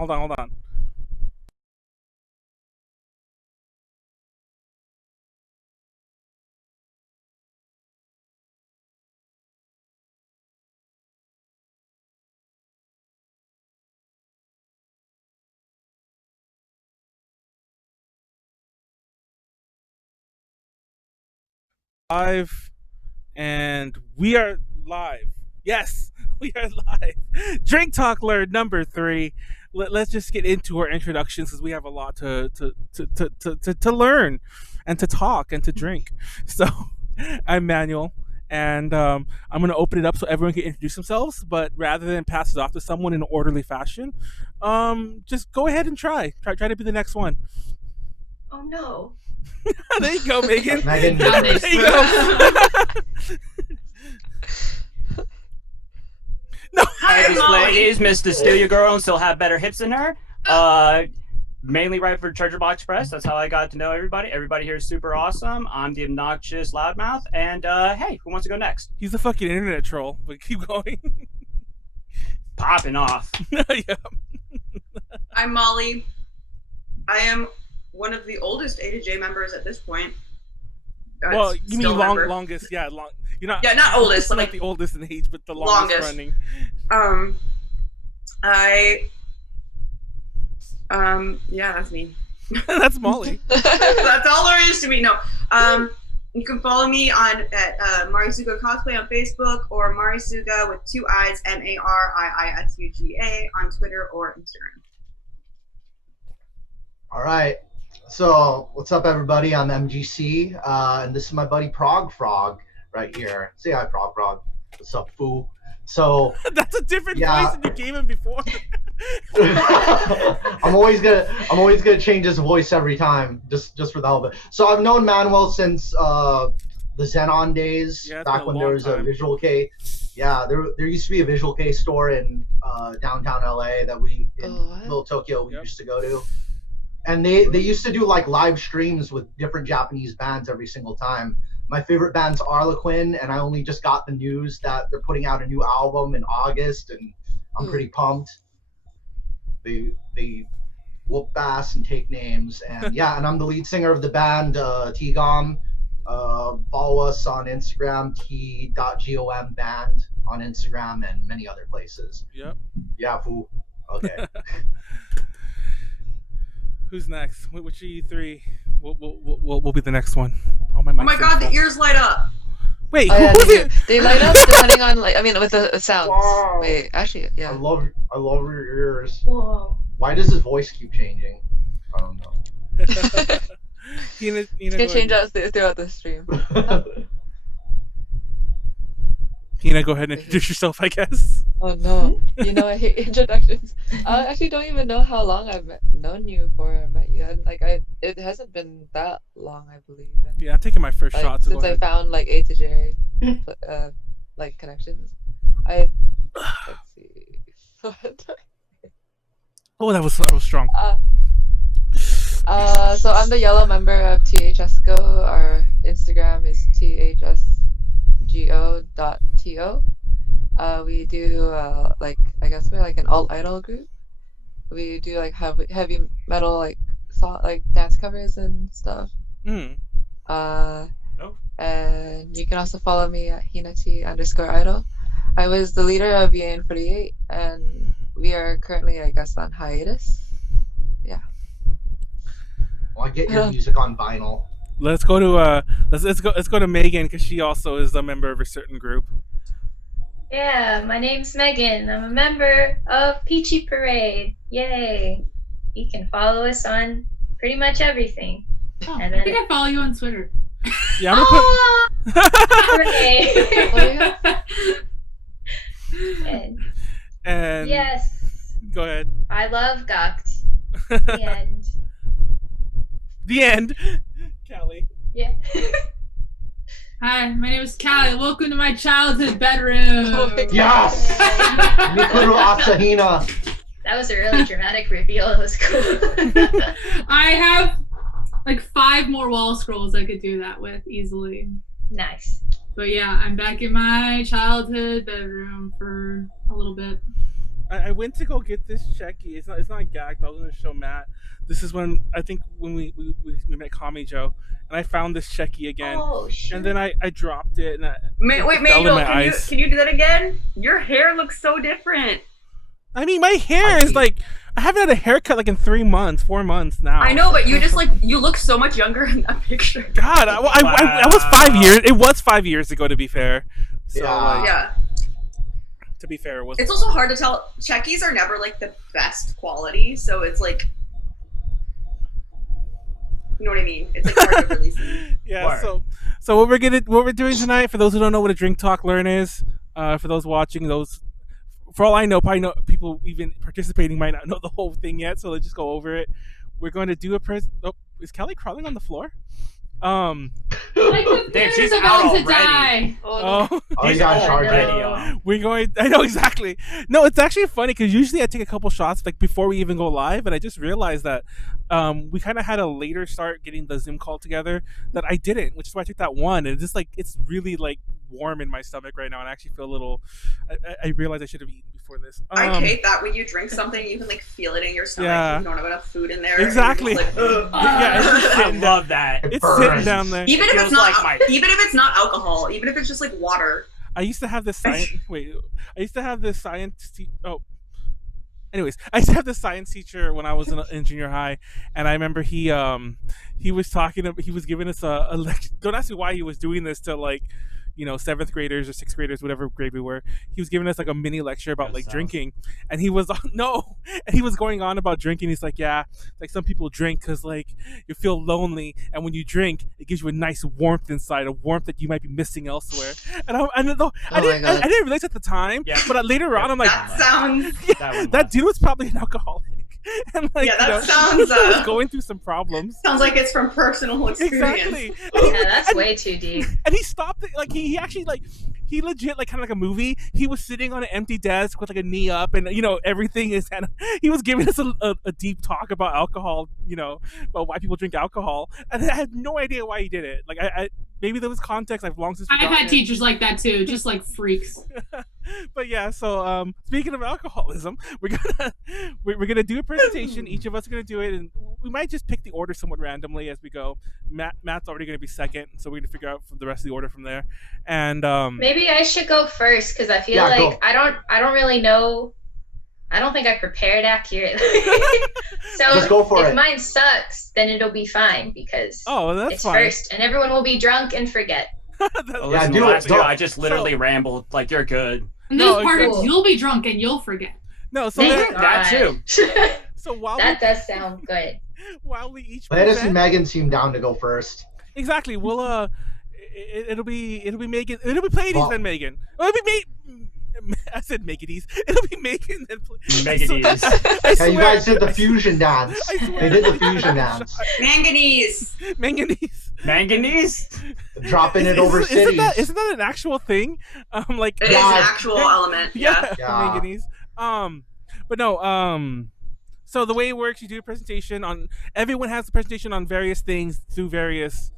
Hold on. Live, and we are live. Yes, we are live. Drink Talk Learn number 3. Let's just get into our introductions because we have a lot to learn and to talk and to drink. So, I'm Manuel, and I'm going to open it up so everyone can introduce themselves. But rather than pass it off to someone in an orderly fashion, just go ahead and try to be the next one. Oh no. There you go, Megan. Megan. There you go. No. Hi, These Pleiades, Mr. Steal Your Girl and still have better hips than her. Mainly right for Treasure Box Press. That's how I got to know everybody. Everybody here is super awesome. I'm the obnoxious loudmouth. And hey, who wants to go next? He's a fucking internet troll, but keep going. Popping off. Yeah. I'm Molly. I am one of the oldest A to J members at this point. Well, you mean still a member. longest? Yeah, long. You're not. Yeah, not oldest, Not like the oldest in age, but the longest running. Yeah, that's me. That's Molly. That's all there is to me. No. You can follow me at Marisuga Cosplay on Facebook or Marisuga with 2 I's, MARIISUGA on Twitter or Instagram. All right. So, what's up, everybody? I'm MGC, and this is my buddy Prog Frog right here. Say hi, Prog Frog. What's up, fool? So That's a different Yeah. voice than you gave him before. I'm always gonna change his voice every time, just for the hell of it. So I've known Manuel since the Xenon days, Yeah, it's back been a when long there was time. a Visual K. Yeah, there used to be a Visual K store in downtown LA that we in Little Tokyo we Yep. used to go to. And they used to do like live streams with different Japanese bands every single time. My favorite band's Arlequin, and I only just got the news that they're putting out a new album in August, and I'm pretty pumped. They whoop ass and take names, and yeah, and I'm the lead singer of the band, T-Gom. Follow us on Instagram, t.gom band on Instagram, and many other places. Yep. Yeah, fool. Okay. Who's next? Which of you three will be the next one? Oh Oh my god, the ears light up. Wait, Oh, yeah, who was it? they light up depending on with the sounds. Wow. Wait, actually, I yeah. love your ears. Whoa. Why does his voice keep changing? I don't know. Hina, It's gonna change out throughout the stream. Hina, go ahead and introduce yourself, I guess. Oh no, I hate introductions. I actually don't even know how long I've known you for. Met you, it hasn't been that long, I believe. And, Yeah, I'm taking my first shot. So since I found A to J, connections. Let's see. Oh, that was strong. So I'm the yellow member of THSGO. Our Instagram is thsgo.to. We do I guess we're like an alt idol group. We do like heavy metal dance covers and stuff. And you can also follow me at Hinacchi_idol. I was the leader of VN48, and we are currently, I guess, on hiatus. Yeah. Well, I get your music on vinyl. Let's go to let's go to Megan because she also is a member of a certain group. Yeah, my name's Megan. I'm a member of Peachy Parade. Yay! You can follow us on pretty much everything. Oh, And I then- think I follow you on Twitter. Yeah, I'm gonna Hooray! And and yes, go ahead. I love Gucked. The end. The end. Callie. Yeah. Hi, my name is Callie. Welcome to my childhood bedroom. Oh my God. Yes! Mikuru Asahina. That was a really dramatic reveal. It was cool. I have like 5 more wall scrolls I could do that with easily. Nice. But yeah, I'm back in my childhood bedroom for a little bit. I went to go get this checky. It's not a gag, but I was gonna show Matt. This is when I think when we met Kami Joe, and I found this checky again, Oh shit. and then I dropped it, and Wait, it fell in Mabel, my can eyes. you do that again? Your hair looks so different. I mean, my hair is like I haven't had a haircut like in 4 months now. I know, but you just you look so much younger in that picture. God, I was 5 years. It was 5 years ago, to be fair. So Yeah. like, Yeah. to be fair, it was. It's also hard to tell. Checkies are never like the best quality, so it's like, you know what I mean? It's like hard to really see. Yeah. Word. So what we're doing tonight, for those who don't know what a drink talk learn is, for those watching, for all I know, probably know people even participating might not know the whole thing yet. So let's just go over it. We're going to do a Oh, is Callie crawling on the floor? My Damn, computer's she's out about to already. die. Oh. Oh, you got Oh, charged. no. We're going. I know exactly. No, it's actually funny because usually I take a couple shots like before we even go live, and I just realized that we kind of had a later start getting the Zoom call together that I didn't, which is why I took that one. And it's just like it's really like warm in my stomach right now, and I actually feel a little. I realized I should have eaten before this. I hate that when you drink something, you can like feel it in your stomach. Yeah. You don't have enough food in there. Exactly. And you're just like, ugh. Yeah, it's just I sitting love that. It It's burns. sitting down there. Even if Feels it's not, like my- even if it's not alcohol, even if it's just like water. I used to have this science. Wait, I used to have this science. Anyways, I used to have this science teacher when I was in junior high, and I remember he was talking. He was giving us a lecture. Don't ask me why he was doing this to like, 7th graders or 6th graders, whatever grade we were. He was giving us like a mini lecture about like drinking, and he was and he was going on about drinking. He's like, yeah, like some people drink because like you feel lonely, and when you drink, it gives you a nice warmth inside, a warmth that you might be missing elsewhere. And I didn't realize at the time, Yeah. but later on, I'm like, That sounds. that dude was probably an alcoholic, and like Yeah, that sounds, he was going through some problems. Sounds like it's from personal experience. Exactly. Yeah, that's way too deep. And he stopped it. Like he actually like he legit like kind of like a movie. He was sitting on an empty desk with like a knee up, and everything is. And he was giving us a deep talk about alcohol. About why people drink alcohol, and I had no idea why he did it. Like I maybe there was context. I've long since I've forgotten had it. teachers like that too, just like freaks. But yeah, so speaking of alcoholism, we're gonna do a presentation. Each of us are gonna do it, and we might just pick the order somewhat randomly as we go. Matt's already gonna be second, so we're gonna figure out the rest of the order from there. And Maybe I should go first because I feel Yeah, like go. I don't really know. I don't think I prepared accurately. So Just go for if it. mine sucks, then it'll be fine because that's it's fine. first, and everyone will be drunk and forget. Well, Yeah, listen, do the it, last do two, it. I just literally rambled. Like, you're good. And No, this part, exactly. you'll be drunk and you'll forget. No, so Thank that too. God. so while That does sound good. we each Pleiades and present, Megan seem down to go first. exactly, we'll it'll be Megan, it'll be Pleiades Well- then Megan. It'll be I said Megadies. It'll be Megan then Megadies. I Yeah, you swear- guys did the fusion dance. I swear They did the to fusion God. dance. Manganese. Manganese. Manganese? Dropping it over cities. Isn't that an actual thing? Like It is Yeah. an actual element. Yeah. Yeah. manganese. But no. So the way it works, you do a presentation on. Everyone has a presentation on various things through various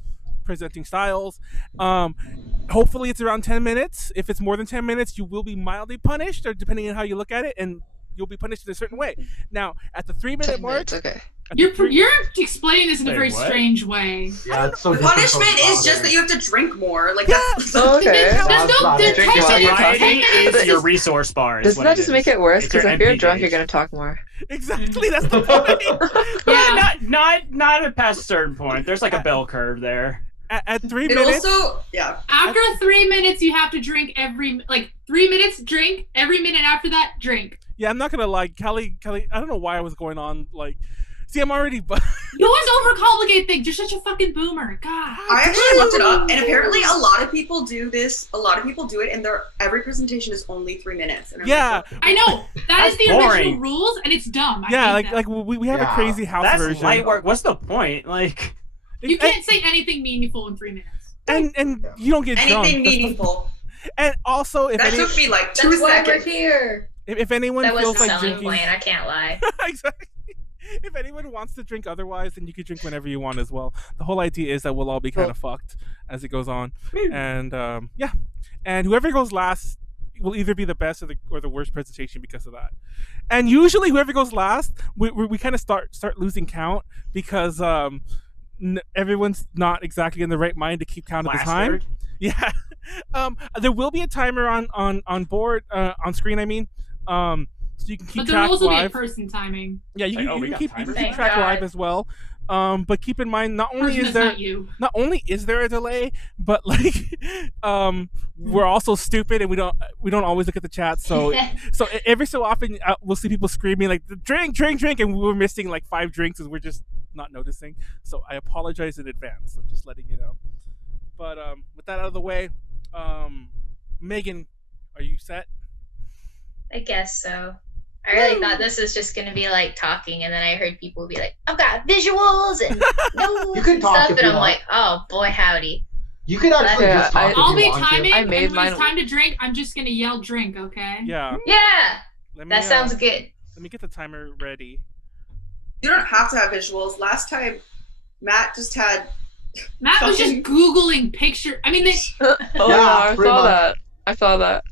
presenting styles. Hopefully, it's around 10 minutes. If it's more than 10 minutes, you will be mildly punished, or depending on how you look at it, and you'll be punished in a certain way. Now, at the 3-minute 10 mark, minutes, okay. at the You're explaining this in a Wait, very what? strange way. Yeah, it's so different from Punishment is just the that you have to drink more. Like Yeah. that's Oh, okay. There's Sounds no, about there's it. 10 Drink while you're minutes. talking. 10 minutes is your is- resource bar. Is Doesn't what that it just is. make it worse? It's your Because if you're drunk, MPH. you're gonna talk more. exactly that's the point. But not past a certain point. There's like a bell curve there. At 3 it minutes, also yeah. After 3 minutes, you have to drink 3 minutes, drink. Every minute after that, drink. yeah, I'm not gonna lie, Callie. I don't know why I was going on like. See, I'm already. You always overcomplicate things. You're such a fucking boomer. God. I actually looked it up, and apparently a lot of people do this. A lot of people do it, and every presentation is only 3 minutes. And I'm Yeah. like, I know. That is That's the boring. original rules, and it's dumb. I Yeah, hate like that. we have a Yeah. crazy house That's version. light work. What's the point? Like, You can't say anything meaningful in 3 minutes. and you don't get drunk. anything That's the- meaningful. And also, if That any, took me like 2 That's why we're seconds. here. if anyone That was feels the like selling drinking, point. I can't lie. exactly. If anyone wants to drink otherwise, then you can drink whenever you want as well. The whole idea is that we'll all be kind of fucked as it goes on, and yeah, and whoever goes last, will either be the best or the worst presentation because of that. And usually whoever goes last, we kind of start losing count because everyone's not exactly in the right mind to keep count of the time. Word. Yeah. There will be a timer on board on screen. I mean, so you can keep But there track will also live. be a person timing. Yeah, you we can got keep timers? Thank track live God. as well. But keep in mind, not only Person is that's there not you. not only is there a delay, but like we're also stupid and we don't always look at the chat. So every so often we'll see people screaming like drink, and we're missing like 5 drinks and we're just not noticing. So I apologize in advance. I'm just letting you know. But with that out of the way, Megan, are you set? I guess so. I really thought this was just gonna be like talking, and then I heard people be like, "I've got visuals and notes You can and talk stuff," if and you I'm want. like, "Oh boy, howdy." You could actually Yeah, just talk if I'll you be want to. timing, I and made when mine- it's time to drink, I'm just gonna yell drink, okay? Yeah. Yeah, Let me, that sounds good. Let me get the timer ready. You don't have to have visuals. Last time, Matt just had. Matt was just Googling picture. I mean, Oh Yeah, yeah, I pretty saw much. that. I saw that.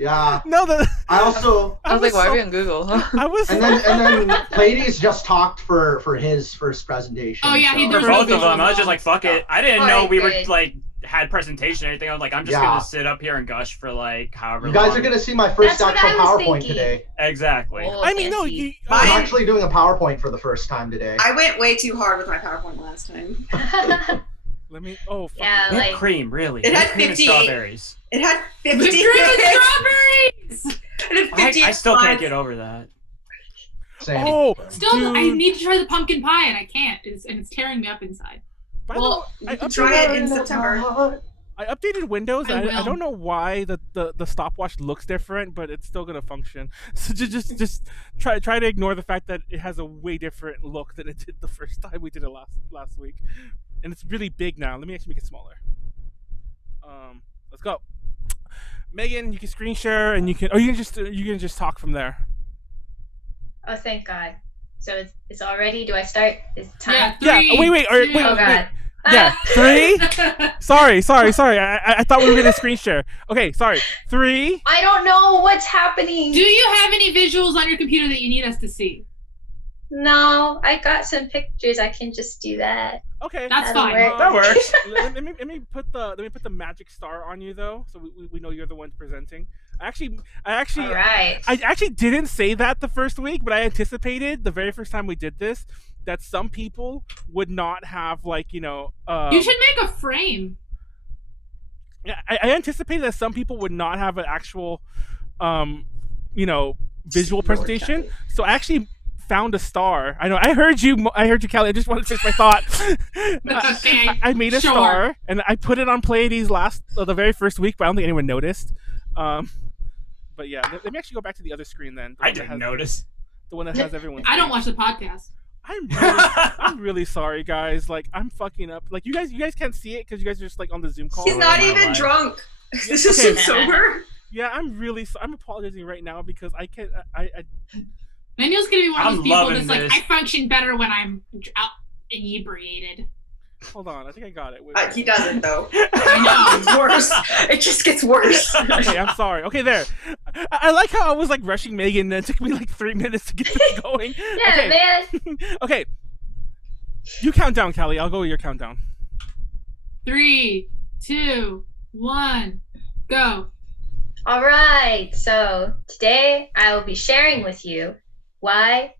Yeah. No, I also I was like, why so- are we on Google? I was and then Pleiades just talked for his first presentation. Oh, yeah, he- so- there's For no both of them, I was visuals. just like, fuck it. I didn't Oh, know we were good. like had presentation or anything. I was like, I'm just Yeah. gonna sit up here and gush for like however You guys long. are gonna see my first That's what actual I was PowerPoint thinking. today. Exactly. Oh, I mean, no, fancy. you. I'm Mine- actually doing a PowerPoint for the first time today. I went way too hard with my PowerPoint last time. Let me. Oh, fuck Yeah, it. Whipped like- cream, really. It had Whipped cream and 58. strawberries. It had Whipped 50. cream and strawberries! It had 58 I still can't spots. get over that. Same. Oh, Still, dude. I need to try the pumpkin pie, and I can't. It's tearing me up inside. By the Well, way, you can try it in September. I updated Windows. I I will. don't know why the stopwatch looks different, but it's still gonna function. So just try to ignore the fact that it has a way different look than it did the first time we did it last week, and it's really big now. Let me actually make it smaller. Let's go, Megan. You can screen share and you can just talk from there. Oh, thank God. So it's all ready. Do I start? Is it time? Yeah, Yeah, three, wait, or- two- wait, Oh God. Yeah, 3. Sorry. I thought we were gonna screen share. Okay, sorry. 3. I don't know what's happening. Do you have any visuals on your computer that you need us to see? No, I got some pictures. I can just do that. Okay, That's That'll fine. work. That works. let me put the magic star on you though, so we know you're the one presenting. I actually All right. I actually didn't say that the first week, but I anticipated the very first time we did this that some people would not have like You should make a frame. I anticipated that some people would not have an actual visual presentation. So I actually found a star. I know I heard you, Callie. I just wanted to finish my thought. Okay, I made a sure. star and I put it on Pleiades the very first week, but I don't think anyone noticed. But yeah, let me actually go back to the other screen then. I didn't notice. The one that has everyone. I don't watch the podcast. I'm really sorry, guys. Like I'm fucking up. Like you guys can't see it because you guys are just like on the Zoom call. He's not my even life. drunk. This is Okay. sober. Yeah, I'm apologizing right now because I can't. Manuel's gonna be one of I'm those people loving that's like, this. I function better when I'm out inebriated. Hold on, I think I got it. Wait, He doesn't though. I know. It's worse. It just gets worse. Okay, I'm sorry. Okay, there. I like how I was like rushing Megan and it took me like 3 minutes to get this going. Yeah, Okay. man. Okay. You count down, Callie. I'll go with your countdown. 3, 2, 1, go. All right. So today I will be sharing with you why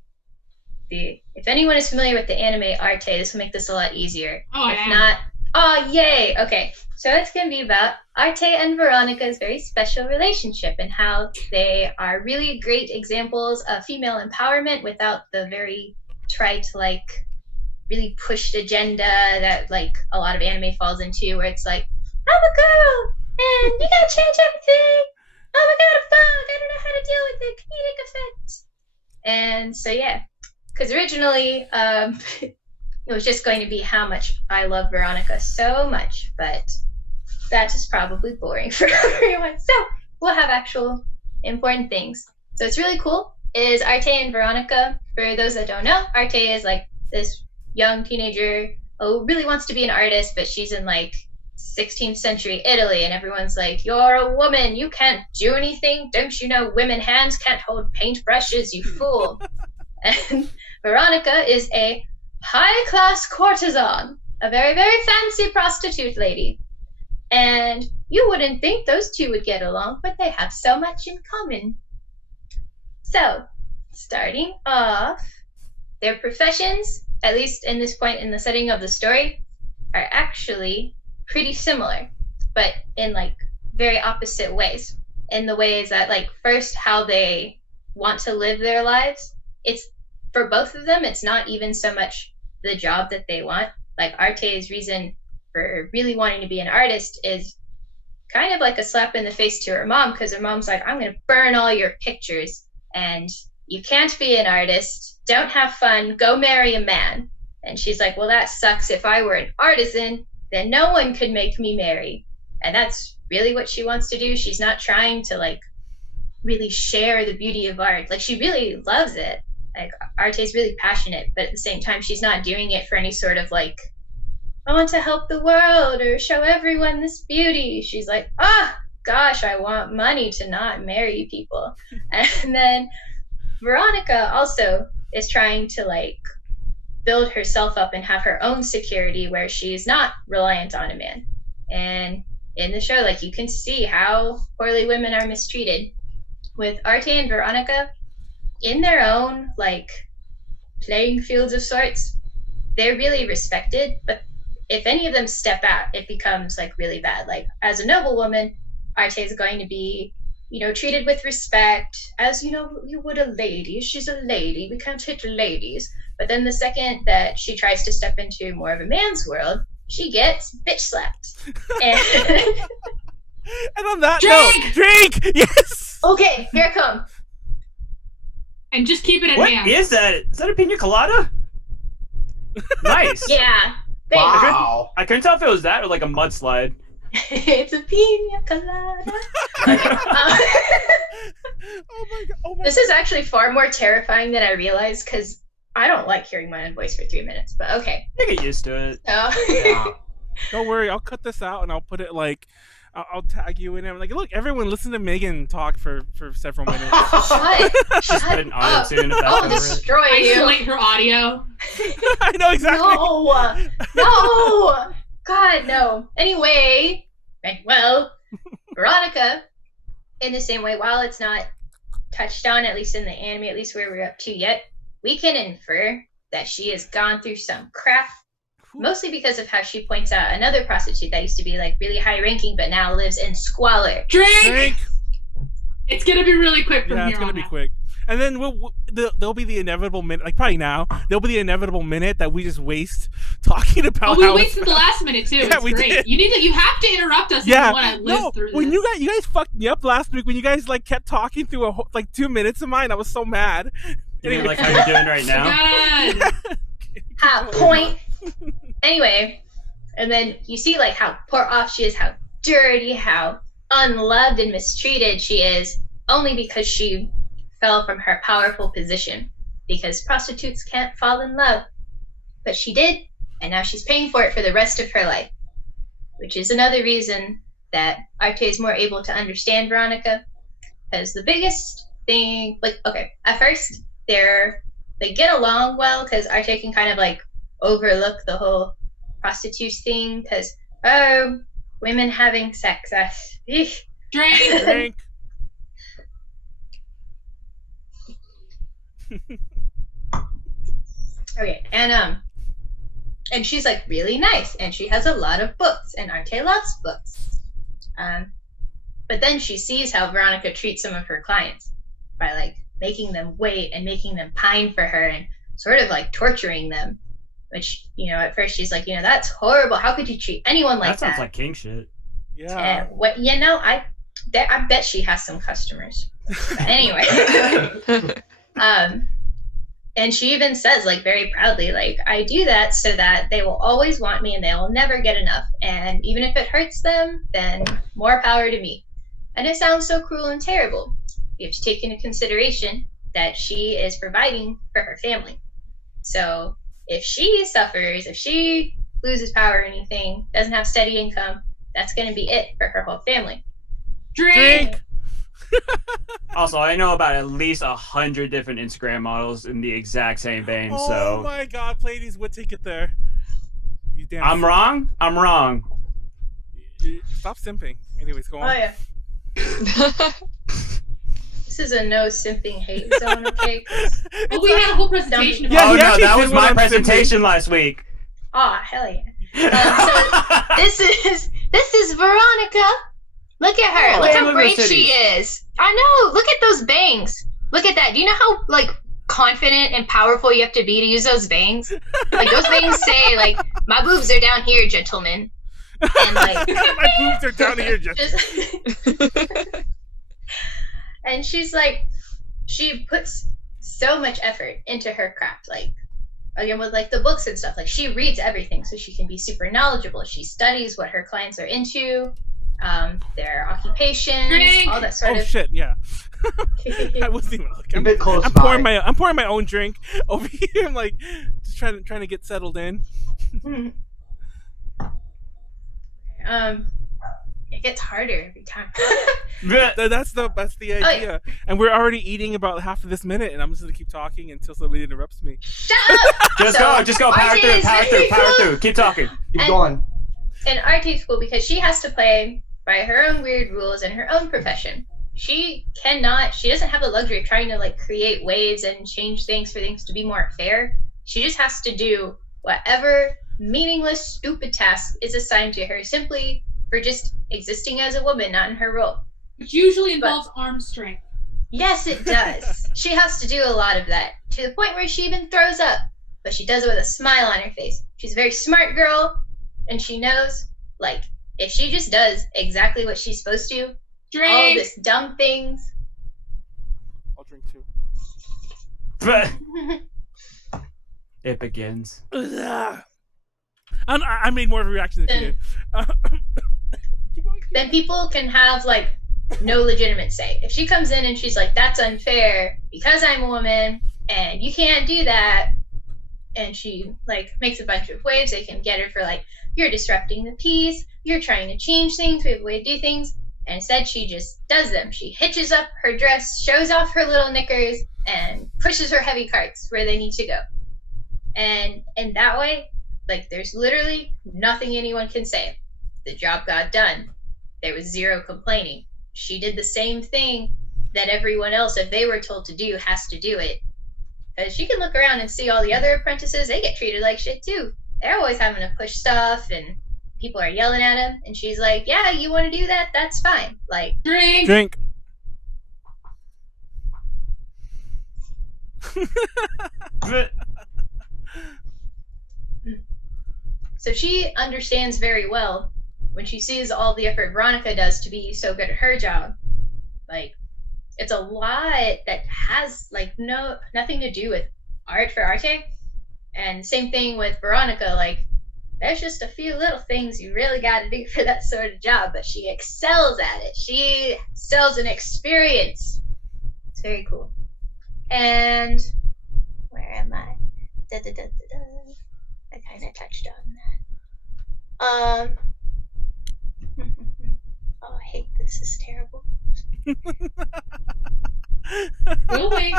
if anyone is familiar with the anime Arte, this will make this a lot easier. Oh, If I am. not, oh yay! Okay, so it's gonna be about Arte and Veronica's very special relationship and how they are really great examples of female empowerment without the very trite, like, really pushed agenda that like a lot of anime falls into, where it's like, I'm a girl and you gotta change everything. Oh my god, fuck! I don't know how to deal with the comedic effects. And so yeah. Because originally, it was just going to be how much I love Veronica so much, but that is probably boring for everyone. So we'll have actual important things. So it's really cool. Is Arte and Veronica, for those that don't know, Arte is like this young teenager who really wants to be an artist, but she's in like 16th century Italy, and everyone's like, "You're a woman, you can't do anything. Don't you know women hands can't hold paintbrushes, you fool." And Veronica is a high-class courtesan, a very, very fancy prostitute lady. And you wouldn't think those two would get along, but they have so much in common. So, starting off, their professions, at least in this point in the setting of the story, are actually pretty similar, but in like very opposite ways. In the ways that, like, first, how they want to live their lives, it's for both of them, it's not even so much the job that they want. Like, Arte's reason for really wanting to be an artist is kind of like a slap in the face to her mom, because her mom's like, "I'm going to burn all your pictures, and you can't be an artist. Don't have fun. Go marry a man." And she's like, "Well, that sucks. If I were an artisan, then no one could make me marry." And that's really what she wants to do. She's not trying to, like, really share the beauty of art. Like, she really loves it. Like, Arte's really passionate, but at the same time, she's not doing it for any sort of, like, "I want to help the world or show everyone this beauty." She's like, gosh, I want money to not marry people. And then Veronica also is trying to, like, build herself up and have her own security where she's not reliant on a man. And in the show, like, you can see how poorly women are mistreated. With Arte and Veronica, in their own, like, playing fields of sorts, they're really respected, but if any of them step out, it becomes, like, really bad. Like, as a noble woman, Arte is going to be, you know, treated with respect, as, you know, you would a lady. She's a lady. We can't hit ladies. But then the second that she tries to step into more of a man's world, she gets bitch slapped. And, And on that note, drink! Yes! okay, here I come. And just keep it at What hand. is that? Is that a pina colada? Nice. Yeah. Thanks. Wow. I couldn't tell if it was that or like a mudslide. It's a pina colada. Oh my god. Oh my This is actually far more terrifying than I realized, because I don't like hearing my own voice for 3 minutes, but okay. I get used to it. Yeah. Don't worry, I'll cut this out and I'll put it like I'll tag you in it. I'm like, look, everyone listen to Megan talk for several minutes. Shut Just put an auto tune if that's I'll over it. destroy you. Isolate her audio. I know exactly. No! God, no. Anyway, well, Veronica, in the same way, while it's not touched on, at least in the anime, at least where we're up to yet, we can infer that she has gone through some crap, mostly because of how she points out another prostitute that used to be, like, really high ranking, but now lives in squalor. Drink! It's gonna be really quick from Yeah, here it's gonna on be out. quick. And then there'll be the inevitable minute, like probably now, there'll be the inevitable minute that we just waste talking about Oh, we how wasted the last minute too. Yeah, It's we great. did. You have to interrupt us if Yeah, you want to live no, through when this. you guys fucked me up last week when you guys like kept talking through a whole, like 2 minutes of mine. I was so mad. You mean like how you're doing right now? Good. Point. Anyway, and then you see, like, how poor off she is, how dirty, how unloved and mistreated she is, only because she fell from her powerful position. Because prostitutes can't fall in love. But she did, and now she's paying for it for the rest of her life. Which is another reason that Arte is more able to understand Veronica. Because the biggest thing, like, okay, at first, they get along well, because Arte can kind of, like, overlook the whole prostitute thing, because, oh, women having sex, eesh. Drink. Okay, and she's, like, really nice, and she has a lot of books, and Arte loves books. But then she sees how Veronica treats some of her clients by, like, making them wait and making them pine for her and sort of, like, torturing them. Which, you know, at first she's like, you know, that's horrible. How could you treat anyone like that? That sounds like king shit. Yeah. And what, you know, I bet she has some customers. But anyway, and she even says, like, very proudly, like, I do that so that they will always want me and they will never get enough. And even if it hurts them, then more power to me. And it sounds so cruel and terrible. You have to take into consideration that she is providing for her family. So if she suffers, if she loses power or anything, doesn't have steady income, that's going to be it for her whole family. Drink. Also, I know about at least 100 different Instagram models in the exact same vein. Oh So my God, Pleiades would take it there. You damn. I'm wrong. I'm wrong. Stop simping. Anyways, go on. Oh yeah, this is a no simping hate zone, okay? Well, we had a whole presentation Yeah, about Oh he no, actually that did was one my on presentation last week. Oh hell yeah! So this is Veronica. Look at her. Oh, look look how at great those she titties. is. I know. Look at those bangs. Look at that. Do you know how like confident and powerful you have to be to use those bangs? Like those bangs say like my boobs are down here, gentlemen. And like My boobs are down here, just. And she's like, she puts so much effort into her craft. Like again with like the books and stuff. Like she reads everything so she can be super knowledgeable. She studies what her clients are into. Their occupations, Drink. all that sort Oh of. shit! Yeah. I wasn't even looking. A bit close I'm by. pouring my own drink over here. I'm like just trying to get settled in. It gets harder every time. That's the idea. And we're already eating about half of this minute, and I'm just gonna keep talking until somebody interrupts me. Shut up! Just go. Power Arte through. is very Power cool. through. Keep talking. Keep And- going. And Arte's cool because she has to play by her own weird rules and her own profession. She doesn't have the luxury of trying to like create ways and change things for things to be more fair. She just has to do whatever meaningless, stupid task is assigned to her simply for just existing as a woman, not in her role. which usually involves arm strength. Yes, it does. She has to do a lot of that to the point where she even throws up, but she does it with a smile on her face. She's a very smart girl, and she knows, like, if she just does exactly what she's supposed to, all Drink. this dumb things. I'll drink too. It begins. Ugh. I made more of a reaction than she did. Keep going. Then people can have like no legitimate say. If she comes in and she's like, that's unfair because I'm a woman and you can't do that, and she like makes a bunch of waves, they can get her for like, you're disrupting the peace, you're trying to change things, we have a way to do things. And instead she just does them. She hitches up her dress, shows off her little knickers, and pushes her heavy carts where they need to go. And in that way, like, there's literally nothing anyone can say. The job got done. There was zero complaining. She did the same thing that everyone else, if they were told to do, has to do it. Because she can look around and see all the other apprentices, they get treated like shit too. They're always having to push stuff, and people are yelling at them. And she's like, yeah, you want to do that? That's fine. Like, Drink. Drink. so she understands very well when she sees all the effort Veronica does to be so good at her job. Like, it's a lot that has like nothing to do with art for Arte. And same thing with Veronica, like, there's just a few little things you really got to do for that sort of job, but she excels at it. She sells an experience. It's very cool. And where am I? I kind of touched on that. Oh, I hate this. This is terrible. We'll wait.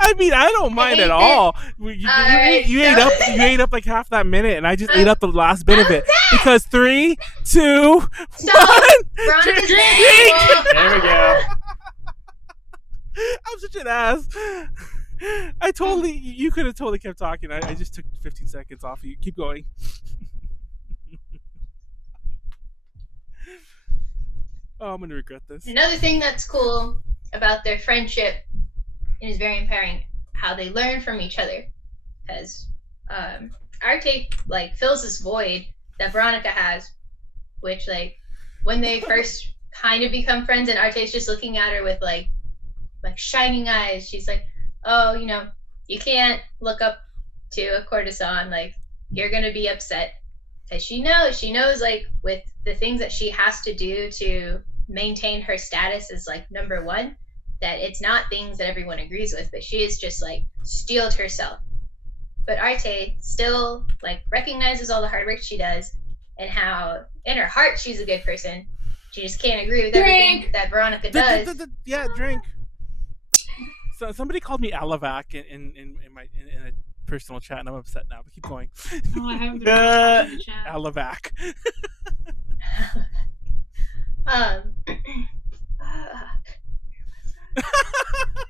I mean, I don't mind hate at all. You ate up like half that minute, and I just ate up the last bit of it because 3, 2, 1. Veronica's Drink! There we go. I'm such an ass. You could have totally kept talking. I just took 15 seconds off of you. Keep going. Oh, I'm gonna regret this. Another thing that's cool about their friendship and is very empowering, how they learn from each other. Because Arte like fills this void that Veronica has, which like when they first kind of become friends and Arte's just looking at her with like shining eyes, she's like, oh, you know, you can't look up to a courtesan, like, you're gonna be upset. Because she knows like with the things that she has to do to maintain her status as like number one, that it's not things that everyone agrees with, but she is just like steeled herself. But Arte still like recognizes all the hard work she does and how in her heart she's a good person. She just can't agree with everything that Veronica does. Yeah, drink. So somebody called me Alavac in a personal chat, and I'm upset now. But keep going. Oh, I haven't been in the chat. Alavac.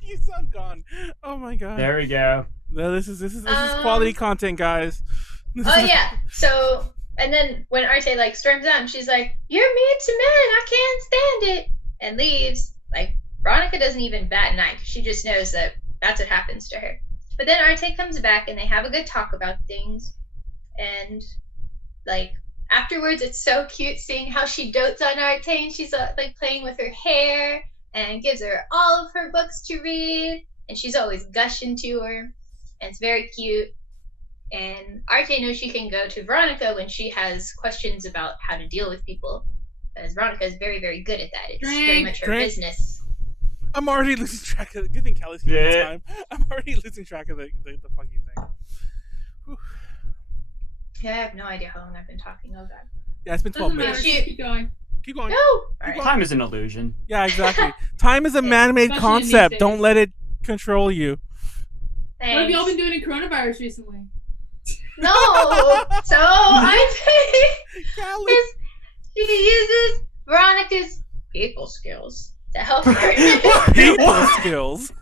You sound gone. Oh my god. There we go. No, this is quality content, guys. Oh yeah. So and then when Arte like storms out and she's like, "You're mean to men. I can't stand it," and leaves, like Veronica doesn't even bat an eye. She just knows that that's what happens to her. But then Arte comes back and they have a good talk about things, and like afterwards, it's so cute seeing how she dotes on Arte and she's like playing with her hair and gives her all of her books to read, and she's always gushing to her, and it's very cute. And Arte knows she can go to Veronica when she has questions about how to deal with people, because Veronica is very, very good at that. It's very much her business. I'm already losing track of the good thing Callie's keeping time. I'm already losing track of the fucking thing. Whew. Yeah, I have no idea how long I've been talking. Oh god. Yeah, it's been 12 minutes. Keep going. Keep going. No! Keep going. Time is an illusion. Yeah, exactly. Time is a man-made Especially concept. in these Don't days. let it control you. Thanks. What have y'all been doing in coronavirus recently? No! So Callie. she uses Veronica's people skills to help her. People skills.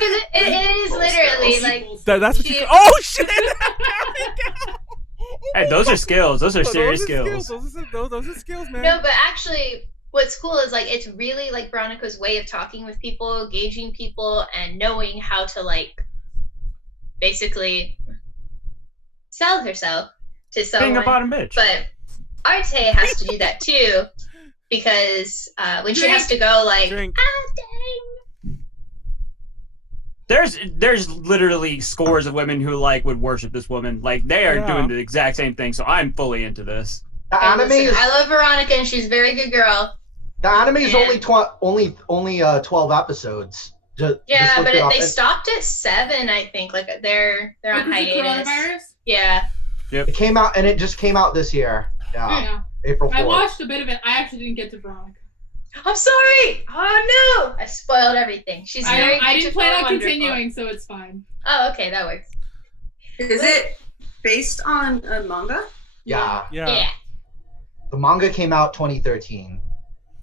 It is literally like That's what you. Oh shit! Hey, those are skills. Those are serious skills. skills. Those are skills, man. no, but actually, what's cool is like it's really like Veronica's way of talking with people, gauging people, and knowing how to like basically sell herself to someone. Being a bottom bitch. But Arte has to do that too, because when she has to go like, Drink. ah, dang. There's literally scores of women who like would worship this woman. Like they are doing the exact same thing. So I'm fully into this. The anime is I love Veronica and she's a very good girl. only 12 episodes. Just Yeah, look but it up. they stopped at 7, I think. Like they're on Because of hiatus. coronavirus? Yeah. It came out, and it just came out this year. Yeah, Yeah. April 4th. I watched a bit of it. I actually didn't get to Veronica. I'm sorry. Oh no, I spoiled everything. She's very. I didn't plan on wonderful. continuing, so it's fine. Oh, okay, that works. Is it based on a manga? Yeah. Yeah. The manga came out 2013.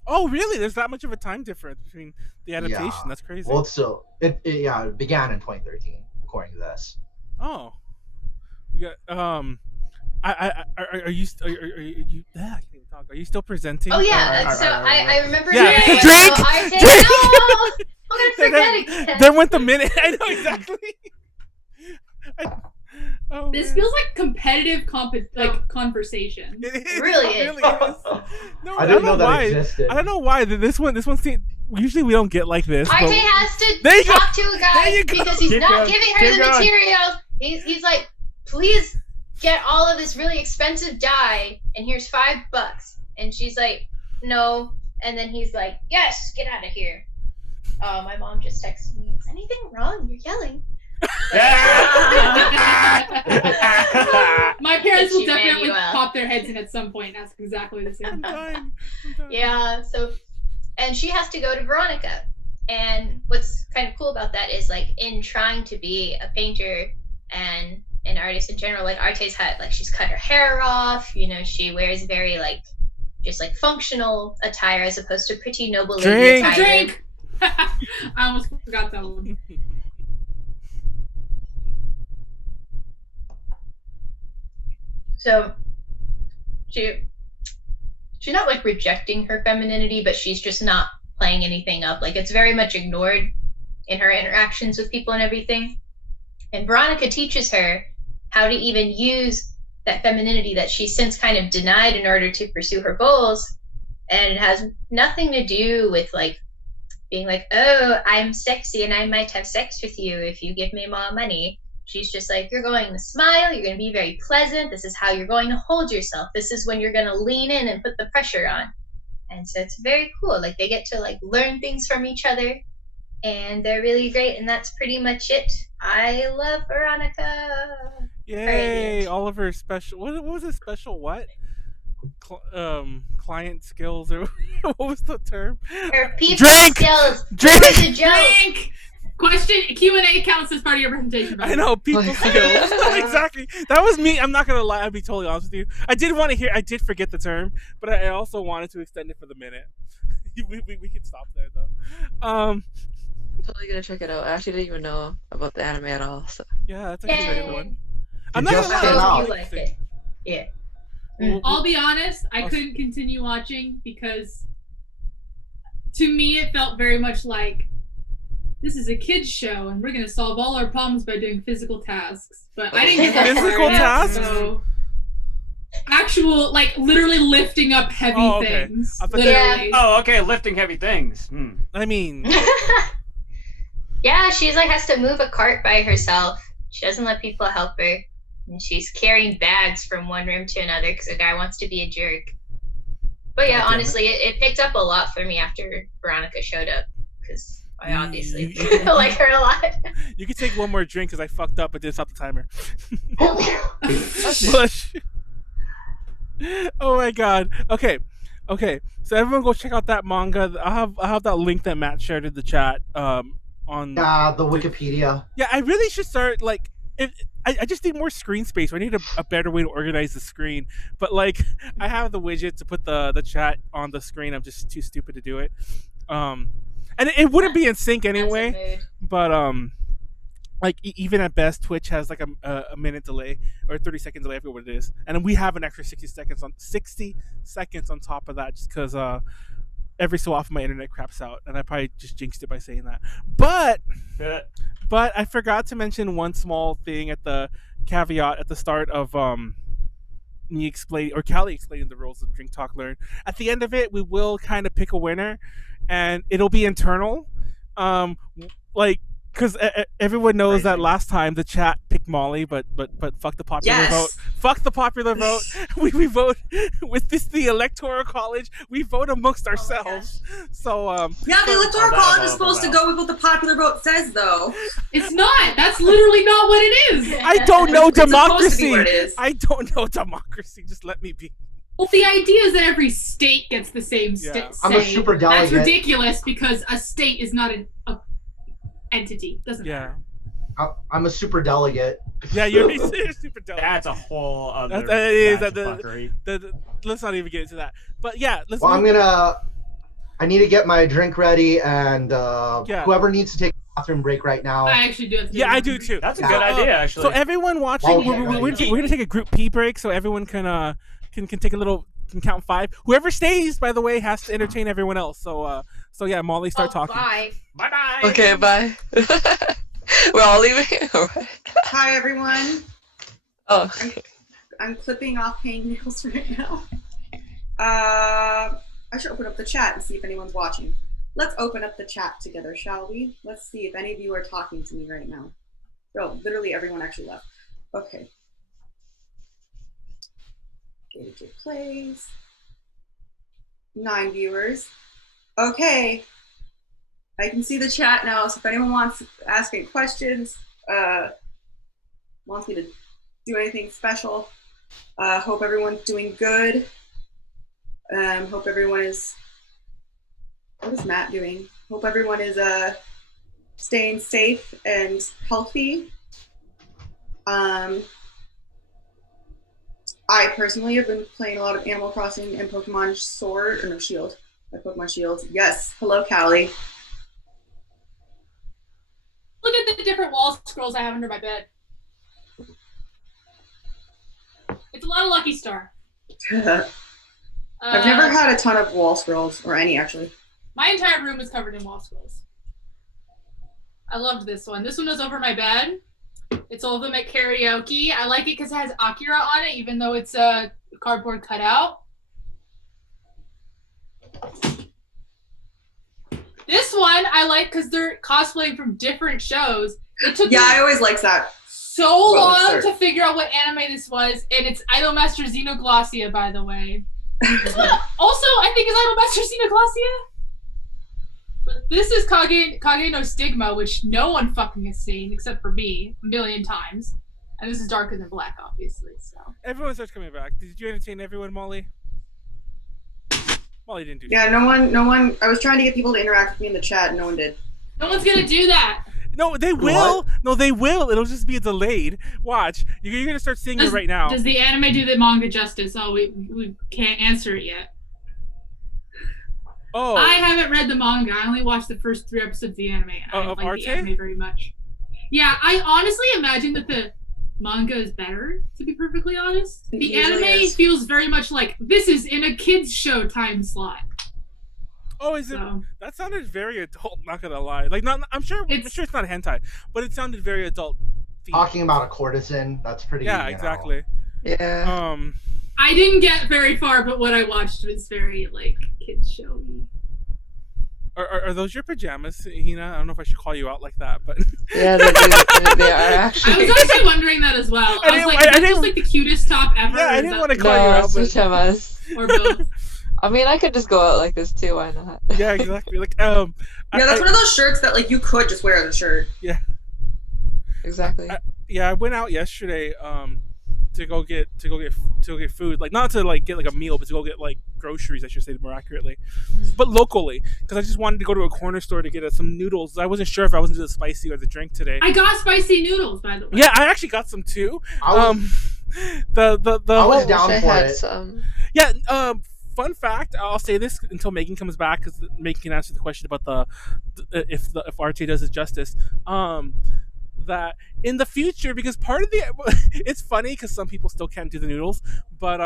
Oh, really? There's that much of a time difference between the adaptation. Yeah. That's crazy. Well, it began in 2013, according to this. Oh, we got are you I can't even talk. Are you still presenting? Oh yeah. So I remember. Yeah, doing drink! So I did. Drink! No, I'm gonna forget again. There went the minute. I know exactly. Oh, This man. feels like competitive conversation. It really is. is. No, I didn't know that why. existed. I don't know why this one seems. Usually we don't get like this. Arte but- has There you to go. talk to a There guy you go. because he's Keep not going. giving her Keep the going. materials. He's like, please get all of this really expensive dye, and here's $5. And she's like, no. And then he's like, yes, get out of here. Oh, my mom just texted me. Is anything wrong? You're yelling. My parents will Get you, definitely Manuel. pop their heads in at some point and ask exactly the same. I'm dying. Yeah, so, and she has to go to Veronica. And what's kind of cool about that is, like, in trying to be a painter and an artist in general, like, Arte's had, like, she's cut her hair off, you know, she wears very, like, just, like, functional attire as opposed to pretty noble lady Drink. attire. Drink! I almost forgot that one. So, she's not, like, rejecting her femininity, but she's just not playing anything up. Like, it's very much ignored in her interactions with people and everything. And Veronica teaches her how to even use that femininity that she's since kind of denied in order to pursue her goals. And it has nothing to do with, like, being like, oh, I'm sexy and I might have sex with you if you give me more money. She's just like, you're going to smile, you're going to be very pleasant, this is how you're going to hold yourself, this is when you're going to lean in and put the pressure on. And so it's very cool. Like, they get to, like, learn things from each other, and they're really great, and that's pretty much it. I love Veronica. Yay! All of her special. What was it? Special what? client skills, or what was the term? Or people Drink! skills. Drink! This is a joke. Drink! Question Q&A counts as part of your presentation. I know, people skills. Exactly. That was me. I'm not gonna lie. I'll be totally honest with you. I did want to hear. I did forget the term, but I also wanted to extend it for the minute. we can stop there though. I'm totally gonna check it out. I actually didn't even know about the anime at all. So Yeah, that's actually a good one. I'm It not just gonna came lie. out. You like it. Yeah. I'll be honest, I couldn't continue watching because to me it felt very much like this is a kids show and we're gonna solve all our problems by doing physical tasks. But I didn't get that far Physical yet, tasks? so actual, like literally lifting up heavy Oh, okay. things. I thought- Literally. Oh, okay, lifting heavy things. I mean, Yeah, she's like has to move a cart by herself. She doesn't let people help her. And she's carrying bags from one room to another because the guy wants to be a jerk. But yeah, God damn it. honestly, it picked up a lot for me after Veronica showed up because I obviously You- like her a lot. you can take one more drink because I fucked up. I didn't stop the timer. Bush. Oh my god. Okay. So everyone go check out that manga. I have that link that Matt shared in the chat. On Yeah, the Wikipedia. Yeah, I really should start like. I just need more screen space. I need a better way to organize the screen. But like, I have the widget to put the chat on the screen. I'm just too stupid to do it. And it wouldn't be in sync anyway. But like even at best, Twitch has like a minute delay or 30-second delay. I forget what it is, and then we have an extra 60 seconds on top of that, just because every so often my internet craps out, and I probably just jinxed it by saying that. But I forgot to mention one small thing at the caveat at the start of me explain or Callie explaining the rules of Drink Talk Learn. At the end of it, we will kind of pick a winner, and it'll be internal. Like, because everyone knows that last time the chat picked Molly, but fuck the popular vote. Fuck the popular vote. We vote with the electoral college. We vote amongst ourselves. So Yeah, the electoral college is supposed to go with what the popular vote says, though. It's not. That's literally not what it is. I don't know It's supposed to be democracy. what it is. I don't know democracy. Just let me be. Well, the idea is that every state gets the same Yeah. I'm a say. super That's delegate. ridiculous because a state is not an entity. Doesn't Yeah. matter. I'm a super delegate. Yeah, you're super delicate. That's a whole other That is batch that of fuckery. let's not even get into that. But yeah, let's. Well, I need to get my drink ready, and Yeah. whoever needs to take a bathroom break right now. I actually do have to do Yeah, I that. do too. That's a Yeah. good idea, actually. So everyone watching, Okay, we're gonna take a group pee break, so everyone can take a little, can count 5. Whoever stays, by the way, has to entertain everyone else. So yeah, Molly, start talking. Bye. Bye-bye. okay, bye. We're all leaving. Alright. Hi, everyone. Oh, I'm clipping off hangnails right now. I should open up the chat and see if anyone's watching. Let's open up the chat together, shall we? Let's see if any of you are talking to me right now. Oh, literally everyone actually left. Okay. KJ plays. 9 viewers. Okay. I can see the chat now, so if anyone wants to ask any questions, wants me to do anything special, hope everyone's doing good. Hope everyone is, what is Matt doing? Hope everyone is staying safe and healthy. I personally have been playing a lot of Animal Crossing and Pokemon Sword, or no, Shield. Pokemon Shield. Yes. Hello, Callie. Look at the different wall scrolls I have under my bed. It's a lot of Lucky Star. I've never had a ton of wall scrolls, or any actually. My entire room is covered in wall scrolls. I loved this one. This one was over my bed. It's all of them at karaoke. I like it because it has Akira on it, even though it's a cardboard cutout. This one I like because they're cosplaying from different shows. It took Yeah, me I always like that. so Well, long let's to figure out what anime this was, and it's Idolmaster Xenoglossia, by the way. This one also, I think, is Idolmaster Xenoglossia. But this is Kage no Stigma, which no one fucking has seen except for me a million times. And this is Darker Than Black, obviously. So Everyone starts coming back. Did you entertain everyone, Molly? Molly didn't do shit. Yeah, no one. I was trying to get people to interact with me in the chat, and no one did. No one's gonna do that. No, they will. No, they will. It'll just be delayed. Watch. You're gonna start seeing it right now. Does the anime do the manga justice? Oh, we can't answer it yet. Oh. I haven't read the manga. I only watched the first 3 episodes of the anime. And I of like Arte? the anime very much. Yeah, I honestly imagine that the manga is better, to be perfectly honest. It The usually anime is. feels very much like this is in a kids show time slot. Oh, is it? So, That sounded very adult. Not gonna lie. Like, not. I'm sure it's not hentai, but it sounded very adult. Themed. Talking about a courtesan, that's pretty. Yeah, exactly. Yeah. I didn't get very far, but what I watched was very like kids showy. Are those your pajamas, Hina? I don't know if I should call you out like that, but Yeah, they are I actually. was actually wondering that as well. I was like, I is that didn't- just like the cutest top ever? yeah, I or is didn't that- want to call you No, out. it's But, pajamas. Or both. I mean, I could just go out like this too. Why not? yeah, exactly. Like, Yeah, that's one of those shirts that like you could just wear the shirt. Exactly. I went out yesterday to go get food, like not to like get like a meal, but to go get like groceries, I should say more accurately, but locally, because I just wanted to go to a corner store to get some noodles. I wasn't sure if I was into the spicy or the drink today. I got spicy noodles, by the way. Yeah, I actually got some too. I was, The I was whole, down I for had it. some. yeah. Fun fact, I'll say this until Megan comes back, because Megan can answer the question about if Arte does it justice. That in the future, because part of the it's funny because some people still can't do the noodles, but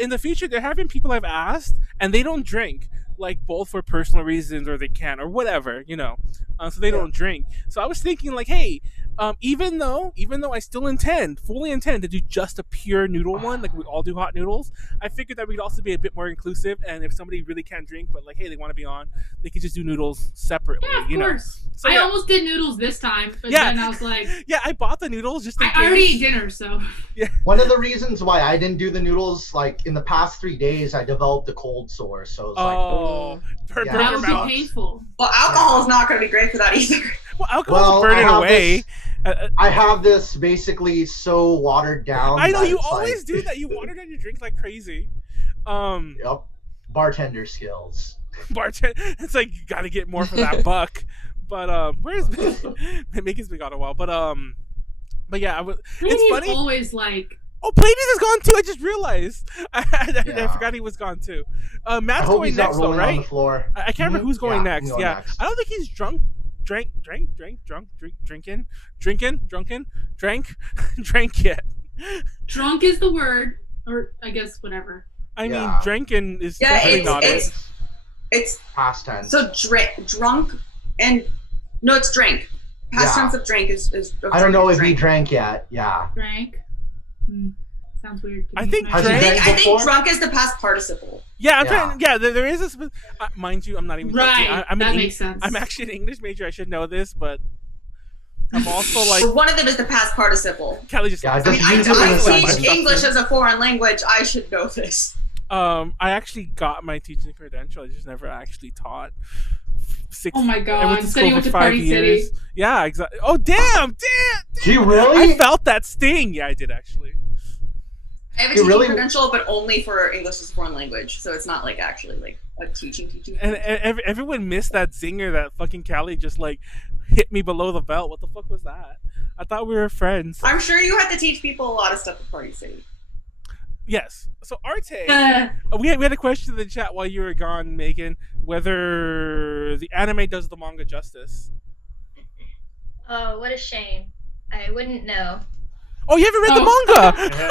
in the future there have been people I've asked and they don't drink, like both for personal reasons or they can't or whatever, so they don't drink. So I was thinking like, hey, even though I still fully intend to do just a pure noodle one, like we all do hot noodles, I figured that we could also be a bit more inclusive, and if somebody really can't drink but like, hey, they want to be on, they could just do noodles separately. Yeah, of course. So, I yeah. almost did noodles this time, but Yeah. then I was like, Yeah, I bought the noodles just in I case. already ate dinner, so. One of the reasons why I didn't do the noodles, like in the past 3 days, I developed a cold sore. So it's Oh, burn Yeah. your That would mouth. be painful. Well, alcohol is not going to be great for that either. Well, alcohol Well, burn I it have away. I have this basically so watered down. I know that you it's always like, do that. You water down your drink like crazy. Yep. Bartender skills. Bartend. It's like you got to get more for that buck. But where's Megan's been gone a while. But yeah, it's funny. Always like. Oh, Pleiades is gone too. I just realized. I Yeah. forgot he was gone too. I Matt's hope going he's not next though, rolling on right? the floor. I can't remember who's going Yeah, next. I'm going Yeah, next. I don't think he's drank, drank yet. Drunk is the word, or I guess whatever. I mean, Yeah. drinking is Yeah, definitely not it. it's Past tense. so drunk and no, it's drink. Past Yeah. tense of drink is. I don't know if he drink. drank yet. Yeah. Drank. Sounds weird. to I me. think Has he drank- drank I think before? drunk is the past participle. Yeah, I'm Yeah. trying. Yeah, there is a. Mind you, I'm not even. Right. joking. I'm that an makes sense. I'm actually an English major. I should know this, but I'm also like But one of them is the past participle. Kelly just. Yeah, I mean, Just use it in a I sentence. teach English as a foreign language. I should know this. I actually got my teaching credential. I just never actually taught. Oh my I God, went to said he school went for to 5 Party years. City. Yeah, exactly. Oh damn! Do you I really? felt that sting. Yeah, I did actually. I have a You teaching really- credential, but only for English as a foreign language. So it's not like actually like a teaching. And everyone missed that zinger that fucking Callie just like hit me below the belt. What the fuck was that? I thought we were friends. I'm sure you had to teach people a lot of stuff at Party City. Yes. So Arte, we had a question in the chat while you were gone, Megan, whether the anime does the manga justice. Oh, what a shame. I wouldn't know. Oh, you haven't read the manga?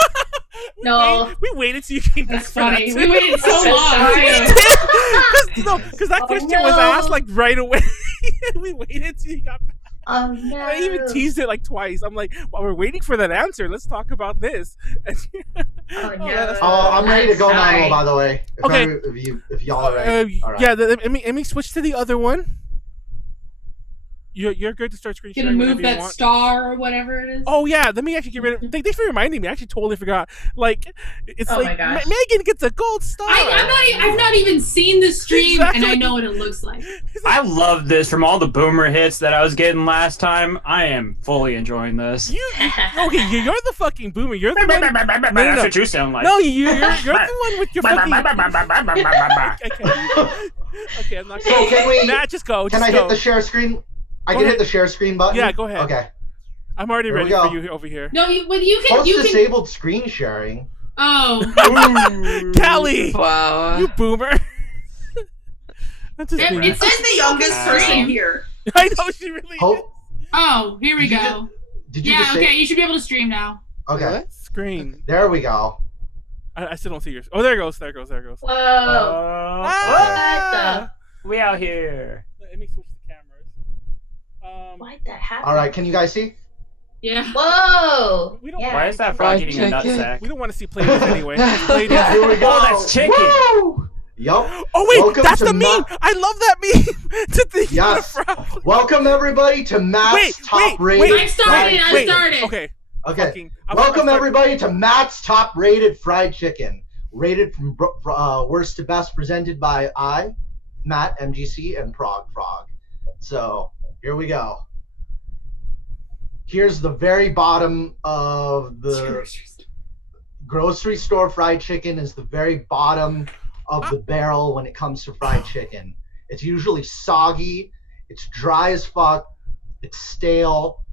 No. We waited till you came back That's for that funny. too. We waited so So long. sorry. too. Because that Oh, question was no. asked like right away. We waited till you got back. Oh no. I even teased it like twice. I'm like, while we're waiting for that answer, let's talk about this. Oh no. that's- Oh, I'm ready to go, Sorry. Manuel, by the way. Okay. If y'all are ready. All right. Yeah, let me switch to the other one. You're good to start screen Gonna sharing move whenever you that want. star or whatever it is. Oh yeah, let me actually get rid of. Thanks for reminding me. I actually totally forgot. Like, it's Oh my like gosh. Megan gets a gold star. I've not even seen the stream, and I Exactly. know what it looks like. I love this. From all the boomer hits that I was getting last time, I am fully enjoying this. Okay, you're the fucking boomer. You're the one. That's what you sound like. No, you're the one with your fucking. I can't. Okay, I'm not. So can we? Nah, just go. Can Just I go. hit the share screen? I Go can ahead. hit the share screen button. Yeah, go ahead. Okay. I'm already Here we ready go. for you over here. No, you Post can. disabled screen sharing. Oh, Callie, Wow. you boomer. That's just me. it's I'm the youngest person Screen. here. I know she really is. Ho- oh, here we Did you go. Did you Yeah, just okay, say? you should be able to stream now. Okay. Screen. There we go. I still don't see yours. Oh, there it goes. There it goes. There it goes. Whoa. Ah! We out here. Let me switch the cameras. Why'd that happen? All right. Can you guys see? Yeah. Whoa. We don't- Yeah. Why is that frog Fried eating a chicken. nutsack? We don't want to see Pleiades anyway. Pleiades. Yeah, here we go. Oh, that's chicken. Woo! Yup. Oh wait, Welcome that's to the meme. I love that meme. To think Yes. of the frog. Welcome everybody to Matt's top rated. I started. I Wait. started. Okay. Okay. Fucking- Welcome I'm- everybody to Matt's top rated fried chicken. Rated from worst to best, presented by I, Matt, MGC, and Frog. So here we go. Here's the very bottom of the grocery store fried chicken. Is the very bottom of the barrel when it comes to fried chicken. It's usually soggy. It's dry as fuck. It's stale.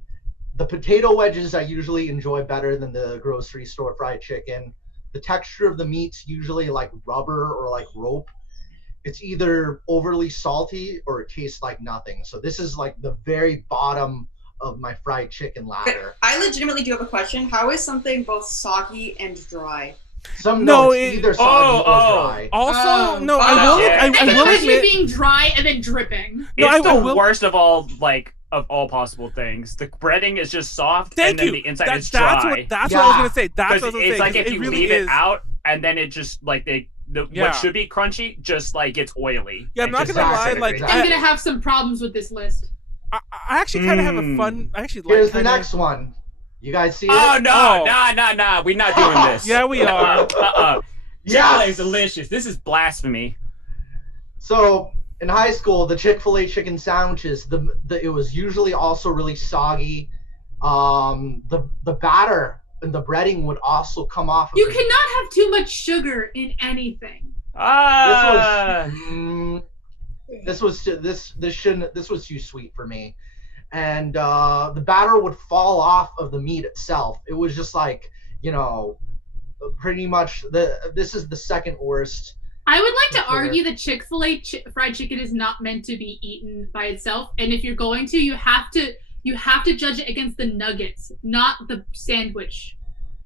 The potato wedges I usually enjoy better than the grocery store fried chicken. The texture of the meat's usually like rubber or like rope. It's either overly salty or it tastes like nothing. So this is like the very bottom of my fried chicken ladder. I legitimately do have a question. How is something both soggy and dry? No, It's either soggy or dry. Also, no, Oh, I will. yeah. I I will imagine it admit. being dry and then dripping. No, It's I the will- worst of all possible things. The breading is just soft, Thank and then you. the inside is That's dry. what I was gonna say. That's Because what I was gonna it's say. like 'cause if you really leave is. it out, and then it just like Yeah. what should be crunchy just like gets oily. Yeah, I'm It not just gonna lie. Exactly. Like, I'm gonna have some problems with this list. I actually kind of have a fun. I actually like. Here's the kinda- next one. You guys see Oh it? no, Oh. no, we're not doing this. Yeah, we are. Chick-fil-A is Yes. delicious. This is blasphemy. So in high school, the Chick-fil-A chicken sandwiches, it was usually also really soggy. The batter and the breading would also come off. Of You the- cannot have too much sugar in anything. This was too sweet for me, and the batter would fall off of the meat itself. It was just like, pretty much this is the second worst. I would like to Sugar. argue that Chick-fil-A fried chicken is not meant to be eaten by itself, and if you're going to, you have to judge it against the nuggets, not the sandwich.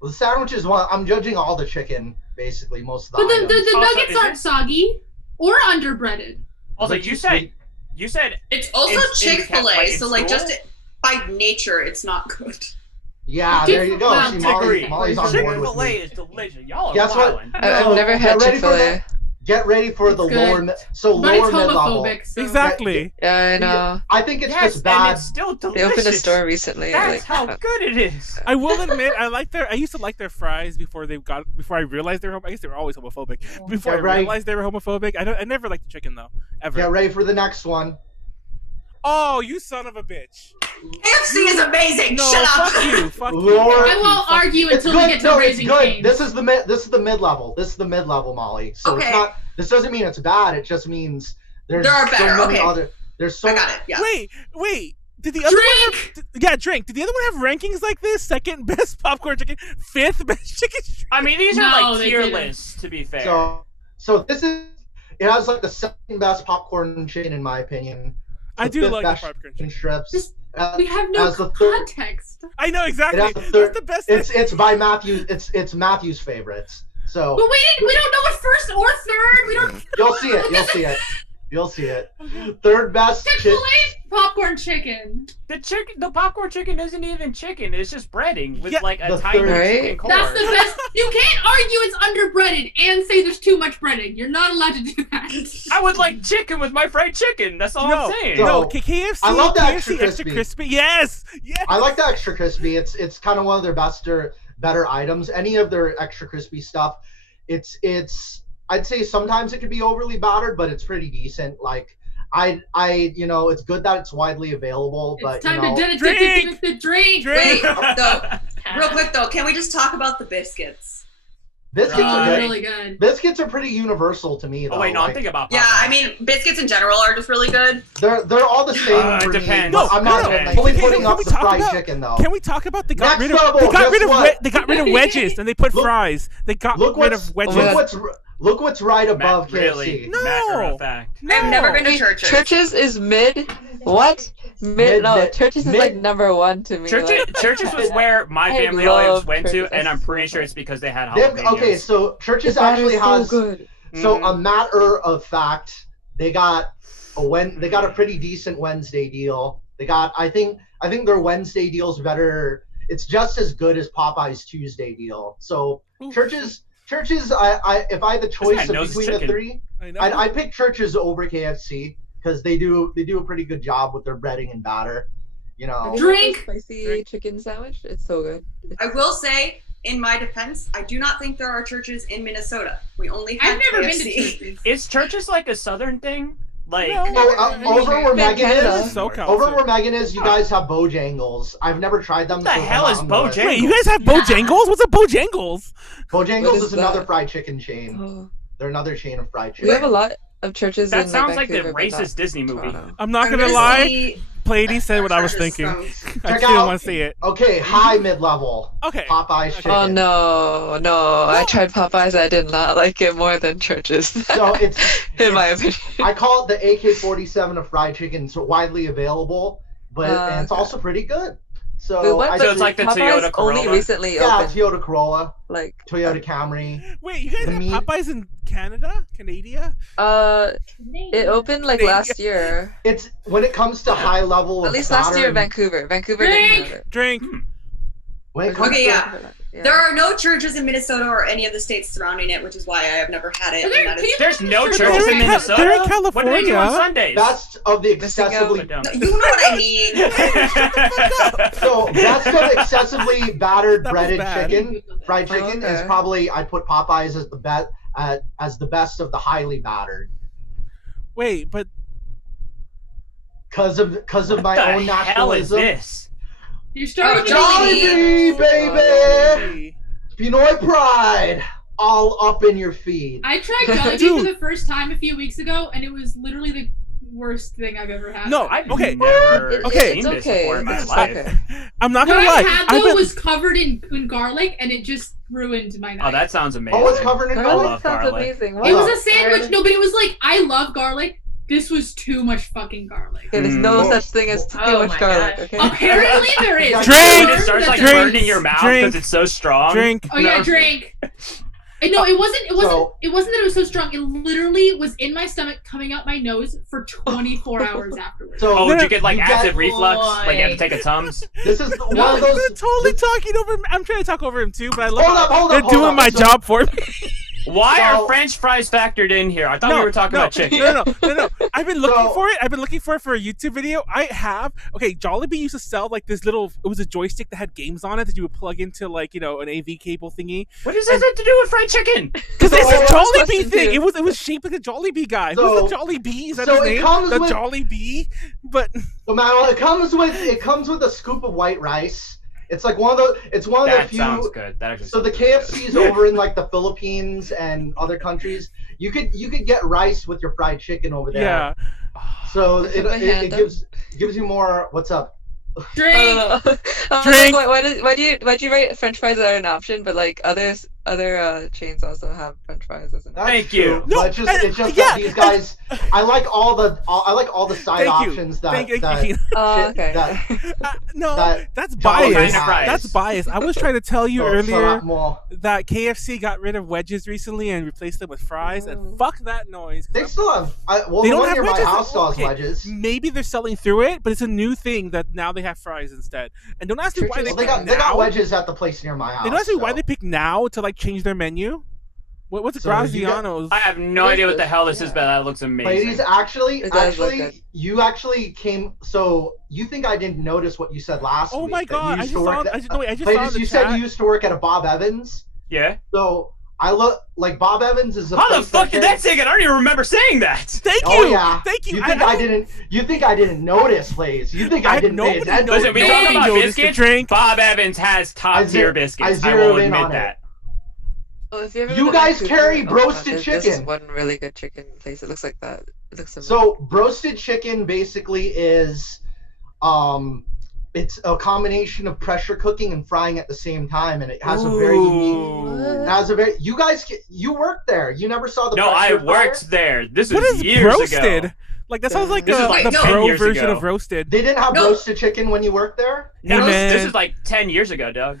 Well, the sandwiches one. I'm judging all the chicken basically, most of the But the items. the Also, nuggets is aren't it- soggy or underbreaded. Also, Like you too said sweet. It's also It's in Chick-fil-A, like so in like school? just by nature, it's not good. Yeah, there you go. Well, See, Chick-fil-A. Molly's on board with Chick-fil-A me. is delicious. Y'all are Guess what? wildin'. I've No, never get had ready for Chick-fil-A. Get ready for the It's good. lower But lower it's mid level. homophobic. So. Exactly. Yeah, I know. I think it's Yes, just and bad. it's still They delicious. opened a store recently. That's like, how good it is. I will admit, I used to like their fries before I realized they were. I guess they were always homophobic. Before Yeah, I right. realized they were homophobic, I never liked the chicken though, ever. Get ready for the next one. Oh, you son of a bitch! KFC is amazing. No, Shut up. fuck you, fuck you. Lord. I won't argue It's until we good. get to No, it's Raising good. Cane's. This is the mid level. This is the mid level, Molly. So Okay. it's not. This doesn't mean it's bad. It just means there's There are better, so many okay. other. There's so I got it. Yeah. Wait. Did the other one have, drink. Did the other one have rankings like this? Second best popcorn chicken, fifth best chicken. I mean, these No, are like they tier didn't. lists, to be fair. So this is. It has like the second best popcorn chicken in my opinion. I The do fifth like the best popcorn chicken chicken. strips. This- Uh, We have no as the third- context. I know exactly. It has the That's third- the best. It's by Matthew. It's Matthew's favorites. So But we don't know what first or third. We don't. you'll see it. You'll see it. You'll see it. Third best. Chick-fil-A popcorn chicken. The popcorn chicken isn't even chicken. It's just breading with Yeah, like a the tiny third- chicken core. That's the best. You can't argue it's underbreaded and say there's too much breading. You're not allowed to do that. I would like chicken with my fried chicken. That's all I'm saying. No, So, KFC. I love the KFC extra crispy. Yes. I like the extra crispy. It's kind of one of their better items. Any of their extra crispy stuff, it's I'd say sometimes it could be overly battered, but it's pretty decent. Like it's good that it's widely available, but It's time to Drink! the drink. Wait, real quick though, can we just talk about the biscuits? biscuits are good. Really good. Biscuits are pretty universal to me, though. Oh wait, no, I'm like, thinking about. Yeah, Popeyes. I mean, biscuits in general are just really good. they're all the same. It for me, depends. but I'm not No, fully can putting up we the talk fried about- chicken though. Can we talk about they got Next rid of level, they got guess rid of what? they got rid of wedges and they put Look- fries. They got Look rid of what's wedges. look what's right above Matt, really, KFC. No. matter of fact. I've never been to Wait, churches. Churches is mid. What? Mid- No, mid- Churches is mid- like number one to me. like- Churches was where my I family always love went to, churches. and I'm pretty sure it's because they had They have- jalapenos. okay, so churches The batter actually is so has good. so a matter of fact, they got a pretty decent Wednesday deal. They got I think their Wednesday deal's better. It's just as good as Popeye's Tuesday deal. So churches I if I had the choice guy knows between chicken. the three, I know. I'd pick churches over KFC because they do a pretty good job with their breading and batter. You know. Have you had the Drink. spicy Drink. chicken sandwich. It's so good. I will say, in my defense, I do not think there are churches in Minnesota. We only have I've never been to KFC. churches. Is churches like a southern thing? Like, No. Over where Megan Canada. is, SoCal, over too. where Megan is, you guys have Bojangles. I've never tried them. What the so hell I'm is not on the list. Bojangles? Wait, you guys have Bojangles? What's a Bojangles? Bojangles What is is another that? fried chicken chain. Oh. They're another chain of fried We have chicken. a lot of churches that in sounds like the Vancouver, but not racist Disney movie. Toronto. I'm not I'm gonna gonna lie. see Pleiades said what I was churches thinking. from- I Check didn't out- want to see it. Okay, high mid-level. Okay. Popeye's chicken. Oh no! I tried Popeyes. I did not like it more than churches. So it's in my opinion. I call it the AK-47 of fried chicken. It's widely available, but and it's Okay. also pretty good. So The one I So that it's like the Popeyes Toyota only Corolla? recently yeah, opened. Toyota Corolla, Like Toyota Camry. Wait, you guys The have meat- Popeyes in Canada? Canada? it opened like last year. It's when it comes to high level. At of least last year in batter and- Vancouver didn't have it. Drink. When it comes Okay, to, yeah. There are no churches in Minnesota or any of the states surrounding it, which is why I have never had it. Are there- and that can is- you- There's no But churches they're in in Ca- Minnesota. they're in What do they do on California. Sundays? best of the Missing out. excessively Dumb. No, you know what I mean. so best of excessively battered That was breaded bad. chicken, fried chicken is Okay. probably I'd put Popeyes as the best of the highly battered Wait, but because of What my the own hell is naturalism. this? You're starting to Jollibee, baby, hey, Pinoy pride, all up in your feed. I tried Jollibee Dude. for the first time a few weeks ago, and it was literally the worst thing I've ever had. No, I've okay. never Okay. seen It's this okay. before in my It's life. okay. I'm not What gonna I lie. had I've though been, was covered in garlic, and it just ruined my night. Oh, that sounds amazing. Oh, it's covered in I Garlic love sounds garlic. amazing. It was Wow. a sandwich. No, but it was like I love garlic. This was too much fucking garlic. Okay, there's no Mm. such thing as too Oh much my garlic. gosh. Okay. Apparently there is. Drink! When it starts like Drink! burning your mouth Drink! because it's so strong. drink. Oh yeah, No. drink. And no, it wasn't. It wasn't. So- It wasn't that it was so strong. It literally was in my stomach, coming out my nose for 24 hours afterwards. So Oh, did you get like You acid get- reflux? Like you have to Boy. take a Tums? this is one No, of those. They're totally talking over him. I'm trying to talk over him too, but I love Hold how up, hold they're up, hold doing up. my So- job for me. Why So- are French fries factored in here? I thought we were talking about chicken. No. I've been looking So- for it. I've been looking for it for a YouTube video. I have. Okay, Jollibee used to sell like this little. It was a joystick that had games on it that you would plug into like an AV cable thingy. What does this have to do with fried chicken? Because it's So- a Jollibee question thing. too. It was shaped like a Jollibee guy. So- Who's the Jollibee? Is that so his it name? comes The with- Jollibee. But So Manuel, it comes with a scoop of white rice. It's like one of the. It's one of the That few. sounds good. That actually So the sounds really good. KFCs over in like the Philippines and other countries, you could get rice with your fried chicken over there. yeah, So Put my hand it up. gives you more. What's up? Drink. I'm Drink. like, why do you write French fries that are an option, but like others other chains also have French fries, isn't it? That's Thank true, you. but No, it's just yeah, that these guys. I like all the side Thank you. options that Thank you. that Oh, shit- okay. that No, that that's Jolly biased. kind of fries. That's biased. I was trying to tell you so earlier more. that KFC got rid of wedges recently and replaced them with fries, and fuck that noise. 'Cause They still have. Well, They the don't one have near my wedges. house still has Okay, wedges. maybe they're selling through it, but it's a new thing that now they have fries instead. And don't ask me why they Well, pick they got now. wedges at the place near my house. They don't ask me why so. they pick now to like change their menu. What's So you got- Graziano's? I have no idea what the hell this is, but that looks amazing. Ladies, actually, It does look good. you actually came. So you think I didn't notice what you said last Oh week? my that you god! I used just to work saw. at- I just, no, wait, I just saw Ladies, in the you chat. said you used to work at a Bob Evans. Yeah. So I look like Bob Evans is a. How the place fuck did that that take it? I don't even remember saying that. Thank you. Oh yeah. Thank you. You think I didn't? You think I didn't notice, Blaze? You think I didn't pay nobody attention? knows. Listen, we Nobody talk about noticed the biscuits. drink. Bob Evans has top tier biscuits. I will zeroed in admit on it. that. Well, if you ever You go to guys Vancouver, carry oh, roasted This is chicken. one really good chicken place. It looks like that. It looks similar. So roasted chicken basically is, it's a combination of pressure cooking and frying at the same time, and it has a very unique. Ooh. It has a very. You guys, you worked there. You never saw the. No, I pressure fryer? worked there. This What was is years roasted? ago. Like that sounds like This is like the 10 pro years version ago. of roasted. They didn't have No. roasted chicken when you worked there. Hey, No, man. this is like 10 years ago, Doug.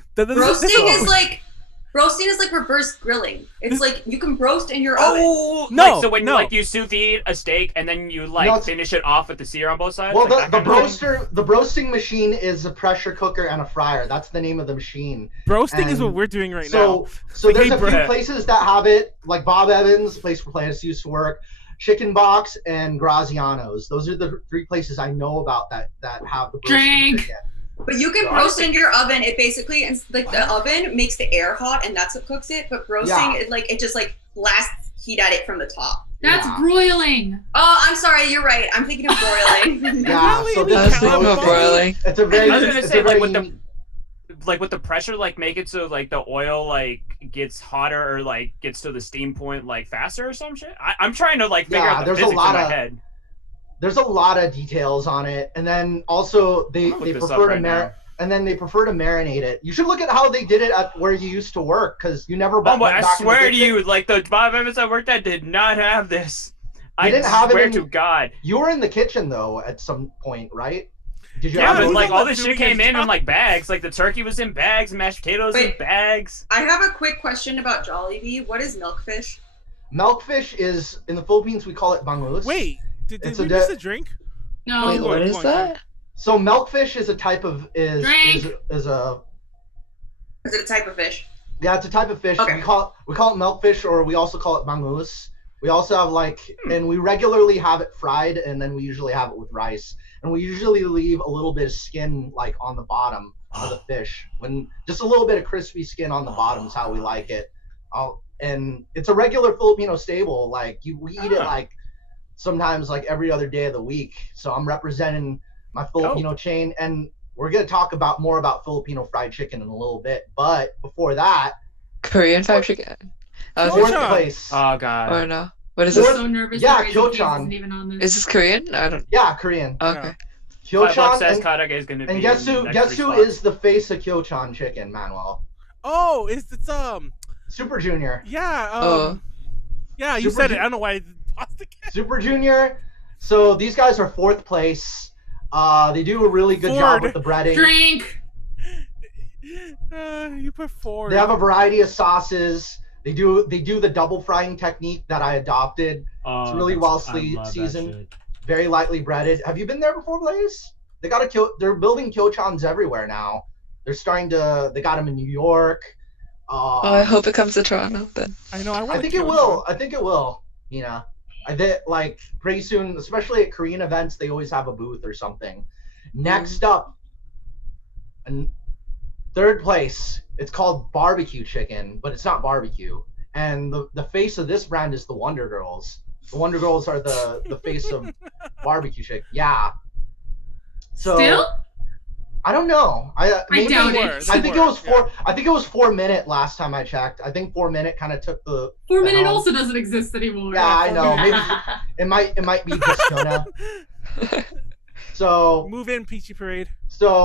Roasting is like reverse grilling. It's like you can roast in your oven. Oh, No, like, so when no. like you sous vide a steak and then you like No, it's- finish it off with the sear on both sides. Well, like the that kind of thing? the roasting machine is a pressure cooker and a fryer. That's the name of the machine. Roasting is and what we're doing right So, now. so Like, there's hey, a few bro- places that have it, like Bob Evans, the place where Pleiades used to work, Chicken Box, and Graziano's. Those are the three places I know about that have the roasted Drink. chicken. But you can roast in your oven. It basically, it's like the oven makes the air hot, and that's what cooks it. But roasting, Yeah. it just like blasts heat at it from the top. That's Yeah. broiling. Oh, I'm sorry. You're right. I'm thinking of broiling. Yeah, Really? so I this I is was thinking California? of broiling. It's a very. I was gonna it's say a very like with unique- the pressure like make it so like the oil like gets hotter or like gets to the steam point like faster or some shit. I'm trying to like figure Yeah, out the there's a physics lot in my of- head. There's a lot of details on it, and then also they I'm gonna look this prefer up to right now. and then they prefer to marinate it. You should look at how they did it at where you used to work, because you never. Oh went boy, I back in the swear to kitchen. you, like the Bob Evans I worked at did not have this. They I didn't have it swear in- to God. You were in the kitchen though at some point, right? Did you Yeah, have but those? like all not this shit doing came his in job. like bags. Like the turkey was in bags, mashed potatoes in Wait. bags. I have a quick question about Jollibee. What is milkfish? Milkfish is in the Philippines we call it bangus. Wait, did It's we a miss de- a drink? No. Wait, go what on, is go on, that? So milkfish is a type of Drink. is a Is it a type of fish? yeah, it's a type of fish. Okay. We call it milkfish, or we also call it bangus. We also have and we regularly have it fried, and then we usually have it with rice. And we usually leave a little bit of skin like on the bottom of the fish, when just a little bit of crispy skin on the bottom is how we like it. And it's a regular Filipino staple. Like we eat it like sometimes like every other day of the week. So I'm representing my Filipino chain, and we're gonna talk more about Filipino fried chicken in a little bit. But before that, Korean fried chicken. I was fourth Kyocha. place. Oh God. or no? What is I'm this? so nervous. Yeah, that Raising Cane's Kyocha. isn't even on this. Is this Korean? I don't. Yeah, Korean. Okay. $5 Kyocha, says and, Karage is gonna be. and guess in who? the next Guess 3 who spots. is the face of Kyochan chicken, Manuel? Oh, it's Super Junior. yeah Oh. yeah, you Super said it. Ju- I don't know why I paused again. Super Junior. So these guys are fourth place. They do a really good job with the breading. Drink. You put four. They have a variety of sauces. They do the double frying technique that I adopted. Oh, really that's- well I love that seasoned. shit. Very lightly breaded. Have you been there before, Blaze? They're building Kyochans everywhere now. They got them in New York. Oh, I hope it comes to Toronto then. I know. I want. I think it will. I think it will. You know, I think like pretty soon, especially at Korean events, they always have a booth or something. Next up, and third place, it's called barbecue chicken, but it's not barbecue. And the face of this brand is the Wonder Girls. The Wonder Girls are the face of barbecue chicken. Yeah. So Still? I don't know. I doubt They it. were, I they think were, it was 4. I think it was 4 minute last time I checked. I think 4 minute kind of took the. 4 minute helm. also doesn't exist anymore. Yeah, I know. Maybe it might be just Jonah. So Move in, Peachy Parade.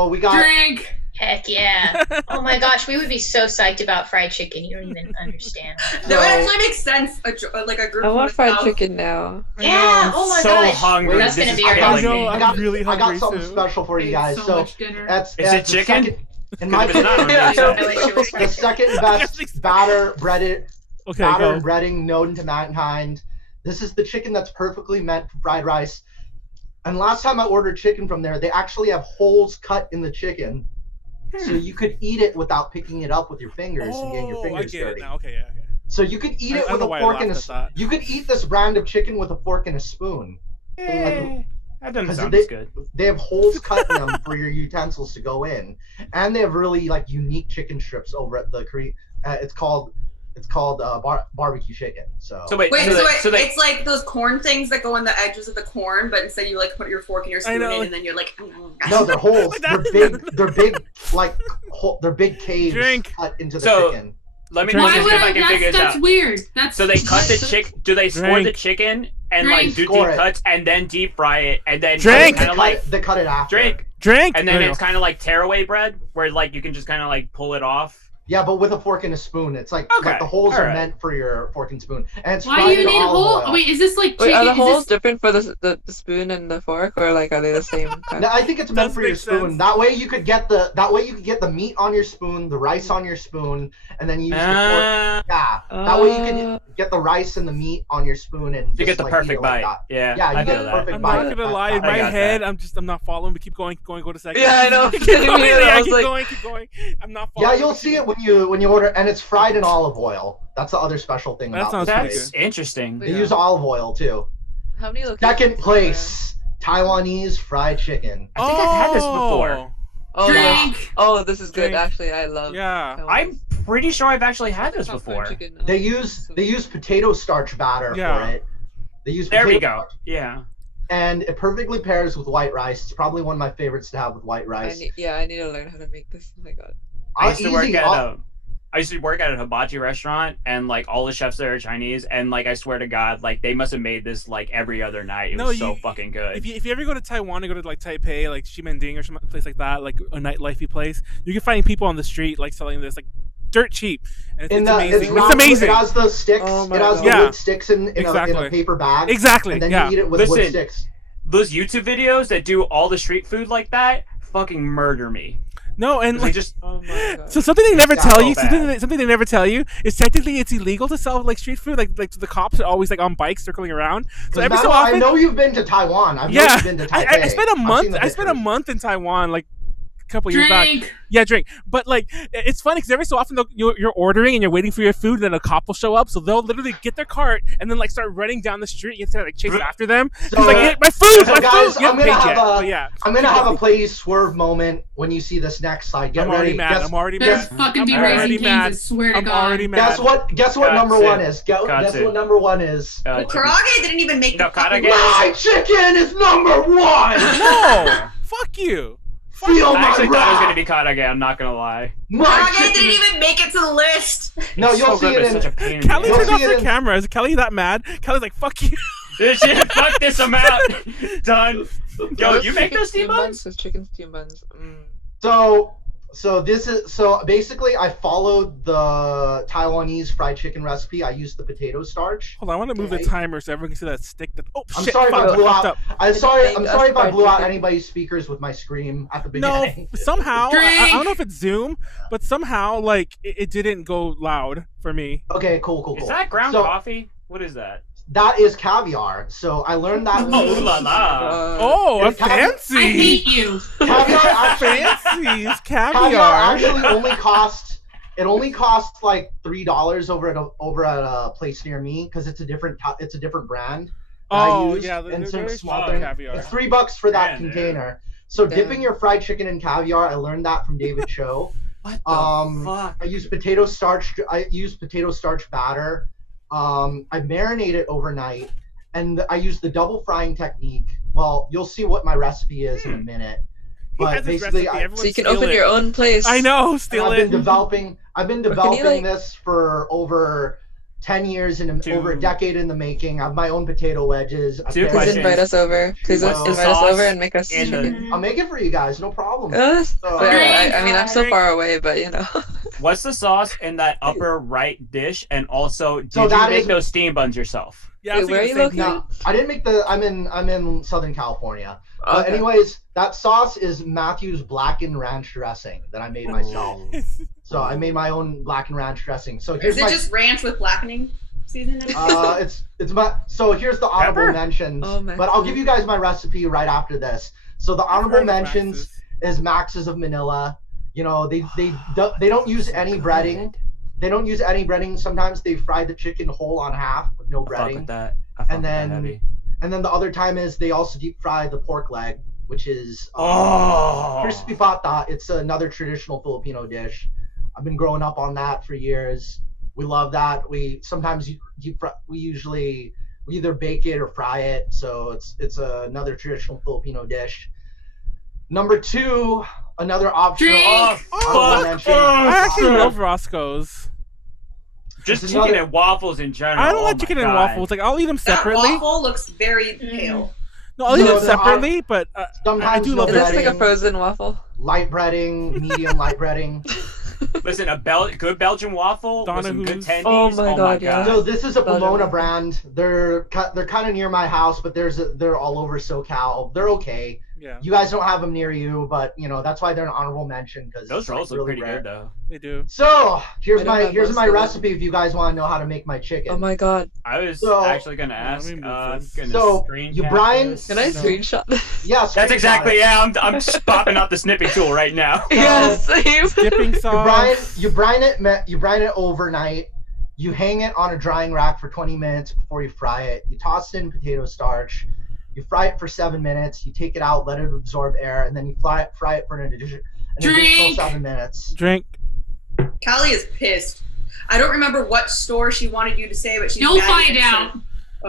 we got Drink. Heck yeah. Oh my gosh, we would be so psyched about fried chicken. You don't even understand. That would actually make sense. Like a group. I from want the fried South. chicken now. Yeah. Oh my so gosh. hungry. That's This gonna is be our killing next me. thing. I'm really I got hungry, something too. special for you guys. So much dinner. That's Is it the chicken? second- in my Because if it's not, I wish it was the fried second I best guess batter breaded Okay, batter go. and breading known to mankind. This is the chicken that's perfectly meant for fried rice. And last time I ordered chicken from there, they actually have holes cut in the chicken, so you could eat it without picking it up with your fingers and getting your I fingers get it dirty. now. Okay, yeah, okay. So you could eat I it don't with know a why I fork and laughed at that. you could eat this brand of chicken with a fork and a spoon. That doesn't 'Cause sound they- as good. They have holes cut in them for your utensils to go in, and they have really like unique chicken strips over at the Korean. It's called barbecue chicken. So Wait, Wait, so they- it's like those corn things that go on the edges of the corn, but instead you like put your fork and your spoon in, and then you're like. no, they're holes. They're big. They're big. Like they're big caves Drink. cut into the So- chicken. Let me Drink. see Why if would I can figure this that's out. weird. That's So they cut the chick. Do they score the Drink. chicken and Drink. like do Score deep it. cuts and then deep fry it and then Drink. kind of like They cut it after. drink Drink. and then There you it's go. kind of like tearaway bread where like you can just kind of like pull it off. Yeah, but with a fork and a spoon. It's like Okay, the holes are alright. meant for your fork and spoon, and it's Why fried do you in need a olive hole? oil. Wait, is this like Wait, chicken? are the Is holes this... different for the spoon and the fork, or like are they the same kind? No, I think it's meant Does for your make spoon. sense. That way you could get the meat on your spoon, the rice on your spoon, and then you use the fork. Yeah, that way you can get the rice and the meat on your spoon and You just, get the like, eat perfect it like bite. that. Yeah, Yeah, you I get feel the that. perfect I'm bite. not gonna lie. In I my got head, that. I'm not following. But keep going. Go to second. Yeah, I know. keep going. Me neither. Yeah, I was keep like- going. Keep going. I'm not following. Yeah, you'll see it when you order, and it's fried in olive oil. That's the other special thing That about sounds this pretty place. That's interesting. They use olive oil too. How many locations? Second place, Taiwanese fried chicken. I think I've had this before. Oh, yeah. Drink. Oh, this is good. Drink. Actually, I love. Yeah. I'm pretty sure I've actually had this before. They use potato starch batter Yeah. for it. They use There we potato go. starch, Yeah. and it perfectly pairs with white rice. It's probably one of my favorites to have with white rice. I need to learn how to make this. Oh my god. I used to work Easy, at a hibachi restaurant, and like all the chefs there are Chinese, and like I swear to God, like they must have made this like every other night. It No, was so you- fucking good. If you ever go to Taiwan and go to like Taipei, like Ximending or some place like that, like a nightlifey place, you can find people on the street like selling this like dirt cheap, and it's amazing. It's amazing. It has the sticks. Oh my it has God. the Yeah. wood sticks in a Exactly. paper bag. Exactly. And then Yeah. you eat it with wood Listen. sticks. Those YouTube videos that do all the street food like that fucking murder me. No, and 'Cause they like, just Oh my god. so something they never Yeah, tell so you, bad. something they never tell you is technically it's illegal to sell like street food. Like the cops are always like on bikes circling around. So every so I often, know you've been to Taiwan. I've yeah, been to Taipei. I spent a I've month. seen the I spent a pictures. month in Taiwan, like a couple years back. Drink. Yeah, drink. But like, it's funny because every so often you're ordering and you're waiting for your food, and then a cop will show up. So they'll literally get their cart and then like start running down the street. You have to like chase after them. So, He's like, "Yeah, my food, so my guys, food. You I'm haven't gonna paid have yet." a- But yeah, I'm gonna have a play swerve moment when you see this next slide. Get I'm ready. already mad. Guess, I'm already There's mad. fucking I'm be already Raising mad. Cane's, I swear to I'm God. already mad. guess what Got number it. one is? Guess Got it. what number one is? Well, Karage didn't even make No, the fucking Karage- My chicken is number one. No, fuck you. Fuck Feel you. I my actually thought it was wrath. gonna be caught again. I'm not gonna lie. My Karage chicken didn't is... even make it to the list. No, It's you'll so see good, but it it's in. such a pain in the Callie You'll turned see off it her in- camera. Is Callie that mad? Callie's like, "Fuck you." This shit, fuck this amount. Done. Yo, you make those steam buns? Those chicken steam buns. So basically I followed the Taiwanese fried chicken recipe. I used the potato starch. Hold on, I want to move the Okay. timer so everyone can see that stick. That I'm shit! sorry if fuck, I blew fucked out. up. I'm sorry make us if I fried blew out chicken? anybody's speakers with my scream at the No, beginning. somehow I Drink. don't know if it's Zoom, but somehow like it didn't go loud for me. Okay, cool. Is that ground So- coffee? What is that? That is caviar. So I learned that. Oh, ooh la la. Oh, Yeah, a fancy. I hate you. Caviar actually, Fancy it's caviar caviar. actually only costs. It only costs like $3 over at a place near me because it's a different brand. that I Oh used, yeah, and they're some very small small thing. caviar. It's $3 for that Man, dude. container. So Damn. dipping your fried chicken in caviar, I learned that from David Cho. What the fuck? I use potato starch. I use potato starch batter. I marinate it overnight, and I use the double frying technique. Well, you'll see what my recipe is in a minute. He has But his basically, recipe. Everyone So you can steal open it. your own place. I know, steal I've been it. developing. I've been Or can you, developing like- this for over 10 years and over a decade in the making. I have my own potato wedges. Two Please questions. invite us over. Please What's the invite us sauce over and make us in the- chicken. I'll make it for you guys, no problem. But I mean, I'm so Drink. far away, but you know. What's the sauce in that upper right dish? And also, did So you that make is- those steam buns yourself? Yeah, I was Wait, where are thinking you the same located? No, I didn't make the. I'm in Southern California. But Okay. anyways, that sauce is Matthew's blackened ranch dressing that I made myself. thing. So I made my own blackened ranch dressing. So here's Is it my. just ranch with blackening season? It's my. So here's the honorable Pepper? mentions. Oh, But I'll give you guys my recipe right after this. So the I've honorable heard of mentions Max's. is Max's of Manila. You know, they don't use any breading. They don't use any breading. Sometimes they fry the chicken whole on half with no I fuck with breading. that. I fuck And with that then heavy. And then the other time is they also deep fry the pork leg, which is Oh. crispy pata. It's another traditional Filipino dish. I've been growing up on that for years. We love that. We sometimes deep fry. We either bake it or fry it. So it's another traditional Filipino dish. Number 2, another optional. Drink. honorable mention. I actually love Roscoe's. Just It's chicken another- and waffles in general. I don't like Oh my chicken and God. waffles. Like I'll eat them That separately. waffle looks very pale. No, I'll eat No, them no, separately, but I Sometimes do no love Is the this like a breading, frozen waffle? light breading, medium light breading. Listen, good Belgian waffle with some good Donahue's. tendies. Oh my God, yeah. So this is a Belgian Pomona waffle. brand. They're kind of near my house, but they're all over SoCal. They're okay. Yeah, You guys don't have them near you, but you know that's why they're an honorable mention because Those rolls look pretty rare. good though. they do. So here's I don't my have here's most my of them. recipe if you guys want to know how to make my chicken. Oh my God. I was So- actually gonna ask. let me move I'm this. gonna So, screen you cap brine- this. Can I No. screenshot this? Yeah, That's exactly. it. Yeah, I'm just popping out the snipping tool right now. Yes, same. Dipping sauce. You brine it overnight. You hang it on a drying rack for 20 minutes before you fry it. You toss in potato starch. You fry it for 7 minutes. You take it out, let it absorb air, and then you fry it for an additional Drink. 7 minutes. Drink. Callie is pissed. I don't remember what store she wanted you to say, but she's You'll mad find you out. said-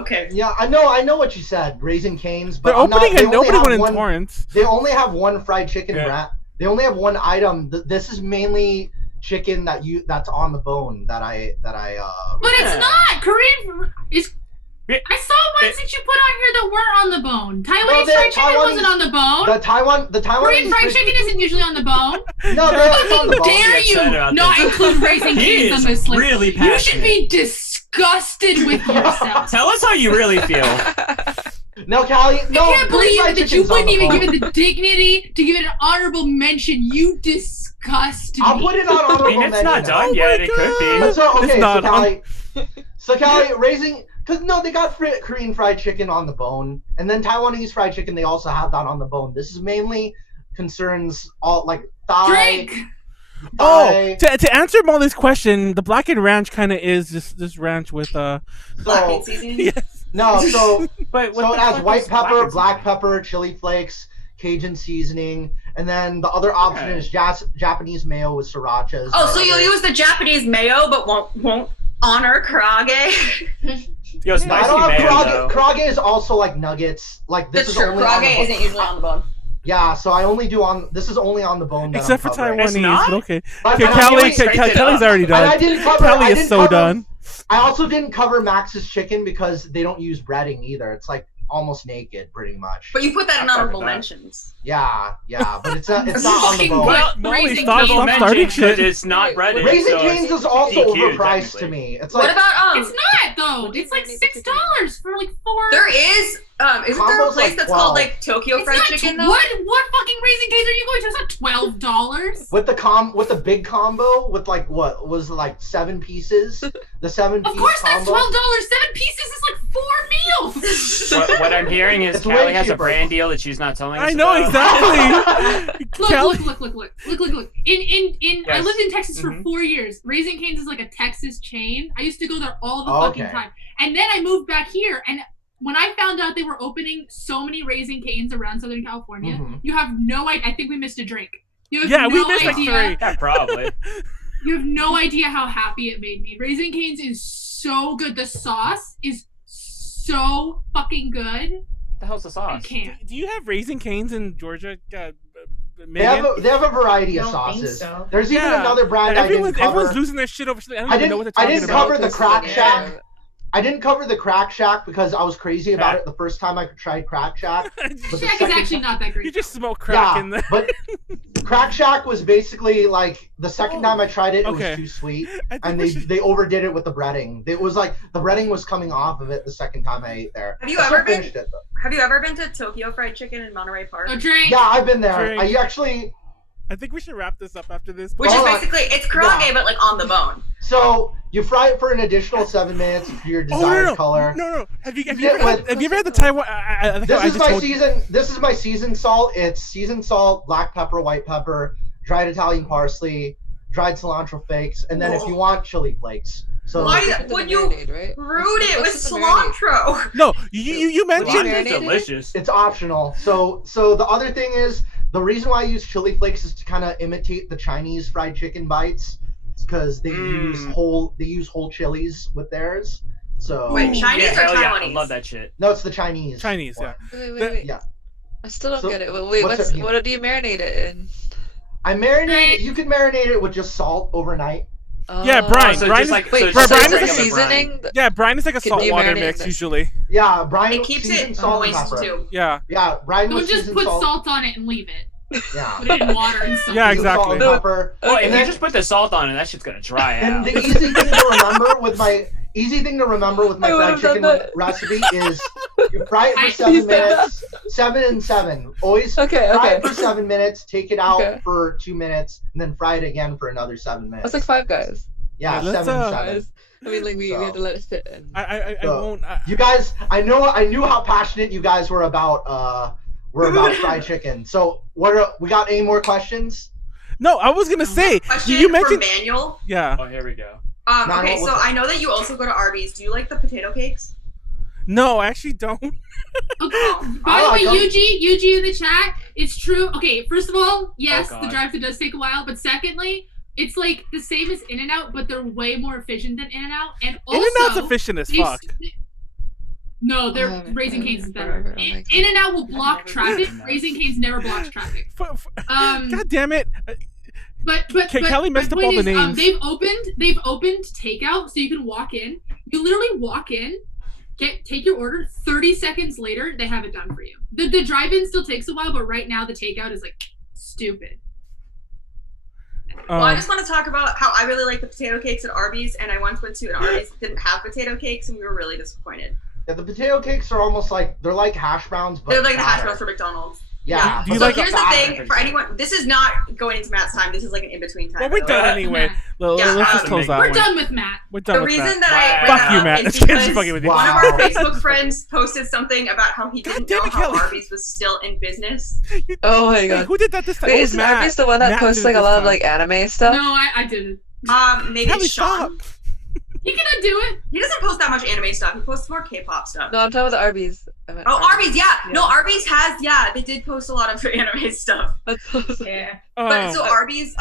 Okay. Yeah, I know what you said. Raising Cane's, but They're I'm not- opening they a only nobody have one in one- Torrance. They only have one fried chicken Yeah. brand. They only have one item. This is mainly chicken that's on the bone that I But Yeah. it's not Korean. It's. Yeah. I saw ones that you put on here that weren't on the bone. Taiwanese No, fried chicken Taiwanese- wasn't on the bone. the Taiwan Korean fried chicken isn't usually on the bone. No, it's on the How bone. dare Get you upset about not this. include Raising He Cane's is on this list? really You should passionate. be disgusted with yourself. Tell us how you really feel. No, Callie. No, I can't Korean believe fried that you chicken's on wouldn't the even bone. give it the dignity to give it an honorable mention. You disgust me. I'll put it on I honorable mean, it's not mention. done Oh yet. my It could be. God. So It's okay, not so Callie raising because no, they got Korean fried chicken on the bone, and then Taiwanese fried chicken they also have that on the bone. This is mainly concerns all like thigh. Drink. Oh, thigh. to answer Molly's question, the blackened ranch kind of is just this ranch with So Blackened seasoning. yes. no, so But so it has white pepper, black pepper, chili flakes, Cajun seasoning, and then the other option Okay. is Japanese mayo with sriracha. Oh, so you'll use the Japanese mayo, but won't honor karage? Yo, I spicy don't have mayo karage. though. Karage is also like nuggets. Like this That's is true. only on the Karage bone. isn't usually on the bone. Yeah, so I only do on. This is only on the bone. that Except for I'm covering. It's Taiwanese, not? but okay. But Okay, I'm Callie, doing straight it Callie's up. already And I done. didn't cover. Callie I is didn't so cover, done. I also didn't cover Max's chicken because they don't use breading either. It's like almost naked, pretty much. But you put that in I fuck honorable with that. mentions. Yeah, but it's not. It's not on the Fucking bone. what? Molly, Raising stop Cane's. starting Mentioned shit. 'cause It's not breaded. Raising so Cane's it's is also DQ, overpriced to technically. me. It's What like about It's not though. It's like $6 for like 4. There is isn't there a Combo's place like that's 12. called like Tokyo It's Fried not Chicken tw- though? What fucking Raising Cane's are you going to? It's not $12. with the big combo with like what was it, like 7 pieces. The 7-piece Of course, that's combo. $12. 7 pieces is like 4 meals. What I'm hearing is It's way Callie has a cheaper. brand deal that she's not telling us I know about. exactly. Look, Callie- look. In I Yes. lived in Texas for Mhm. 4 years. Raising Cane's is like a Texas chain. I used to go there all the Oh, fucking okay. time. And then I moved back here, and when I found out they were opening so many Raising Cane's around Southern California, Mhm. you have no idea. I think we missed a drink. You have Yeah, no we missed like idea. 3. Yeah, probably. You have no idea how happy it made me. Raising Cane's is so good. The sauce is so fucking good. What the hell's the I sauce? can't. Do you have Raising Cane's in Georgia, They have a variety of Don't think sauces. so. There's even another brand Everyone's I didn't cover. losing their shit over something. I don't even know what they're I talking didn't about. cover the Crack Yeah. Shack. I didn't cover the Crack Shack because I was crazy about it the first time I tried Crack Shack. But the Shack is second- actually not that You great. just smoke crack Yeah, in there. but Crack Shack was basically like the second time I tried it, it Okay. was too sweet, I think and we should- they overdid it with the breading. It was like the breading was coming off of it the second time I ate there. Have you I still ever been- finished it, though. Have you ever been to Tokyo Fried Chicken in Monterey Park? A drink. Yeah, I've been there. Drink. I actually. I think we should wrap this up after this. Which is Hold on. basically, it's karage, Yeah. but like on the bone. So you fry it for an additional 7 minutes for your Oh, desired no. color. No. Have you Yeah, ever had the Taiwan? I think This I is just my told- season. This is my seasoned salt. It's seasoned salt, black pepper, white pepper, dried Italian parsley, dried cilantro flakes, and then if you want, chili flakes. So Why That's the would you marinade, right? ruin it with That's the marinade. cilantro? No, you Well, mentioned. it's marinated? delicious. it's optional. So the other thing is the reason why I use chili flakes is to kind of imitate the Chinese fried chicken bites, because they use whole chilies with theirs. So Wait, Chinese Yeah, or hell yeah, I Taiwanese? love that shit. no, it's the Chinese. Chinese, yeah. Wait. Yeah. I still don't So, get it. Wait, what's it- what do you marinate it in? I marinate it. You can marinate it with just salt overnight. Yeah, Brian. So Brian just is- like, Wait, so so just Brian is is it a the regular brine. seasoning? Yeah, brine is like a Can you saltwater marinate mix this? usually. Yeah, brine It keeps seasoned it salt and moist pepper. too. Yeah. Yeah, brine Don't with just seasoned put salt. salt on it and leave it. Yeah. Put it in water and salt. Yeah, Seasoned salt exactly. and No. pepper. Well, if And you then- just put the salt on it, that shit's gonna dry And out. the easy thing to remember with my I fried would've chicken done that. recipe is you fry it I- for 7 You said that. minutes, 7 and 7. Always Okay, fry okay. it for 7 minutes, take it out Okay. for 2 minutes, and then fry it again for another 7 minutes. That's like Five Guys. Yeah, Yeah, let's, 7 and uh, 7. Guys. I mean, like we had to let it sit. And... I So, won't. You guys, I knew how passionate you guys were about fried chicken. So we got any more questions? No, I was gonna say. Question You mentioned. for Manuel. Yeah. Oh, here we go. Manuel, Okay, so what's- I know that you also go to Arby's. Do you like the potato cakes? No, I actually don't. Okay. I By the like way, them. Yuji in the chat, it's true. Okay, first of all, yes, Oh, the God. drive-thru does take a while, but secondly, it's like the same as In-N-Out, but they're way more efficient than In-N-Out, and also In-N-Out's efficient as they fuck. No, I they're haven't Raising tried Cane's it. is I better. don't like it. In-N-Out will block traffic. No. Raising Cane's never blocks traffic. God damn it! But Callie messed my up all point the is, names. they've opened takeout, so you can walk in. You literally walk in, take your order. 30 seconds later, they have it done for you. The drive-in still takes a while, but right now the takeout is like stupid. Well, I just want to talk about how I really like the potato cakes at Arby's, and I once went to an Arby's that didn't have potato cakes, and we were really disappointed. Yeah, the potato cakes are almost like they're like hash browns, but They're like the hash fatter. browns for McDonald's. Yeah. Do you but like So they're here's the fatter. thing for anyone. This is not going into Matt's time. This is like an in-between time. Well, we're by the way. done anyway. Matt. Yeah, Let's just um, close that We're one. done with Matt. We're done The with reason that. that I Fuck bring you, that Matt. up It's is just because fucking with you. one of our Wow. Facebook friends posted something about how he God didn't damn know it, how Kelly. Arby's was still in business. Oh my Hey, god. who did that this time? Wait, It was is Matt. Arby's the one that Matt posts did it like a this lot of time. like anime stuff? No, I didn't. Maybe Kelly, Sean. stop. He cannot do it. He doesn't post that much anime stuff. He posts more K-pop stuff. No, I'm talking about the Arby's. I meant Oh, Arby's, yeah. No, Yeah. Arby's has, yeah, they did post a lot of anime stuff. Yeah. But so Oh. Arby's,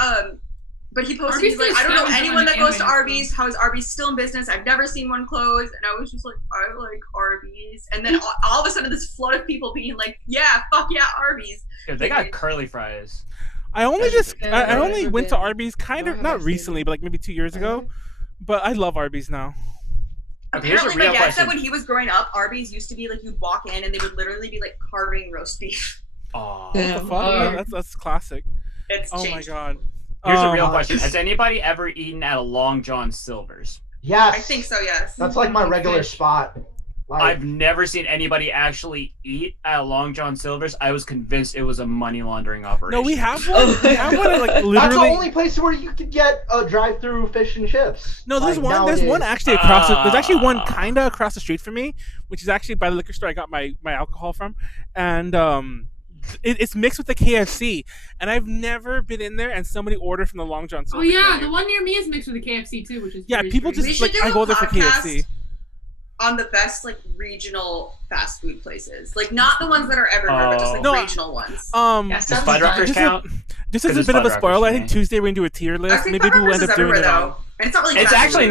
but he posted, Arby's he's like, is I don't know seven anyone on that goes to anime, Arby's. How is Arby's still in business? I've never seen one close. And I was just like, I like Arby's. And then all of a sudden, this flood of people being like, yeah, fuck yeah, Arby's. Dude, they got curly fries. I only just Yeah, I I've only never went to been. Arby's kind Nor of have I not seen recently, it. but like maybe 2 years ago. But I love Arby's now. Okay, here's a Apparently, my real dad said question. when he was growing up, Arby's used to be like, you'd walk in and they would literally be like carving roast beef. Aw. What the fuck? That's classic. It's Oh my changed. god. Here's a real Um, question. Has anybody ever eaten at a Long John Silver's? Yes. I think so, yes. That's like my regular Fish. spot. Like, I've never seen anybody actually eat at a Long John Silver's. I was convinced it was a money laundering operation. No, we have one. Oh, We have one at, like that's the literally. only place where you could get a drive-through fish and chips. No, there's Like, one. There's one nowadays. actually across. There's actually one Ah. kinda across the street from me, which is actually by the liquor store I got my alcohol from, and it's mixed with the KFC. And I've never been in there and somebody ordered from the Long John Oh Silver's. yeah, menu. the one near me is mixed with the KFC too, which is Yeah, very people strange. just We like should do I a go there for podcast KFC. on the best like regional fast food places. Like not the ones that are everywhere, but just like No, I- regional ones. Yeah, Does sounds Fuddruckers fun. Just count? Just as 'Cause a it's bit of a Fuddruckers spoiler, for I think me. Tuesday we're gonna do a tier I list. think Maybe we'll Fuddruckers end is up doing everywhere it on. though. And it's not really It's fast actually food.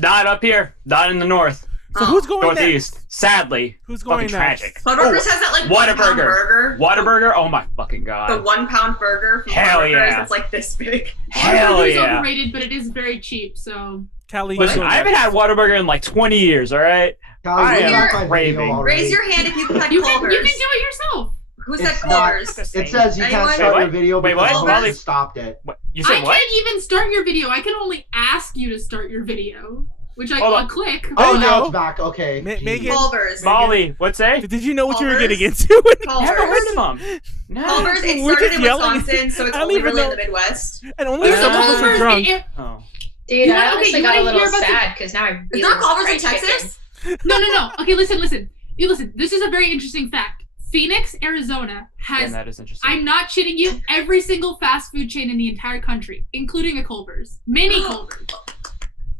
not up here. Not in the north. So who's going Northeast. next? Wsadly. Who's going Fucking next? tragic. Butterburgers has that like Whataburger. 1 pound burger. Whataburger? Oh my fucking god. The 1 pound burger from Hell Butterburgers yeah. that's like this big. Hell Whataburger is yeah. overrated, but it is very cheap. So Callie, Listen, I haven't had Whataburger in like 20 years, alright? Callie, I you am got my video craving. already. Raise your hand if you've had you can Culver's. do it yourself. Who said It's not- Culver's? It says you Anyone? can't start Wait, your video wait, because what? Culver's Molly- stopped it. What? You I said what? can't even start your video. I can only ask you to start your video, which Hold I'll on. click. There Oh, you now go. it's back. Okay. Ma- Jeez. Megan- Culver's. Molly, what's that? Did you know what you were Culver's? getting into? Never heard of Culver's. them. No. Culver's. It We're started just in yelling. Wisconsin, so it's I don't only even really in know. the Midwest. And only There's some a of us are Culver's drunk. in- Oh. Dude, You I wanna- honestly okay, you got a wanna little hear about the- sad because now I really Is there want Culver's in fried chicken. Texas? No. Okay, listen. You listen. This is a very interesting fact. Phoenix, Arizona And has. that is interesting. I'm not shitting you. Every single fast food chain in the entire country, including a Culver's, mini Culver's.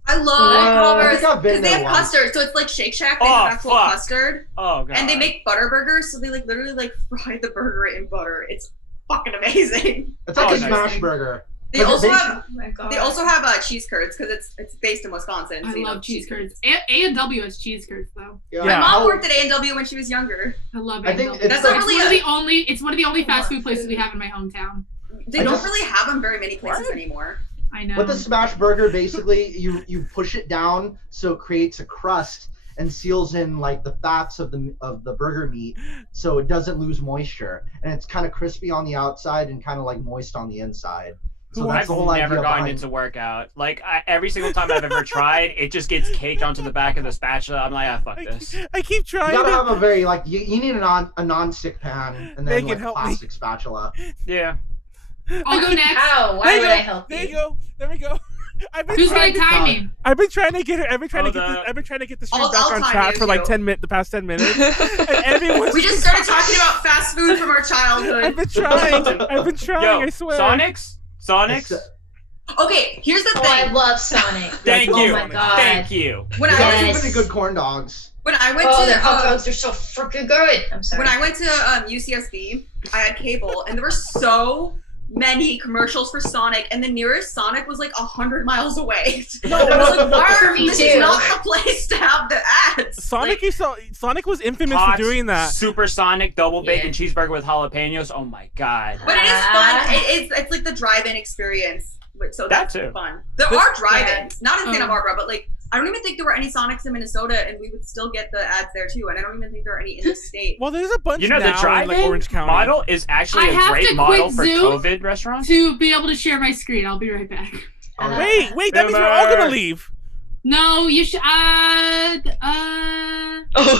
I love I Culver's think I've been because they there have once. custard. So it's like Shake Shack. They Oh, have actual fuck. custard. Oh god. And they make butter burgers, so they like literally like fry the burger in butter. It's fucking amazing. It's like Oh, a nice. smash burger. They But also they- have Oh my god. they also have cheese curds because it's based in Wisconsin. I so you know love cheese curds. curds. A&W has cheese curds though. Yeah. My mom I'll- worked at A&W when she was younger. I love I think A&W. it's That's not like- really It's one of the only fast food places we have in my hometown. They I don't just- really have them very many places What? anymore. I know. With the smash burger, basically, you push it down so it creates a crust and seals in like the fats of the burger meat, so it doesn't lose moisture, and it's kind of crispy on the outside and kind of like moist on the inside. So that's I've the whole never idea gotten behind. into workout. Like every single time I've ever tried, it just gets caked onto the back of the spatula. I'm like, fuck this. I keep You trying gotta to. have a very like you need a non-stick pan and then Megan, like a help me. plastic spatula. Yeah. I'll go next. How? There Why you would go. I help There you? you go. There we go. I've been Who's trying gonna to, time me? I've been trying to get her. I've been trying to Hold get. up. I've been trying to get the stream I'll back on time track you, for like too. the past 10 minutes. And everyone's We just started talking about fast food from our childhood. I've been trying. I've been trying. Yo, I swear. Sonics? Okay, here's the Oh, I thing. love Sonic. Thank Oh you. my god. Thank you. When You I guys Yes. have pretty good corn dogs. when I went Oh, to their hot dogs are so freaking good. I'm sorry. when I went to UCSB, I had cable, and there were so many commercials for Sonic, and the nearest Sonic was like 100 miles away. No, I was like, why For are me this too. is not the place to have the ads? Sonic, Like, Sonic was infamous Hot, for doing that. Supersonic double bacon Yeah. cheeseburger with jalapenos. Oh my god. but it is fun. It's like the drive-in experience. So That that's too. fun. There But- are drive-ins, not in Santa Oh. Barbara, but like I don't even think there were any Sonics in Minnesota, and we would still get the ads there too. And I don't even think there are any in the state. Well, there's a bunch You know, now the in like drive-in Orange County. model is actually I a have great to model quit for Zoom COVID restaurants. To be able to share my screen, I'll be right back. Wait, that means we're all gonna Boomer. leave. No, you should. Oh,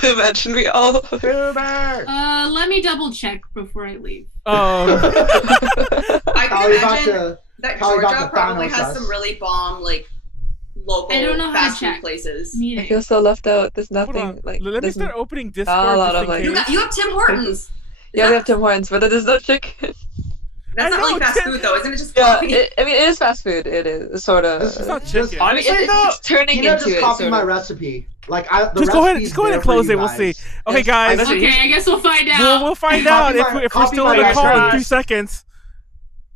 imagine we all. Boomer. Let me double check before I leave. Oh, I can Callie got imagine to that Callie got Georgia the probably Thanos has us. some really bomb like local I don't know how to fast food check. places. I Meeting. feel so left out. There's hold nothing on. like. Let me there's start opening not Discord a lot just of, in like- case. You have Tim Hortons. Yeah, we have Tim Hortons, but there's no chicken. That's I not really know, fast Tim- food though, isn't it? Just Yeah, coffee. I mean, it is fast food. It is sort of. This is not just- chicken. I mean, Honestly, though, it's turning Tina into just it. copied Sort my of. recipe. Like the Just go ahead recipe's and there close for it. you We'll guys. see. Okay, Yes, guys. Listen, Okay, I guess we'll find out. We'll find Copy out my- if we're copy still my on the call in restaurant. 2 seconds.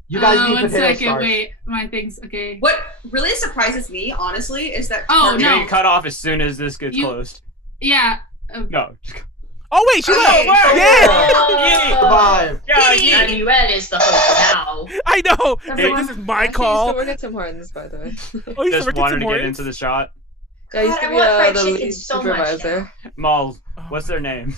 You guys need 1 potato second, starch. wait. My thing's okay. What really surprises me, honestly, is that Oh, Target- You're no. getting cut off as soon as this gets You- closed. Yeah. No. Oh wait, she Okay. left. Yeah, Survive. Manuel is the host now. I know. It's like, Everyone- this is my Actually, call. I used to work at Tim Hortons, by the way. Oh, you Just still work at wanted Tim to get Hortons? into the shot. I used God, to I be want fried the chicken lead so much now. supervisor. Mal, Oh. what's their name?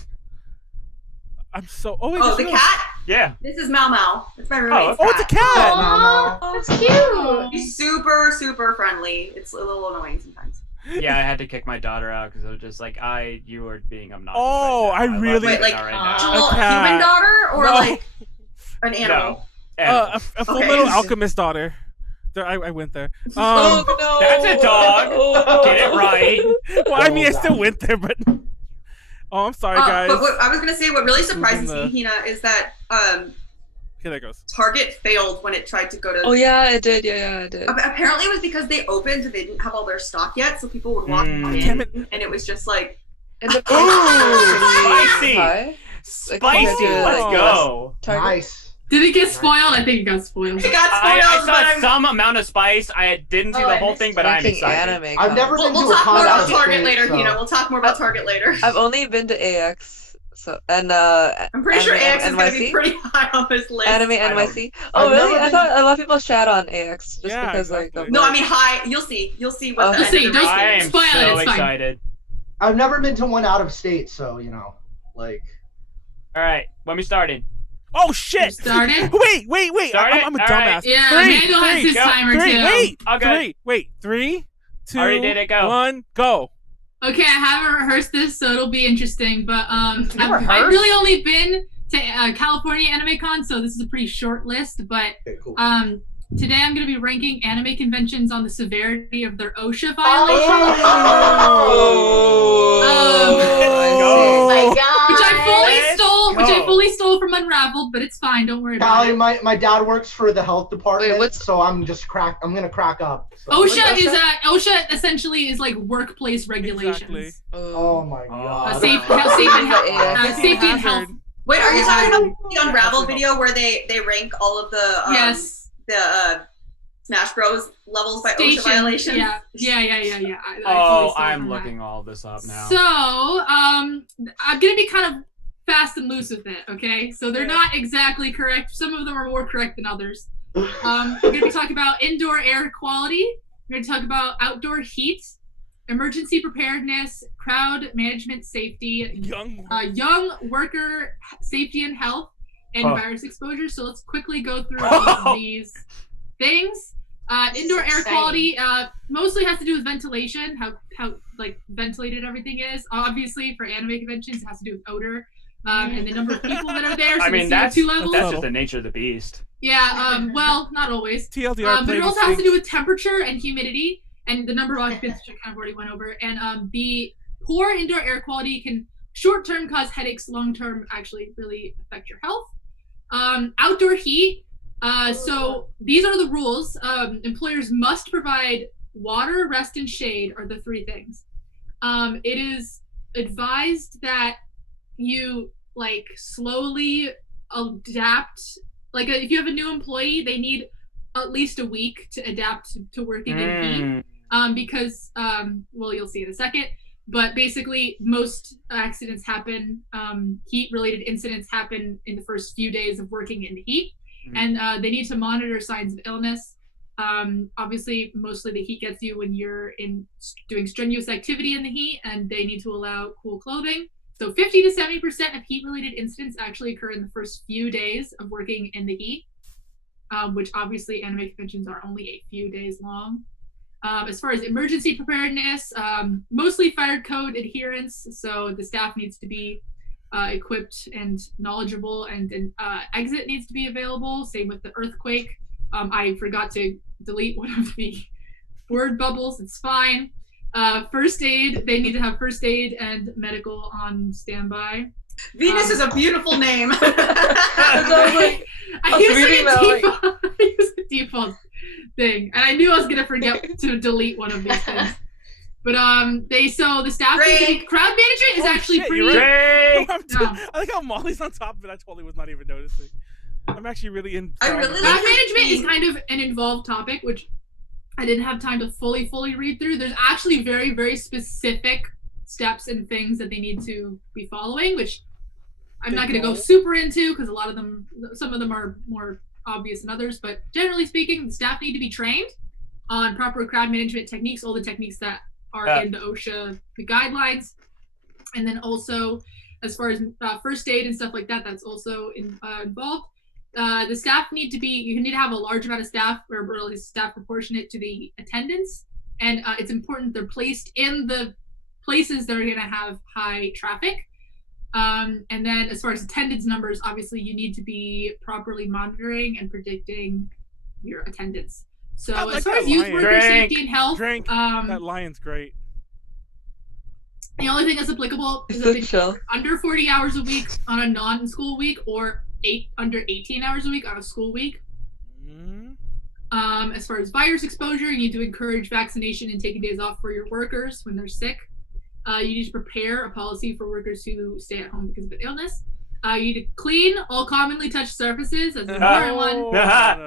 I'm so. Oh wait. Oh, this the is- cat? Yeah. This is Mau Mau. It's my roommate's Oh, it's a cat. Oh, that's cute. He's super, super friendly. It's a little annoying sometimes. Yeah, I had to kick my daughter out because I was just like, you were being obnoxious. Oh, right now. I love really- you Wait, like, right A now. little cat. human daughter or No. like an animal? No. A full Okay. metal alchemist daughter. There, I went there. Oh no! That's a dog. Oh. Get it right. Well, I mean, I still went there, but. Oh, I'm sorry, guys. But what I was gonna say, what really surprises the- me, Hina, is that Okay, there goes. Target failed when it tried to go to. Oh yeah, it did. Yeah, it did. Apparently, it was because they opened and they didn't have all their stock yet, so people would walk Mm. in, Damn it. and it was just like, And the Ooh, price was pretty spicy. high. Spicy. compared to, Let's like, go. Target. Nice. Did it get spoiled? I think it got spoiled. It got I spoiled, but saw I'm... some amount of spice. I didn't see Oh, the I whole missed thing, it. but I'm Ranking excited. anime. I've never been We'll to a talk con more out about of Target state, later, so- Hina. We'll talk more about Target later. I've only been to AX, so and I'm pretty sure Anime AX is going to be NYC? pretty high on this list. Anime don't- NYC. Oh I've really? never I been- thought a lot of people shat on AX just Yeah, because exactly. like. No, I mean high. You'll see. You'll see what Oh. the You'll end see, of the don't- race I is. am Spoil it, so it's fine. excited. I've never been to one out of state, so you know, like. All right, when we started. Oh shit! Started? Wait! Started? I'm a All dumbass. right. Yeah, Three, Mango has his go. timer three, too. wait, Okay. wait, 3, 2, Already did it, go. 1, go. Okay, I haven't rehearsed this, so it'll be interesting. But I've rehearsed? really only been to California Anime Con, so this is a pretty short list. But Okay, cool. today I'm going to be ranking anime conventions on the severity of their OSHA violations, Oh my god. which I Go. fully stole from Unraveled, but it's fine. Don't worry about Callie, it. my dad works for the health department, Wait, what's- so I'm gonna crack up. So. OSHA essentially is like workplace regulations. Oh my god. Safety and health. Wait, are you talking about the Unravel video where they rank all of the Yes. the Smash Bros levels by Station. OSHA violations? Yeah. I fully Oh, stole I'm from that. looking all this up now. So, I'm gonna be kind of fast and loose with it, okay? So they're not exactly correct. Some of them are more correct than others. We're gonna be talking about indoor air quality. We're gonna talk about outdoor heat, emergency preparedness, crowd management safety, young worker safety and health, and virus exposure. So let's quickly go through all of these things. Indoor air quality mostly has to do with ventilation, how like ventilated everything is. Obviously, for anime conventions, it has to do with odor and the number of people that are there. So I mean, the CO2 that's levels. just the nature of the beast. Yeah. Well, not always. TLDR. But it also has to do with temperature and humidity, and the number of occupants, which I kind of already went over. And the poor indoor air quality can short-term cause headaches, long-term actually really affect your health. Outdoor heat. So these are the rules. Employers must provide water, rest, and shade are the 3 things. It is advised that you like slowly adapt. Like if you have a new employee, they need at least a week to adapt to working in heat. Because well, you'll see in a second. But basically, most accidents happen, heat-related incidents happen in the first few days of working in the heat. And they need to monitor signs of illness. Obviously, mostly the heat gets you when you're doing strenuous activity in the heat, and they need to allow cool clothing. So 50 to 70% of heat-related incidents actually occur in the first few days of working in the heat, which obviously anime conventions are only a few days long. As far as emergency preparedness, mostly fire code adherence. So the staff needs to be equipped and knowledgeable, and an exit needs to be available. Same with the earthquake. I forgot to delete one of the word bubbles. It's fine. First aid, they need to have first aid and medical on standby. Venus is a beautiful name. I use the default thing, and I knew I was gonna forget to delete one of these things. But the staff crowd management is actually shit, pretty. you're right. Yeah. I like how Molly's on top of it. I totally was not even noticing. I'm actually really in. I really Crowd like management is kind of an involved topic, which I didn't have time to fully read through. There's actually very, very specific steps and things that they need to be following, which I'm not going to go super into because some of them are more obvious than others. But generally speaking, the staff need to be trained on proper crowd management techniques, all the techniques that are in the OSHA the guidelines, and then also as far as first aid and stuff like that, that's also involved. The staff you need to have a large amount of staff, or at least staff proportionate to the attendance, and it's important they're placed in the places that are going to have high traffic. And then as far as attendance numbers, obviously you need to be properly monitoring and predicting your attendance. So as far as youth worker safety and health, that lion's great. The only thing that's applicable is under 40 hours a week on a non-school week, or under 18 hours a week on a school week. As far as virus exposure, you need to encourage vaccination and taking days off for your workers when they're sick. You need to prepare a policy for workers who stay at home because of an illness. You need to clean all commonly touched surfaces. That's an important one.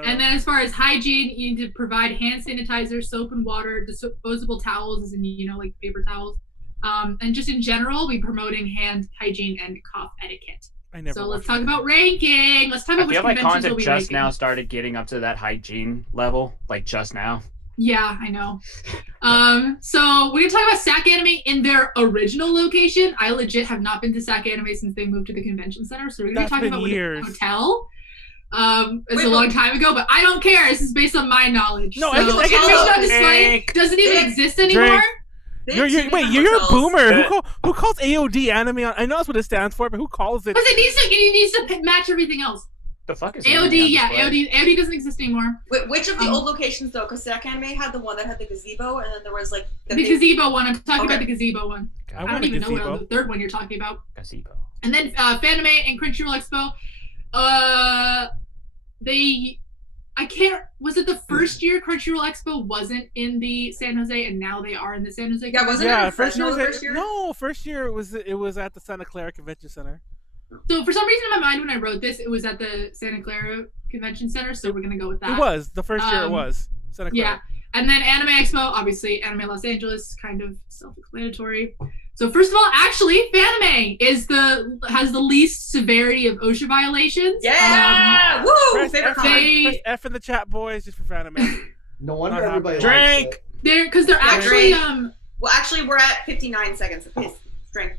And then as far as hygiene, you need to provide hand sanitizer, soap and water, disposable towels, as in, like paper towels. And just in general, we're promoting hand hygiene and cough etiquette. So let's talk about ranking. Let's talk about which conventions will be ranking. Just now started getting up to that hygiene level, like just now. Yeah, I know. So we're gonna talk about SAC Anime in their original location. I legit have not been to SAC Anime since they moved to the convention center. So we're gonna be talking about a hotel. It's a long time ago, but I don't care. This is based on my knowledge. No, so, on display doesn't even exist anymore. You're a boomer. Who calls AOD anime? I know that's what it stands for, but who calls it? Because it needs to match everything else. The fuck is AOD? Yeah, AOD doesn't exist anymore. Wait, which of the old locations though? Because SAC Anime had the one that had the gazebo, and then there was like the gazebo one. I'm talking about the gazebo one. I don't even know what the third one you're talking about. Gazebo. And then Fanime and Crunchyroll Expo. Was it the first year Crunchyroll Expo wasn't in the San Jose, and now they are in the San Jose? Yeah, wasn't it? First year? No, first year it was at the Santa Clara Convention Center. So for some reason in my mind when I wrote this, it was at the Santa Clara Convention Center, so we're gonna go with that. It was the first year. It was Santa Clara. Yeah, and then Anime Expo, obviously Anime Los Angeles, kind of self-explanatory. So first of all, actually, Fanime has the least severity of OSHA violations. Yeah, woo! Press F in the chat, boys, just for Fanime. No wonder everybody drink. likes it. They're actually Well, actually, we're at 59 seconds of his drink.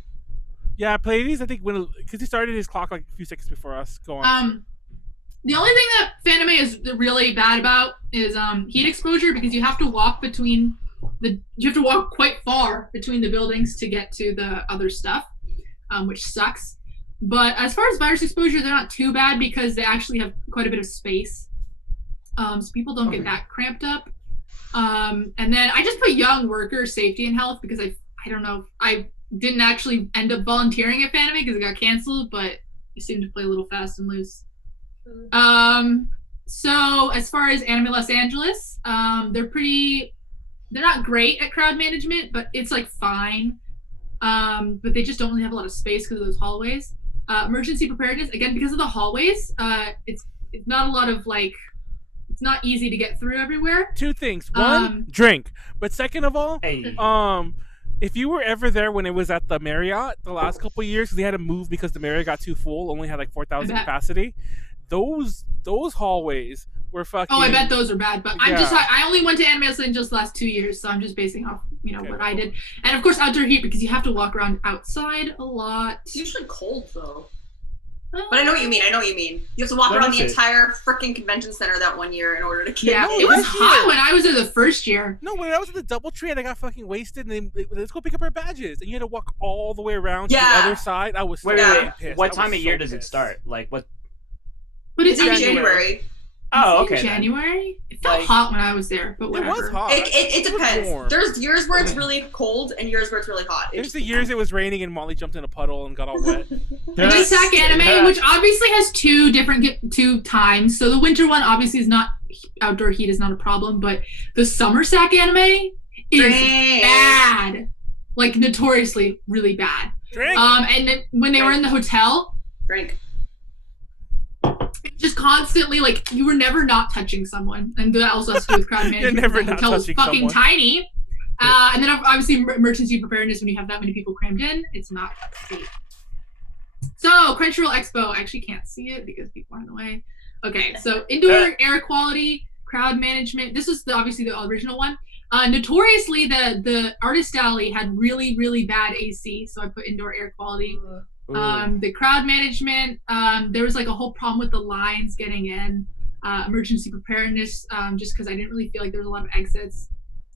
Yeah, Pleiades, I think because he started his clock like a few seconds before us. Go on. The only thing that Fanime is really bad about is heat exposure, because you have to walk quite far between the buildings to get to the other stuff, which sucks. But as far as virus exposure, they're not too bad because they actually have quite a bit of space, so people don't get that cramped up. And then I just put young worker safety and health because I don't know, I didn't actually end up volunteering at Fanime because it got canceled, but you seem to play a little fast and loose. So as far as Anime Los Angeles, they're not great at crowd management, but it's like fine. But they just don't really have a lot of space because of those hallways. Emergency preparedness, again, because of the hallways, it's not a lot of it's not easy to get through everywhere. Two things. One, drink. But second of all, if you were ever there when it was at the Marriott the last couple of years, because they had to move because the Marriott got too full, only had like 4,000 capacity. Those hallways were fucking. Oh, I bet those are bad. But I only went to Anime Los Angeles the last 2 years, so I'm just basing off what I did. And of course outdoor heat, because you have to walk around outside a lot. It's usually cold though. But I know what you mean. You have to walk around the entire freaking convention center that one year in order to get. Yeah, it was hot when I was there the first year. No, when I was at the DoubleTree and I got fucking wasted, and let's go pick up our badges, and you had to walk all the way around to the other side. I was pissed. What time of year does it start? Like what? But it's in January. Oh, okay. January? It felt hot when I was there, but whatever. It was hot. It depends. There's years where it's really cold and years where it's really hot. There's the years it was raining and Molly jumped in a puddle and got all wet. There's SAC Anime, which obviously has two times. So the winter one obviously is not, outdoor heat is not a problem, but the summer SAC Anime is bad. Like notoriously really bad. Drink. And then when they were in the hotel, just constantly, you were never not touching someone, and that also has to do with crowd management. You're never the not hotel was fucking someone. tiny, and then obviously emergency preparedness. When you have that many people crammed in, it's not safe. So Crunchyroll Expo, I actually can't see it because people are in the way. Okay, so indoor air quality, crowd management. This is obviously the original one. Notoriously, the artist alley had really, really bad AC, so I put indoor air quality. The crowd management, there was a whole problem with the lines getting in. Emergency preparedness, just because I didn't really feel like there was a lot of exits.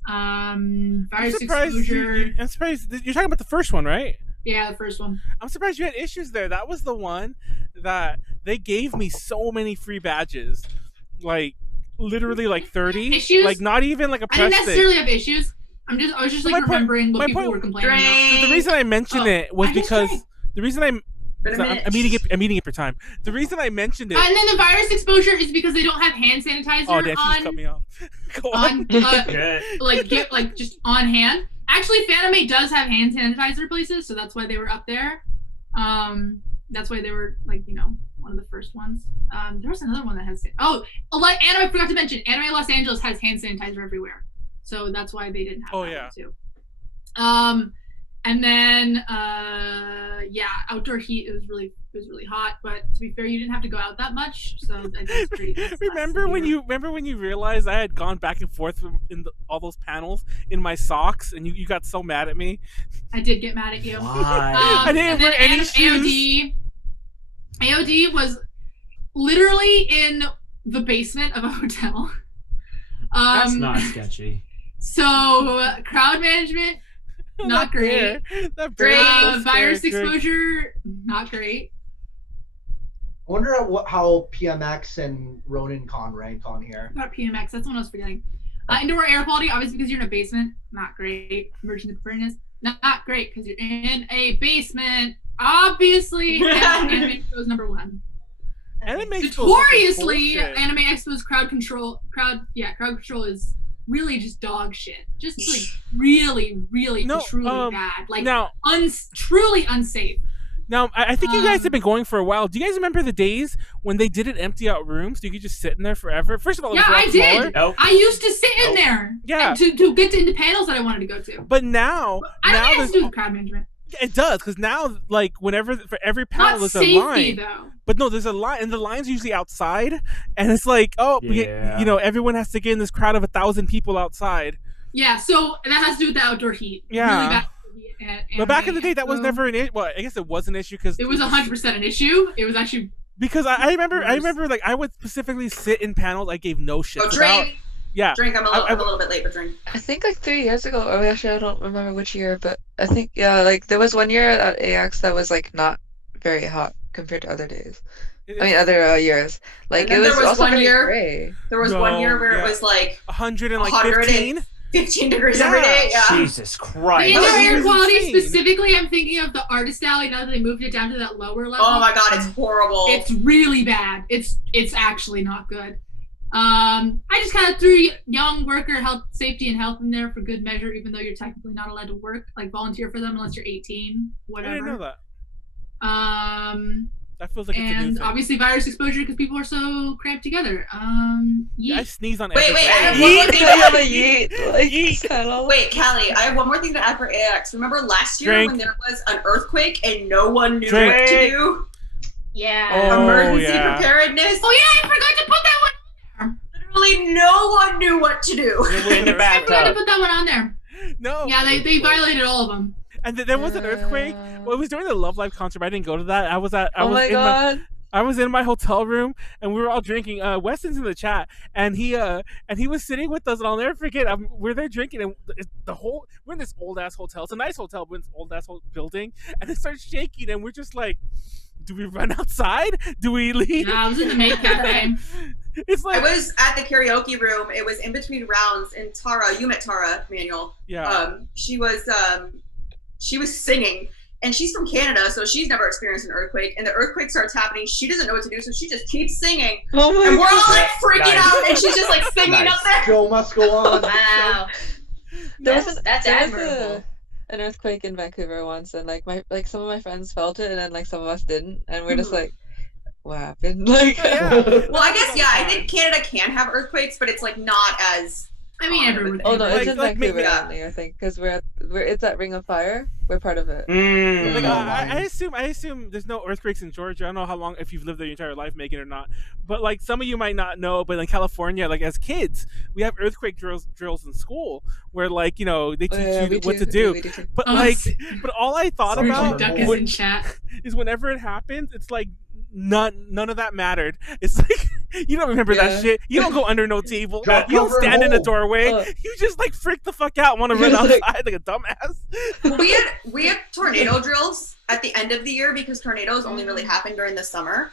Virus exposure. I'm surprised you're talking about the first one, right? Yeah, the first one. I'm surprised you had issues there. That was the one that they gave me so many free badges, literally 30 issues. Not even a press I didn't necessarily have issues. I was just remembering what people were complaining about. So the reason I mentioned it was because the reason I'm eating up your time. The reason I mentioned it. And then the virus exposure is because they don't have hand sanitizer on. She just cut me off. Go on. Just on hand. Actually, Fanime does have hand sanitizer places, so that's why they were up there. That's why they were like, one of the first ones. There was another one that has I forgot to mention, Anime Los Angeles has hand sanitizer everywhere. So that's why they didn't have that one too. And then outdoor heat, it was really hot, but to be fair, you didn't have to go out that much, so I think it's pretty remember when you realized I had gone back and forth in all those panels in my socks, and you got so mad at me? I did get mad at you. Why? I didn't wear any shoes. AOD was literally in the basement of a hotel. That's not sketchy. So crowd management, not great. Great. Virus exposure, not great. I wonder how PMX and Ronin Con rank on here. Not PMX, that's the one I was forgetting. Indoor air quality, obviously because you're in a basement, not great. Emergency preparedness, not great because you're in a basement. Obviously, Anime Expo is number one. Notoriously, Anime Expo's crowd control is really just dog shit. Just like really, truly bad. Like truly unsafe. Now, I think you guys have been going for a while. Do you guys remember the days when they didn't empty out rooms? You could just sit in there forever? First of all, I did. Nope. I used to sit in there. Yeah. To get into panels that I wanted to go to. But now, I don't think it has to do with crowd management. It does, because now, like, whenever for every panel there's a line. Though. But no, there's a line, and the line's usually outside, and it's like, everyone has to get in this crowd of 1,000 people outside. Yeah, so that has to do with the outdoor heat. Yeah. Really bad. But back in the day, that was never an issue. Well, I guess it was an issue because it was 100% an issue. It was actually because I remember like I would specifically sit in panels. I gave no shit. Drink. Yeah, drink. I'm a little bit late for drink. I think like 3 years ago, or actually I don't remember which year, but I think like there was one year at AX that was like not very hot compared to other days. Other years. Like it was also one year. Gray. There was 1 year where it was like 115. 15 degrees every day. Yeah. Jesus Christ. The indoor air quality specifically, I'm thinking of the Artist Alley now that they moved it down to that lower level. Oh my god, it's horrible. It's really bad. It's actually not good. I just kind of threw young worker health, safety, and health in there for good measure, even though you're technically not allowed to work, like volunteer for them unless you're 18, whatever. I didn't know that. That feels like it's a new thing. Obviously virus exposure because people are so cramped together. I sneeze on everything. Wait, I have one more thing. Wait, Callie, I have one more thing to add for AX. Remember last year when there was an earthquake and no one knew what to do? Yeah. Emergency preparedness. Oh yeah, I forgot to put that one on there. Literally no one knew what to do. In the bathtub. I forgot to put that one on there. No. Yeah, they violated all of them. And there was an earthquake. Well, it was during the Love Live concert, but I didn't go to that. I was in my hotel room, and we were all drinking. Weston's in the chat, and he was sitting with us, and I'll never forget. We're there drinking, and we're in this old ass hotel. It's a nice hotel, but it's an old ass building, and it starts shaking, and we're just like, do we run outside? Do we leave? I was in the maid cafe. It's like I was at the karaoke room. It was in between rounds, and Tara, you met Tara, Manuel. Yeah. She was singing, and she's from Canada, so she's never experienced an earthquake. And the earthquake starts happening. She doesn't know what to do, so she just keeps singing. Oh my and we're all like freaking out, and she's just like singing up there. Show must go on. Wow. That's admirable. An earthquake in Vancouver once, and some of my friends felt it, and then like some of us didn't, and we're just like, what happened? Like, well, I guess I think Canada can have earthquakes, but it's like not as. I mean, everyone. Oh no, it's in Vancouver only, I think, because it's at Ring of Fire. We're part of it. Like, I assume there's no earthquakes in Georgia. I don't know how long, if you've lived there your entire life, Megan, or not. But like some of you might not know, but in California, like as kids, we have earthquake drills in school where like they teach you what to do. But but all I thought about is whenever it happens, it's like. None of that mattered. It's like you don't remember that shit. You don't go under no table. You don't stand in a doorway. You just like freak the fuck out, want to run outside like a dumbass. We had tornado drills at the end of the year because tornadoes only really happen during the summer.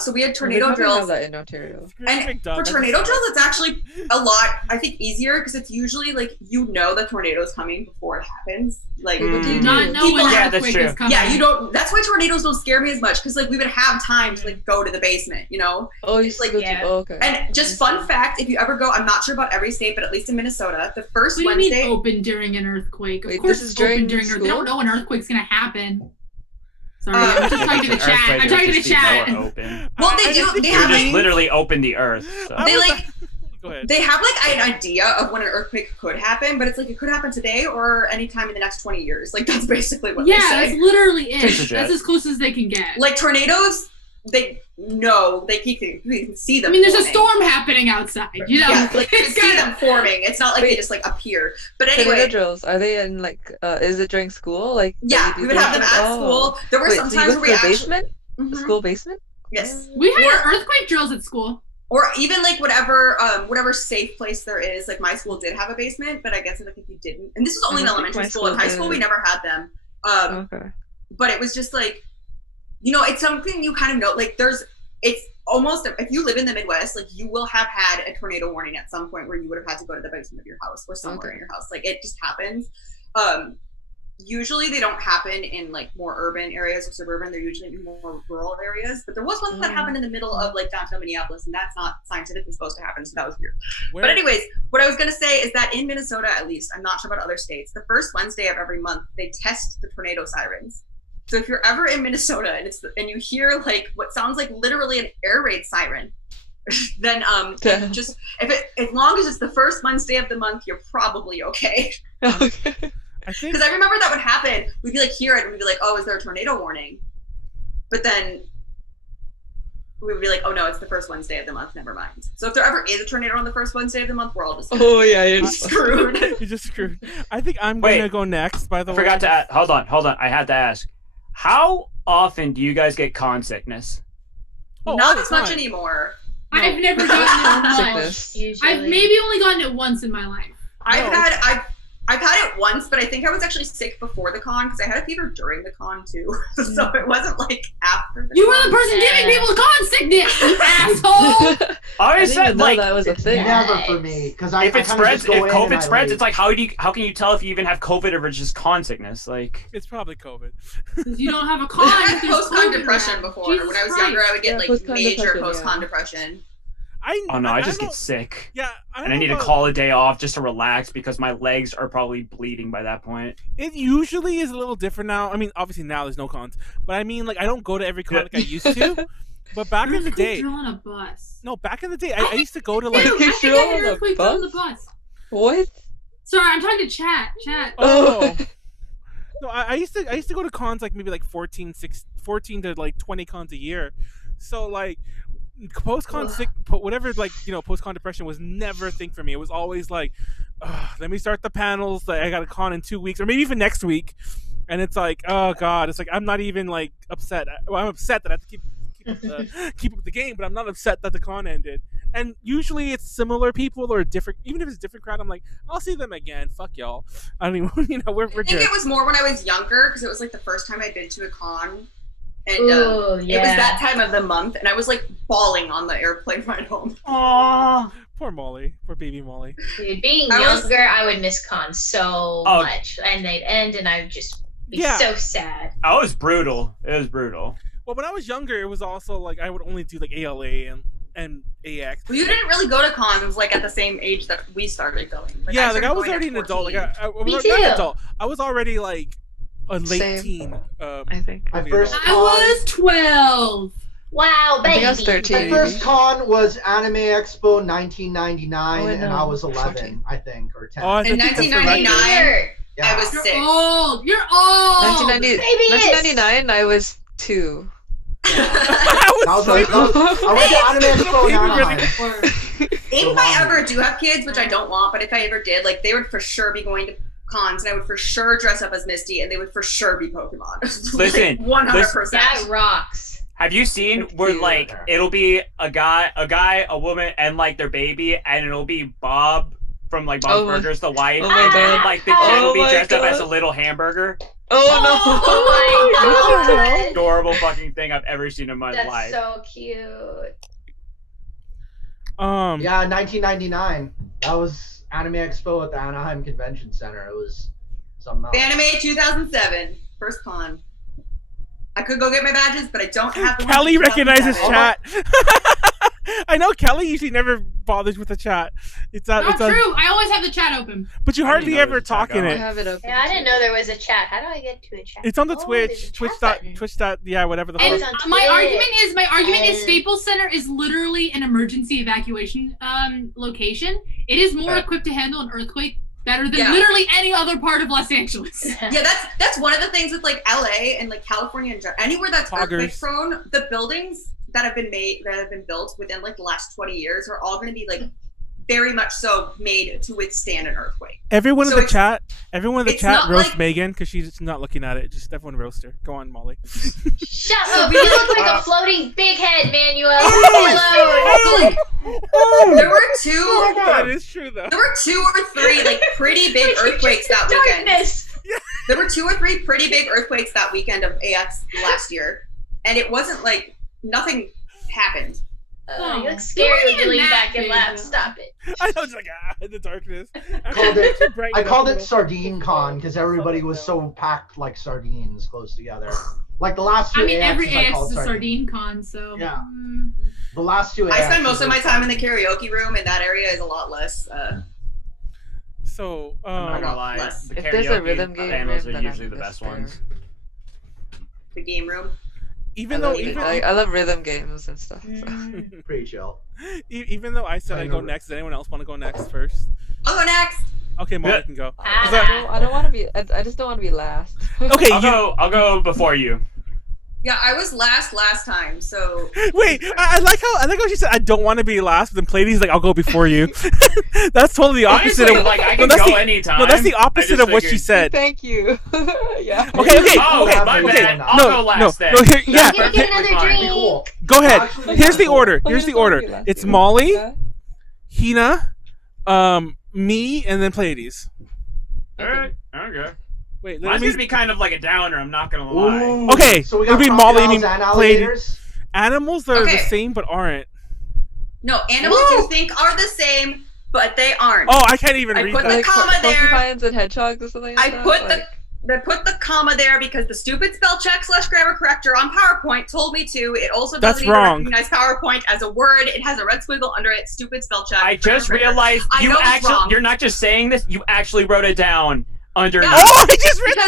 So we had tornado drills. Have that in Ontario. And for tornado drills, it's actually a lot, I think, easier because it's usually like the tornado's coming before it happens. Like you do not know when an earthquake is coming. Yeah, you don't. That's why tornadoes don't scare me as much because like we would have time to like go to the basement. Oh, it's like okay. And just fun fact, if you ever go, I'm not sure about every state, but at least in Minnesota, the first Wednesday. Wednesday. What do you mean open during an earthquake? Of course, it's open during. They don't know an earthquake's gonna happen. Sorry, I'm just talking to the chat. I'm talking to the chat. Well, they do. They have just like, literally open the earth. So. they like Go ahead. they have like an idea of when an earthquake could happen, but it's like it could happen today or anytime in the next 20 years. Like that's basically what Yeah, they say. that's literally it. Takes a jet. That's as close as they can get. Like tornadoes, they know you can see them. I mean, there's a forming. storm happening outside. You know, Yeah, like you can It's see kinda- them forming. It's not like they just like appear. But Tornado anyway, drills, are they in like, is it during school? Like, yeah, do we you would do have them that? at school. There were Wait, some so you times go where to we the actually basement? Mhm. The school basement? Yes. We had Or- earthquake drills at school. Or even like whatever safe place there is. Like my school did have a basement, but I guess like if you didn't, and this was only in I think elementary my school. In school high school, we did. never had them. Okay. But it was just like, it's something you kind of know. Like it's almost, if you live in the Midwest, like you will have had a tornado warning at some point where you would have had to go to the basement of your house or somewhere in your house. Like it just happens. Usually they don't happen in like more urban areas or suburban. They're usually in more rural areas. But there was one that happened in the middle of like downtown Minneapolis, and that's not scientifically supposed to happen. So that was weird. But anyways, what I was gonna say is that in Minnesota, at least, I'm not sure about other states, the first Wednesday of every month they test the tornado sirens. So if you're ever in Minnesota and you hear like what sounds like literally an air raid siren, then just as long as it's the first Wednesday of the month, you're probably okay. Okay. Because I remember that would happen. We'd be like, hear it, and we'd be like, oh, is there a tornado warning? But then we'd be like, oh no, it's the first Wednesday of the month, never mind. So if there ever is a tornado on the first Wednesday of the month, we're all just Oh yeah, you're screwed. You're just screwed. I think I'm Wait. gonna go next, by the I way. forgot to ask. Hold on. I had to ask. How often do you guys get con sickness? Oh, Not all as the much time. anymore. I've never gotten it once. Sickness. Usually. I've maybe only gotten it once in my life. I've had it once, but I think I was actually sick before the con because I had a fever during the con too. So it wasn't like after the You con. were the person giving people con sickness, you asshole! I I always didn't said even know like that was a thing. Never for me, because I if it kinda spreads, just go if in and COVID I spreads, leave. it's like how can you tell if you even have COVID or it's just con sickness? Like It's probably COVID. You don't have a con. I had there's post-con COVID depression around. before. Jesus When I was Christ. younger, I would get Yeah, like post-con major depression, post-con yeah. depression. I just don't- get sick. Yeah, And I need to call a day off just to relax because my legs are probably bleeding by that point. It usually is a little different now. I mean, obviously now there's no cons, but I mean, like I don't go to every con like I used to. But back in the day, Drill on a bus. no, back in the day, I used to go to like. Ew, I think I drill had on an a earthquake bus? on the bus. What? Sorry, I'm talking to chat. Chat. Oh. No, I used to go to cons like maybe like 14 to like 20 cons a year. So like post-con sick, whatever, like, post-con depression was never a thing for me. It was always like, let me start the panels. Like, I got a con in 2 weeks or maybe even next week. And it's like, oh God, it's like, I'm not even like upset. Well, I'm upset that I have to keep up the game, but I'm not upset that the con ended. And usually it's similar people or different, even if it's a different crowd, I'm like, I'll see them again. Fuck y'all. I don't even, we're I think good. it was more when I was younger because it was like the first time I'd been to a con. And Ooh, it was yeah. that time of the month, and I was like bawling on the airplane ride home. Aww. Poor Molly. Poor baby Molly. Dude, being I was- younger, I would miss cons so Oh. much, and they'd end, and I'd just be Yeah. so sad. Oh, it was brutal. It was brutal. Well, when I was younger, it was also like I would only do like ALA and AX. Well, you didn't really go to cons like at the same age that we started going. Yeah, like started I was going at already an adult. Like 14. I was Me not too. an adult. I was already like a late Same. teen. I think. My early first adult. I was 12. Wow, I baby. think I was 13. My first con was Anime Expo 1999, Oh, I and know. I was 11, 14. I think, or 10. Oh, I In think that's the 1999, record. yeah. I was You're 6. old. You're old. 1990, Baby is. 1999, I was 2. I I was was like, like, I went to Anime Expo in Baby Anaheim. If I ever do have kids, which I don't want, but if I ever did, like they would for sure be going to cons, and I would for sure dress up as Misty, and they would for sure be Pokemon. Listen, 100%. That rocks. Have you seen where cute. like it'll be a guy, a woman, and like their baby, and it'll be Bob from like Bob's Oh my- Burgers, the wife, oh my and then God. like the kid Oh will be my dressed up as a God. little hamburger. Oh Oh my god. Adorable fucking thing I've ever seen in my That's life. so cute. Yeah, 1999. That was Anime Expo at the Anaheim Convention Center. It was something else. Anime 2007, first con. I could go get my badges, but I don't have the ones Callie from recognizes 2007. chat. I know Callie usually never bothers with the chat. It's Not it's true. I always have the chat open. but you I hardly didn't know ever there was a chat talk in going I it. have it open. Yeah, I didn't too. know there was a chat. How do I get to a chat? It's on the Oh, Twitch, there's a chat Twitch button. whatever the And It's fuck. on my Twitch. argument is And- Staples Center is literally an emergency evacuation location. It is more Yeah. equipped to handle an earthquake better than Yeah. literally any other part of Los Angeles. Yeah, that's one of the things with like LA and like California and anywhere that's earthquake Poggers. prone. The buildings that have been built within like the last 20 years are all going to be like very much so made to withstand an earthquake. Everyone So in the it's- chat, everyone in the it's chat not roast like- Megan because she's not looking at it. Just everyone roast her. Go on, Molly. Shut up! You look like a floating big head, Manuel. So, like, there were That two. is true though. There were 2 or 3 like pretty big earthquakes that weekend. Darkness. There were 2 or 3 pretty big earthquakes that weekend of AX last year, and it wasn't like nothing happened. You look They scary weren't when you even lean that back and big, laugh. though. Stop it. I know, just like in the darkness. Called it- I called it so. Sardine Con because everybody was so packed like sardines close together. Like the last 2 I mean, every AXs I AX called is a sardine con, so. Yeah. The last 2 AXs. I spend most of my time in the karaoke room, and that area is a lot less. So, I'm not gonna lie. less. The If there's a karaoke rhythm game panels room, are then usually I'm the best just ones. The game room. even though I love rhythm games and stuff. So. Mm. Pretty chill. even though I said I I'd go know. next, does anyone else want to go next first? I'll go next. Okay, Molly Yeah. can go. Ah. I don't want to be. I just don't want to be last. Okay, I'll go before you. Yeah, I was last time, so Wait, I like how she said I don't want to be last, but then Pleiades like I'll go before you. That's totally the opposite Honestly, of like I no, can that's go the, anytime. no, that's the I opposite just of what she figured- said. Thank you. Yeah. Okay, Oh, okay, my okay. bad. I'll No, go last no, then. no, here, yeah. Can I get another Fine. drink? Pretty cool. Go ahead. Actually, Here's the cool. order. Oh, Here's yeah, the order. don't be last, It's you know. Molly, Yeah. Hina, me, and then Pleiades. Alright, okay. Wait, Mine's let gonna me. be kind of like a downer, I'm not gonna lie. Ooh. Okay, So we it'll got be Molly, I crocodiles mean, and Pleiades. alligators. Animals that are the Okay. same but aren't. no, animals Woo! you think are the same, but they aren't. Oh, I can't even I read put that. the Like comma there. porcupines and hedgehogs or something. I Like that? put like, I put the comma there because the stupid spell check / grammar corrector on PowerPoint told me to. It also That's doesn't even wrong. recognize PowerPoint as a word. It has a red squiggle under it. Stupid spell check. I just grammar corrector. realized I you know it's actually wrong. you're not just saying this, you actually wrote it down underneath. Oh, I just read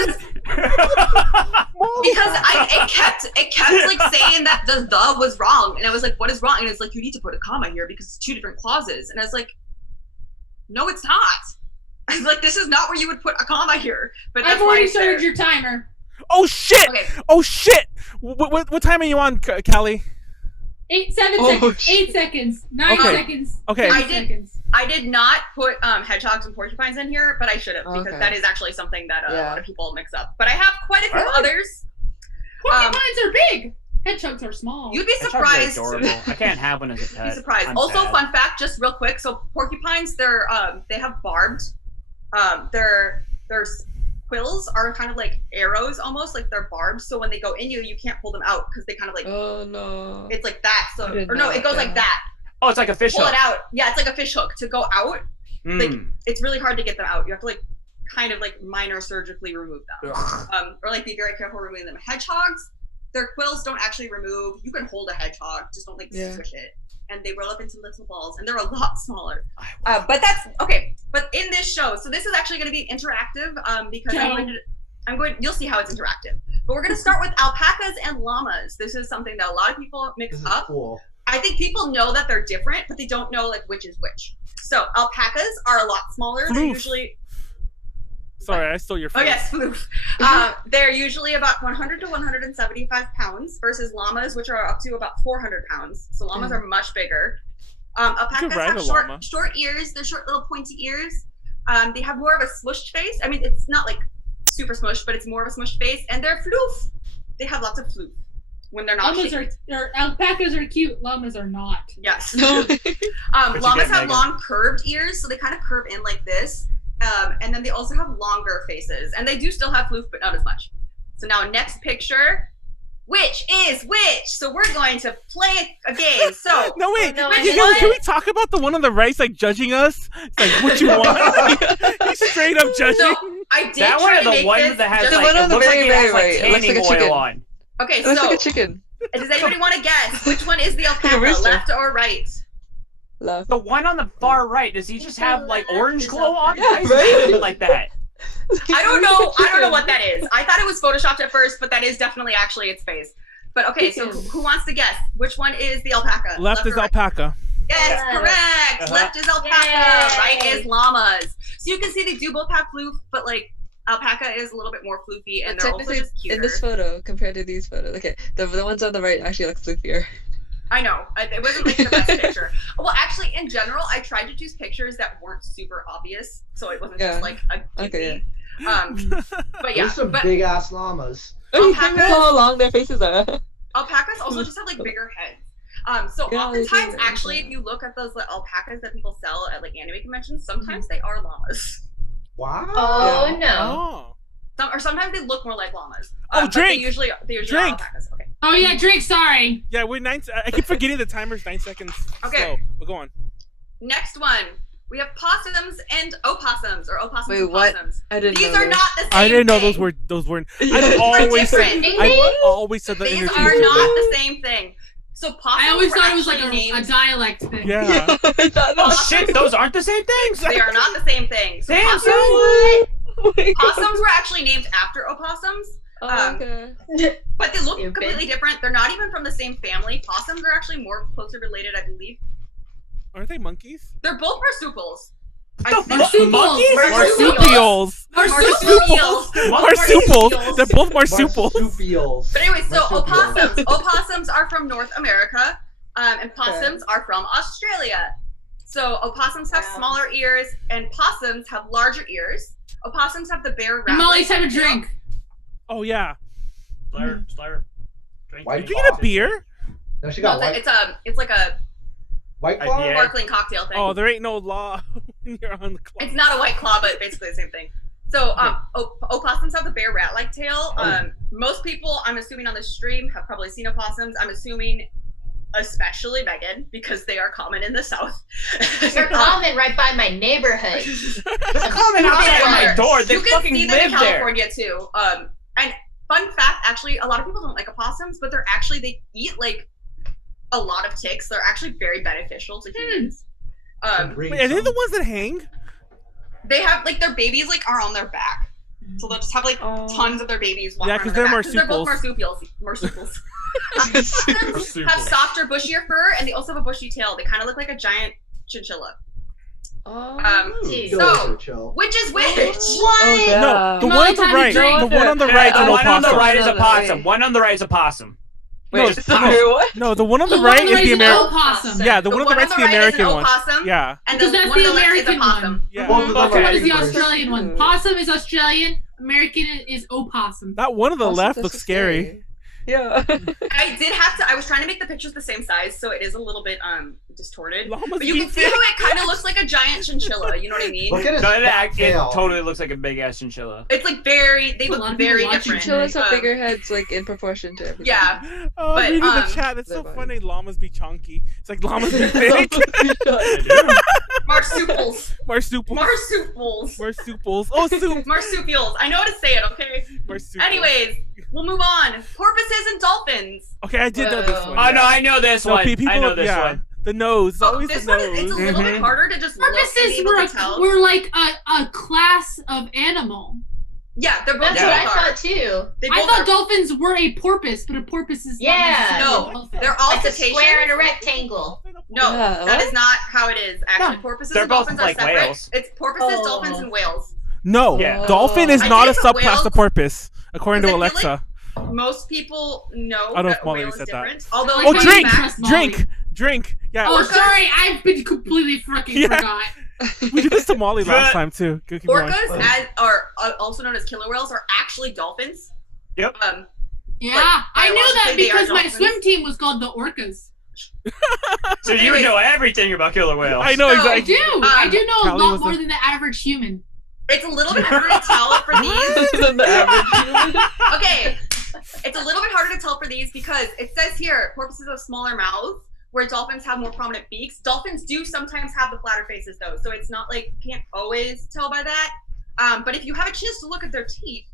because it kept like saying that the was wrong, and I was like, what is wrong? And it's like, you need to put a comma here because it's 2 different clauses, and I was like, no, it's not. I was like, this is not where you would put a comma here, but that's I've why already it's there. started your timer. Oh shit! Okay. Oh shit! What time are you on, Callie? 8 Oh, seconds. shit. 8 seconds. 9 Okay. seconds. Okay. 9 I did- seconds. I did not put hedgehogs and porcupines in here, but I should have because Okay. that is actually something that a Yeah. lot of people mix up. But I have quite a few Alright. others. Porcupines are big. Hedgehogs are small. You'd be Hedgehogs are surprised. adorable. I can't have one as a pet. Be surprised. I'm Also, sad. fun fact, just real quick. So porcupines, they have barbed. Their quills are kind of like arrows, almost like they're barbed. So when they go in you, you can't pull them out because they kind of like Oh no. it's like that. I So didn't or no, know it goes that. like that. Oh, it's like a fish Pull hook. it out. Yeah, it's like a fish hook to go out. Like Mm. it's really hard to get them out. You have to like kind of like minor surgically remove them. Ugh. Or like be very careful removing them. Hedgehogs, their quills don't actually remove. You can hold a hedgehog, just don't like Yeah. squish it. And they roll up into little balls, and they're a lot smaller. But that's okay. But in this show, so this is actually going to be interactive because I'm going. You'll see how it's interactive. But we're going to start with alpacas and llamas. This is something that a lot of people mix This is up. cool. I think people know that they're different, but they don't know like which is which. So alpacas are a lot smaller. They're Floof. usually Sorry, I stole your phone. Oh yes, floof. They're usually about 100 to 175 pounds versus llamas, which are up to about 400 pounds. So llamas are much bigger. Alpacas ride have a llama. short ears. They're short little pointy ears. They have more of a smushed face. I mean, it's not like super smushed, but it's more of a smushed face. And they're floof. They have lots of floof when they're not Llamas shaking. are alpacas are cute. Llamas are not. Yes. you Llamas get, have Megan? long curved ears, so they kind of curve in like this. And then they also have longer faces, and they do still have floof, but not as much. So now next picture, which is which? So we're going to play a game. So No wait, no, can, I can we, can we want- talk about the one on the right, like judging us? It's like what you want? He's straight up judging. So I did That one try is to the make one this that has just- The like one it on the looks like very, it has very like right. It looks like tanning a oil chicken. on. Okay, It looks so like a chicken. Does anybody want to guess which one is the alpaca, Rooster. left or right? Left. The one on the far right, does he just have like orange glow on? Yeah, Why is right? it like that? I don't know what that is. I thought it was photoshopped at first, but that is definitely actually its face. But okay, so who wants to guess which one is the alpaca? Left is or right? alpaca. Yes, Yes. correct. Uh-huh. Left is alpaca. Yay. Right is llamas. So you can see they do both have floof, but like alpaca is a little bit more floofy, and they're also Technically, just cuter. in this photo compared to these photos, okay, the ones on the right actually look floofier. I know. It wasn't like the best picture. Well, actually, in general, I tried to choose pictures that weren't super obvious, so it wasn't Yeah. just like a Okay, gimme. But yeah, There's some but big ass llamas. Oh, you can Alpacas- tell how long their faces are. alpacas also just have like bigger heads. So Yeah, they oftentimes, do, actually, yeah. if you look at those like, alpacas that people sell at like anime conventions, sometimes they are llamas. Wow. Oh Yeah. no. Oh. Or sometimes they look more like llamas. Oh, but drink! They usually are Drink! alpacas. Okay. Oh yeah, drink. Sorry. Yeah, we're 9. I keep forgetting the timer's 9 seconds. Okay. Slow, but go on. Next one. We have possums and opossums, or opossums Wait, and what? possums. I didn't These know are this. not the same I didn't know thing. those weren't. Yeah. I've They're always said. different. I've always said that These are interchangeably. not the same thing. So possums I always were thought it was like actually a named. dialect thing. Yeah. I thought that Oh was shit, those aren't the same things. They are not the same thing. So Damn, possums, son. Oh my God. possums were actually named after opossums, Oh, okay. but they look Stupid. completely different. They're not even from the same family. Possums are actually more closely related, I believe. Aren't they monkeys? They're both marsupials. I The think- fuck? Monkeys? Marsupials. Marsupials. Marsupials. They're both marsupials. Marsupials. But anyway, so Marsupials. opossums are from North America, and possums are from Australia. So opossums have Wow. smaller ears, and possums have larger ears. Opossums have the bare And Molly's rattling. have a drink. Oh yeah. Slur. Drink. White Did you get a beer? No, she No, got white, it's like a white claw. IPA. sparkling cocktail thing. Oh, there ain't no law when you're on the clock. It's not a white claw, but basically the same thing. So opossums have the bare rat-like tail. Most people, I'm assuming on the stream, have probably seen opossums. I'm assuming especially Megan, because they are common in the South. They're common right by my neighborhood. They're coming outside my door. They you can fucking see them in live there. California too. And fun fact, actually, a lot of people don't like opossums, but they eat like a lot of ticks. They're actually very beneficial to humans. Wait, are they the ones that hang? They have like their babies like are on their back, so they'll just have like tons of their babies. Yeah, around 'cause their they're back, they're both marsupials. Marsupials. Opossums have softer, bushier fur, and they also have a bushy tail. They kind of look like a giant chinchilla. Dude. So, chill. which is which? Oh, yeah. No, the Molly, one on the time to right. drink. The one on the right is The an one on the opossum. right is a Wait. possum. One on the right is a possum. Wait, No, sorry, what? No, the one on the The right one is the an American. opossum. Yeah, the one on the right's the American one. Opossum, Yeah. and Because the that's one the on the left is a American possum. one. Yeah. Both of them Okay. are What is the papers. Australian one? Possum is Australian. American is opossum. That one on the Also, left this looks is scary. Yeah. I was trying to make the pictures the same size, so it is a little bit distorted. Llamas But you be can see how big. it kind of looks like a giant chinchilla. You know what I mean? Look at his No, it tail. totally looks like a big ass chinchilla. It's like they A lot look of very people watching different. Chinchillas have Um, bigger heads, like in proportion to everything. Yeah. Oh, But, I'm reading the um, chat. That's so their funny. Llamas be chunky. It's like llamas be big. They do. Marsupials. Marsupials. Marsupials. Marsupials. Oh, soup. Marsupials. I know how to say it, okay? Marsupials. Anyways, we'll move on. Porpoises and dolphins. Okay, I did know this Whoa. one. Oh no, I know this No, one. people, I know this yeah. one. The nose. It's always this the one nose. is, it's a little bit Mhm. harder to just look and be Porpoises able to tell. were like a class of animal. Yeah, they're both That's Yeah. what I both are. thought too. They I both thought are. dolphins were a porpoise, but a porpoise is Yeah. not necessarily No, a dolphin. They're all Like a cetaceans. square and a rectangle. No, Yeah, that what? is not how it is. Actually, No. porpoises They're and both dolphins like are separate. whales. It's porpoises, Oh. dolphins, and whales. No, Yeah. dolphin is I not a think the subclass whales- of porpoise, according to Because I feel Alexa. Most people know I don't know that if Molly whale is said that. different. Although, Oh, Oh, fun drink, fact- drink. Yeah, Oh, Orcas? sorry, I've been completely freaking Yeah. forgot. we did this to Molly last time too. Keep going. Orcas, are also known as killer whales, are actually dolphins. Yep. Yeah, Like, I knew that biologically, they are because my dolphins. swim team was called the Orcas. So you would know everything about killer whales. I know So- I exactly. do. I do know a Callie lot was more the- than the average human. It's a little bit harder to tell for these. Than the average human. Okay, it's a little bit harder to tell for these because it says here porpoises have smaller mouths, where dolphins have more prominent beaks. Dolphins do sometimes have the flatter faces though, so it's not like you can't always tell by that. But if you have a chance to look at their teeth,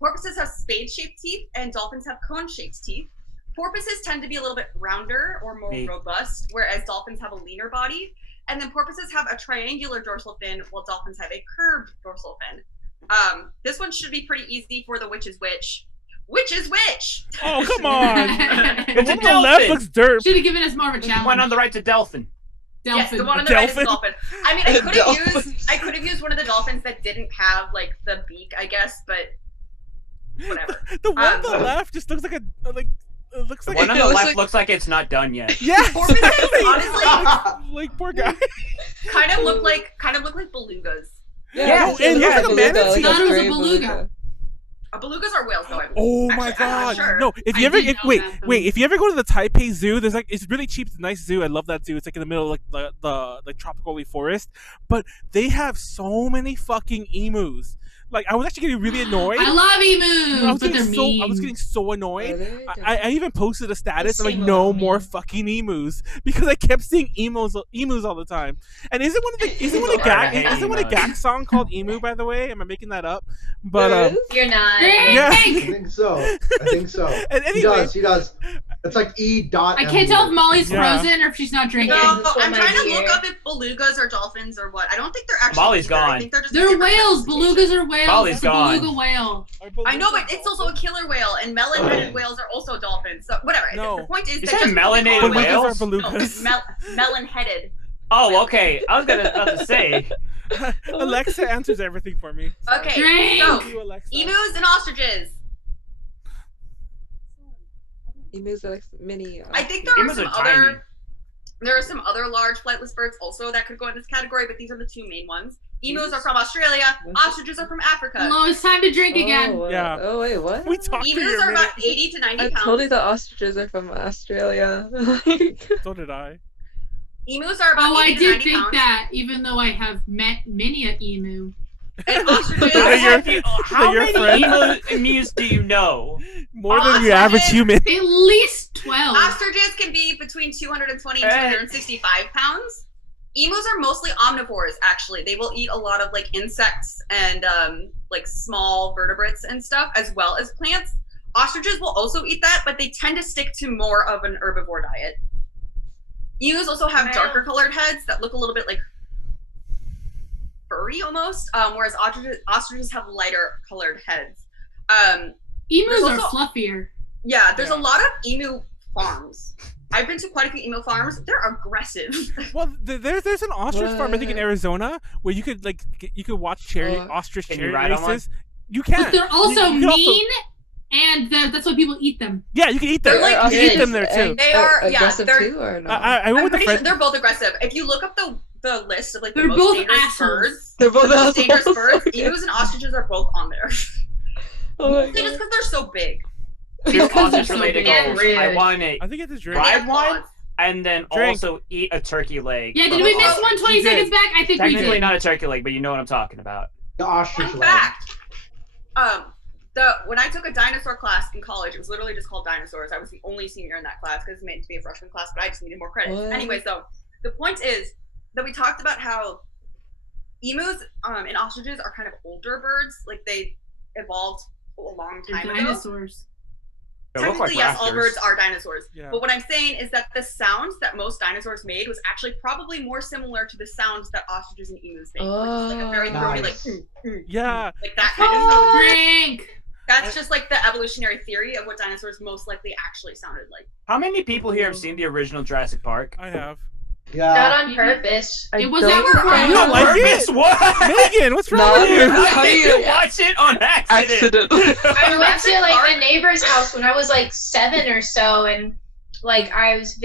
porpoises have spade-shaped teeth and dolphins have cone-shaped teeth. porpoises tend to be a little bit rounder or more robust, whereas dolphins have a leaner body. And then porpoises have a triangular dorsal fin, while dolphins have a curved dorsal fin. This one should be pretty easy for the which is which. Which is which? Oh, come on. It's The a one on the left dolphin. looks dirt. Should have given us more of a challenge. One on the right's a dolphin. Yes, Dolphin. the one on the right is a dolphin. I mean, Dolphin. I could have used one of the dolphins that didn't have like the beak, I guess, but whatever. The one on the left just looks like it looks The like one on It the looks left like- looks like it's not done yet. Yeah. Porpoises, honestly, Like poor guy. kind of look like belugas. Yeah, no, it looks like a manatee. Thought it was a gray beluga. Belugas are whales, though. I believe. Oh Actually, my I'm not god! sure. No, if you I ever didn't know that, though. if you ever go to the Taipei Zoo, there's like it's really cheap. It's a nice zoo. I love that zoo. It's like in the middle of like the tropical forest, but they have so many fucking emus. Like I was actually getting really annoyed. I love emus, I was but they're getting mean. I was getting so Are annoyed. they? I even posted a status The like same no with more me. fucking emus because I kept seeing emus all the time. And isn't one I hate a emus. gag song called Emu, by the way? Am I making that up? But There is? You're not. Yeah. I Drink! think so. I think so. And He anyway, does. It's like E. dot. I can't tell if Molly's Yeah. frozen or if she's not drinking. No, This one I'm trying to my look dear. up if belugas are dolphins or what. I don't think they're actually. Molly's either. I gone. think they're just. They're different whales. classifications. Belugas are whales. Molly's It's a gone. beluga whale. I know, but it's also a killer whale, and melon-headed whales are also dolphins. So whatever. No. The point is, You that said just because they melanated call belugas whales? are belugas. No, melon-headed. Oh, okay. I was about to say. Alexa answers everything for me. Okay, Drink! so Thank you, Alexa. emus and ostriches. Emus are like mini. I think there are Emus some are tiny. other. There are some other large flightless birds also that could go in this category, but these are the two main ones. Emus are from Australia. Ostriches are from Africa. Hello, it's time to drink again. Oh, Yeah. Oh wait, what? We talked to Emus you a are minute. about 80 to 90 I pounds. totally thought ostriches are from Australia. So did I. Emus are about Oh, I 80 to did 90 think pounds. that, even though I have met many a emu. And ostriches. They're your- How your many friend? emus do you know? More than your average Ostriches. human. At least 12. Ostriches can be between 220 and 265 pounds. Emus are mostly omnivores, actually. They will eat a lot of like insects and like small vertebrates and stuff, as well as plants. Ostriches will also eat that, but they tend to stick to more of an herbivore diet. Emus also have darker colored heads that look a little bit like furry almost, whereas ostriches have lighter colored heads. Emus There's are also- fluffier. Yeah, there's Yeah. a lot of emu farms. I've been to quite a few emu farms. They're aggressive. Well, there's an ostrich farm I think in What? Arizona where you could watch ostrich Can you cherry ride on one? races. You can. But they're also You can also- mean, and that's why people eat them. Yeah, you can eat them. They're like you can eat kids. them there too. They are- yeah, aggressive they're- too, or no? I went I'm with a pretty sure friend. they're both aggressive. If you look up the list of like the They're most both dangerous assholes. birds, They're both the most dangerous assholes. birds, Okay. emus and ostriches are both on there. Oh my Mostly just god. because they're so big. Two Because they're ostrich so related big. goals. Rude. I want to I think it's a drink. They Ride have one? claws. and then Drink. also eat a turkey leg. Yeah, did from we a- miss 120 You did. seconds back? I think we Technically did. not a turkey leg, but you know what I'm talking about. The ostrich Fun leg. fact. When I took a dinosaur class in college, it was literally just called dinosaurs. I was the only senior in that class because it's meant to be a freshman class, but I just needed more credits. What? Anyway, so the point is that we talked about how emus and ostriches are kind of older birds. Like they evolved a long They're time ago. dinosaurs. They look Technically, like yes, all raptors. birds are dinosaurs. Yeah. But what I'm saying is that the sounds that most dinosaurs made was actually probably more similar to the sounds that ostriches and emus make. Which is like a very throaty, like, Nice. Yeah. like that kind of sound. Drink. That's just like the evolutionary theory of what dinosaurs most likely actually sounded like. How many people here have seen the original Jurassic Park? I have. Yeah. Not on purpose. I It was don't never think I on You don't have like it? Purpose? What? Megan, what's wrong No, with you? how I do you- didn't watch it on accident. accident. I went to like Park. my neighbor's house when I was like 7 or so, and like I was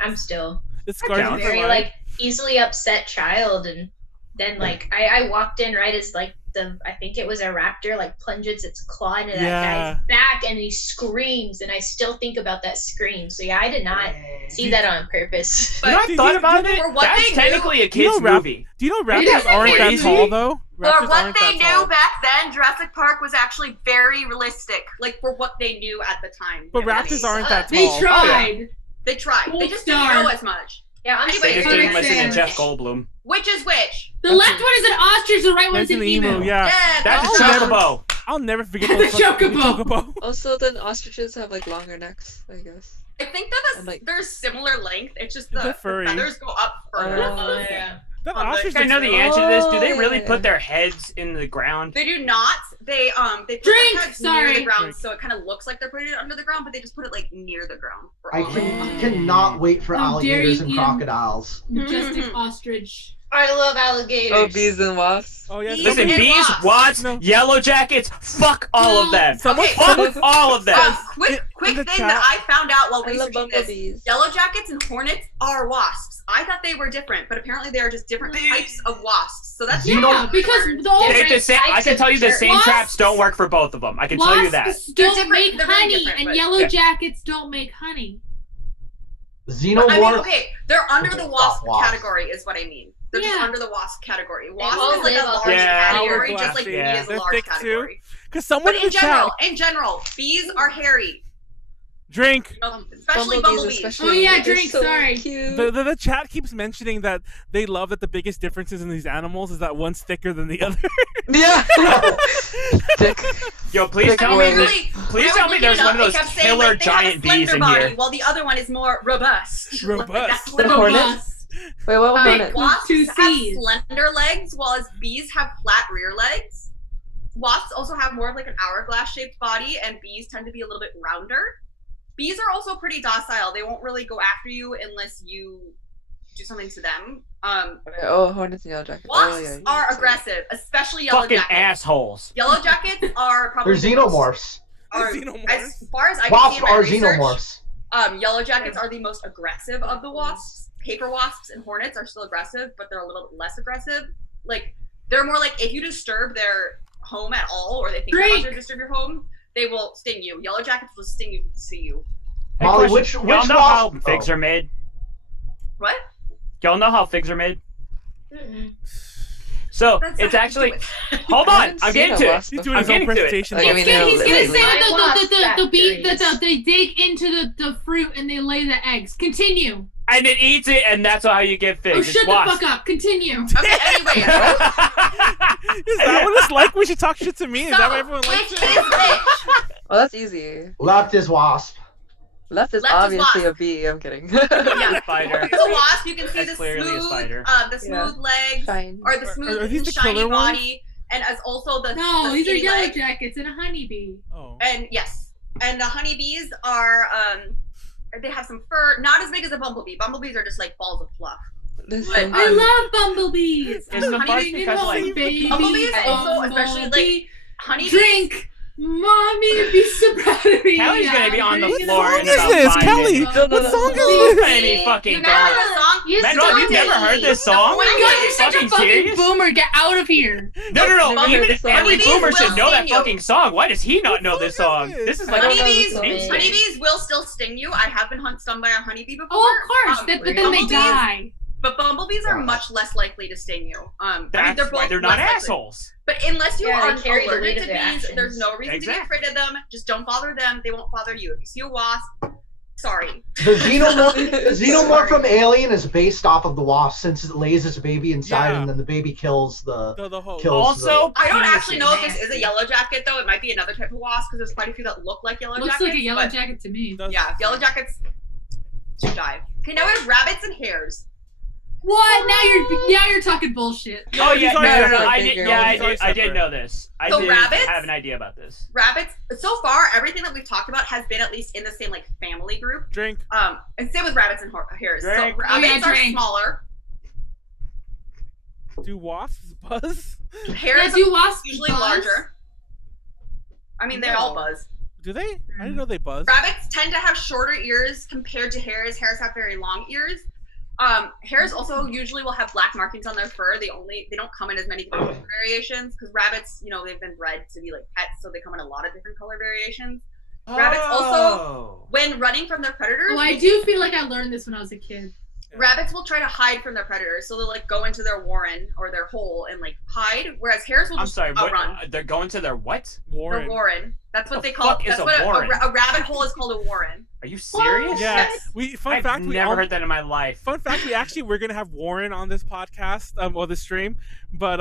I'm still It's a scarred you for very life. like easily upset child, and then like I walked in right as like I think it was a raptor like plunges its claw into that Yeah. guy's back, and he screams, and I still think about that scream. So yeah, I did not see that on purpose. You know, I Do thought you- about do it. for what That's they knew- technically a Do you kid's know movie. Do you know It raptors is aren't that crazy. tall though? For Raptors what aren't they that knew tall. back then, Jurassic Park was actually very realistic. Like for what they knew at the time. But Whatever that raptors means. aren't that They tall. tried. They tried. They Gold just star. didn't know as much. Yeah, I'm Anyway, They just so didn't makes listen to sense. Jeff Goldblum. Which is which? The left one is an ostrich, the right one is That's an an emu. emu, yeah. That's Oh, a never- chocobo. I'll never forget those The fucking chocobo. Also, then ostriches have like longer necks, I guess. I think that And, like- they're similar length. It's just They're the furry. feathers go up further. Oh, yeah. That On the- ostrich I know looks- the answer to this. Do they Oh, really yeah. put their heads in the ground? They do not. They put Drink, their heads sorry. near the ground, Drink. so it kind of looks like they're putting it under the ground, but they just put it like near the ground. For I all of it. cannot wait for How dare alligators you, and Ian. crocodiles. Majestic Mhm. ostrich. I love alligators. Oh, bees and wasps. Oh yeah. Bees Listen, and bees, wasps. wasps, No. yellow jackets, fuck all of No. them. Someone Okay. Fuck all of them. Quick in the thing chat- that I found out while I love researching this: bumblebees. yellow jackets and hornets are wasps. I thought they were different, but apparently they are just different types of wasps. So that's Yeah, because the whole They the same, I can tell you the same Wasps- traps don't work for both of them. I can tell you that. wasps They're don't different- make they're very honey, different, and but- yellow Yeah. jackets don't make honey. Xenomorph. I mean, okay, they're under the Stop wasp wasp. category, is what I mean. They're just Yeah. under the wasp category. all Wasp is like a live large on Yeah. category, Hourglass, just like bee yeah. is a They're large thick too. category. Because someone But in the chat. in general, bees are hairy, Drink. especially bumblebees. especially. Oh, yeah, They're drink, so sorry. Cute. The chat keeps mentioning that they love that the biggest differences in these animals is that one's thicker than the other. Yeah. Dick. Yo, please Like, tell me really- that. Please tell me there's one of those killer giant bees in body, here. While the other one is more robust. Robust. That's The what hornet? Robust. Wait, what Okay, hornet? wasps Two have Cs. slender legs, while bees have flat rear legs. Wasps also have more of like an hourglass-shaped body, and bees tend to be a little bit rounder. Bees are also pretty docile. They won't really go after you unless you do something to them. Okay, oh, hornets and yellow jackets. Wasps Oh, yeah. are aggressive, especially yellow Fucking jackets. assholes. Yellow jackets are probably They're the most- xenomorphs. are- Xenomorphs. As far as I can see Wasps in my are research, xenomorphs. yellow jackets are the most aggressive of the wasps. Paper wasps and hornets are still aggressive, but they're a little bit less aggressive. Like, they're more like if you disturb their home at all, or they think they're about to disturb your home, they will sting you. Yellow jackets will sting you to see you. Hey, Molly, question, which y'all know how wasp- figs oh. are made? What? Y'all know how figs are made? Mm-mm. So That's it's not- actually. do it. Hold I on, haven't I'm seen getting a to it. wasp He's before. doing his I'm own getting to it. presentation. Like, I He's mean, gonna, he's gonna lately. say that the bee Factories. that they dig into the fruit and they lay the eggs. Continue. And it eats it, and that's how you get figs. Oh, It's shut the wasp. fuck up. Continue. Okay, anyway. Is that what it's like? We should talk shit to me. Is that what everyone likes? Which is which? Oh, that's easy. Left is wasp. Left is Left is obviously wasp. a bee. I'm kidding. Yeah. Spider. It's a wasp. You can see That's the clearly a smooth, spider. the smooth legs, Fine. or the smooth are these the shiny killer ones? body, and as also the No, the these are skinny yellow leg. jackets and a honeybee. Oh. And yes, and the honeybees are they have some fur, not as big as a bumblebee. Bumblebees are just like balls of fluff. This But, is- I love bumblebees. Is the Honey buzz bee, because like baby, Bumblebees also, especially, like, bumblebee. honeybees. Drink. Mommy would be so proud of me. Callie's gonna be on the Drink. floor What in song about is this, 5 Callie? minutes. No, no, What no. song is Don't this? play any fucking You remember song. the song? You Man, still you've never heard this song? Oh my god, you're such a Fucking fucking serious? boomer. Get out of here. No. Never Even heard this song. every Honeybees boomer should will know that sting you. fucking song. Why does he not know What this the fuck song? is This is this? like Honeybees, Honeybees- honeybees will still sting you. I have been stung by a honeybee before. Oh, of course. But then they bumblebees- die. But bumblebees are much less likely to sting you. I mean, That's they're both why they're not less likely. assholes. But unless you Yeah, are they carry the weight allergic of to their bees, actions. there's no reason to be Exactly. afraid of them. Just don't bother them. They won't bother you. If you see a wasp, sorry. The xenomorph, xenomorph Sorry. from Alien is based off of the wasp since it lays its baby inside Yeah. and then the baby kills the. The whole. Kills Also, I don't actually penises. know if this is a yellow jacket though. It might be another type of wasp because there's quite a few that look like yellow Looks jackets. like a yellow but jacket to me. Yeah, yellow jackets should die. Okay, now we have rabbits and hares. What? Now you're talking bullshit. Oh yeah, He's no, already no, no, separate. I did. Yeah, He's already I did separate. know this. I So did rabbits? have an idea about this. Rabbits. So far, everything that we've talked about has been at least in the same like family group. Drink. And same with rabbits and hares. So Drink. rabbits Oh, yeah, are drink. smaller. Do wasps buzz? Hares Yeah, do wasps are usually buzz? larger. I mean, they all No. buzz. Do they? I didn't know they buzz. Rabbits tend to have shorter ears compared to hares. Hares have very long ears. Hares also usually will have black markings on their fur. They don't come in as many color variations because rabbits, they've been bred to be like pets, so they come in a lot of different color variations. Rabbits also, when running from their predators, Well, I do feel like I learned this when I was a kid. rabbits will try to hide from their predators, so they'll like go into their warren or their hole and like hide. Whereas hares will I'm just sorry. What? run. They're going to their what? Their Warren. warren. That's what The they call. fuck is That's a what warren? a rabbit hole is called, a warren. Are you serious? Yeah. Yes. Fun fact, I've never heard that in my life. Fun fact, we're gonna have Warren on this podcast, or this stream, but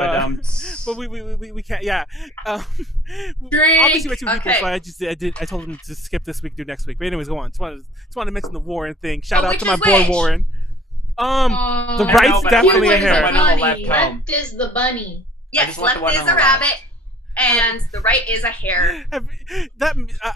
we can't. Yeah. Obviously, we're two people, Okay. so I told him to skip this week, do next week. But anyways, go on. Just wanted to mention the Warren thing. Shout out to my boy Warren. The I don't right's know, but definitely a I hair. went on the left home. Left is the bunny. Yes, just want the left one is on a the left. rabbit, and the right is a hare.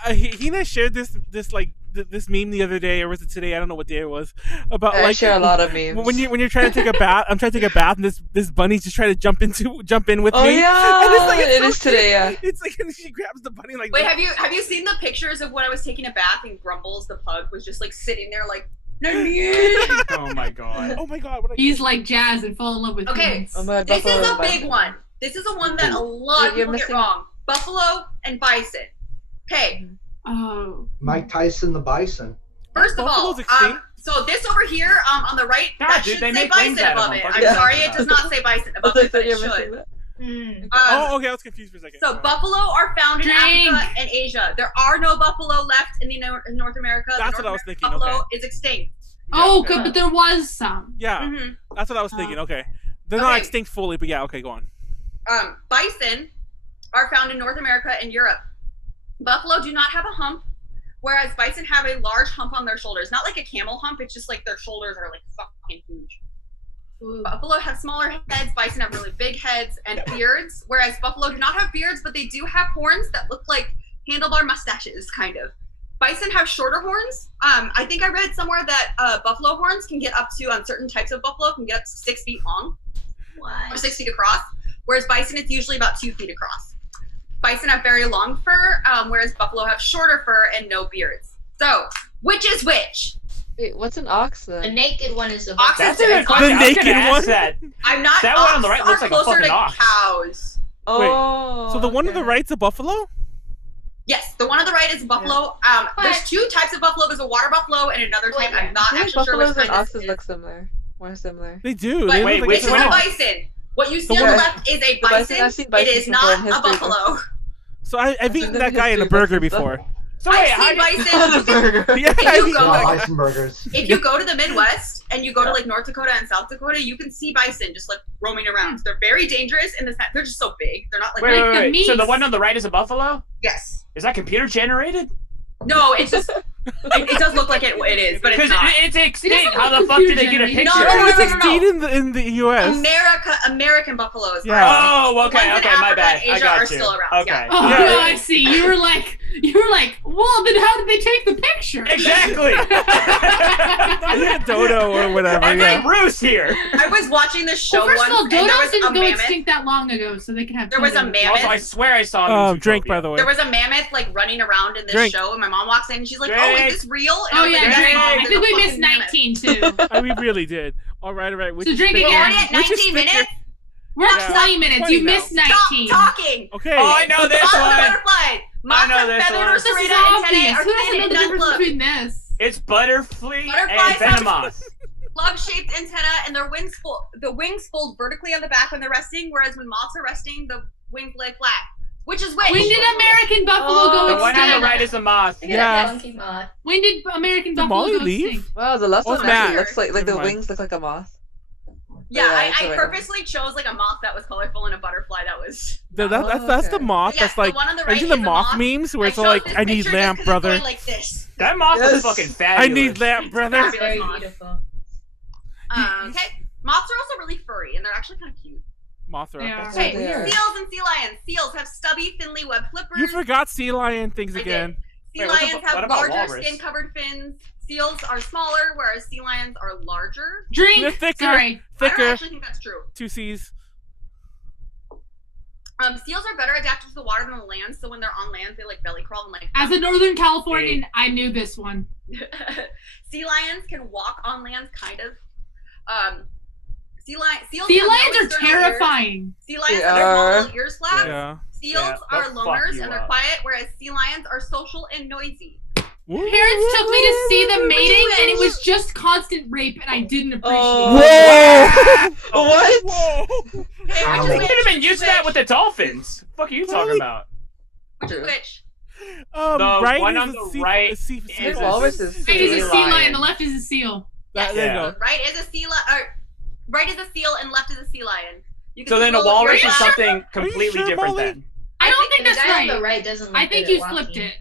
Hina shared this meme the other day, or was it today? I don't know what day it was. About I share a lot of memes. when you're trying to take a bath. I'm trying to take a bath, and this bunny's just trying to jump in with Oh me. yeah, And it's like, it so is today. Yeah. cute. It's like she grabs the bunny like. Wait, have you seen the pictures of when I was taking a bath and Grumbles the pug was just like sitting there like, Oh my god. Oh my god! What He's like Jazz and fall in love with Okay. humans. Oh my This is buffalo a and big bison. one. This is a one that a lot of You're people get missing- wrong. Buffalo and bison. Okay, Oh. Mike Tyson the bison. first of all, Buffalo's extinct? so this over here on the right, Nah, that dude, should they say make wings bison out of above them. it. Fuck I'm yeah. sorry, it does not say bison I above thought it, but you it were missing should. that. okay, I was confused for a second. So buffalo are found in Drink. Africa and Asia. There are no buffalo left in North America. The That's North what I was American thinking, Buffalo okay. is extinct. Oh, okay. good, but there was some. Yeah, hmm that's what I was thinking. Okay, they're not Okay. extinct fully, but yeah. Okay, go on. Bison are found in North America and Europe. Buffalo do not have a hump, whereas bison have a large hump on their shoulders. Not like a camel hump, it's just like their shoulders are like fucking huge. Ooh. Buffalo have smaller heads, bison have really big heads and beards, whereas buffalo do not have beards, but they do have horns that look like handlebar mustaches, kind of. Bison have shorter horns. I think I read somewhere that buffalo horns can get up to, on certain types of buffalo, can get up to 6 feet long or What? 6 feet across, whereas bison it's usually about 2 feet across. Bison have very long fur, whereas buffalo have shorter fur and no beards. So, which is which? Wait, what's an ox The then? naked one is the Ox bunny. is That's a good question. I was naked gonna ask one? that. I'm not. That one on the ox right looks are like a closer fucking to ox. cows. Oh. So the one to okay. the right's a buffalo. Yes, the one on the right is buffalo. There's two types of buffalo. There's a water buffalo and another type. I'm not I feel like actually sure which buffaloes and kind oxes this look is. similar. More similar. They do. But They Wait, look which this like is a one? bison. What you see The on the one- left is a The bison, bison. I've seen It bison is before in not a history buffalo. So I've eaten There's that guy in a history burger books and before. So wait, I've how seen do you, bison. Burger. Yeah, If you I've go- eaten Yeah, that guy. bison burgers. If you go to the Midwest and you go to like North Dakota and South Dakota, you can see bison just like roaming around. They're very dangerous in the sense they're just so big. They're not like wait, Like the wait. So the meats. one on the right is a buffalo? yes. Is that computer generated? No, it's just it does look like it is, but it's Because not. it's extinct. look How the like fuck did they computer get a generated. picture? No, no, It's no, no, no. extinct in the U.S. American buffaloes. Yeah. are Oh, okay, The ones in okay, my Africa bad. and I Asia got are you. still around, Okay. yeah. Oh, Yeah. I see. You were like, well, then how did they take the picture? Exactly. I think a dodo or whatever. And Yeah. they roost here. I was watching this show Well, first once, of all, and there dodos was a didn't go mammoth. extinct that long ago, so they can have. There was a children. mammoth. Also, I swear I saw him in Drink, Zootopia. by the way. There was a mammoth like running around in this Drink. show, and my mom walks in and she's like, "Oh, Drink. is this real?" And Oh I was yeah, like, drink. "Yes, Mom, I there's think a we fucking missed mammoth." 19 too. We really did. All right, all right. Which So drink spigot- We're again. already at Which 19 spigot- minutes. We're at Yeah. 20 minutes. 20 You now. missed Stop 19. talking. Okay. Oh, I know this Moths are one. butterfly. Moths know are this feathered one. or This is serrated obvious. antennae Who are doesn't thin know and the difference non-club. between this? It's butterfly Butterflies and venomous. Club-shaped antenna, and their wings fold. The wings fold vertically on the back when they're resting, whereas when moths are resting, the wings lay flat. Which is which? When did American buffalo go The one on the extinct? right is the moth. Look at Yeah. that funky moth. When did American Did buffalo Molly go leave? extinct? Wow, the last What's one actually that? looks like the Never mind. wings look like a moth. Yeah, Yeah, it's I alright. purposely chose like a moth that was colorful and a butterfly that was. That's the okay. moth. Yes, That's like. the one on the Have right you seen the is a moth moth. memes where it's I all chose like, this "I need picture just lamp, 'cause it's brother. going like this. That moth Yes. was fucking fabulous. I need lamp, brother." Fabulous Very moth. beautiful. Okay, moths are also really furry and they're actually kind of cute. Mothra. They are. Okay, they are. seals and sea lions. Seals have stubby, thinly webbed flippers. You forgot sea lion things I did. again. Sea Wait, what the lions what have about larger walrus? skin-covered fins. Seals are smaller, whereas sea lions are larger. Drink. They're thicker. Sorry. I don't Thicker. actually think that's true. 2 C's. Seals are better adapted to the water than the land, so when they're on land, they like belly crawl and like. As a Northern Californian, I knew this one. Sea lions can walk on land, kind of. Seals Sea have no lions are external ears. terrifying. Sea lions They have their are. small ears flaps. Yeah. Seals Yeah, are they'll fuck loners you and they're up. quiet, whereas sea lions are social and noisy. Parents took me to see them mating, and it was just constant rape, and I didn't appreciate Oh. it. Whoa! What? Whoa! Okay, Ow. which They is could have been which? using that with the dolphins. Fuck are you talking about? Which is which? Right one is on a the sea- right a sea- is sea- a Walrus is Right is a sea sea lion. lion. The left is a seal. There you Yeah. go. Right is a right is a seal and left is a sea lion. You can So then a Google walrus your is left- something completely sure, different Molly? then. I don't think the that's guy right. on the right doesn't look I think good you at flipped walking. it.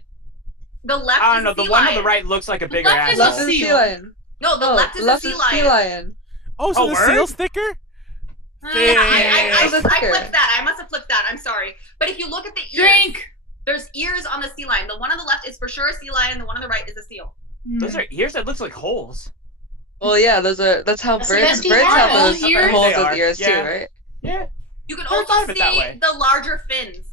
The left I don't is know. a The sea one lion. on the right looks like a bigger left is asshole. a Left is a sea seal. lion. No, the Oh, left is left a is sea a sea lion. lion. Oh, so Oh, the word? seal's thicker? Yeah, Damn. I Those are flipped thicker. that. I must have flipped that. I'm sorry. But if you look at the ears, Drink. there's ears on the sea lion. The one on the left is for sure a sea lion. The one on the right is a seal. Those are ears that looks like holes. Well, yeah, that's how So birds does he have have those holes ears? holes They with are, ears yeah. too, right? Yeah. You can Never thought also of it that see way. the larger fins.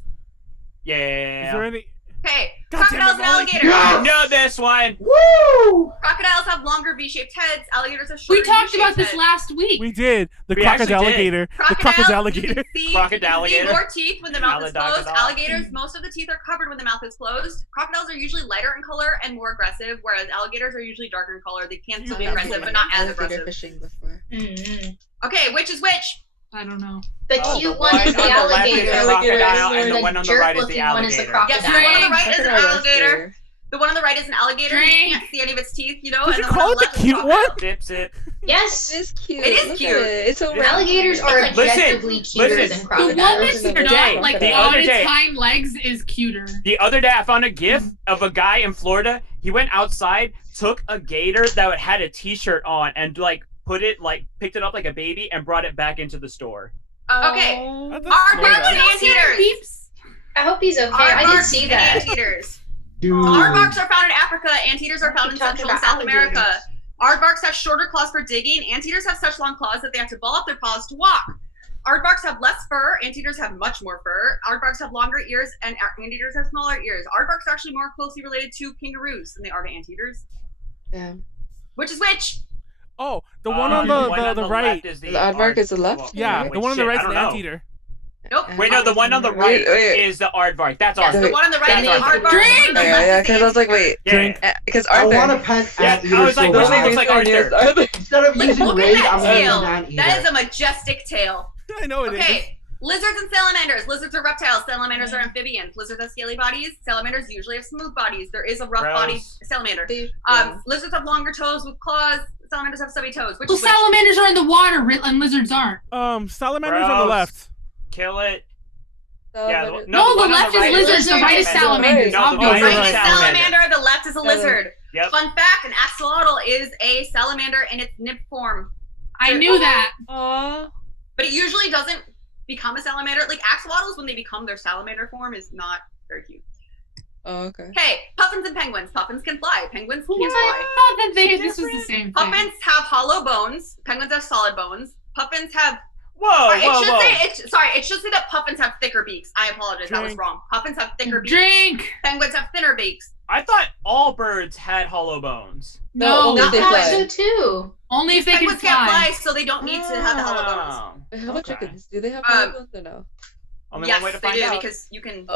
Yeah. Is there any? Okay, God damn it, crocodiles and Molly. alligators. I know this one. Woo! Crocodiles have longer V-shaped heads. Alligators have shorter We talked U-shaped about this heads. last week. We did. The We actually crocodile did. alligator. The Crocodiles, crocodile you alligator. can see Crocodile-gator. more teeth when the mouth is closed. Alligator. Alligators, most of the teeth are covered when the mouth is closed. Crocodiles are usually lighter in color and more aggressive, whereas alligators are usually darker in color. They can still be I've aggressive, seen but not as alligator aggressive. fishing before. Okay, which is which? I don't know. The Oh, cute the one is on the the left is alligator. the crocodile, and the The one on the right is the jerk-looking one is the alligator. Yes, the crocodile. one on the right is an Crocodile is alligator. scary. The one on the right is an alligator. You Drink. can't see any of its teeth, you know? Did and you the one call on it the left is cute crocodile. one? Dips it. Yes, It is cute. It is Look cute. At it. It's a alligators are Listen, objectively cuter listen. than The crocodiles. one that's Crocodile. not like The on other its day- hind legs is cuter. The other day, I found a GIF of a guy in Florida. He went outside, took a gator that had a T-shirt on, and picked it up like a baby and brought it back into the store. Okay, That's aardvarks Florida. and anteaters. Beeps. I hope he's okay. I didn't Aardvarks see and that. anteaters. Dude. Aardvarks are found in Africa. Anteaters are found in Talking Central and about South America. alligators. Aardvarks have shorter claws for digging. Anteaters have such long claws that they have to ball up their paws to walk. Aardvarks have less fur. Anteaters have much more fur. Aardvarks have longer ears, and anteaters have smaller ears. Aardvarks are actually more closely related to kangaroos than they are to anteaters. Yeah. Which is which? Oh, the one Uh, on the right. left is The aardvark is the left? Yeah, Wait, the one on the shit, right I is don't the know. anteater. Nope. Wait, no, the one on the right Wait. is the aardvark. That's Yes, aardvark. the one on the right is the That's aardvark. Drink! The one on the Yeah, left yeah, is because I was like, wait, Drink. because I Arthur. want to pet Yeah, anteater I was like, so which one bad. looks like Arthur? Instead of Like, using look raid, at I'm that gonna use tail. an anteater. That is a majestic tail. I know it is. Okay, lizards and salamanders. Lizards are reptiles. Salamanders are amphibians. Lizards have scaly bodies. Salamanders usually have smooth bodies. There is a rough body Gross. salamander. They- Lizards have longer toes with claws. Salamanders have stubby toes. Which Well, is which? salamanders are in the water, and lizards aren't. Salamanders on the Gross. left. Kill it. Salamander- Yeah, No, one the on left is right lizards, the right is salamanders. No, the The right right is is salamander. salamander. The left is a lizard. Yep. Fun fact: an axolotl is a salamander in its nymph form, I knew that. Aw. but it usually doesn't become a salamander. Like axolotls, when they become their salamander form, is not very cute. Oh, okay. Okay, puffins and penguins. Puffins can fly. Penguins can't I fly. thought that this was the same thing. Puffins have hollow bones. Penguins have solid bones. Puffins have. Whoa, Sorry, whoa, whoa. it should say that puffins have thicker beaks. I apologize. That was Drink. wrong. Puffins have thicker beaks. Drink. Penguins have thinner beaks. I thought all birds had hollow bones. No, only if they I fly. thought so too. only if they can Penguins can't fly. fly, so they don't need to have the hollow bones. Oh. Wait, how about Okay. chickens? Do they have Um, hollow bones or no? Only Yes, one way to they find do out. because you can.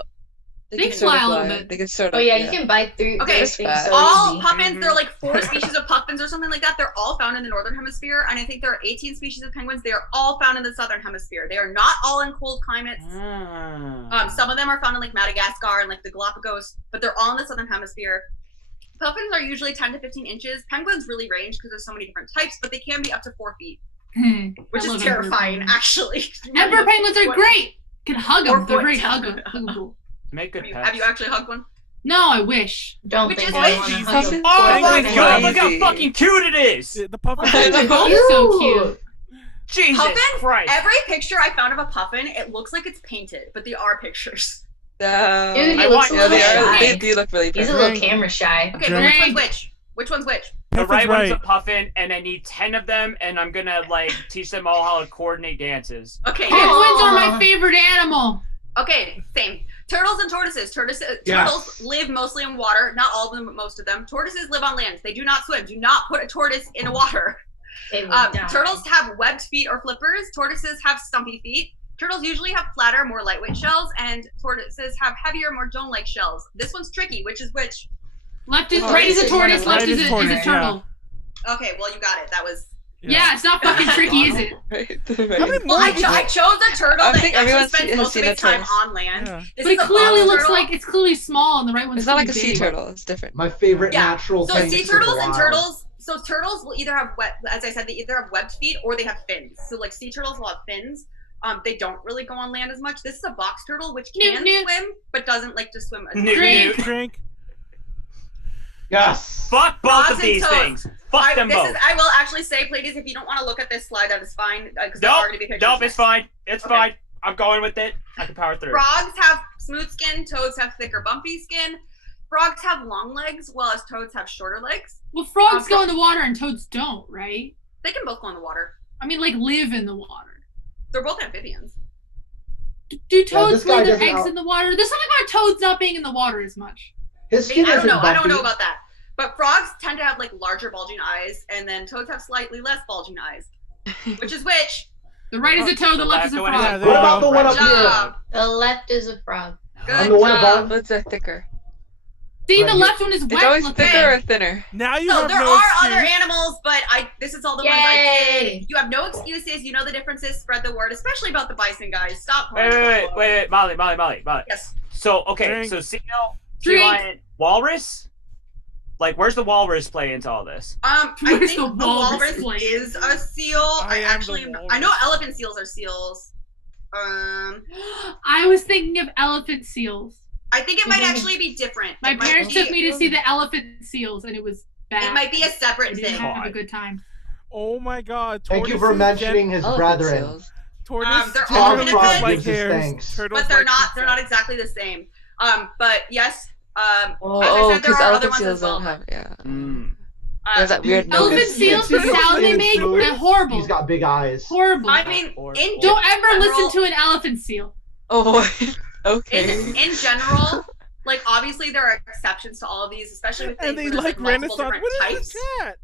They They can fly sort of a little bit. They can sort of. Oh yeah, you can bite through Okay, those things so All easy. puffins, there are like 4 species of puffins or something like that. They're all found in the northern hemisphere, and I think there are 18 species of penguins. They are all found in the southern hemisphere. They are not all in cold climates. Ah. Some of them are found in like Madagascar and like the Galapagos, but they're all in the southern hemisphere. Puffins are usually 10 to 15 inches. Penguins really range because there's so many different types, but they can be up to 4 feet, which I is love terrifying, emperor actually. Emperor penguins are great. Can hug them. They're 4 great foot. huggable. Make good Have pets. you actually hugged one? No, I wish. Don't Which think is I why want to these hug puffins a Oh are my Penguins god, are look how easy. fucking cute it is! The puffins. They're both so cute. Jesus Puffins? Christ. Every picture I found of a puffin, it looks like it's painted, but they are pictures. No. Dude, he I looks want- a Yeah, little they are. shy. They do look really He's pretty. a little Drink. camera shy. Okay, but which Drink. one's which? Which one's which? The Puffin's right one's a right. puffin, and I need 10 of them, and I'm gonna like teach them all how to coordinate dances. Okay. Penguins are my Aw. favorite animal. Okay, same. Turtles and tortoises. Turtles Yes. live mostly in water. Not all of them, but most of them. Tortoises live on land. They do not swim. Do not put a tortoise in water. They will die. Turtles have webbed feet or flippers. Tortoises have stumpy feet. Turtles usually have flatter, more lightweight shells, and tortoises have heavier, more dome-like shells. This one's tricky. Which is which? Left is Oh, right is a it's tortoise. one Left of is them. a Right is turtle. Okay, well, you got it. That was Yeah, it's not fucking tricky, is it? Right. How many Well, more? I chose a turtle I that think actually everyone spends has most of seen its a time turtle. on land. Yeah. This But is it a clearly box looks turtle. like it's clearly small, and the right one's It's not like a really sea big. turtle. It's different. My favorite Yeah. natural So thing sea is turtles the and wild. turtles. So turtles will either have as I said, they either have webbed feet or they have fins. So like sea turtles will have fins. They don't really go on land as much. This is a box turtle which can swim but doesn't like to swim as much. Drink. Yes. Fuck both Frogs of and these toads. things. Fuck them both. I will actually say, Pleiades, if you don't want to look at this slide, that is fine. Because there Nope. are going to be pictures. Nope, it's fine. It's Okay. fine. I'm going with it. I can power through. Frogs have smooth skin. Toads have thicker, bumpy skin. Frogs have long legs, while as toads have shorter legs. Well, frogs go in the water and toads don't, right? They can both go in the water. I mean, like, live in the water. They're both amphibians. Do toads this guy lay their doesn't eggs out- in the water? There's something about toads not being in the water as much. His skin I don't isn't know. I don't bumpy. know about that. But frogs tend to have like larger bulging eyes, and then toads have slightly less bulging eyes. Which is which? The right is a toad, the left is a frog. Yeah, What there you about go. the one up Good here? job. The left is a frog. Good And the one job. above? What's a thicker? See, Right the here. left one is It's wet always looking. thicker or thinner? Now you So have there no are excuse. other animals, but this is all the ones I Yay. did. You have no excuses. You know the differences. Spread the word, especially about the bison, guys. Stop. Wait, Molly. Yes. So, okay, Drink. so sea Drink. lion, walrus? Like, where's the walrus play into all this? I Where's think the the walrus walrus like? is a seal. I am actually, the I know walrus. elephant seals are seals. I was thinking of elephant seals. I think it might actually be different. My It might parents be- took me to see the elephant seals, and it was bad. It might be a I separate didn't thing. have a good time. Oh my god. Thank you for tortoises, mentioning his Elephant brethren. seals. Tortoise, They're all turtles gonna like gives his hares, thanks. turtles But they're like not. They're pizza. not exactly the same. But yes. Oh, as I said, there because are other elephant ones seals as well. don't have. Yeah. Mm. There's that weird Elephant Elephant nose. seals, the sound they make, they're horrible. He's got big eyes. Horrible. I mean, in Don't ever general- listen to an elephant seal. Oh, okay. in general, like obviously there are exceptions to all of these, especially with things And they where there's, like multiple Renaissance. different What is types. the chat?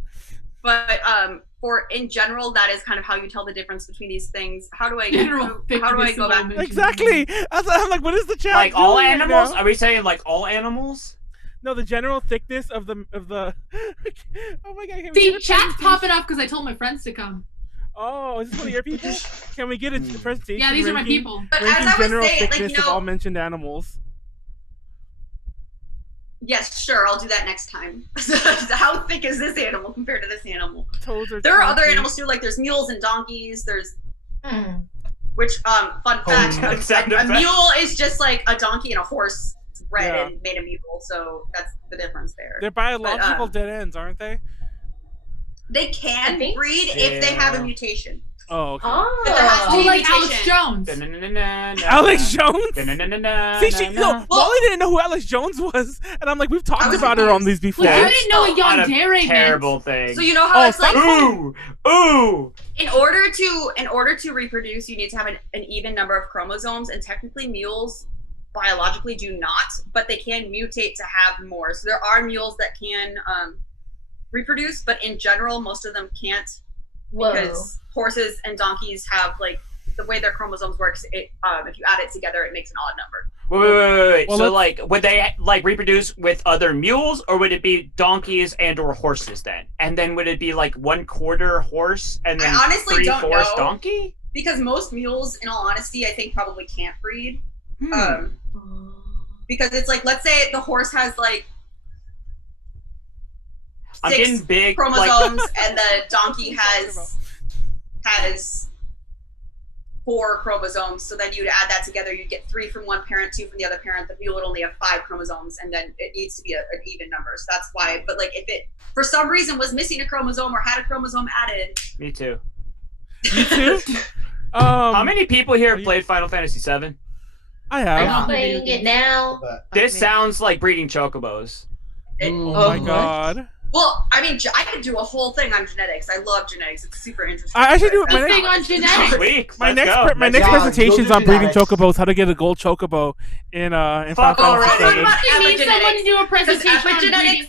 But for in general, that is kind of how you tell the difference between these things. How do I General how do I thickness go of back? image. Exactly. I'm like, what is the chat? Like, all doing right animals? now? Are we saying, like, all animals? No, the general thickness of the. Oh my god! Can we See, get a chat's presentation? popping up because I told my friends to come. Oh, is this one of your people? Can we get a presentation? Yeah, these are my ranking- people. But as Ranking I was general saying, thickness like you of all know, mentioned animals. yes, sure, I'll do that next time. How thick is this animal compared to this animal? Toads are. There are other chunky. animals too, like there's mules and donkeys. There's Hmm. which fun fact, God, sound a effect. mule is just like a donkey and a horse bred Yeah. and made a mule, so that's the difference there. They're biological But, dead ends, aren't they? They I can think- breed if they have a Yeah. mutation. Oh, okay. But there has to Oh, be like Alex mutation. Jones. Alex Jones. See, she, no, Well- Molly didn't know who Alex Jones was, and I'm like, we've talked I was about her on confused. these before. Well, you That's didn't know what not a yandere terrible meant. thing. So you know how Oh, it's like Ooh! in order to reproduce, you need to have an even number of chromosomes, and technically mules biologically do not, but they can mutate to have more. So there are mules that can reproduce, but in general, most of them can't Whoa. because horses and donkeys have like the way their chromosomes works. If you add it together, it makes an odd number. Wait. Well, So, let's- like, would they, like, reproduce with other mules, or would it be donkeys and or horses then? And then would it be, like, 1/4 horse and then I honestly don't 3/4 know. donkey? Because most mules, in all honesty, I think probably can't breed. Because it's like, let's say the horse has like I'm 6 getting big, like, chromosomes and the donkey has 4 chromosomes. So then you'd add that together, you'd get 3 from one parent, 2 from the other parent. The mule would only have 5 chromosomes, and then it needs to be an even number. So that's why. But like, if it for some reason was missing a chromosome or had a chromosome added, me too. You too? How many people here are have you- played Final Fantasy VII? I I'm have. playing it now. This sounds like breeding chocobos. Oh Oh, my what? god. well, I mean, I could do a whole thing on genetics. I love genetics. It's super interesting. I should do But- my The next- thing on genetics. Sweet. My let's next go. my Let's next go. Yeah, presentation is you'll on do breeding genetics. chocobos, how to get a gold chocobo in Final Fuck Fantasy already. VII. I need someone to Epigenetics. do a presentation on epigenetics- breeding.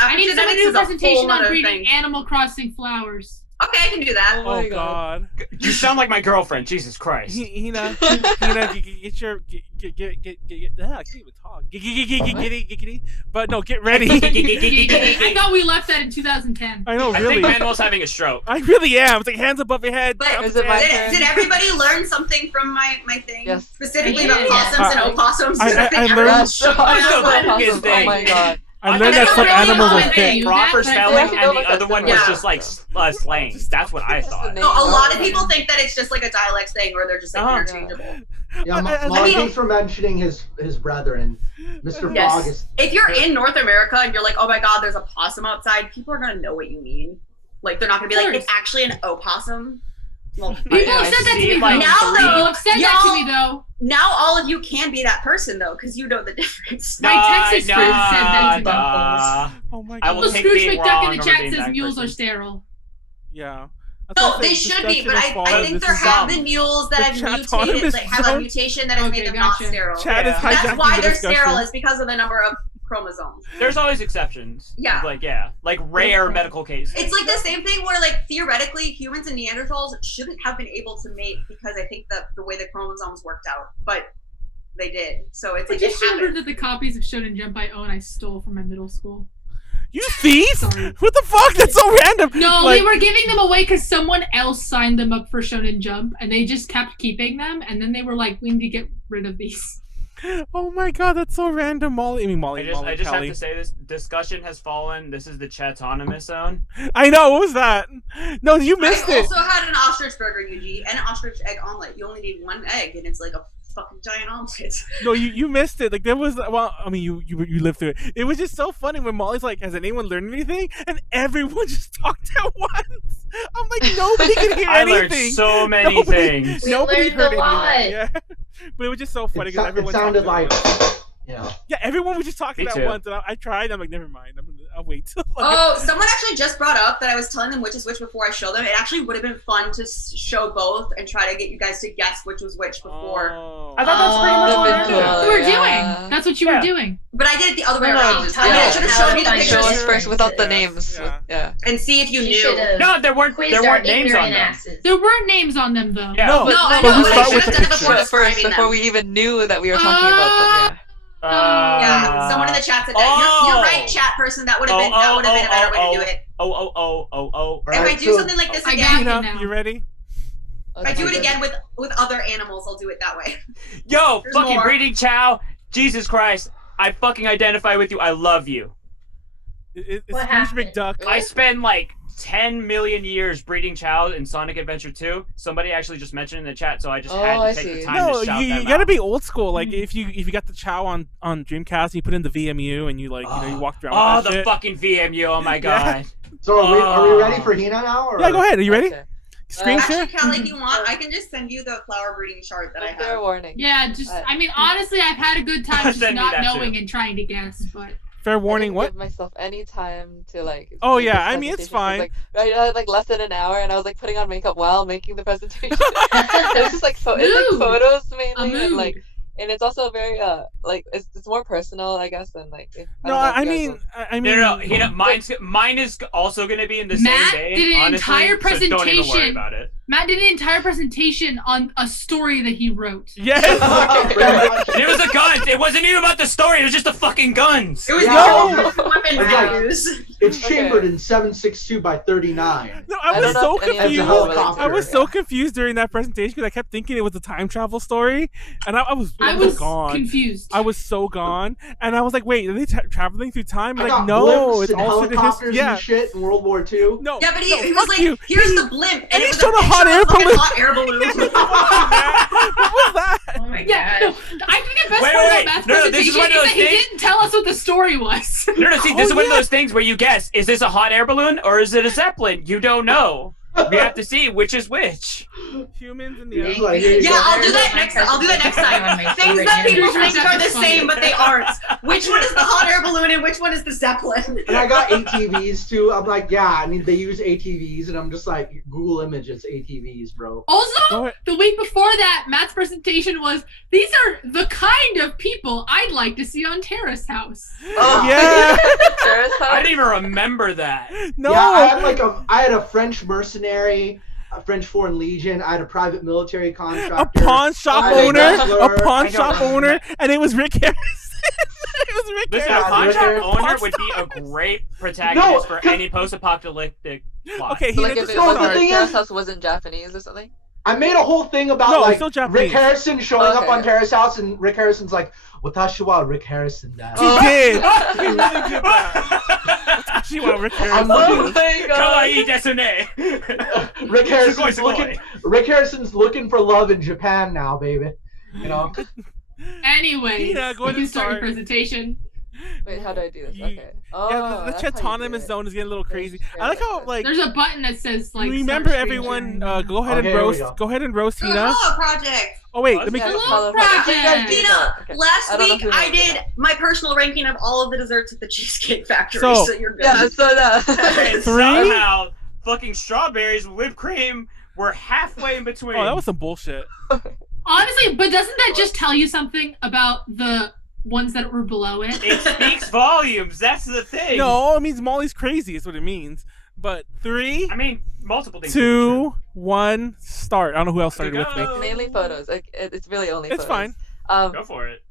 I need someone to do a Epigenetics is presentation whole on other breeding thing. Animal Crossing flowers. Okay, I can do that. Oh my Oh God. You sound like my girlfriend. Jesus Christ. Hina, get your I can't even talk. Get, but no, get ready. I thought we left that in 2010. I know, I really. think Manuel's having a stroke. I really am. It's like hands above your head. But Is it my did, turn? did everybody learn something from my thing? Yes. Specifically Yeah. about possums and opossums? I think learned- everyone Yes, shook the on that possum, one. possum. Oh my god. I learned that some really animals know are when thick. they- Proper that- spelling, that- and the other one was Yeah. just like slang. That's what I Just the thought. name. No, a lot of people think that it's just like a dialect thing, or they're just like Uh-huh. interchangeable. Yeah, I Molly, mean- thanks for mentioning his brethren. Mr. Yes. Frog is. If you're in North America and you're like, oh my god, there's a possum outside, people are gonna know what you mean. Like, they're not gonna be like, it's actually an opossum. Well, People have said that to me, like though. now, People though, have said that to me, though. now all of you can be that person though, because you know the difference. My Texas friend said that to me. Oh my I God. will Well, take Scrooge being McDuck wrong in the over chat being says that mules person. are sterile. Yeah. No, they should be, but I think there have been mules that have The chat mutated, autonomous like have a zone. mutation that has Okay, made them gotcha. not sterile. Chat is Yeah. hijacking That's why the they're discussion. sterile, is because of the number of chromosomes. There's always exceptions. Yeah. Like rare medical cases. It's like the same thing where, like, theoretically, humans and Neanderthals shouldn't have been able to mate because I think that the way the chromosomes worked out, but they did. So it's I like just it remembered happened. that the copies of Shonen Jump I own I stole from my middle school. You thief? Sorry. What the fuck? That's so random. No, Like- they were giving them away because someone else signed them up for Shonen Jump, and they just kept keeping them. And then they were like, "We need to get rid of these." Oh my God, that's so random, Molly. I mean, Molly. I just have Callie. to say this discussion has fallen. This is the chat's zone. I know. What was that? No, you missed I it. also had an ostrich burger, Yuji, and an ostrich egg omelet. You only need one egg, and it's like a fucking giant omelet. No, you missed it. Like there was. Well, I mean, you lived through it. It was just so funny when Molly's like, "Has anyone learned anything?" And everyone just talked at once. I'm like, nobody can hear I anything. learned so many Nobody- things. We Nobody learned heard a lot. anything. Yeah. But it was just so funny because It everyone sounded talked like, at once. you know. Yeah, everyone was just talking Me at too. once, and I tried. I'm like, never mind. I'll wait till. Oh, someone actually just brought up that I was telling them which is which before I show them. It actually would have been fun to show both and try to get you guys to guess which was which before. Oh. I thought that was pretty much what That'd we be were cool. doing. You were Yeah. doing. That's what you Yeah. were doing. But I did it the other way No, around. just- I yeah. should have shown you the Show Show pictures us first without the Yeah. names. Yeah. Yeah. and see if you You knew. should have No, there weren't quizzed names our on ignorant them. asses. There weren't names on them though. Yeah. No, No, I but know, we but I start should with have the done it picture. before First, describing before them. we even knew that we were talking about them. Yeah, someone in the chat said that. You're right, chat person. That would have been a better way to do it. Oh. If I Alright, do so- something like this I again, got Tina, now. you ready? if I do it again with other animals, I'll do it that way. Yo, There's fucking more. breeding chow. Jesus Christ. I fucking identify with you. I love you. It's What Scrooge happened? McDuck. I spend like 10 million years breeding chow in Sonic Adventure 2. Somebody actually just mentioned in the chat, so I just had Oh, I to take see. the time No, to shout you them gotta out. be old school. Like if you got the chow on Dreamcast, and you put in the VMU, and you like you walked around. Oh, with that the shit. fucking VMU. Oh my Yeah. god. So are we ready for Hina now? Or? Yeah, go ahead. Are you ready? Okay. Screen share. Actually, Callie, if you want, I can just send you the flower breeding chart that I Fair have. warning. Yeah, just I mean honestly, I've had a good time just Send me not that, knowing too. and trying to guess, but Fair I warning. didn't What? give myself any time to like. Oh, make yeah, this I mean, it's presentation, 'cause, fine. Like, I had like less than an hour, and I was like putting on makeup while making the presentation. It's just like it's Mood. like photos a mainly, mood. and like, and it's also very like it's more personal, I guess, than like. No, I mean, I mean. No, mine is also going to be in the Matt same vein, did an honestly, entire so don't even worry presentation. about it. Matt did an entire presentation on a story that he wrote. Yes. Pretty much. And it was the guns. It wasn't even about the story. It was just the fucking guns. It was Yeah. weapon Okay. values. It's Okay. chambered in 762 by 39. No, I I was don't so know if any of As a you confused. know, but, helicopter. I was so confused during that presentation because I kept thinking it was a time travel story, and I was I was gone. confused. I was so gone, and I was like, "Wait, are they traveling through time?" I Like, got no, blimps it's and all through the helicopters history. Yeah, and shit in World War II. no, Yeah, but he, no, he was fuck like, you. here's the blimp. and he it was showed a picture hot of air fucking balloon. hot air balloon. What was that? Oh my yeah, no, gosh. I think the best Wait, part wait, about Matt's no, this presentation is one of is those that he things- didn't tell us what the story was. No, see, this is Oh, one of yeah. those things where you guess, is this a hot air balloon or is it a Zeppelin? You don't know. We have to see which is which. Humans in the It's air. like, here you Yeah, go. I'll do that next. I'll do that next time. Things that people think are the same, but they aren't. Which one is the hot air balloon and which one is the Zeppelin? And I got ATVs too. I'm like, yeah, I mean, they use ATVs, and I'm just like, Google images ATVs, bro. Go Also, ahead. the week before that, Matt's presentation was, these are the kind of people I'd like to see on Terrace House. Oh Yeah. Terrace House? I didn't even remember that. No. Yeah, I had a French mercenary, a French Foreign Legion. I had a private military a contractor. pawn shop I had a owner, wrestler. a pawn I don't shop owner, remember. and it was Rick Harrison. It was Rick Listen, a Harrison. pawn Rick shop Harrison. owner would be a great protagonist for any post-apocalyptic plot. Okay, So, like, Hina, if just it No, was the start. thing Terrace is- House wasn't Japanese or something. I made a whole thing about No, it's like still Japanese. Rick Harrison showing up Okay. on Terrace House, and Rick Harrison's like, "Watashi wa Rick Harrison da." He did. He really did that. She want Rick I'm Harrison. looking- my Kawaii desune. Rick Harrison's Sugoi, looking. sugoi. Rick Harrison's looking for love in Japan now, baby. You know. Anyways, Hina, go ahead you and start your start. presentation. Wait, how do I do this? You- Okay. Oh, Yeah, the that's how you do autonomous it. zone is getting a little Let's crazy. share I like this how with- like There's a button that says like. remember start screen everyone. sharing. Go ahead Okay, and here we roast. go. Go ahead and roast Oh, Hina. hello, project. Oh wait, let me. Yeah, Hello, Hello Project. Project. Tina, Okay. last I don't know week who I knows did that. my personal ranking of all of the desserts at the Cheesecake Factory, So- so you're good. Yeah, so that. And Three? somehow, fucking strawberries with whipped cream were halfway in between. Oh, that was some bullshit. Honestly, but doesn't that just tell you something about the ones that were below it? It speaks volumes. That's the thing. No, it means Molly's crazy. Is what it means. But 3, I mean multiple things. 2, 1, start. I don't know who else started with me. Go. Mainly photos. Like it's really only. It's photos. fine. Go for it.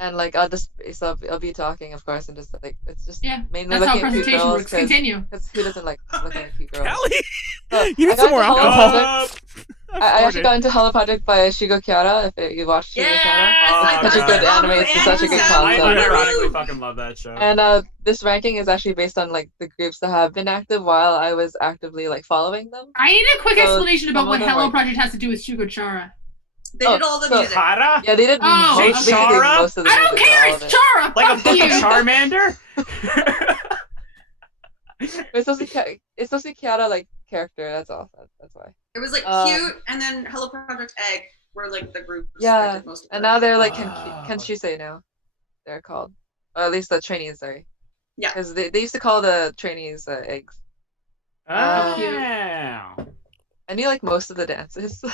And like I'll just so I'll be talking, of course, and just like it's just Yeah, mainly That's how looking at cute presentation girls works. Continue. because who doesn't like looking at cute girls? Callie, So, you I need some got more into Hello alcohol. Project. I actually got into Hello Project by Shigo Kiara. If you watched Shigo Yes, Kiara, Oh, it's such a God. good anime. It's such a good I concept. unironically fucking love that show. And this ranking is actually based on like the groups that have been active while I was actively like following them. I need a quick So, explanation about some what of them Hello are- Project has to do with Shugo Chara. They did all the so- music. Kara? Yeah, they did Oh, basically Chara? most of the I don't music, care. all of It's it. Chara. Like a Fuck you. fucking Charmander? It's supposed to be Kiara like character. That's all. That's why. It was like Um, cute, and then Hello Project Egg were like the groups Yeah, that did most of And it. now they're like Oh. Kenshusei now. They're called, or at least the trainees. Sorry. Yeah. Because they used to call the trainees eggs. Oh. I knew like most of the dances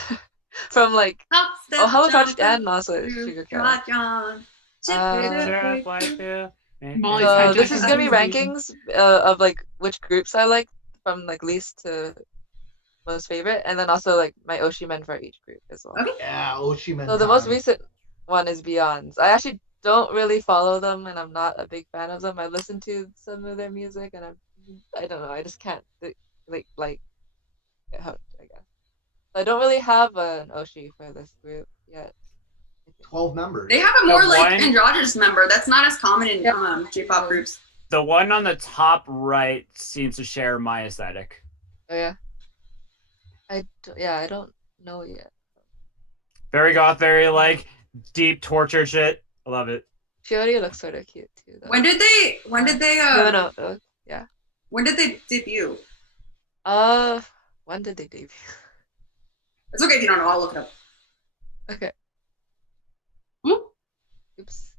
from like Hop, step, Hello jump, Project and also through, Sugar Kiara. trot, yawn. Chip, Uh, chip, chip. Molly's So had this just is gonna be presentation. rankings of like which groups I like from like least to most favorite, and then also like my Oshi men for each group as well. Okay. Yeah, Oshiman. So the most recent one is Beyonds. I actually don't really follow them, and I'm not a big fan of them. I listen to some of their music, and I don't know. I just can't like how I guess. I don't really have an Oshi for this group yet. 12 members. They have a more The like one- androgynous member. That's not as common in Yeah. J-pop groups. The one on the top right seems to share my aesthetic. Oh yeah. I don't know yet. Very goth, very like deep torture shit. I love it. She already looks sort of cute too. Though. When did they No. when did they debut? When did they debut? It's okay if you don't know, I'll look it up. Okay. Whoop. Oops.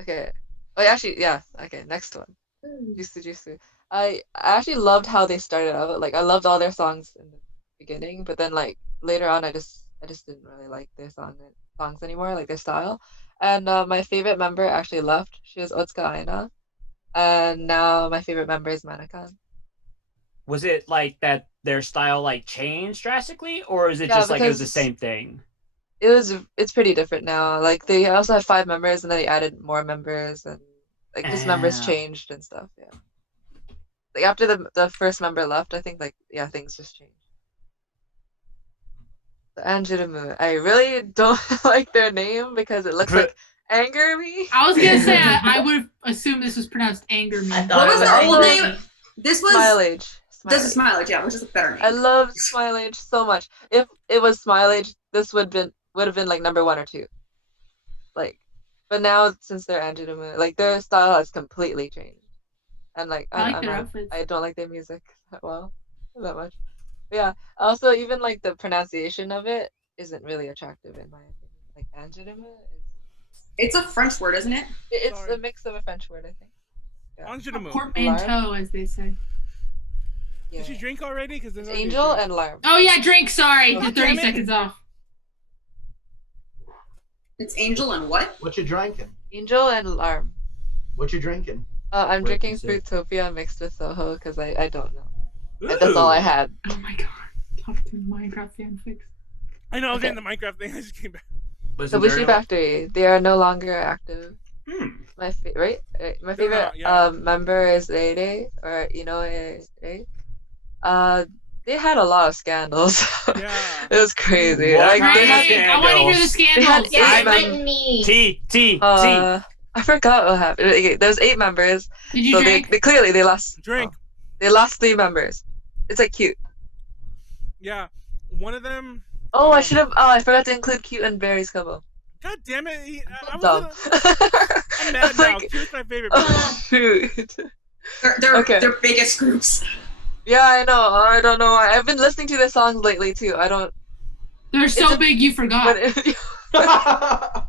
Okay. Oh, actually, yeah. Okay, next one. Juicy. I actually loved how they started out. Like, I loved all their songs in the beginning, but then like later on, I just didn't really like their songs anymore, like their style. And my favorite member actually left. She was Otsuka Aina, and now my favorite member is Manakan. Was it like that their style like changed drastically, or is it Yeah, just like it was the because- same thing? It's pretty different now. Like they also had 5 members, and then they added more members, and like just members Ah. changed and stuff. Yeah. Like after the first member left, I think like yeah things just changed. The Anjuramu, I really don't like their name because it looks like Anger Me. I was gonna say I would assume this was pronounced Anger Me. What was the old name? This was Smilage. This is Smilage, yeah, which is a better name. I love Smilage so much. If it was Smilage, this would have been like number 1 or 2. Like, but now since they're Anjuramu, like their style has completely changed. And like I like I'm their not- outfits. I don't like their music that well, that much. But yeah. Also, even like the pronunciation of it isn't really attractive in my opinion. Like Anjuramu It's a French word, isn't it? it's Sorry. a mix of a French word, I think. A Anjuramu. portmanteau, as they say. Yeah. Did you drink already? Because It's Angel and Larm. Oh yeah, drink. Sorry, Oh, the damn 30 it. seconds off. It's Angel and what? What you drinking? Angel and Larm. What you drinking? I'm What did drinking you say? Fruitopia mixed with Soho because I don't know. And that's all I had. Oh my god. Top 10 Minecraft fanfics. I know I was Okay. in the Minecraft thing. I just came back. Kabushi Factory. They are no longer active. Hmm. My favorite, my They're favorite not, yeah. member is Ere or Inoue. They had a lot of scandals. Yeah. It was crazy. What Like kind they of had, I want to hear the scandals? they had scandals. Yeah, eight members. enlighten me. T. I forgot what happened. Okay, there's 8 members. Did you So drink? they clearly they lost. Drink. They lost 3 members. It's like cute. Yeah. One of them. Oh, I should have. Oh, I forgot to include cute and Barry's couple. God damn it! I was Dumb. I'm mad It's now. like- Cute's my favorite. Oh, shoot. They're Okay. their biggest groups. Yeah, I know. I don't know why. I've been listening to their songs lately too. I don't. They're so It's a- big you forgot. But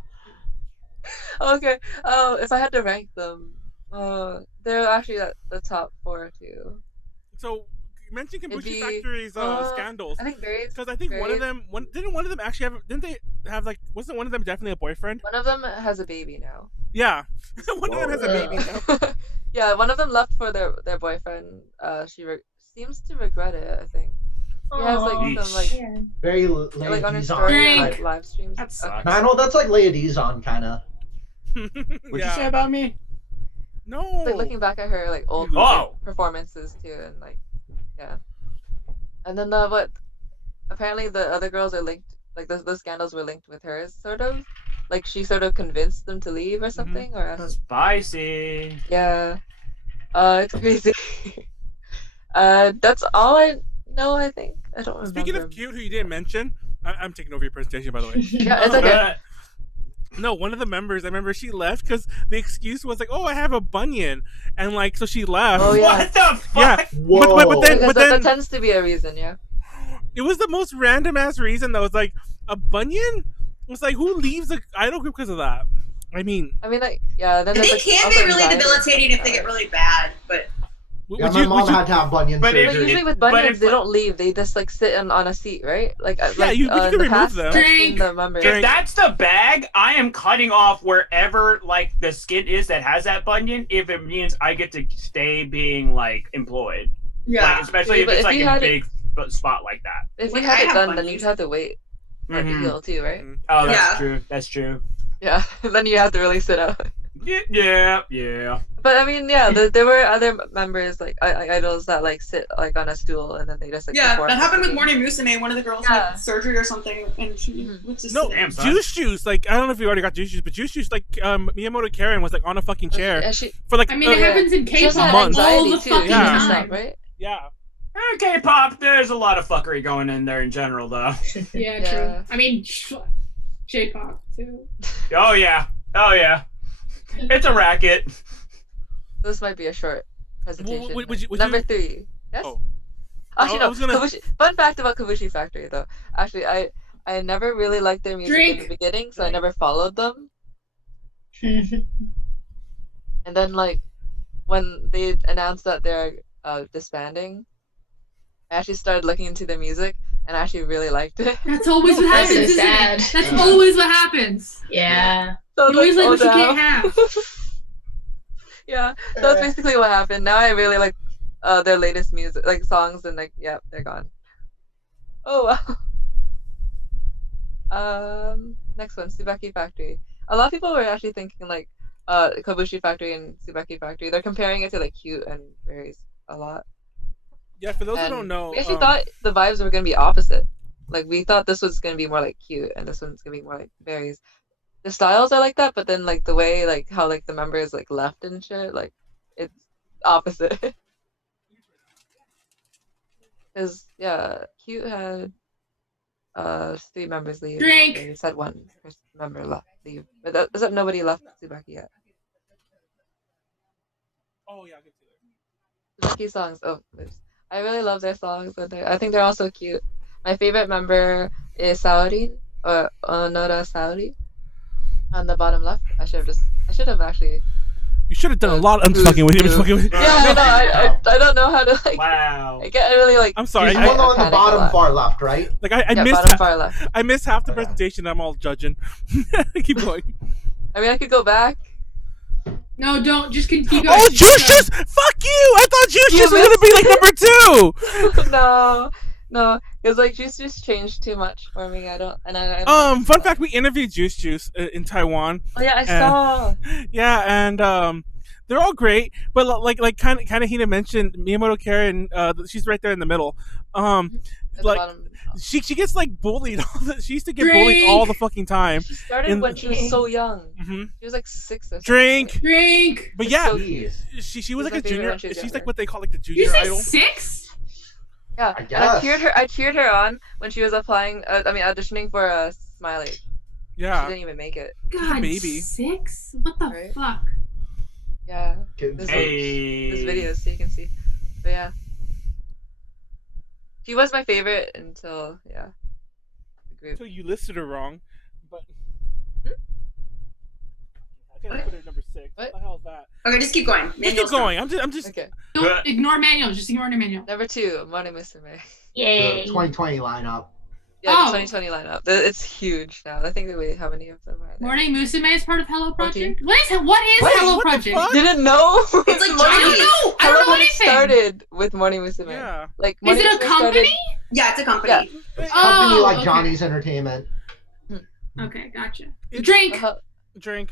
okay. Oh, if I had to rank them, they're actually at the top 4 too. So mention It'd Kabushi be, Factory's scandals. I think Barry's. Because I think one of them, didn't one of them actually have? Didn't they have like? Wasn't one of them definitely a boyfriend? One of them has a baby now. Yeah, one of them has a baby now. Yeah, one of them left for their boyfriend. She seems to regret it. I think. He has like Aw. some like Yeah. Very like on her Leiadizon story Drink. like type. live streams. That sucks. Man, well, that's like Leiadizon kind of. What'd you say Yeah. about me? No. Like looking back at her like old Oh. performances too, and like yeah. And then what? Apparently the other girls are linked. Like those scandals were linked with hers, sort of. Like she sort of convinced them to leave or something, or I don't. Spicy. Yeah. It's crazy. That's all I know. I think I don't remember. Speaking of cute, who you didn't mention, I'm taking over your presentation by the way. Yeah, it's okay. No, one of the members, I remember she left because the excuse was like, "Oh, I have a bunion," and like so she left. Oh, yeah. What the fuck? Yeah. Whoa. But then- Because that tends to be a reason, yeah. It was the most random ass reason that was like a bunion. It was like who leaves an idol group because of that? I mean, like yeah. Then They there's, like, can also be really anxiety. debilitating if they get really bad, but Yeah, my mom had to have bunion But surgery. But usually with But bunions, if- they don't leave. They just like sit on a seat, right? Like Yeah, you can in the remove past, them. I've seen Drink. the members. If that's the bag, I am cutting off wherever like the skin is that has that bunion. If it means I get to stay being like employed, yeah. like, especially Yeah, if but it's if like you a had big spot like that. If Like, you had I it have done, then bunions. you'd have to wait for it to Mhm. heal too, right? Oh, that's Yeah. true. That's true. Yeah. Then you have to really sit out. Yeah. But I mean, yeah, there were other members like idols that like sit like on a stool and then they just like Yeah, perform that happened with something. Morning Musume. One of the girls Yeah. had surgery or something, and she Mhm. was just no, Damn, son. Juice. Like I don't know if you already got Juice, but Juice, like Miyamoto Karen was like on a fucking chair Yeah, she for like I mean, Oh, it yeah. happens in she just had K-pop months. all anxiety the too. fucking Yeah. and time. stuff, right? yeah. Okay, pop. There's a lot of fuckery going in there in general, though. Yeah, Yeah. true. I mean, J-pop too. Oh yeah. It's a racket. This might be a short presentation. would you- Number 3. Yes. Oh. Actually, I no. was gonna- Fun fact about Kabushi Factory, though. Actually, I never really liked their music in Drink. the beginning, so I never followed them. And then, like, when they announced that they're disbanding, I actually started looking into their music, and I actually really liked it. That's always what That's happens, isn't sad. it? That's always what happens. Yeah. So I You was always like oh, what you can't damn. have. Yeah, so that's basically what happened. Now I really like their latest music, like songs, and like, yeah, they're gone. Oh wow. Next one, Tsubaki Factory. A lot of people were actually thinking like Kabushi Factory and Tsubaki Factory. They're comparing it to like Cute and Berries a lot. Yeah, for those who And don't know, we actually thought the vibes were gonna be opposite. Like we thought this was gonna be more like Cute, and this one's gonna be more like Berries. The styles are like that, but then like the way like how like the members like left and shit, like it's opposite. Cause yeah, Cute had 3 members leave. Drink. They just had 1 member left leave, but except nobody left Tsubaki yet. oh yeah, I can see that. Tsubaki songs. Oh, I really love their songs, but I think they're also cute. My favorite member is Saori or Onoda Saori. On the bottom left, I should have actually. You should have done a lot. I'm just fucking with you. I'm just fucking with you. Yeah, I know. I don't know how to like. Wow. I get really like. I'm sorry. She's I- one on the panic a bottom lot. far left, right? Like I Yeah, missed. bottom far left. I missed half the Okay. presentation. I'm all judging. Keep going. I mean, I could go back. No, don't. Just keep going. Oh, Juice Juice! Fuck you! I thought Juice You Juice was gonna be like number 2. No, it's like Juice Juice changed too much for me. I don't like Fun fact: we interviewed Juice Juice in Taiwan. Oh yeah, I saw. Yeah, and they're all great, but like kind of Hina mentioned, Miyamoto Karen, she's right there in the middle. At the Like bottom. she gets like bullied. She used to get bullied all the fucking time. She started when she was so young. Mm-hmm. She was like 6 or something. Drink. But yeah, So she was like my a favorite junior. when she was She's younger. like what they call like the You junior say idol. 6? Yeah, I and guess. I cheered her on when she was applying. Auditioning for a Smiley. She Yeah, didn't even make it. God, baby. 6? What the Right? fuck? Yeah, Kids. there's Hey. videos so you can see. But yeah, she was my favorite until the group. so you listed her wrong, but Hmm? I can't put her at number 6. What? the hell is that? Okay, just keep going. Just Manuel's keep going. I'm just. Okay, Don't ignore Manuel. Just ignore Manuel. number 2, Money Musume. The Yay. 2020 lineup. Yeah, Oh. the 2020 lineup. It's huge now. I think how many of them are there? Morning Musume is part of Hello 14. Project. What is Hello What the Project? fuck? Didn't know. It's like I Johnny. don't know. I Hello don't know Project anything. started with Morning Musume. Yeah. Like Is Morning it a Musume company? Yeah, it's a company. Yeah. Company like okay. Johnny's Entertainment. Okay, gotcha. It's- Drink. Drink.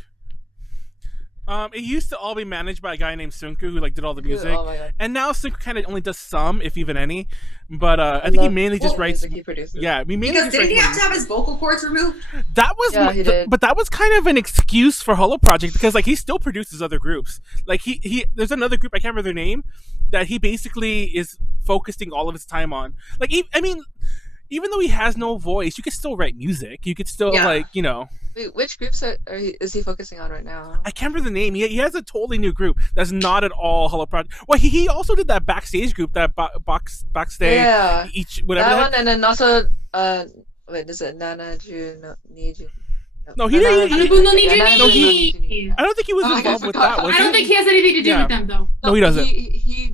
It used to all be managed by a guy named Sunku who like did all the music, Oh my god. and now Sunku kind of only does some, if even any. But I think he mainly just writes. He produces. Yeah, we mainly Because just didn't he write have to have his vocal cords removed? That was, Yeah, he did. but that was kind of an excuse for Hollow Project because like he still produces other groups. Like he there's another group I can't remember their name that he basically is focusing all of his time on. Like even though he has no voice, you could still write music. You could still Yeah. like Wait, which groups is he focusing on right now? I can't remember the name. He has a totally new group that's not at all Hollow Project. Well, he also did that backstage group, that backstage. Yeah, Each whatever. that the one, heck. and then also wait, is it Nanaju no Niju? No, he didn't- he- Anubu no Niju No, he- Ni. I don't think he was Oh, I involved with forgot. that. Was I don't he? think he has anything to do Yeah. with them though. No, he doesn't. He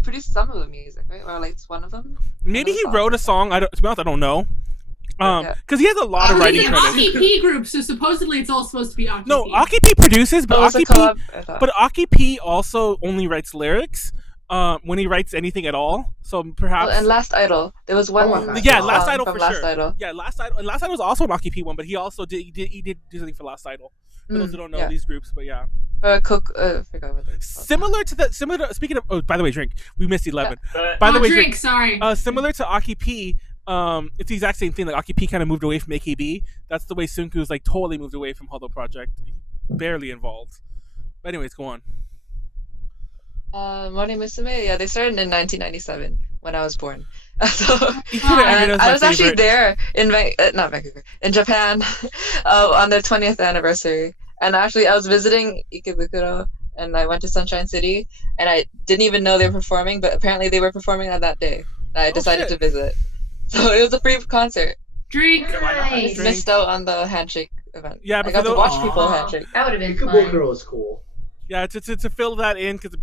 produced some of the music, right? Or like it's one of them. Maybe he Song. wrote a song. To be honest, I don't know. Yeah. Because he has a lot of He's writing He's an credits. Aki-P group, so supposedly it's all supposed to be Aki-P. No, Aki-P produces, but Oh, it's a Aki-P, collab, I thought. but Aki-P also only writes lyrics. When he writes anything at all. So perhaps. Oh, and Last Idol. There was one. Oh, yeah, song Last Idol from for Last sure. Idol. Yeah, Last Idol. And Last Idol was also an Aki-P one, but he also did do something for Last Idol. For those who don't know yeah. these groups, but yeah. Cook. I forgot what it's called. Similar to speaking of. Oh, by the way, drink. We missed 11. But By the way, drink. Sorry. similar to Aki-P, it's the exact same thing. Like Aki-P kind of moved away from AKB. That's the way Sunku's like totally moved away from Hollow Project. Barely involved. But anyways, go on. Morning Musume. Yeah, they started in 1997 when I was born. So, He could've ended and as my I was actually favorite. there in not Vancouver, in Japan, on their 20th anniversary. And actually, I was visiting Ikebukuro, and I went to Sunshine City, and I didn't even know they were performing, but apparently they were performing on that day. I decided to shit. visit, so it was a free concert. Drink. I just Nice. missed out on the handshake event. Yeah, I but got for to the- watch Aw. people handshake. That would have been fun. Ikebukuro is cool. Yeah, to fill that in, because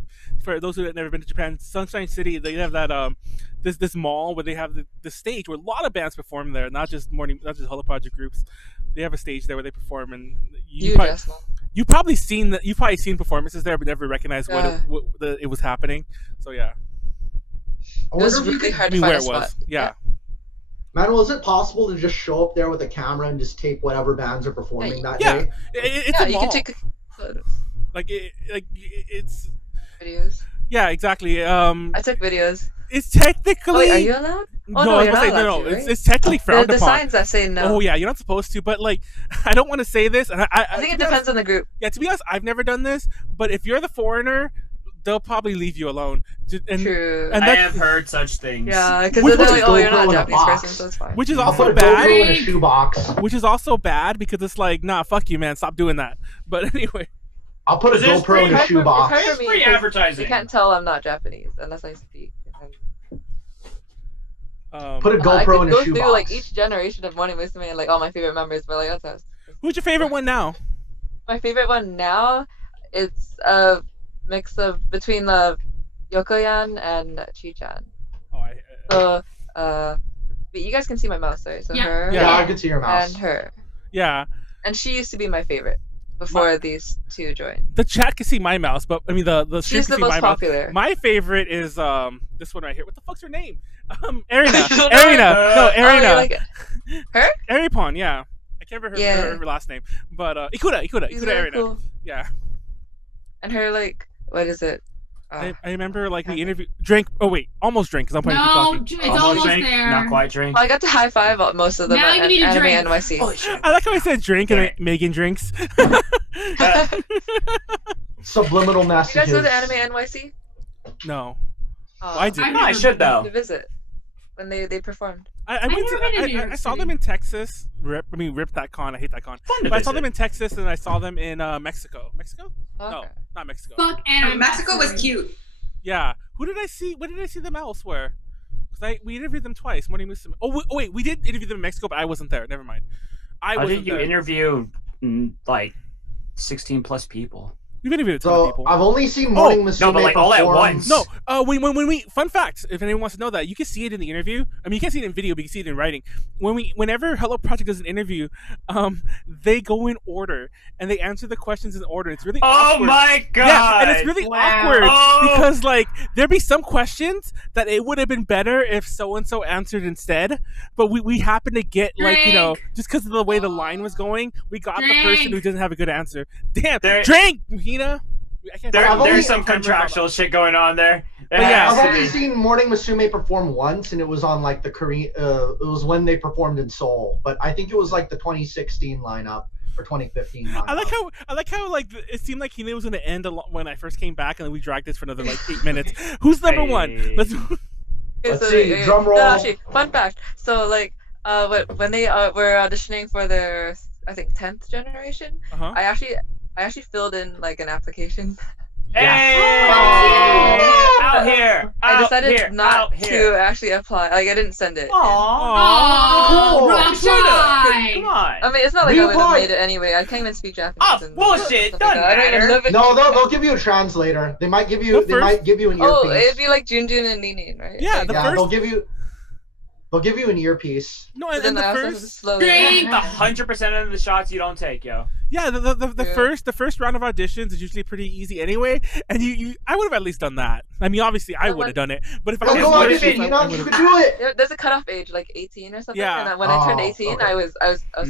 for those who have never been to Japan, Sunshine City, they have that this mall where they have the stage where a lot of bands perform there, not just Hollow Project groups. They have a stage there where they perform, and You probably, just you've probably seen performances there, but never recognized Yeah. what it was happening. So yeah, I It was wonder if you really could, hard I to mean find where a it was. spot. Yeah. Manuel, is it possible to just show up there with a camera and just tape whatever bands are performing that Yeah. day? It's Yeah, a you mall. can take photos, It's videos. yeah, exactly. I took videos. It's technically. Oh, wait, are you allowed? Oh, no, I was you're gonna not say, allowed no. to, It's, right? it's technically frowned The upon. signs that say no. Oh yeah, you're not supposed to. But like, I don't want to say this, and I think it depends on the group. Yeah, to be honest, I've never done this. But if you're the foreigner, they'll probably leave you alone. And, True. and I that's- have heard such things. Yeah, because Which they're was like, a oh, you're not GoPro a in a Japanese box. person, so it's fine. which is I'll also put a GoPro bad. in a shoebox. Which is also bad because it's like, nah, fuck you, man. Stop doing that. But anyway, I'll put a Is this GoPro in a It's shoebox. hard It's for me free 'cause advertising. You can't tell I'm not Japanese unless I speak. Put a I GoPro could in a go shoebox. through like each generation of Morning Musume and like all my favorite members, but like that's who's your favorite one now? my favorite one now. It's a mix of between the Yokoyan and Chi-chan. Oh, So, but you guys can see my mouse, right? So Yeah. her Yeah, I can see your mouse. and her, yeah. and she used to be my favorite. before these two joined. The chat can see my mouse, but I mean the stream She's can the see most my mouse. popular. My favorite is this one right here. What the fuck's her name? Arena. No, No, you Arena. like it? Her? Aripon, yeah. I can't remember her last name, but Ikuda She's really Arena. cool. Yeah. And her like, what is it? I remember like the interview. Almost drink because I'm playing No, talking. it's almost drink, there. not quite drink. I got to high five most of them Now at you need a Anime drink. NYC. I like how I said drink and then Megan drinks. Subliminal You guys go messages. to Anime NYC? No. Oh, I did. I've I never should been. though. to visit when they performed. I went never been to New to. I York saw City. them in Texas. Rip that con. I hate that con. Fun to But I saw visit. them in Texas and I saw them in Mexico. Mexico? No, Okay. not Mexico. Fuck anime. Mexico was cute. Yeah. Who did I see? When did I see them elsewhere? Because we interviewed them twice. Morning Musume. Oh wait, we did interview them in Mexico, but I wasn't there. Never mind. I How wasn't did you there. interview like 16 plus people? We've interviewed a ton of So people. I've only seen Morning Musume no, but, like, all at perform- once. No, when we fun fact, if anyone wants to know that, you can see it in the interview. I mean, you can't see it in video, but you can see it in writing. Whenever Hello Project does an interview, they go in order and they answer the questions in order. It's really Oh awkward. my god! Yeah, and it's really Wow. awkward Oh. because like there'd be some questions that it would have been better if so and so answered instead, but we happen to get like just because of the way the line was going, we got the person who doesn't have a good answer. Damn, drink, Hina. I can't I've only- There's some contractual shit going on there. But yeah, I've only seen Morning Musume perform once, and it was on like the Korean. It was when they performed in Seoul, but I think it was like the 2016 lineup or 2015 lineup. I like how like it seemed like Hina was going to end when I first came back, and then we dragged this for another like 8 minutes. Who's number one? Let's. Okay, Let's see, drum roll. No, actually, fun fact. So like, when they were auditioning for their, I think 10th generation, Uh-huh. I actually filled in like an application. Hey! Out here! I decided out not here. to actually apply. Like I didn't send it. Aww. Oh, Cool. wrong Should've. side. Come on. I mean, it's not like I would have Reapply. made it anyway. I can't even speak Japanese. Oh, and bullshit. stuff Doesn't like that. I don't even matter. live in No, Japan. they'll give you a translator. They might give you. The They first- might give you an earpiece. Oh, it'd be like Junjun and Ninin, right? Yeah, Like, the yeah, first- they'll give you an earpiece. No, but and then then I the also have to first. slow Drink. down. 100% of the shots you don't take, yo. Yeah, the Yeah. first round of auditions is usually pretty easy anyway, and you I would have at least done that. I mean, obviously I Yeah, would have done it, but if I Go was go what on, if it- you know, you could do it. There's a cutoff age, like 18 or something. Yeah. And when I turned Oh, 18, okay. I was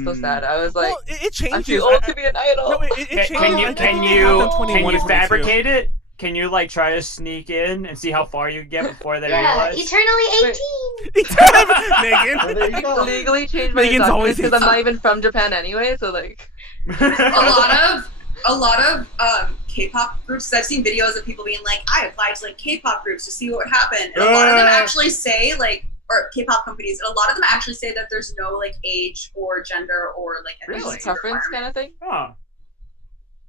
so sad. I was like, well, it I'm changes. too old to be an idol. No, it changes. Can you I think can you you have done 21 can you or 22. fabricate it? Can you like try to sneak in and see how far you get before they Yeah, realize? eternally Wait. 18. Megan. Well, there you go. legally change my Megan's always documents because I'm not even from Japan anyway. So like, A lot of K-pop groups. 'Cause I've seen videos of people being like, I applied to like K-pop groups to see what would happen. And a lot of them actually say like, or K-pop companies, and a lot of them actually say that there's no like age or gender or like Really? ethnicity preference requirement. kind of thing. Huh.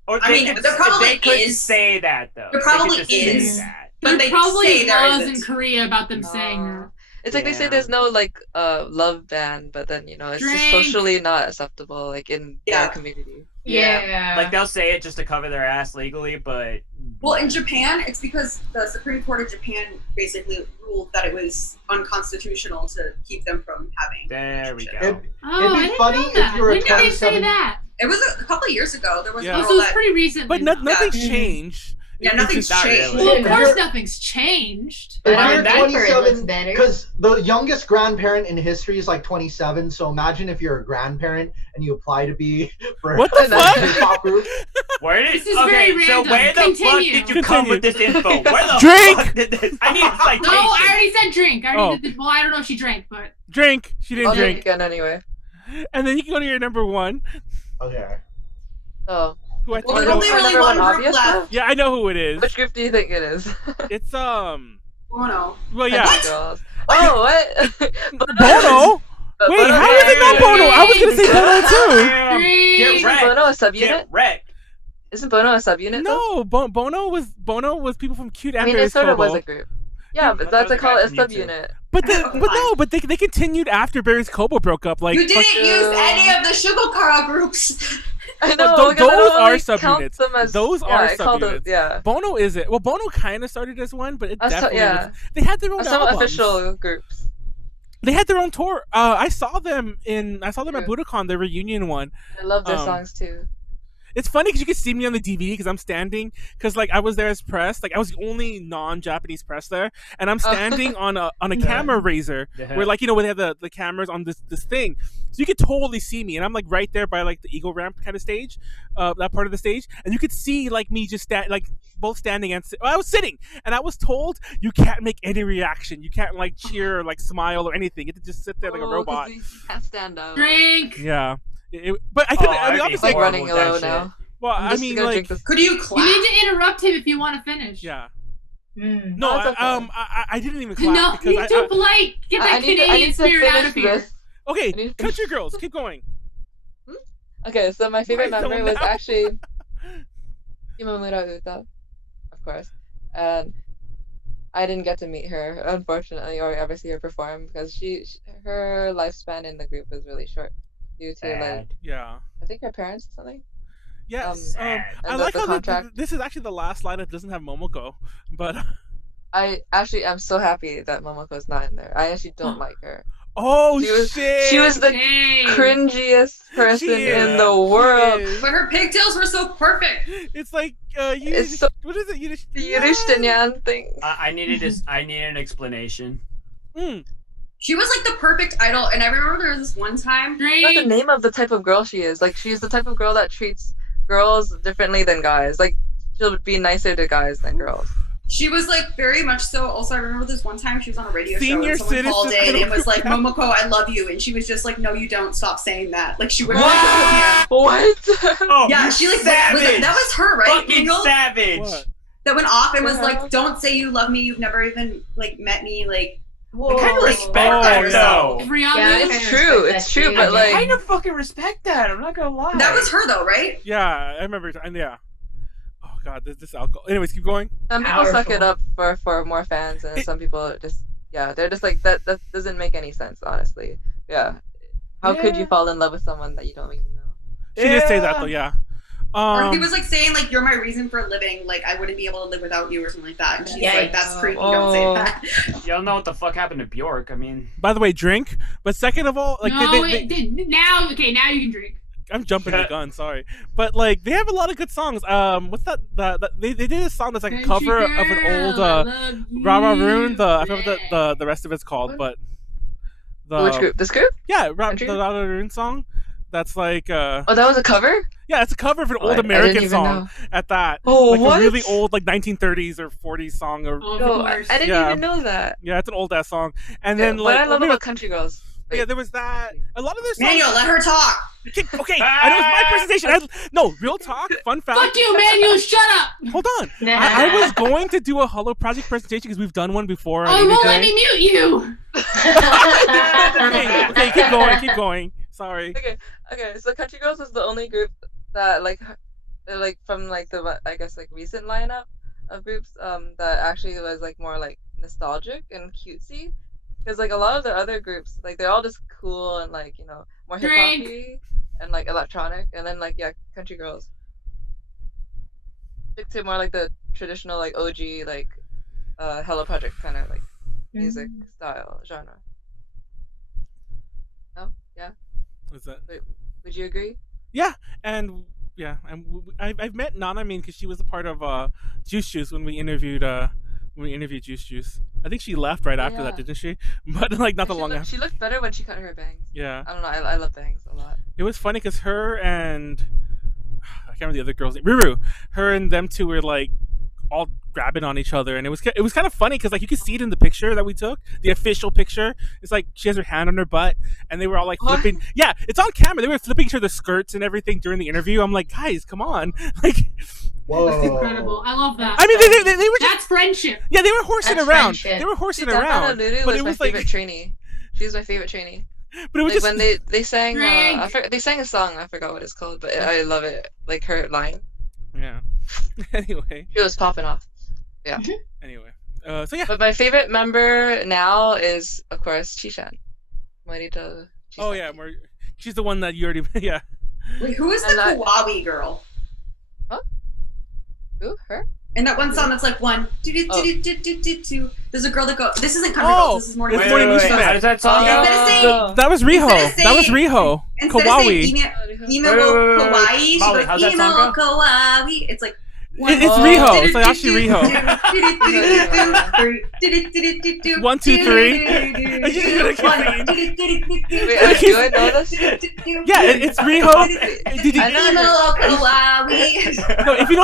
Or I mean, there probably they could is. say that though. There They could probably just say is. that. But There they probably say there laws in isn't. Korea about them saying that. It's like they say Yeah. there's no like love ban, but then it's just Drink. socially not acceptable like in Yeah. their community. Yeah. Like they'll say it just to cover their ass legally, but Well, in Japan, it's because the Supreme Court of Japan basically ruled that it was unconstitutional to keep them from having. there we go. It'd, Oh, it'd I be didn't funny know if that. you were a When did they say 27 that? It was a couple of years ago. There was Yeah. a Oh, so girl it's that. pretty recently. But then. nothing's Yeah. changed. Yeah, It's nothing's just- not changed. really. Well, of If course you're- nothing's changed. If I you're mean, that part looks 27, better. because the youngest grandparent in history is like 27. So imagine if you're a grandparent and you apply to be for What the a fuck? K-pop group. Where did This is okay? very So random. where the fuck Continue. did you come with this info? Where the Drink! fuck did this? I need citation. No, I already said drink. I already Oh. did. Well, I don't know if she drank, but Drink. She didn't I'll drink drink. again anyway. And then you can go to your number one. Okay. Oh, Who I think Well, I there's know. only really Number one one group obvious, left. Yeah, I know who it is. which group do you think it is? It's Oh no. Well, yeah. Girls. Oh, what? Bono. Wait, how is it not Bono? I was gonna say Bono too. Damn. Drink. Get Isn't wrecked. Bono a subunit? Get wrecked. Isn't Bono a subunit? though? No, Bono was people from Cute I and mean, Barry's it sort of was Kobo. a group. Yeah, I but thought that's it I was call a it a guy from YouTube. subunit. But Okay, no, fine. but they continued after Barry's Kobo broke up. Like You didn't Fuck use you. any of the Shugokara groups. I But know. because I those don't are really count subunits. them as- Those yeah, are I call those- subunits. Yeah. Bono isn't. Well, Bono kind of started as one, but it Us- definitely yeah. was. They had their own Some albums. official groups. They had their own tour. I saw them at Yeah. Budokan, the reunion one. I love their Um, songs too. It's funny because you can see me on the DVD because I'm standing because like I was there as press, like I was the only non-Japanese press there, and I'm standing on a camera raiser where like where they have the cameras on this thing, so you could totally see me, and I'm like right there by like the eagle ramp kind of stage, that part of the stage, and you could see like me just both standing and I was sitting, and I was told you can't make any reaction, you can't like cheer or like smile or anything, you have to just sit there like a robot. You can't stand up. Drink. Yeah. But I couldn't. I mean, It's obviously, like running low now. well, I mean, like, could you You clap? need to interrupt him if you want to finish. yeah. Mm. No, That's okay. I didn't even clap No, because you're too polite. Get that I need Canadian to spirit out finish of here. this. Okay, I need to country finish. girls, keep going. Okay, so my favorite Why member so was now? actually Imamura Uta, of course, and I didn't get to meet her, unfortunately, or ever see her perform because her lifespan in the group was really short due to like Yeah. I think her parents or something. Yes. I and like the how contract. this is actually the last line that doesn't have Momoko, but I actually am so happy that Momoko's not in there. I actually don't like her. oh She was- shit, She was the Dang. cringiest person She in is. the world. She is. But her pigtails were so perfect. It's like It's so- what is it? The Yurishtenyan thing. I needed an explanation. She was like the perfect idol, and I remember there was this one time. That's the Drink. name of the type of girl she is. Like she's the type of girl that treats girls differently than guys. Like she'll be nicer to guys than girls. She was like very much so. Also, I remember this one time she was on a radio Senior show and someone called citizen. in and was like, "Momoko, I love you," and she was just like, "No, you don't. Stop saying that." Like she would. What? Oh, Yeah, she like savage. that was her, right? Fucking Daniel? savage. What? That went off and was Yeah. like, "Don't say you love me. You've never even like met me." Like, Whoa. Kind of like, respect oh, that yeah. though. Rihanna. Yeah, It's kinda true, respect it's that true, too, but, I like- guess. Kind of fucking respect that. I'm not gonna lie. that was her though, right? Yeah, I remember, and yeah. Oh god, this alcohol. Anyways, keep going. Some people suck Powerful. it up for more fans, and some people just they're just like that. That doesn't make any sense, honestly. Yeah. How could you Yeah. fall in love with someone that you don't even know? She did say that though, yeah. Or he was like saying like, "You're my reason for living. Like, I wouldn't be able to live without you," or something like that. And she's like, Yikes. "That's creepy. Oh. Don't say that." Y'all know what the fuck happened to Bjork. I mean, By the way, drink. But second of all, like No, they, now you can drink. I'm jumping the gun, sorry. But like they have a lot of good songs. What's that? They did a song that's like a Country cover of an girl, old I love you. Rara Rune. I forget what Yeah. the rest of it's called, but Which group? This group? Yeah, Country? the Rara Rune song. That's like Oh, that was a cover? yeah, it's a cover of an Oh, old I didn't American even song. know. At that, Oh, like what? a really old like 1930s or 40s song, or Oh, of No, I course. didn't Yeah. even know that. yeah, it's an old ass song. And then what like I love maybe- about country girls. yeah, there was that. A lot of their songs. Manuel, let her talk. Okay, I know it's my presentation. No, real talk. Fun fact. Fuck you, Manuel. Shut up. Hold on. I was going to do a Hello Project presentation because we've done one before. Oh, on you won't ABJ. let me mute you. Okay, keep going. Sorry. Okay, so Country Girls is the only group that they're like from like the I guess like recent lineup of groups that actually was like more like nostalgic and cutesy, because like a lot of the other groups like they're all just cool and like more hip Drink. hoppy and like electronic, and then like Country Girls stick to more like the traditional like OG like Hello Project kind of like music style genre. No, yeah. What's that? Would you agree? And yeah, and I've met Nana because she was a part of Juice Juice when we interviewed Juice Juice. I think she left right after that, Yeah. didn't she? But like not that long after. She looked better when she cut her bangs. Yeah, I don't know. I love bangs a lot. it was funny because her and I can't remember the other girl's name. Ruru. Her and them two were like all grabbing on each other, and it was kind of funny because like you could see it in the picture that we took, the official picture. It's like she has her hand on her butt, and they were all like What? flipping. Yeah, it's on camera. They were flipping each other's skirts and everything during the interview. I'm like, guys, come on, like. Whoa. That's incredible. I love that. I mean, they were just That's friendship. yeah, they were horsing That's around. friendship. They were horsing Dude, that around, Lulu but was it my was like, favorite trainee. She's my favorite trainee. but it was Like just when they sang, Drink. they sang a song. I forgot what it's called, but I love it. Like her line, yeah. Anyway, she was popping off. anyway, so yeah. But my favorite member now is, of course, Chishan. Morita. Oh yeah, she's the one that you already yeah. Wait, who is the And that- Kawaii girl? Who? Her? And that one song that's like one do do Oh. do do do do do There's a girl that goes. This isn't country Oh, girls. This is morning. it's Musume. Morning Musume. How does that song go? Instead of saying That was Riho. Instead of That was saying- Riho. instead of Kawaii. saying ime wo kawaii, she Molly, goes how's that ime song wo go? kawaii. It's like It's Riho. It's like actually Riho. 1, 2, 3. Wait, do I know this? Yeah, it's Riho. Did you- I know. Ime wo kawaii. No, if you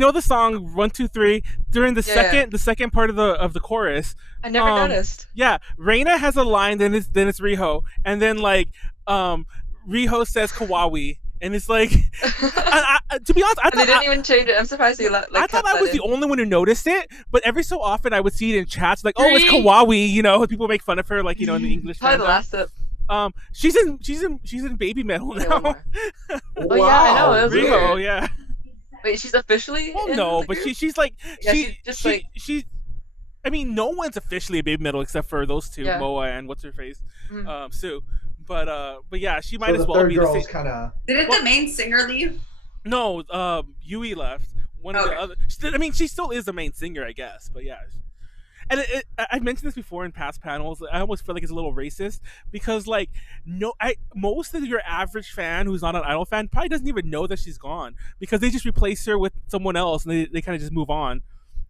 know the song 1, 2, 3 during the Yeah. second part of the chorus, I never noticed. yeah, Reina has a line, then it's Riho, and then like Riho says Kawaii, and it's like to be honest, I And they thought didn't even change it. I'm surprised you like I thought kept I that was in. the only one who noticed it, but every so often I would see it in chats like, oh, it's Really? Kawaii, you know, people make fun of her like, you know, in the English Probably the fandom. last step. She's in baby metal Okay, now. one more. Oh, yeah, I know, it was Riho, weird. yeah. Wait, she's officially Well, in no, the but group? she's like Yeah, she's just like- I mean, no one's officially a baby metal except for those two, Yeah. Moa and what's her face, Mhm. Sue. But yeah, she might So as the well third be the girl same. is kind of. Didn't the main singer leave? No, Yui left. One of the Okay. other. I mean, she still is the main singer, I guess. But yeah, and I mentioned this before in past panels. I almost feel like it's a little racist because, like, most of your average fan who's not an Idol fan probably doesn't even know that she's gone because they just replace her with someone else and they kind of just move on.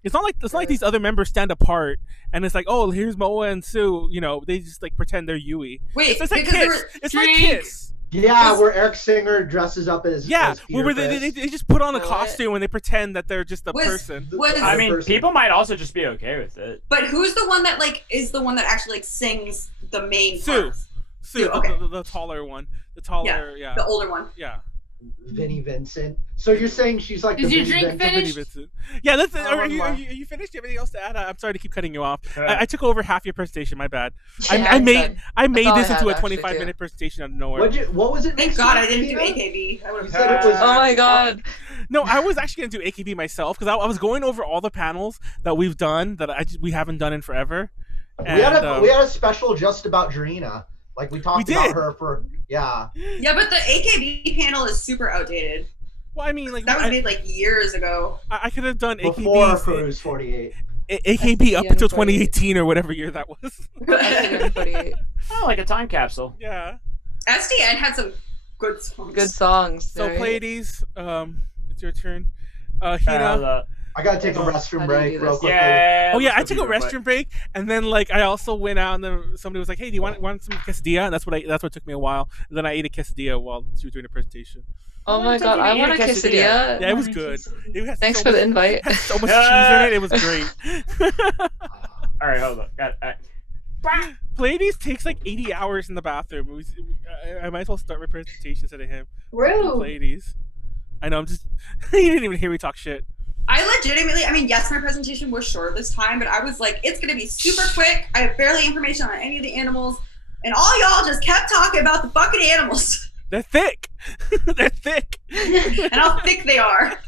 It's not like these other members stand apart and it's like, oh, here's Moa and Sue. You know, they just like pretend they're Yui. Wait, It's like because there Kiss. were It's like Drink. Kiss. Yeah, where Eric Singer dresses up as Yeah, as Peter where Chris. they just put on a What? costume and they pretend that they're just a Was- person. was- I mean, person. people might also just be okay with it. But who's the one that like is the one that actually like sings the main Sue. parts? Sue, okay. the taller one, the taller, yeah, The older one. yeah. Vinnie Vincent. So you're saying she's like Is the your Vinnie drink Vincent? finished? Vincent. Yeah, that's. Oh, Are one you, more. are you finished? Do you have anything else to add? I'm sorry to keep cutting you off. Yeah. I took over half your presentation. My bad. Yeah, I I'm made done. I made all I this into had, a actually, 25-minute presentation out of nowhere. What was it? Thank next God week, I didn't do Tina? AKB. I would You have said it was. Oh my god. No, I was actually gonna do AKB myself because I was going over all the panels that we've done that we haven't done in forever. And, we had a special just about Jarena. Like we talked We about did. her for yeah. Yeah, but the AKB panel is super outdated. well, I mean, like That was made like years ago. I could have done Before AKB Cruise 48. AKB up Yeah, until 48. 2018 or whatever year that was. I think I'm 48. Oh, like a time capsule. Yeah. SDN had some good songs. Good songs. So right? Pleiades, it's your turn. Hina. I gotta take a How restroom do you break do real this? quickly. Yeah. Oh yeah, I let's took go a do it, but- restroom break, and then like I also went out, and then somebody was like, "Hey, do you want some quesadilla?" And that's what took me a while. And then I ate a quesadilla while she was doing the presentation. Oh my god, I want a quesadilla. Yeah, it was good. It had Thanks so for the much- invite. It had so much cheese in it. It was great. All right, hold on. Pleiades takes like 80 hours in the bathroom. I might as well start my presentation instead of him. Rude. Pleiades. I know. I'm just. You didn't even hear me talk shit. I legitimately, I mean, yes, my presentation was short this time, but I was like, it's going to be super quick. I have barely information on any of the animals. And all y'all just kept talking about the fucking animals They're thick. They're thick. and how thick they are.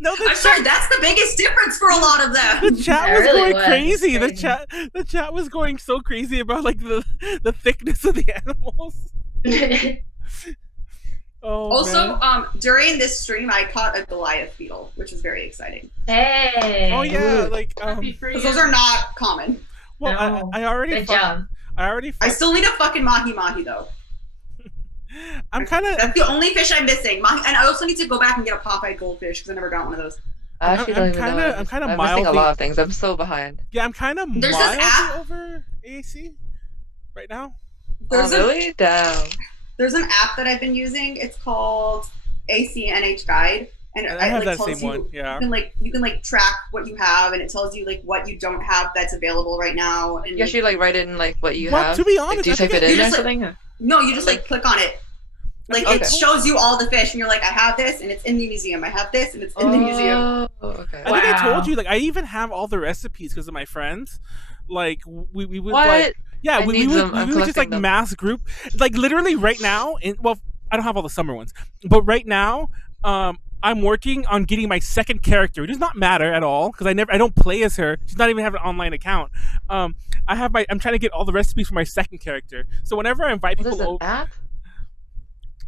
No, I'm sure that's the biggest difference for a lot of them. the chat It was really going was. crazy. Crazy. The chat was going so crazy about like the thickness of the animals. Oh, Also, man. during this stream, I caught a Goliath beetle, which was very exciting. Hey. Oh yeah, like Happy for you. Because those are not common. well, No. I already Good fucked- job. I already I fucked- still need a fucking mahi-mahi, though. I'm kind of That's the only fish I'm missing. And I also need to go back and get a Popeye goldfish, because I never got one of those. I actually I'm don't even know. kinda- what it I'm is. kinda I'm missing a mildly- lot of things. I'm so behind. yeah, I'm kind of There's this mildly app- over AAC right now. There's Oh, really? Damn. There's an app that I've been using. It's called ACNH Guide, and And I have that tells same you, one. Yeah. You can track what you have, and it tells you like what you don't have that's available right now. And You actually like write in like what you Well, have. to be Like, honest, do you I think type it I- in you or just, something? no, you just click on it. Like Okay. it shows you all the fish, and you're like, I have this, and it's in the museum. I have this, and it's in the museum. Oh, okay. I think I Wow. told you, like, I even have all the recipes because of my friends. Like, we would What? like, yeah, I we need would, them. I'm we would just like collecting them. mass group, like literally right now. Well, I don't have all the summer ones, but right now, I'm working on getting my second character. It does not matter at all because I don't play as her. She's not even have an online account. I'm trying to get all the recipes for my second character. So whenever I invite What is people an over, app?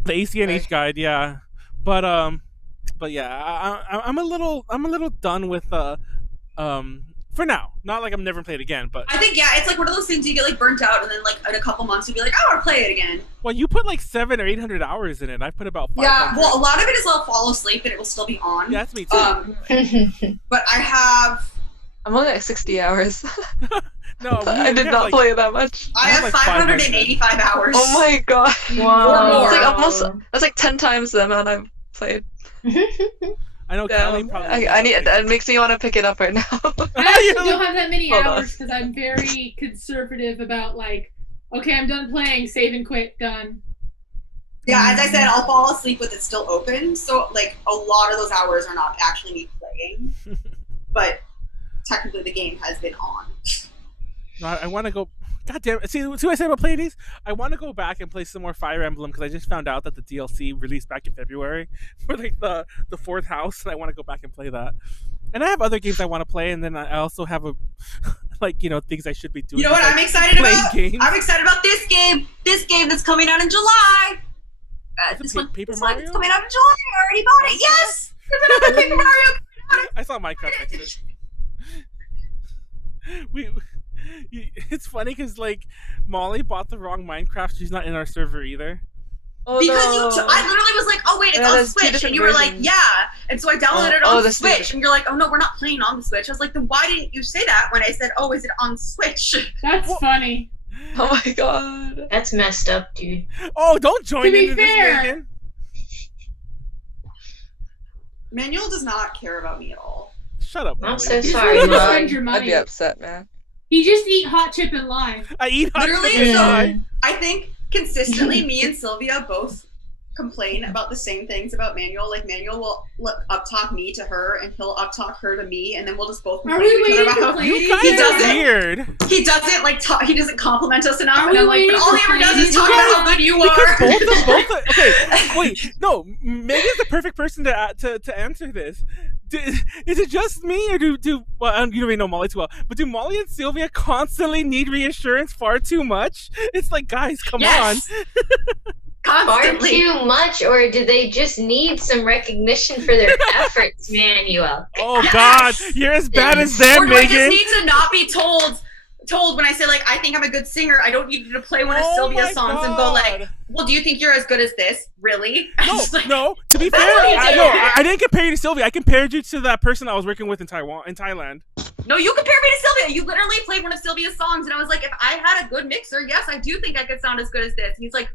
the ACNH guide, yeah, but yeah, I'm a little done with For now, not like I'm never playing it again, but I think it's like one of those things you get like burnt out, and then like in a couple months you'll be like, I want to play it again. well, you put like 700 or 800 hours in it. I put about 500. Yeah, well, a lot of it is I'll fall asleep and it will still be on. Yeah, that's me too. But I have. I'm only like 60 hours. No, I did not play that much. I have like 585 hours. Oh my god. Wow. It's like almost, that's like 10 times the amount I've played. I know Callie probably. I need, that makes me want to pick it up right now. I actually don't have that many Hold on. hours because I'm very conservative about like, okay, I'm done playing, save and quit, done. Yeah, as I said, I'll fall asleep with it still open. So like a lot of those hours are not actually me playing, but technically the game has been on. No, I want to go. God damn it. See what I said about Pleiades? I want to go back and play some more Fire Emblem because I just found out that the DLC released back in February for like the fourth house, and I want to go back and play that. And I have other games I want to play, and then I also have a like things I should be doing. You know what like I'm excited playing about? games. I'm excited about this game. This game that's coming out in July. This one, Paper this Mario? one's coming out in July. I already bought it. Yes, Paper Mario. I saw Minecraft next to it. It's funny because like Molly bought the wrong Minecraft. She's not in our server either. Oh, Because no. I literally was like, oh wait, it's Yeah, on there's two Switch, different and you were like, versions. yeah, and so I downloaded it Oh, on the Switch, Switch. and you're like, oh no, we're not playing on the Switch. I was like, then why didn't you say that when I said, oh, is it on Switch? That's funny. Oh my god. That's messed up, dude. Oh, don't join To be into fair- this, Megan. Manuel does not care about me at all. Shut up, I'm Molly. so He's sorry, really Mom. spend your I'd money. be upset, man. You just eat hot chip and lime. I eat hot Literally, chicken so pie. I think consistently me and Sylvia both complain about the same things about Manuel. Like Manuel will up-talk me to her, and he'll up-talk her to me, and then we'll just both Are complain we to each other waiting about for how Pleiades? You guys He are doesn't- weird. he doesn't like talk. He doesn't compliment us enough. Are And we I'm like, but waiting all for he ever does is Pleiades? talk about how good you Because are. both. Okay, wait. No, Megan's the perfect person to answer this. Is it just me, or do well? You don't really know Molly too well, but do Molly and Sylvia constantly need reassurance far too much? It's like, guys, come Yes. Far Constantly. too much, or do they just need some recognition for their efforts, Manuel? on. Oh Yes. God, you're as bad as them, Or do I just Megan. need to not be told when I say like I think I'm a good singer? I don't need you to play one of Oh Sylvia's my songs and go like, God. well, do you think you're as good as this? Really? No, Like, no. To be fair, That's what you do. I didn't compare you to Sylvia. I compared you to that person I was working with in Thailand. No, you compare me to Sylvia. You literally played one of Sylvia's songs, and I was like, if I had a good mixer, yes, I do think I could sound as good as this. And he's like,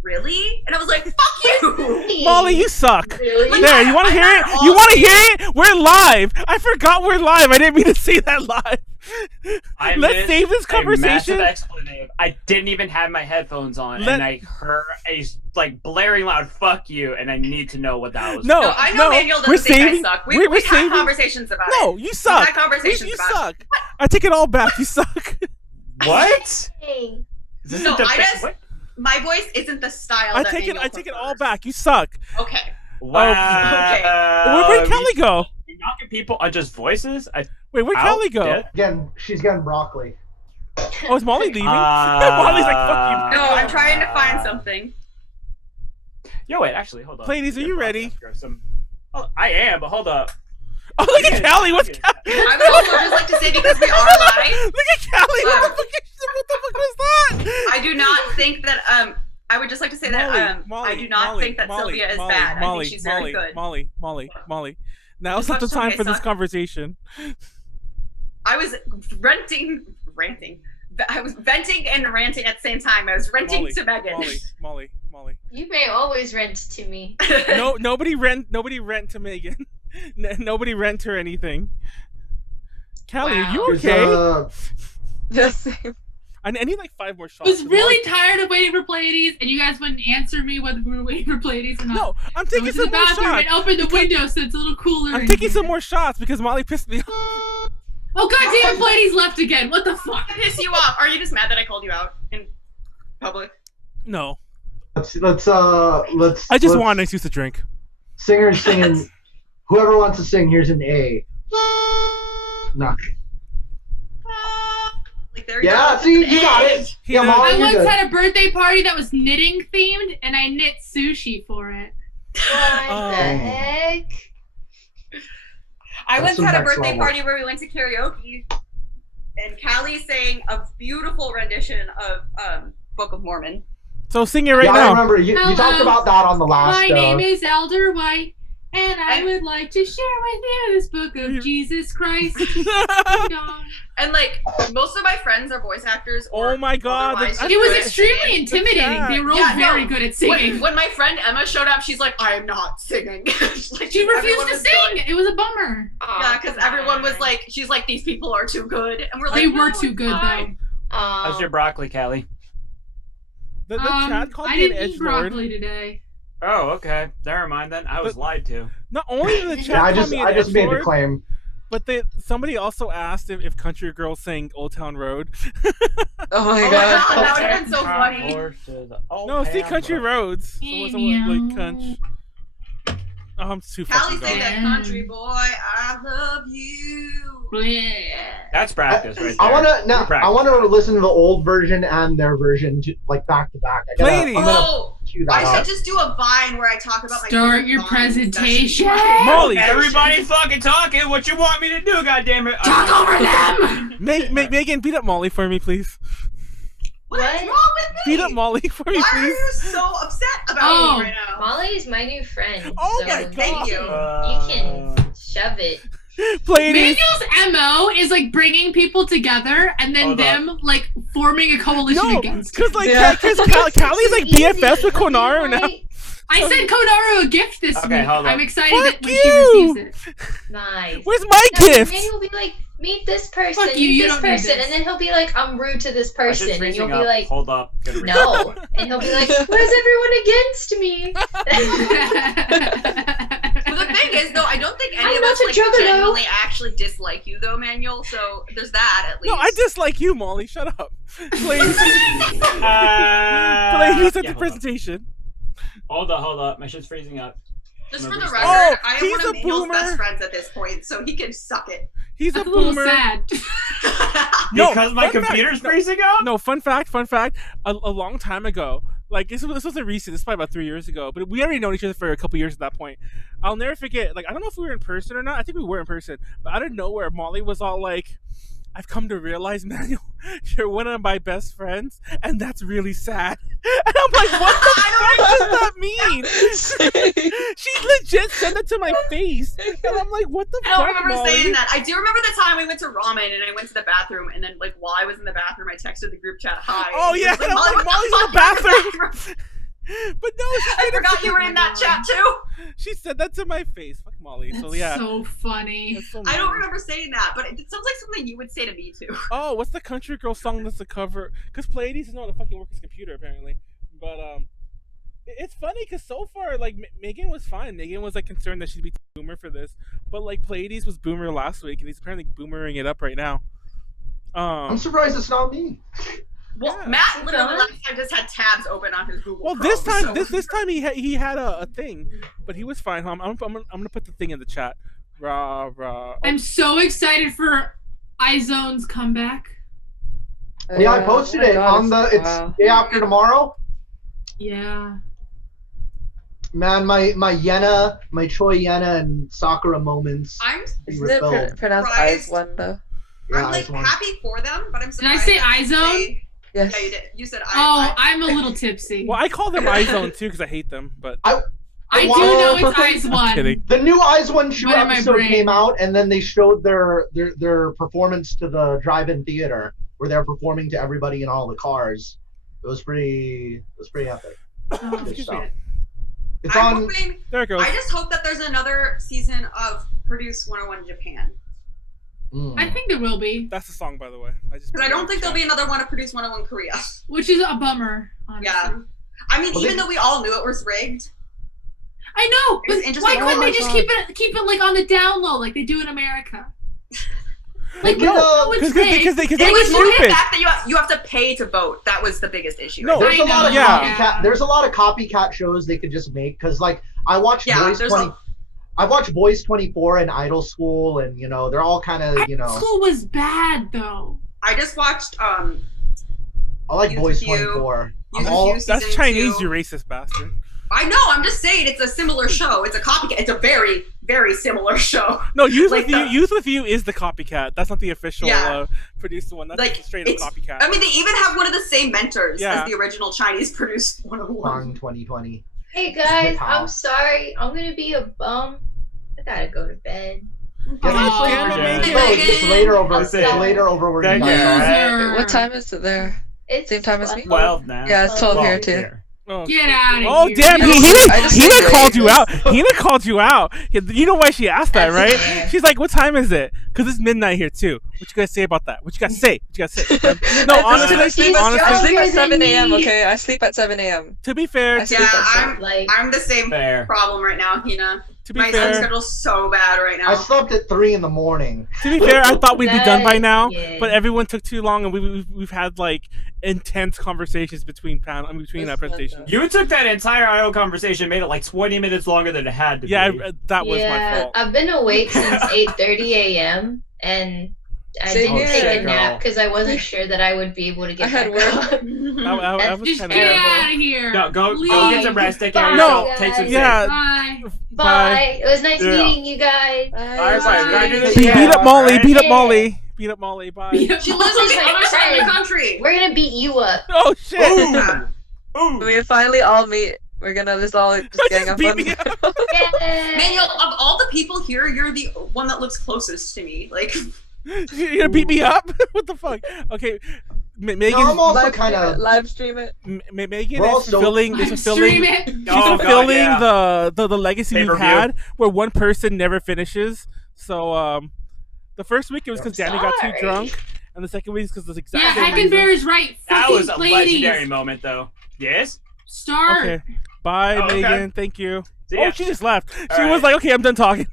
really? And I was like, fuck you. Molly, you suck. Really? There, you want to I'm hear not it? You want to hear it? We're live. I forgot we're live. I didn't mean to say that live. I Let's missed save this a conversation. massive expletive. I didn't even have my headphones on, and I heard a like blaring loud "fuck you," and I need to know what that was. No, No, I know Manuel we're doesn't think saving. I suck. we're We've had saving. conversations about No, it. you suck. We've had conversations you about it. suck. I take it all back. You suck. What? Hey. Is this No, a debate? I just- What? My voice isn't the style I that take it. Manuel I take it all prefers. back. You suck. Okay. Wow. Where'd Callie go? You knocking people on just voices? Wait, where'd Out? Callie go? Dead? Again, she's getting broccoli. Oh, is Molly leaving? Molly's like, fuck you. No, I'm trying to find something. Yo, wait, actually, hold on. Pleiades, are you ready? Oh, I am, but hold up. Oh, look at Callie. What's Callie? I would also just like to say, because we are live, Look at Callie. What the fuck was that? I do not think that I would just like to say that I do not think that Sylvia is bad. I think she's very good. Molly. Now's not the time for this conversation. I was ranting. I was venting and ranting at the same time. I was renting to Megan. Molly. You may always rent to me. No, nobody rent to Megan. Nobody rent her anything. Callie, are you Is, okay? Yes. I need like 5 more I shots. was really tired of waiting for Pleiades, and you guys wouldn't answer me whether we were waiting for Pleiades or not. No, I'm I taking went to some the more bathroom shots. and opened the window so it's a little cooler. I'm in taking here. some more shots because Molly pissed me off. Oh god damn it, Pleiades left again. What the fuck? Piss you off? Are you just mad that I called you out in public? No, let's I just want an excuse to drink. singers singing. Whoever wants to sing, here's an A. No. Like there you Yeah, go. see, you got it. Yeah, Hina, Molly, I you're once good. had a birthday party that was knitting themed, and I knit sushi for it. What Oh. the heck? I That's once some had a next birthday level. party where we went to karaoke. and Callie sang a beautiful rendition of Book of Mormon. So sing it right Yeah, I now. remember you Hello. talked about that on the last. My name is Elder White, and I would like to share with you this book of Jesus Christ. And like most of my friends are voice actors. Oh my God, otherwise that's- just It was good at extremely singing. intimidating. They were all very good at singing. When my friend Emma showed up, she's like, "I am not singing." Like, She refused everyone to was sing. good. It was a bummer. Yeah, because everyone was like, "She's like, these people are too good," and we're like, They were "No, too it's good fine." though. How's your broccoli, Callie? The chat called I me an didn't eat edgelord. broccoli today. Oh, okay. Never mind then. I was lied to. Not only did the chat Yeah, I call me an just made the edgelord, claim. but somebody also asked if Country Girl sang Old Town Road. Oh my Oh my god. God, that would have been so funny. No, see Country Roads. So it wasn't like Country. Oh, I'm too Callie fucking sang dumb. that country boy, I love you. That's practice right there. I want to listen to the old version and their version like back to back. Pleiades. I should just do a Vine where I talk about my Start favorite your Vine presentation. sessions. Molly. Everybody fucking talking. What you want me to do? Goddammit! Talk over them. Megan, beat up Molly for me, please. What's wrong with me? Beat up Molly for me, Why are please. you so upset about me right now? Molly's my new friend. Oh so my Thank you. You can shove it. Pleiades. Daniel's MO is like bringing people together and then Hold them like forming a coalition No, against because him. like Yeah. Callie's like BFS with Konaru now. I sent Konaru a gift this Okay, week. hold on. I'm excited Fuck that when you. she receives it. Nice. Where's my gift? Then he'll be like, meet this person, Fuck you, meet you this don't need person, this. and then he'll be like, I'm rude to this My shit's person, and freezing you'll be up. like, Hold up. Gonna read no, and he'll be like, where's everyone against me? But the thing is, though, I don't think any I'm of not us a like juggalo. genuinely actually dislike you, though, Manuel. So there's that at least. No, I dislike you, Molly. Shut up. Please. Please at yeah, the hold presentation. Hold up. My shit's freezing up. Just for the Oh, record, I am he's one a of Manuel's boomer. best friends at this point, so he can suck it. He's a That's a little boomer. sad. No, Because my fun fact- computer's no, freezing up? No, fun fact. A long time ago, like this wasn't recent. This is probably about 3 years ago, but we already known each other for a couple years at that point. I'll never forget. Like I don't know if we were in person or not. I think we were in person, but out of nowhere, Molly was all like, "I've come to realize, Manuel, you're one of my best friends, and that's really sad." And I'm like, "What the fuck does that mean?" She legit said that to my face, and I'm like, "What the I don't fuck, remember Molly?" saying that. I do remember the time we went to ramen and I went to the bathroom, and then like while I was in the bathroom, I texted the group chat, "Hi." Oh And he yeah, was like, and I'm like, "Molly, Molly's what in the fuck? bathroom. But no, she I said it forgot to you were in that chat too. She said that to my face. Fuck Molly. That's So yeah. so funny. That's so I don't mean. remember saying that, but it sounds like something you would say to me too. Oh, what's the country girl song that's the cover? Because Pleiades is not a fucking work his computer apparently. But it's funny because so far like Megan was fine. Megan was like concerned that she'd be too boomer for this, but like Pleiades was boomer last week and he's apparently boomering it up right now. I'm surprised it's not me. Well, Yeah. Matt literally last time just had tabs open on his Google. Well, Chrome, this time, so- this time he had a thing, but he was fine. I'm gonna put the thing in the chat. Rah rah. Oh, I'm so excited for iZone's comeback. Yeah, I posted it on the. It's wow. day after tomorrow. Yeah. Man, my Yena, my Choi Yena and Sakura moments. I'm be Isn't it refilled. pronounced surprised. eyes one though? Yeah, I'm like it's one. happy for them, but I'm Did I surprised. say that iZone? they- Yes. Yeah, you did. You said Oh, I. I'm a little tipsy. Well, I call them iZone too because I hate them, but I do Wow. know it's Eyes I'm One. kidding. The new Eyes One Shoe But in my episode brain. came out, and then they showed their performance to the drive-in theater where they're performing to everybody in all the cars. It was pretty epic. Oh, Good shit. stuff. It's I'm on. hoping. There it goes. I just hope that there's another season of Produce 101 Japan. I think there will be, That's the song, by the way. Because I don't think there'll be another one of Produce 101 Korea. which is a bummer, honestly. Yeah. I mean, Well, even they- though we all knew it was rigged. I know, It was but interesting. why Oh couldn't my they just God. keep it like on the down low like they do in America? They Like, could, no, it's rigged. because It they were was more the stupid. fact that you have to pay to vote. That was the biggest issue. No, There's a lot of Yeah. copycat. There's a lot of copycat shows they could just make because, like, I watched Yeah, Boys there's 20. I watched Boys 24 and Idol School, and they're all kind of School was bad though. I just watched I like Youth Boys View. 24. I'm Youth all. View That's season Chinese, 2. you racist bastard. I know. I'm just saying it's a similar show. It's a copycat. It's a very, very similar show. No, Youth Like with You. the- Youth with You is the copycat. That's not the official Yeah. produced one. That's Like, a straight up it's- copycat. I mean, they even have one of the same mentors Yeah. as the original Chinese produced 101. Bong 2020. Hey guys, How? I'm sorry. I'm gonna be a bum. I gotta go to bed. Get Oh, some sleep. damn it, Megan. No, it's later over. It's Listen. later over where you Thank guys you. are. Loser. What time is it there? It's Same time as me? 12 now. Yeah, it's 12 here 12 too. here. Oh, Get out of oh here. damn! I Hina just called you this. out. Hina called you out. You know why she asked that, That's right? fair. She's like, "What time is it?" Because it's midnight here too. What you guys say about that? What you guys say? What you guys say? No, honestly, I sleep at honestly, younger 7 a.m. than me. Okay, I sleep at 7 a.m. to be fair, I sleep Yeah, at 7. I'm the same Fair. problem right now, Hina. to be My sleep fair, schedule's so bad right I now. slept at 3 in the morning. I thought we'd be done by now, Yeah. but everyone took too long, and we've had like intense conversations between It's presentations. fun, You took that entire IO conversation, made it like 20 minutes longer than it had to Yeah, be. that was my Yeah, fault. I've been awake since 8:30 a.m. and I Same didn't here. take a nap Girl. because I wasn't sure that I would be able to I get had back work. up. I was Just kind get of. out of here. No, go Leave. get some rest, take care of No. yourself, take some guys. Yeah. Bye. Bye. It was nice Yeah. meeting you guys. Alright, fine. We gotta do this Beat again. up Molly. Alright? Beat up Yeah. Molly. Beat up Molly. Bye. She lives on the other side of the country. We're gonna beat you up. Oh shit! Yeah. Ooh. We finally all meet. We're gonna just all just gang up beat on me up. Manuel, of all the people here, you're the one that looks closest to me. Like, You're gonna beat me up? What the fuck? Okay, Megan. No, I'm also Live kind stream it, of. live stream it. Megan We're is also- fulfilling. Live Is stream fulfilling. it. She's Oh, God, fulfilling yeah. the legacy we've Pay-per-view. had, where one person never finishes. So the first week it was because Danny got too Sorry. drunk, and the second week is because the exact Yeah, same reason. Hackenbear is right. That Fucking was a Pleiades. legendary moment, though. Yes? Start. Okay, bye, Oh, okay. Megan. Thank you. See Oh, ya. she just left. She All was right. like, "Okay, I'm done talking."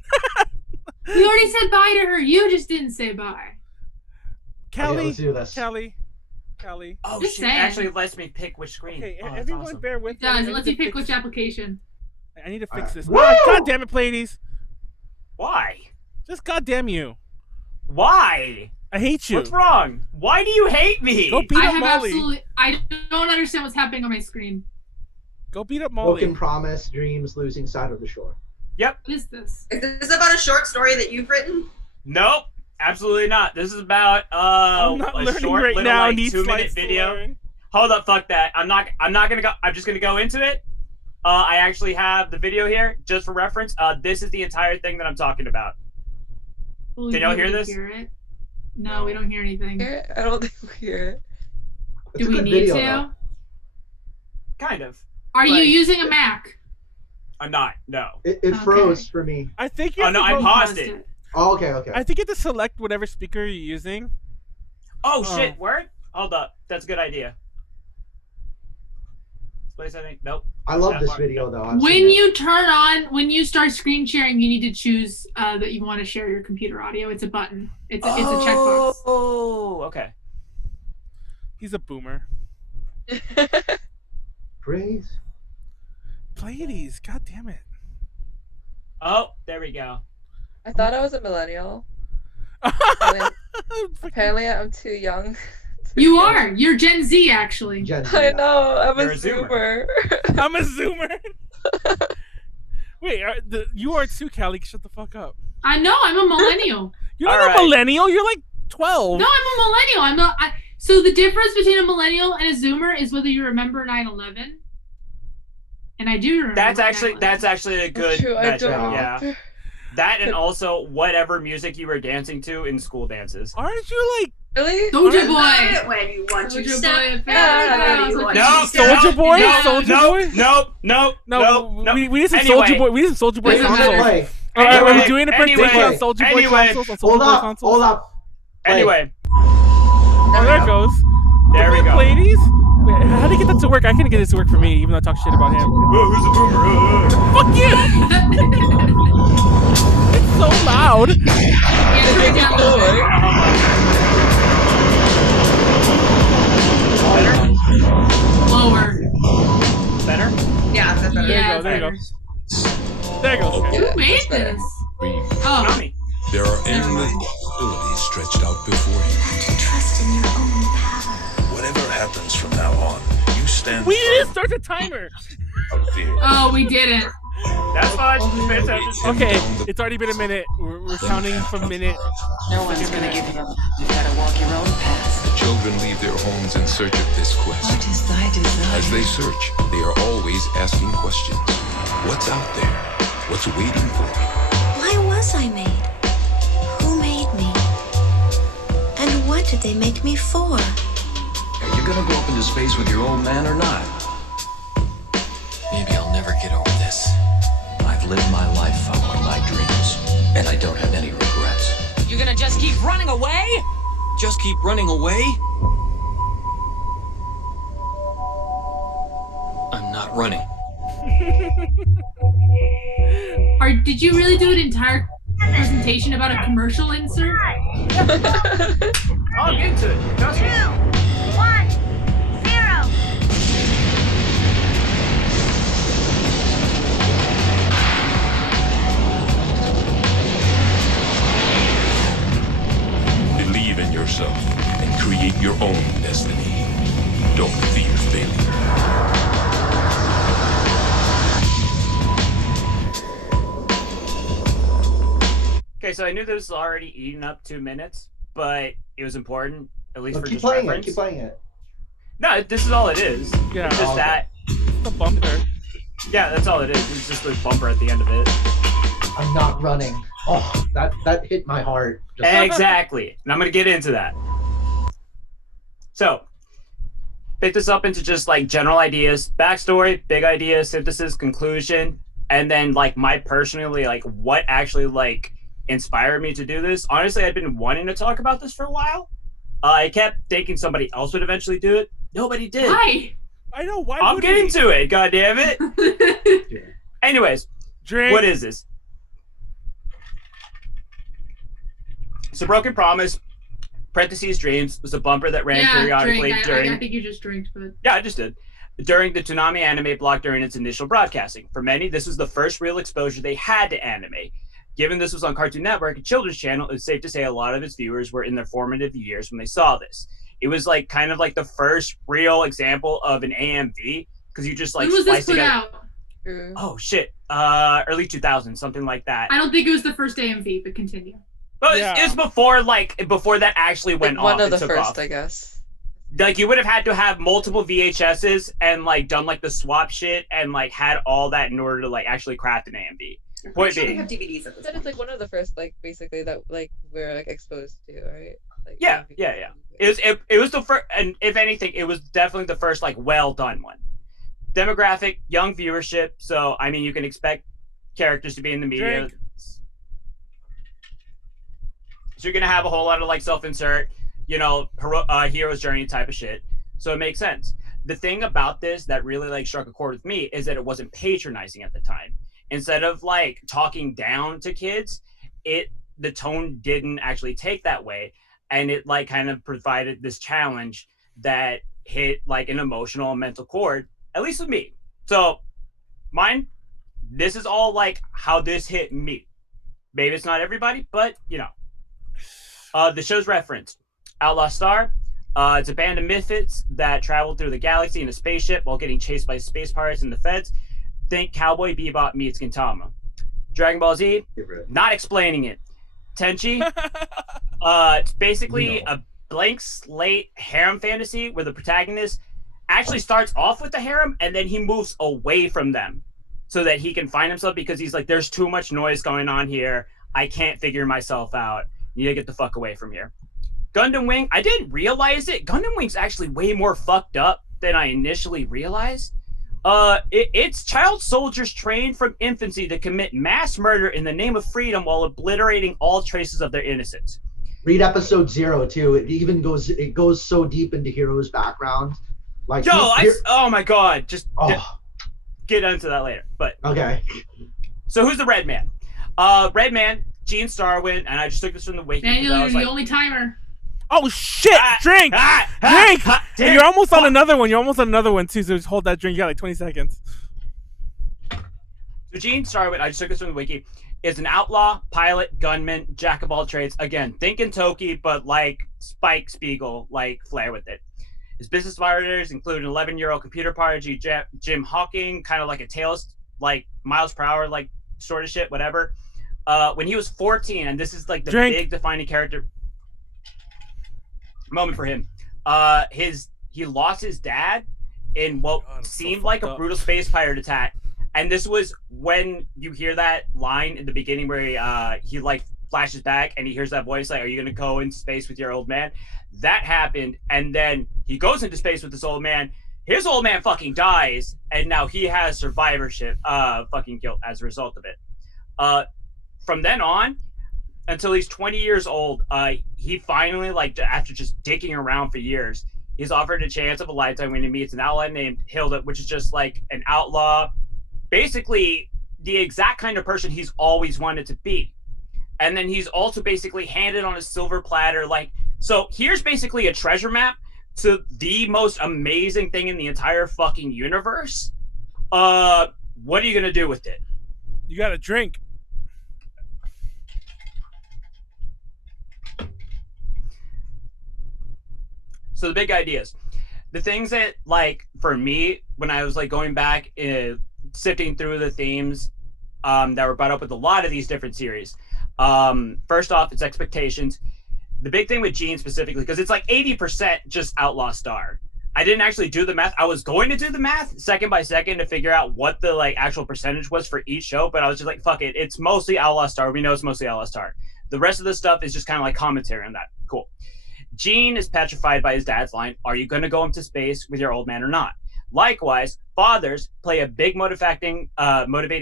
We already said bye to her. You just didn't say bye. Okay, Callie, let's do this. Callie. Oh, Just she saying. actually lets me pick which screen. Okay, Oh, that's everyone, awesome. bear with It me. I does. need It lets to you pick fix- which application. I need to fix this. Woo! Ah, God damn it, Pleiades! Why? Just goddamn you! Why? I hate you. What's wrong? Why do you hate me? Go beat I up have Molly. absolutely. I don't understand what's happening on my screen. Go beat up Molly. Broken promise, dreams, losing side of the shore. Yep. What is this? is this about a short story that you've written? Nope. Absolutely not. This is about I'm not a learning short right little now. like Need 2-minute slides to video. learn. Hold up, fuck that. I'm not gonna go. I'm just gonna go into it. I actually have the video here just for reference. This is the entire thing that I'm talking about. Will Can y'all we hear really this? Hear it? No, we don't hear anything. Hear it? I don't think we hear it. It's Do a we good need video, to? though. Kind of. Are you Like- using a Mac? I'm not. No. It Okay. froze for me. I think you. Oh have no, to I go- paused it. Oh, okay, okay. I think you have to select whatever speaker you're using. Oh Oh. shit! Word. Hold up. That's a good idea. Display setting. Nope. I love That this part. video, though. I've When seen it. you turn on, when you start screen sharing, you need to choose that you want to share your computer audio. It's a button. It's a checkbox. Oh. Okay. He's a boomer. Praise. Pleiades. God damn it. Oh, there we go. I thought I was a millennial. Apparently, I'm too young. You are. You're Gen Z, actually. Gen Z. I know. I'm You're a a Zoomer. Zoomer. I'm a zoomer. Wait, you are too, Callie. Shut the fuck up. I know. I'm a millennial. You're not Alright. a millennial. You're like 12. No, I'm a millennial. I'm not. So the difference between a millennial and a Zoomer is whether you remember 9/11. And I do remember. That's actually 9/11. a good True, I metric. don't. Yeah. That and also whatever music you were dancing to in school dances. Aren't you like Really? Soulja I love Boy. it when you want to Soulja step Boy. out, when you want No, to step Soulja Boy? No, Soulja no, Boy? no. we need some Anyway. Soulja Boy. We need some Soulja Boy Wait, Doesn't I'm consoles. gonna matter. play. Alright, are we Anyway, doing a presentation anyway, on Soulja Boy anyway. consoles? On Soulja Hold Boy up, consoles? hold up. Play. Anyway, Oh, there it goes. there we go. Ladies? Wait, how do you get that to work? I couldn't get it to work for me, even though I talk shit about him. Ooh, who's a boomer? Fuck you! It's so loud. Yeah, turn it down a little bit. Lower. Better? Yeah, that's better. Yeah, There you go, it's there you go. better. There you go. Who made that's better. this? Dream. Oh, Nami. There are Never endless mind. possibilities stretched out before you. To trust in your own power. Whatever happens from now on, you stands We didn't firm start the timer. of fear. Oh, we didn't. That's fine. Just pay attention. Okay, it's already been a minute. We're counting from minute. No one's gonna give you up. You've gotta walk your own path. The children leave their homes in search of this quest. What is thy desire? As they search, they are always asking questions. What's out there? What's waiting for me? Why was I made? Who made me? And what did they make me for? Are you gonna go up into space with your old man or not? Maybe I'll never get over this. I've lived my life following my dreams, and I don't have any regrets. You gonna just keep running away? Just keep running away? I'm not running. Did you really do an entire presentation about a commercial insert? I'll get to it. Trust me. 2, 1, 0. Believe in yourself and create your own destiny. Don't fear failure. Okay, so I knew this was already eating up 2 minutes, but it was important, at least for Keep just playing reference. it. Keep playing it. No, this is all it is. Yeah. It's just Oh, that. The bumper. Yeah, that's all it is. It's just the bumper at the end of it. I'm not running. Oh, that hit my heart. Just- Exactly. And I'm going to get into that. So, pick this up into just like general ideas, backstory, big idea, synthesis, conclusion, and then like my personally, like what actually like inspired me to do this. Honestly, I'd been wanting to talk about this for a while. I kept thinking somebody else would eventually do it. Nobody did. Why? I know. Why I'm would getting he? to it. God damn it. Anyways, Drink. what is this? It's a broken promise. Parentheses dreams was a bumper that ran periodically drink. during. I think you just drank, but Yeah, I just did. During the Toonami anime block during its initial broadcasting. For many, this was the first real exposure they had to anime. Given this was on Cartoon Network, a children's channel, it's safe to say a lot of its viewers were in their formative years when they saw this. It was like kind of like the first real example of an AMV because you just like when was this sliced put together. out? Oh shit! Early 2000s, something like that. I don't think it was the first AMV, but continue. But Yeah. it's before before that actually went Like off. one of and the took first, off. I guess. Like you would have had to have multiple VHSs and like done like the swap shit and like had all that in order to like actually craft an AMV. Point Sure they being, have DVDs at this That point. is like one of the first, like basically that like we're like exposed to, right? Like, yeah. AMV. It was the first, and if anything, it was definitely the first like well done one. Demographic, young viewership. So I mean, you can expect characters to be in the media. Drink. So you're gonna have a whole lot of like self-insert, hero's journey type of shit. So it makes sense. The thing about this that really like struck a chord with me is that it wasn't patronizing at the time. Instead of like talking down to kids, the tone didn't actually take that way, and it like kind of provided this challenge that hit like an emotional and mental chord, at least with me. So this is all like how this hit me. Maybe it's not everybody, but the show's reference, Outlaw Star. It's a band of misfits that travel through the galaxy in a spaceship while getting chased by space pirates and the feds. Think Cowboy Bebop meets Gintama. Dragon Ball Z, not explaining it. Tenchi, it's basically a blank slate harem fantasy where the protagonist actually starts off with the harem and then he moves away from them so that he can find himself because he's like, there's too much noise going on here. I can't figure myself out. You gotta get the fuck away from here. Gundam Wing, I didn't realize it. Gundam Wing's actually way more fucked up than I initially realized. It's child soldiers trained from infancy to commit mass murder in the name of freedom while obliterating all traces of their innocence. Read episode 0 too. It goes so deep into Hero's background. Like oh my god, get into that later. But okay. So who's the Red Man? Red Man, Gene Starwind, and I just took this from the wiki. Daniel, you're the only timer. Oh shit! Drink! Drink! And you're almost on another one. You're almost on another one too. So just hold that drink. You got like 20 seconds. So Gene Starwind, I just took this from the wiki, is an outlaw, pilot, gunman, jack of all trades. Again, think in Toki, but like Spike Spiegel, like flair with it. His business partners include an 11-year-old computer prodigy, Jim Hawking, kind of like a Tails, like miles per hour, like sort of shit, whatever. When he was 14, and this is like the big defining character moment for him. He lost his dad in what seemed like a brutal space pirate attack, and this was when you hear that line in the beginning where he like flashes back and he hears that voice like, "Are you gonna go into space with your old man?" That happened, and then he goes into space with this old man. His old man fucking dies, and now he has survivorship fucking guilt as a result of it. From then on until he's 20 years old, he finally, like, after just digging around for years, he's offered a chance of a lifetime when he meets an outlaw named Hilda, which is just like an outlaw, basically the exact kind of person he's always wanted to be. And then he's also basically handed on a silver platter, like, so here's basically a treasure map to the most amazing thing in the entire fucking universe. What are you gonna do with it? You gotta drink. So the big ideas, the things that, like, for me, when I was like going back sifting through the themes that were brought up with a lot of these different series. First off, it's expectations. The big thing with Gene specifically, because it's like 80% just Outlaw Star. I didn't actually do the math. I was going to do the math second by second to figure out what the like actual percentage was for each show, but I was just like, fuck it. It's mostly Outlaw Star. We know it's mostly Outlaw Star. The rest of the stuff is just kind of like commentary on that. Cool. Gene is petrified by his dad's line, "Are you going to go into space with your old man or not?" Likewise, fathers play a big motivating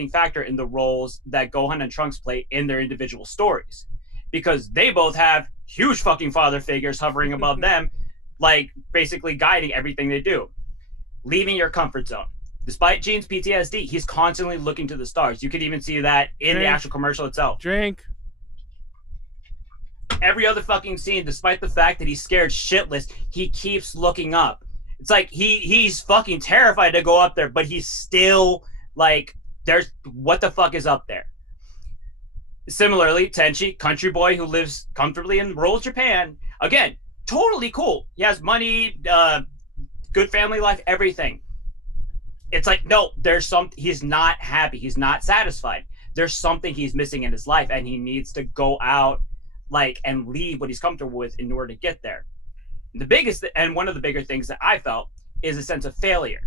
factor in the roles that Gohan and Trunks play in their individual stories, because they both have huge fucking father figures hovering above them, like basically guiding everything they do. Leaving your comfort zone. Despite Gene's PTSD, he's constantly looking to the stars. You could even see that in the actual commercial itself. Drink. Every other fucking scene, despite the fact that he's scared shitless, he keeps looking up. It's like he's fucking terrified to go up there, but he's still like, there's what the fuck is up there? Similarly, Tenchi, country boy who lives comfortably in rural Japan, again, totally cool. He has money, good family life, everything. It's like, no, there's he's not happy. He's not satisfied. There's something he's missing in his life, and he needs to go out like and leave what he's comfortable with in order to get there. The biggest and one of the bigger things that I felt is a sense of failure.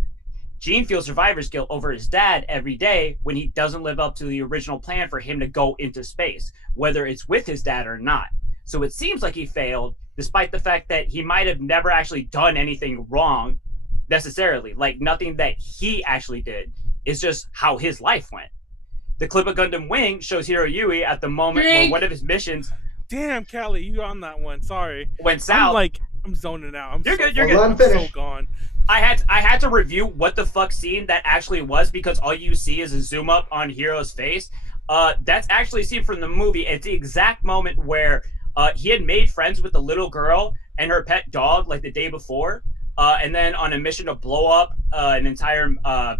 Gene feels survivor's guilt over his dad every day when he doesn't live up to the original plan for him to go into space, whether it's with his dad or not. So it seems like he failed, despite the fact that he might have never actually done anything wrong necessarily. Like, nothing that he actually did. It's just how his life went. The clip of Gundam Wing shows Hiro Yui at the moment where one of his missions... Damn, Callie, you on that one. Sorry. Went south. I'm zoning out. You're good. I'm so gone. I had to review what the fuck scene that actually was, because all you see is a zoom up on Hiro's face. That's actually a scene from the movie. It's the exact moment where he had made friends with the little girl and her pet dog like the day before, and then on a mission to blow up an entire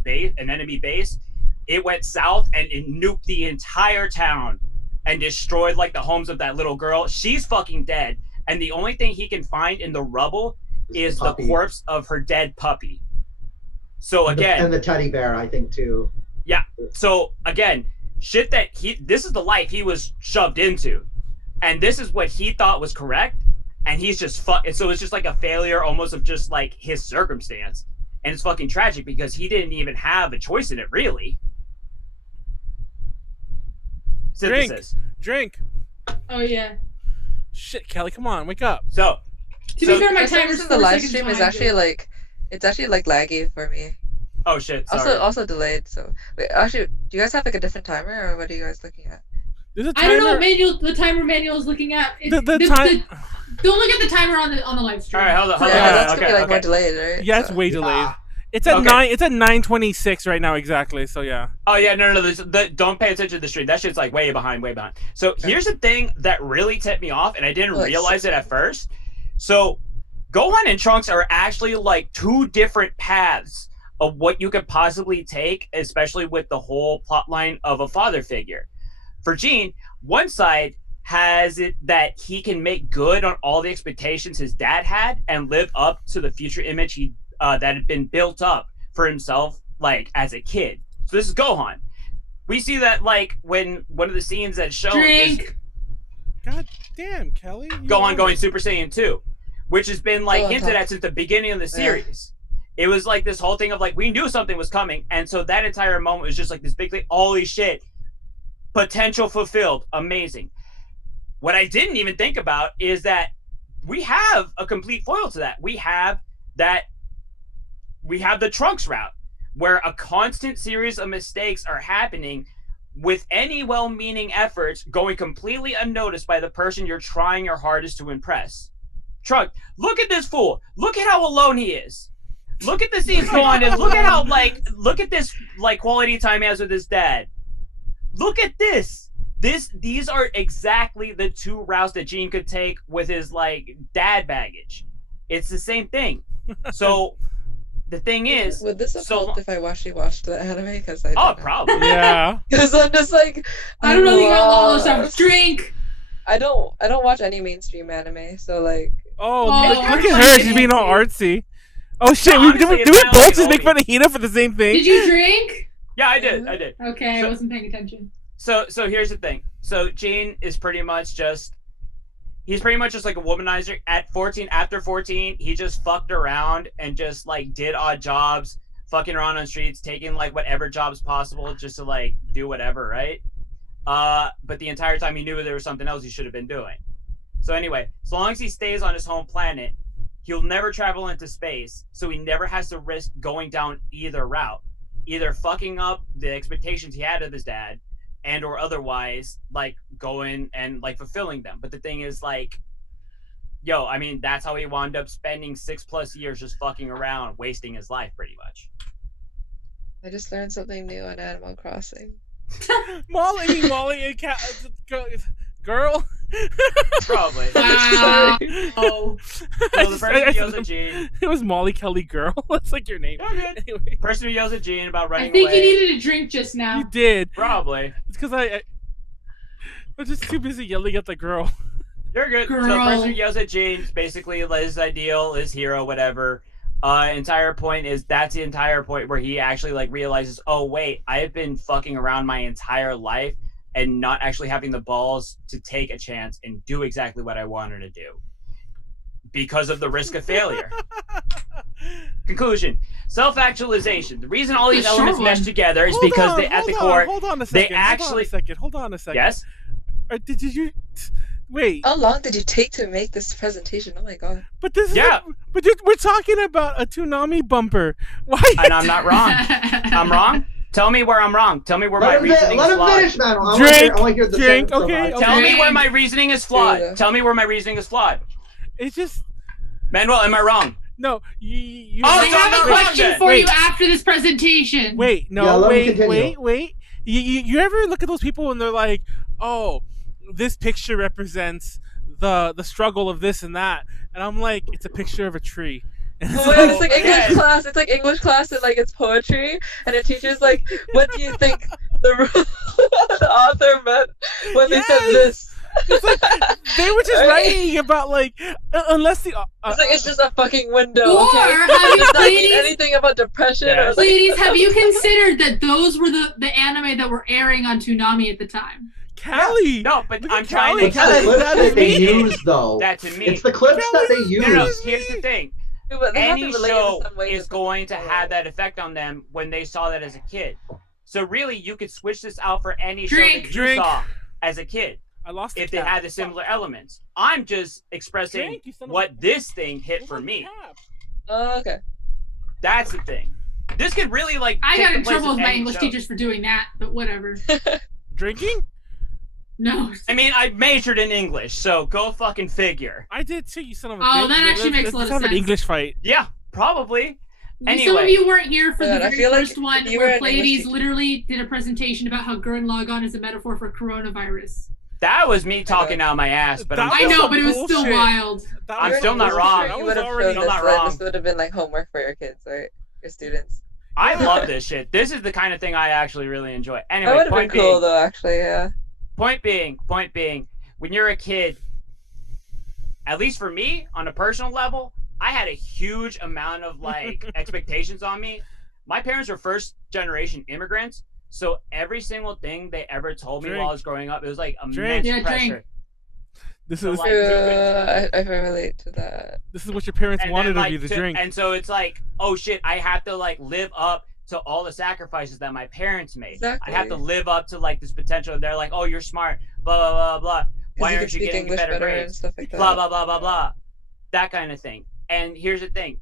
base, an enemy base, it went south and it nuked the entire town and destroyed like the homes of that little girl. She's fucking dead, and the only thing he can find in the rubble is the corpse of her dead puppy. So again, and the teddy bear, I think, too. Yeah. So again, shit that this is the life he was shoved into, and this is what he thought was correct, and he's just so it's just like a failure almost of just like his circumstance, and it's fucking tragic because he didn't even have a choice in it, really. Synthesis. Drink. Oh yeah. Shit, Callie, come on, wake up. So to be fair, my timer's in the live stream is actually like, it's actually like laggy for me. Oh shit. Sorry. Also delayed. So wait, actually, do you guys have like a different timer, or what are you guys looking at? There's a I don't know what manual the timer manual is looking at. The time. Don't look at the timer on the live stream. All right, hold on. Yeah, that's gonna be like more delayed, right? Yeah, it's way delayed. It's at 9:26 right now exactly. So yeah. Oh yeah, no. Don't pay attention to the stream. That shit's like way behind. So here's the thing that really tipped me off, and I didn't realize it at first. So Gohan and Trunks are actually like two different paths of what you could possibly take, especially with the whole plot line of a father figure. For Gene, one side has it that he can make good on all the expectations his dad had and live up to the future image he that had been built up for himself, like as a kid. So this is Gohan. We see that like when one of the scenes that's shown is God damn, Kelly. Gohan going Super Saiyan 2, which has been like hinted at since the beginning of the series. It was like this whole thing of like we knew something was coming, and so that entire moment was just like this big thing. Holy shit! Potential fulfilled, amazing. What I didn't even think about is that we have a complete foil to that. We have the Trunks route, where a constant series of mistakes are happening with any well-meaning efforts going completely unnoticed by the person you're trying your hardest to impress. Trunks, look at this fool. Look at how alone he is. Look at the scenes going on. Look at how look at this quality time he has with his dad. Look at this. These are exactly the two routes that Gene could take with his dad baggage. It's the same thing. So the thing is, would this have helped if I watched the anime? Because I don't know. Probably. Yeah. Because I'm just like I don't know. You got all this stuff. Drink. I don't watch any mainstream anime, so like. Look at her. She's being all artsy. Oh shit! No, did we both just make fun of Hina for the same thing? Did you drink? Yeah, I did. Okay, I wasn't paying attention. So here's the thing. So Gene is pretty much just like a womanizer. At 14, after 14, he just fucked around and just did odd jobs, fucking around on streets, taking whatever jobs possible just to do whatever, right? But the entire time he knew there was something else he should have been doing. So anyway, as long as he stays on his home planet, he'll never travel into space, so he never has to risk going down either route, either fucking up the expectations he had of his dad, and or otherwise going and fulfilling them. But the thing is I mean, that's how he wound up spending 6+ years just fucking around, wasting his life pretty much. I just learned something new on Animal Crossing. Molly and girl. Probably. Wow. So the person who yells at Gene. It was Molly Kelly Girl. That's like your name. Anyway. Person who yells at Gene about running I think away. you needed a drink just now. You did. Probably. It's because I'm just too busy yelling at the girl. You're good. Girl. So the person who yells at Gene is basically his ideal, his hero, whatever. Entire point is that's the entire point where he actually realizes, oh wait, I have been fucking around my entire life and not actually having the balls to take a chance and do exactly what I wanted to do because of the risk of failure. Conclusion: self-actualization. The reason all these elements mesh together is because they, at the core, hold on a second. they actually. Hold on a second. Yes. Did you? Wait. How long did you take to make this presentation? Oh my god. But this is we're talking about a Toonami bumper. Why? And I'm not wrong. I'm wrong. Tell me where I'm wrong. Tell me where my reasoning is flawed. Let him finish, man. I want to hear the drink. sentence. Okay. Tell me where my reasoning is flawed. Tell me where my reasoning is flawed. It's just. Manuel, am I wrong? No, you. I have a question for you after this presentation. Wait, wait. You ever look at those people and they're like, oh, this picture represents the struggle of this and that, and I'm like, it's a picture of a tree. And it's like English class. It's like English class and it's poetry, and the teacher's like, what do you think the author meant when they said this? It's like they were just writing about unless the it's just a fucking window. Or okay? have you ladies, anything about depression? Yes. Or ladies, have you considered that those were the anime that were airing on Toonami at the time? Callie. No, but I'm Callie. trying to. It's the clips that they use, though. That to me. It's the clips that they use. No, here's the thing. Any relate show in some way is going to have that effect on them when they saw that as a kid. So really, you could switch this out for any show that you saw as a kid. I lost if they had the similar elements. I'm just expressing what this thing hit for me. Oh, okay. That's the thing. This could really I got in trouble with my English teachers for doing that, but whatever. Drinking? No. I mean, I majored in English, so go fucking figure. I did too, you son of a bitch. Oh, that actually makes a lot of sense. Let's have an English fight. Yeah, probably. Anyway. Some of you weren't here for the very first one you where were Pleiades literally did a presentation about how Gurren Lagann is a metaphor for coronavirus. That was me talking out my ass, but I know, but it was still wild. I'm still not wrong. You would have shown this, this would have been homework for your kids, right? Your students. I love this shit. This is the kind of thing I actually really enjoy. Anyway, that would have been cool, though. Actually, yeah. Point being, when you're a kid, at least for me, on a personal level, I had a huge amount of like expectations on me. My parents were first generation immigrants, so every single thing they ever told me while I was growing up, it was like immense pressure. This So, is like, I can relate to that. This is what your parents and wanted then, of like, you to drink. And so it's like, oh shit, I have to like live up to all the sacrifices that my parents made. Exactly. I have to live up to like this potential. They're like, oh, you're smart, blah blah blah blah. Why you aren't you speak getting English better better grades? and stuff like that. Blah blah blah blah blah. That kind of thing. And here's the thing,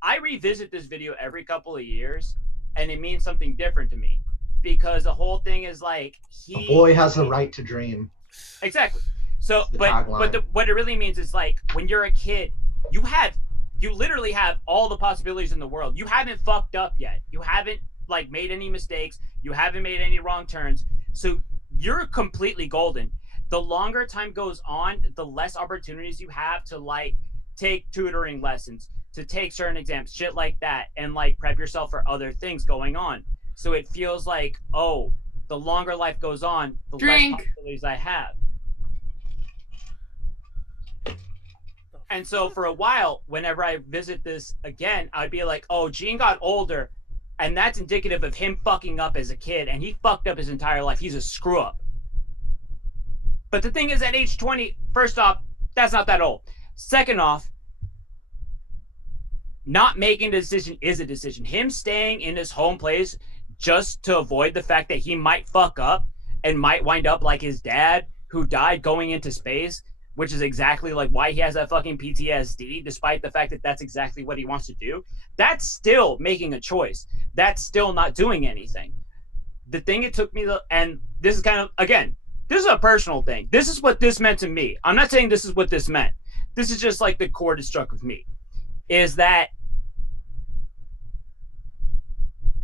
I revisit this video every couple of years, and it means something different to me, because the whole thing is like A boy has the right to dream. Exactly. So, the but tagline. what it really means is like when you're a kid, you literally have all the possibilities in the world. You haven't fucked up yet. You haven't like made any mistakes. You haven't made any wrong turns. So you're completely golden. The longer time goes on, the less opportunities you have to like take tutoring lessons, to take certain exams, shit like that, and like prep yourself for other things going on. So it feels like, oh, the longer life goes on, the less possibilities I have. And so for a while, whenever I visit this again, I'd be like, oh, Gene got older, and that's indicative of him fucking up as a kid, and he fucked up his entire life. He's a screw up. But the thing is, at age 20, first off, that's not that old. Second off, not making a decision is a decision. Him staying in his home place just to avoid the fact that he might fuck up and might wind up like his dad, who died going into space, which is exactly like why he has that fucking PTSD, despite the fact that that's exactly what he wants to do. That's still making a choice. That's still not doing anything. The thing it took me, and this is kind of, again, this is a personal thing. This is what this meant to me. I'm not saying this is what this meant. This is just like the chord that struck with me, is that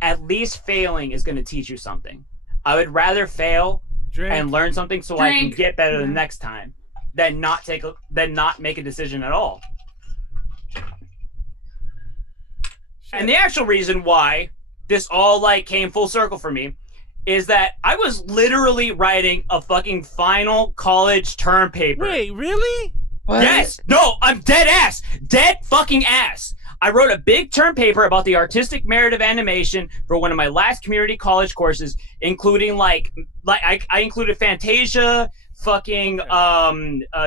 at least failing is going to teach you something. I would rather fail and learn something so I can get better the next time than not make a decision at all. And the actual reason why this all like came full circle for me is that I was literally writing a fucking final college term paper. Wait, really? What? Yes. No, I'm dead ass. Dead fucking ass. I wrote a big term paper about the artistic merit of animation for one of my last community college courses, including like I included Fantasia, fucking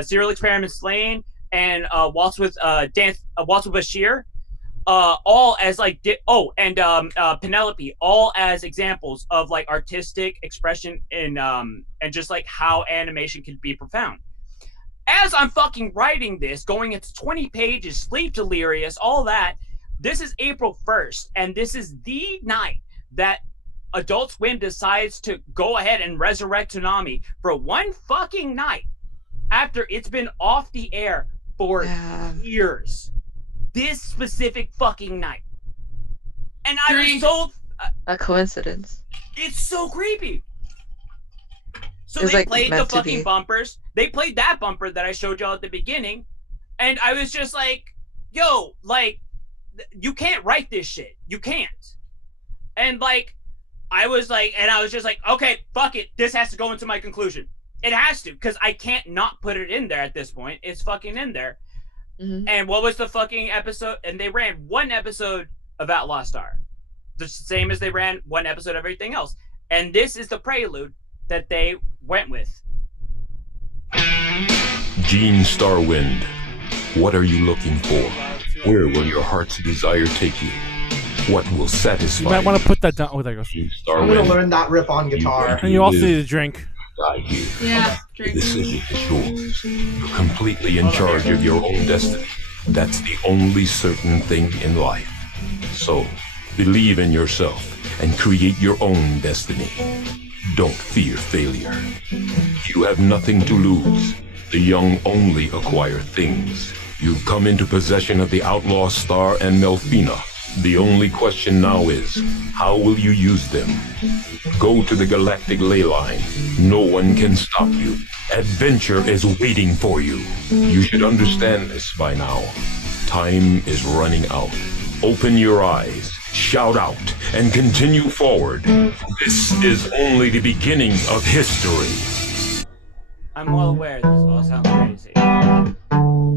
Serial Experiments Lane, and Waltz with Bashir, all as like Penelope, all as examples of like artistic expression and just like how animation can be profound. As I'm fucking writing this, going into 20 pages, sleep delirious, all that, this is April 1st, and this is the night that Adult Swim decides to go ahead and resurrect Toonami for one fucking night after it's been off the air for years. This specific fucking night. And I was so... a coincidence. It's so creepy. So It's they like played the meant to fucking be. bumpers. They played that bumper that I showed y'all at the beginning. And I was just like, yo, like, you can't write this shit. You can't. And like, I was just like, okay, fuck it. This has to go into my conclusion. It has to, because I can't not put it in there at this point. It's fucking in there. Mm-hmm. And what was the fucking episode? And they ran one episode of Outlaw Star. The same as they ran one episode of everything else. And this is the prelude that they went with. Gene Starwind, what are you looking for? Where will your heart's desire take you? What will satisfy You might want to put that down. Oh, there goes. I'm gonna learn that riff on guitar. And you also need a drink. Yeah, drink. The decision is yours. You're completely in charge of your own destiny. That's the only certain thing in life. So, believe in yourself and create your own destiny. Don't fear failure. You have nothing to lose. The young only acquire things. You've come into possession of the Outlaw Star and Melfina. The only question now is, how will you use them? Go to the galactic ley line. No one can stop you. Adventure is waiting for you. You should understand this by now. Time is running out. Open your eyes, shout out, and continue forward. This is only the beginning of history. I'm well aware this all sounds crazy.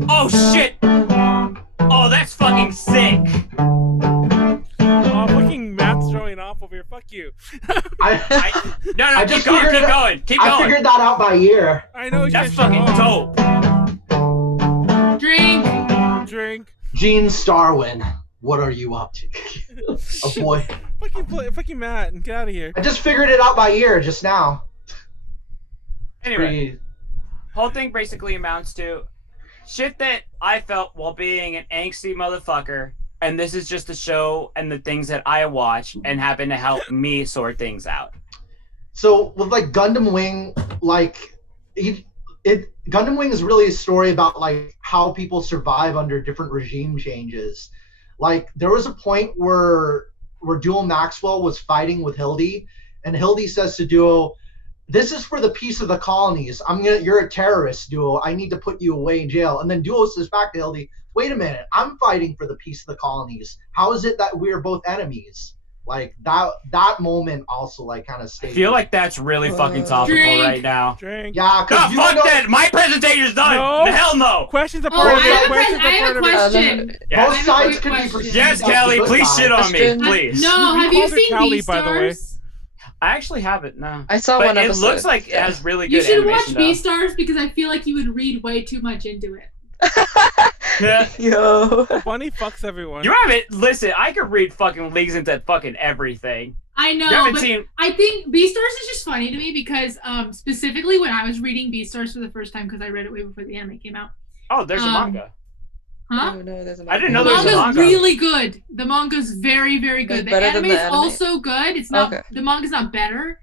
Oh shit! Oh, that's fucking sick! Oh, fucking Matt's showing off over here. Fuck you. No, keep going. I figured that out by ear. I know you That's can't fucking show off. dope. Drink. Gene Starwin, what are you up to? Oh boy. Fucking Matt, and get out of here. I just figured it out by ear just now. Anyway, whole thing basically amounts to shit that I felt while being an angsty motherfucker, and this is just the show and the things that I watch and happen to help me sort things out. So with like Gundam Wing, like Gundam Wing is really a story about like how people survive under different regime changes. Like there was a point where Duo Maxwell was fighting with Hildy, and Hildy says to Duo, "This is for the peace of the colonies. You're a terrorist, Duo. I need to put you away in jail." And then Duo says back to Hildy, "Wait a minute, I'm fighting for the peace of the colonies. How is it that we're both enemies?" Like that moment also like kind of stayed. I feel like that's really fucking topical right now. Yeah, no, fuck that. My presentation's done. No. The hell no. Questions are part of it. I have a question. Both sides can be perceived. Yes, as the Callie, good please guy. shit on me, please. No, have you seen Callie, by the way. Beastars? I actually haven't. No. I saw but one episode. It looks like it has really good You should watch animation, though. Beastars because I feel like you would read way too much into it. Yeah. Yo. Bunny fucks everyone. You haven't. Listen, I could read fucking leagues into fucking everything. I know, You haven't but seen- I think Beastars is just funny to me because specifically when I was reading Beastars for the first time because I read it way before the anime came out. Oh, there's a manga. Huh? Oh, no, there's a I didn't manga. know there was a manga's manga. really good. The manga's very, very good. It's The better anime than is the anime? also good. It's not Okay. the manga's not better,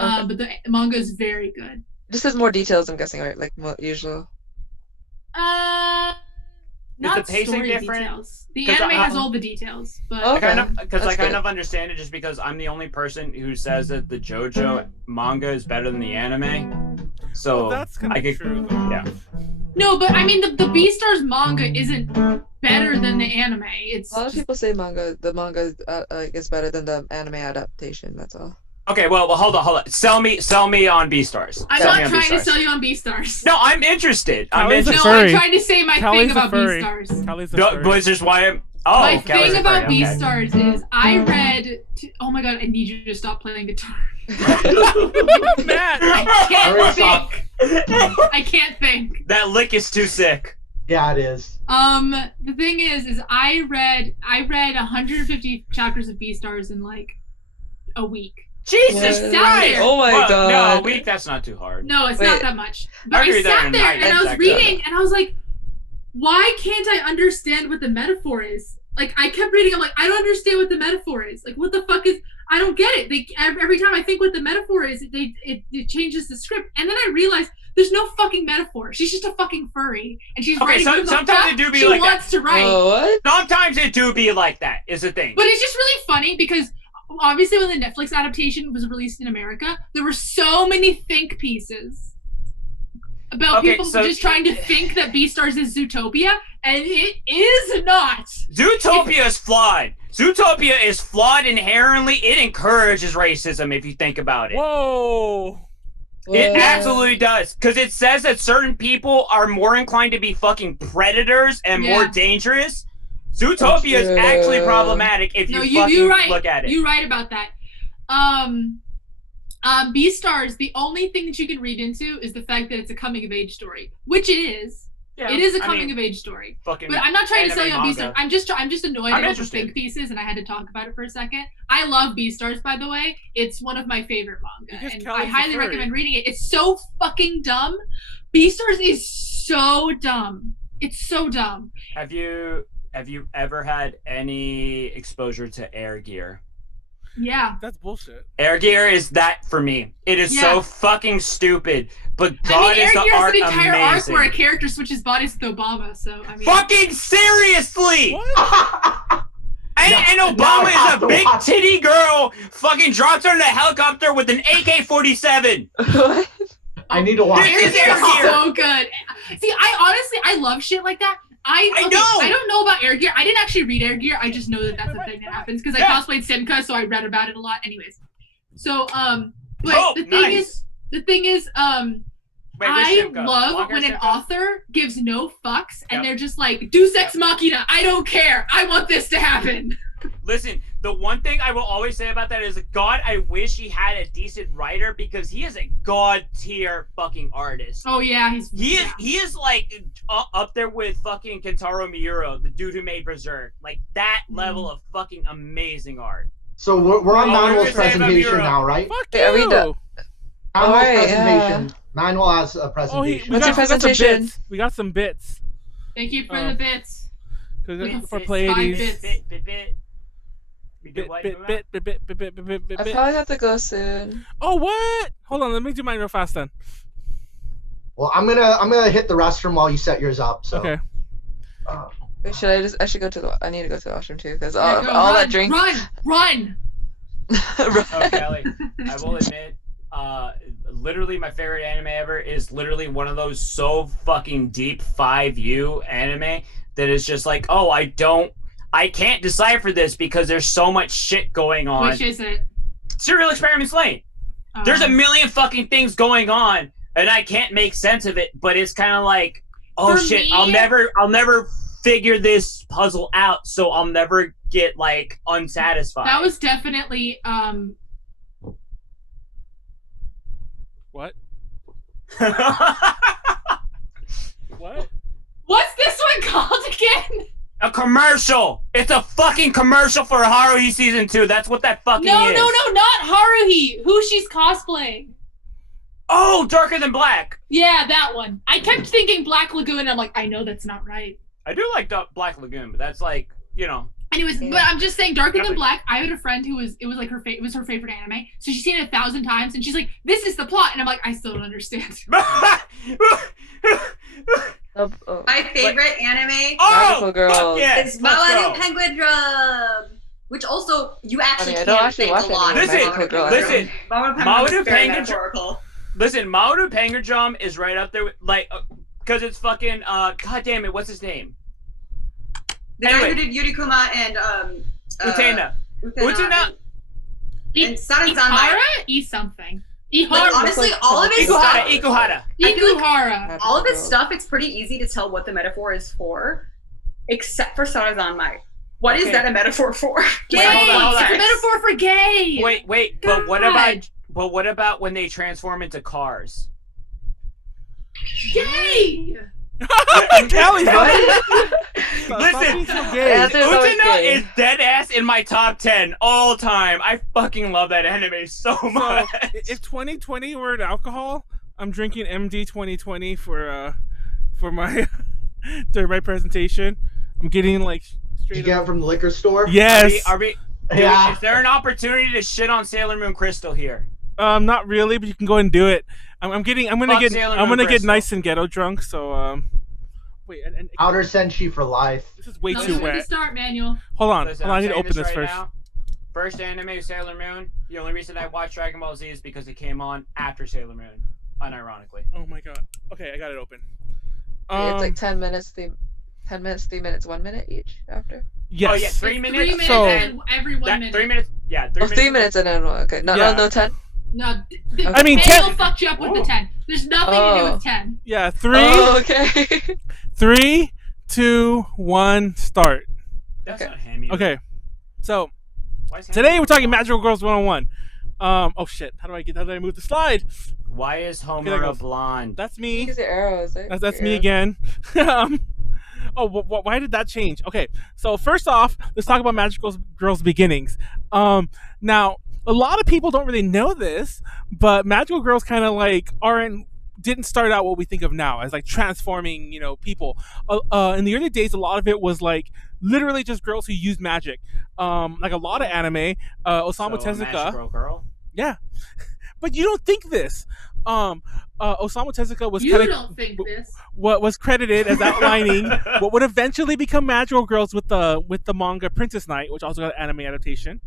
Okay. but the manga is very good. Just has more details, I'm guessing, right? Like more usual. Not the pacing story different? details. The 'Cause anime I- has all the details, but Okay. I That's kind good. of understand it just because I'm the only person who says that the JoJo manga is better than the anime. So Well, that's kind I of could, true, though. yeah. no, but I mean the Beastars manga isn't better than the anime. It's A lot of just- people say the manga is better than the anime adaptation. That's all. Okay, well, hold on. Sell me on Beastars. I'm Sell me not on trying to Beastars. sell you on Beastars. No, I'm interested. I'm Callie's a interested. No, I'm furry. trying to say my Callie's thing a about furry. Beastars. Callie's a No, furry. but it's just why I'm. Oh, My Callie's thing a about furry, okay. Beastars is I read. Oh my god! I need you to stop playing guitar. Matt. I can't Alright, stop. think. I can't think. That lick is too sick. Yeah, it is. The thing is I read 150 chapters of Beastars in like a week. Jesus What? Christ! Oh my Well, god. No, a week, that's not too hard. No, it's Wait. not that much. But I I read that sat in there night, and I was exactly. reading and I was like, why can't I understand what the metaphor is? Like I kept reading, I'm like, I don't understand what the metaphor is. Like what the fuck is? I don't get it. They every time I think what the metaphor is, it changes the script, and then I realized there's no fucking metaphor. She's just a fucking furry, and she's Okay, writing so from the sometimes fuck it do be she like that. wants to write. Oh, what? Sometimes it do be like that, is the thing. But it's just really funny because obviously when the Netflix adaptation was released in America, there were so many think pieces about Okay, people so- just trying to think that Beastars is Zootopia, and it is not. Zootopia is flawed. Zootopia is flawed inherently. It encourages racism if you think about it. Whoa. It What? absolutely does. Because it says that certain people are more inclined to be fucking predators and more Yeah. dangerous. Zootopia is actually problematic if you fucking you right. look at it. You right about that. Beastars, the only thing that you can read into is the fact that it's a coming of age story, which it is. Yeah, It is a I coming mean, of age story. fucking But I'm not trying to sell you on anime Beastars. manga. I'm just annoyed I'm about the interested. think pieces, and I had to talk about it for a second. I love Beastars, by the way. It's one of my favorite manga, Because and Callie's I a highly furry. recommend reading it. It's so fucking dumb. Beastars is so dumb. It's so dumb. Have you ever had any exposure to air gear? Yeah. That's bullshit. Air gear is that for me. It is Yeah. so fucking stupid. But I God mean, is the Air Gear art is an entire arc amazing. where a character switches bodies with Obama, so I mean. Fucking seriously! What? And Now I Obama have is to a big watch. titty girl. Fucking drops her in a helicopter with an AK-47. What? I need to watch This this. is Air Gear. so good. See, I love shit like that. I know. I don't know about Air Gear. I didn't actually read Air Gear. I just know that that's a thing that happens because I Yeah. cosplayed Simka, so I read about it a lot. Anyways, so but Oh, the thing nice. is, Wait, I love when an author gives no fucks and they're just like, Deus Ex Machina, I don't care. I want this to happen. Listen, the one thing I will always say about that is, God, I wish he had a decent writer because he is a god tier fucking artist. Oh yeah, he is like up there with fucking Kentaro Miura, the dude who made Berserk. Like that level of fucking amazing art. So we're on Manuel's presentation now, right? Fuck Yeah, we done. Manuel's Alright, presentation. Manuel has a presentation. What's your presentation? We got some bits. Thank you for the bits. For Pleiades. I probably have to go soon. Oh, what? Hold on, let me do mine real fast then. Well, I'm gonna hit the restroom while you set yours up. So. Okay. Wait, I should go to the. I need to go to the washroom too because Yeah, all run, that drink. Run. Oh, Callie, I will admit, literally my favorite anime ever is literally one of those so fucking deep 5U anime that is just like, oh, I can't decipher this because there's so much shit going on. Which is it? Serial Experiments Lane. There's a million fucking things going on, and I can't make sense of it. But it's kind of like, oh For shit, me- I'll never figure this puzzle out, so I'll never get like unsatisfied. That was definitely What? What? What's this one called again? A commercial. It's a fucking commercial for Haruhi season 2. That's what that fucking No, is. not Haruhi. Who she's cosplaying. Oh, Darker Than Black. Yeah, that one. I kept thinking Black Lagoon, and I'm like, I know that's not right. I do like Black Lagoon, but that's like, you know. Anyways, but I'm just saying, Darker Than Black. I had a friend who was her favorite anime, so she's seen it 1,000 times, and she's like, "This is the plot," and I'm like, I still don't understand. My favorite anime Magical Girls. is Melody Penguin Drum, which also you actually I don't can actually think watch a lot. Listen, Maoru Penguin Drum. Listen, Maoru Penguin Drum is right up there with, like, because it's fucking god damn it, what's his name? The guy who did Yurikuma and Utena. Utena and Sarazanmai. Ihara? something. Ihara. Like, honestly, all of his stuff. Ikuhara. I feel like Ikuhara. all of his stuff, it's pretty easy to tell what the metaphor is for, except for Sarazanmai. What is that a metaphor for? Gay. It's a metaphor for gay. Wait, God. but what about when they transform into cars? Gay. Callie, Listen, Utena is dead ass in my top 10 all time. I fucking love that anime so much. If 2020 were an alcohol, I'm drinking MD 2020 for my during my presentation. I'm getting like straight. Did you get it from the liquor store? Yes. Are we Yeah. Is there an opportunity to shit on Sailor Moon Crystal here? Not really, but you can go and do it. I'm gonna get Crystal. nice and ghetto drunk. So wait, and Outer Senshi for life. this is way No, too this is the wet. start manual. Hold on, Listen, I need to saying open this right first. now. First anime, Sailor Moon. The only reason I watched Dragon Ball Z is because it came on after Sailor Moon, unironically. Oh my god. Okay, I got it open. It's like 10 minutes, 3 minutes, 1 minute each after. Yes. Oh yeah, 3 minutes. 3 minutes So- and every 1 minute. 3 minutes. Yeah, 3 Oh, minutes. 3 minutes and then 1. Okay, no 10. No, I mean, manual 10 fucked you up with the 10. There's nothing to do with 10. Yeah, 3, Oh, okay. 3, 2, 1, start. That's not hammy. Okay, so Why is today Hammy- we're talking Magical Girls 101. Oh shit! How did I move the slide? Why is there Homer it a goes. blonde? That's me. Use your arrows. Right? That's me Your again. Why did that change? Okay, so first off, let's talk about Magical Girls' beginnings. Now, a lot of people don't really know this, but Magical Girls kind of like didn't start out what we think of now as like transforming, people. In the early days, a lot of it was like literally just girls who used magic. Like a lot of anime, Osamu So, a Tezuka. magical girl? Yeah, but you don't think this. Osamu Tezuka was You don't think this. what was credited as outlining what would eventually become Magical Girls with the manga Princess Knight, which also got an anime adaptation.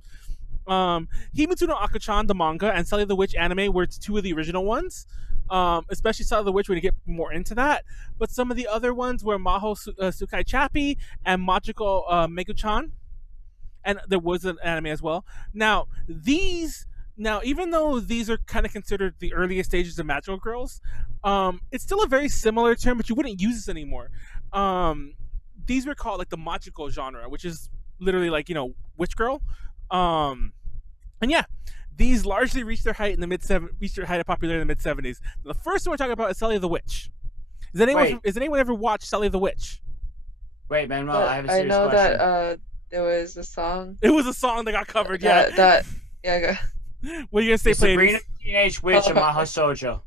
Himitsu no Akachan, the manga, and Sally the Witch anime were two of the original ones. Especially Sally the Witch, we're going to get more into that. But some of the other ones were Maho Sukai Chappi and Magical Meguchan. And there was an anime as well. Now, these Now, even though these are kind of considered the earliest stages of magical girls, it's still a very similar term, but you wouldn't use this anymore. These were called like the magical genre, which is literally like, you know, witch girl. And yeah, these largely reached their height in the reached their height of popularity in the mid-70s. The first one we're talking about is Sally the Witch. Has anyone ever watched Sally the Witch? Wait, Manuel, I have a serious know question. that there was a song. It was a song that got covered. Yeah. What are you gonna say, Sabrina Pleiades? Teenage Witch and Maha Sojo.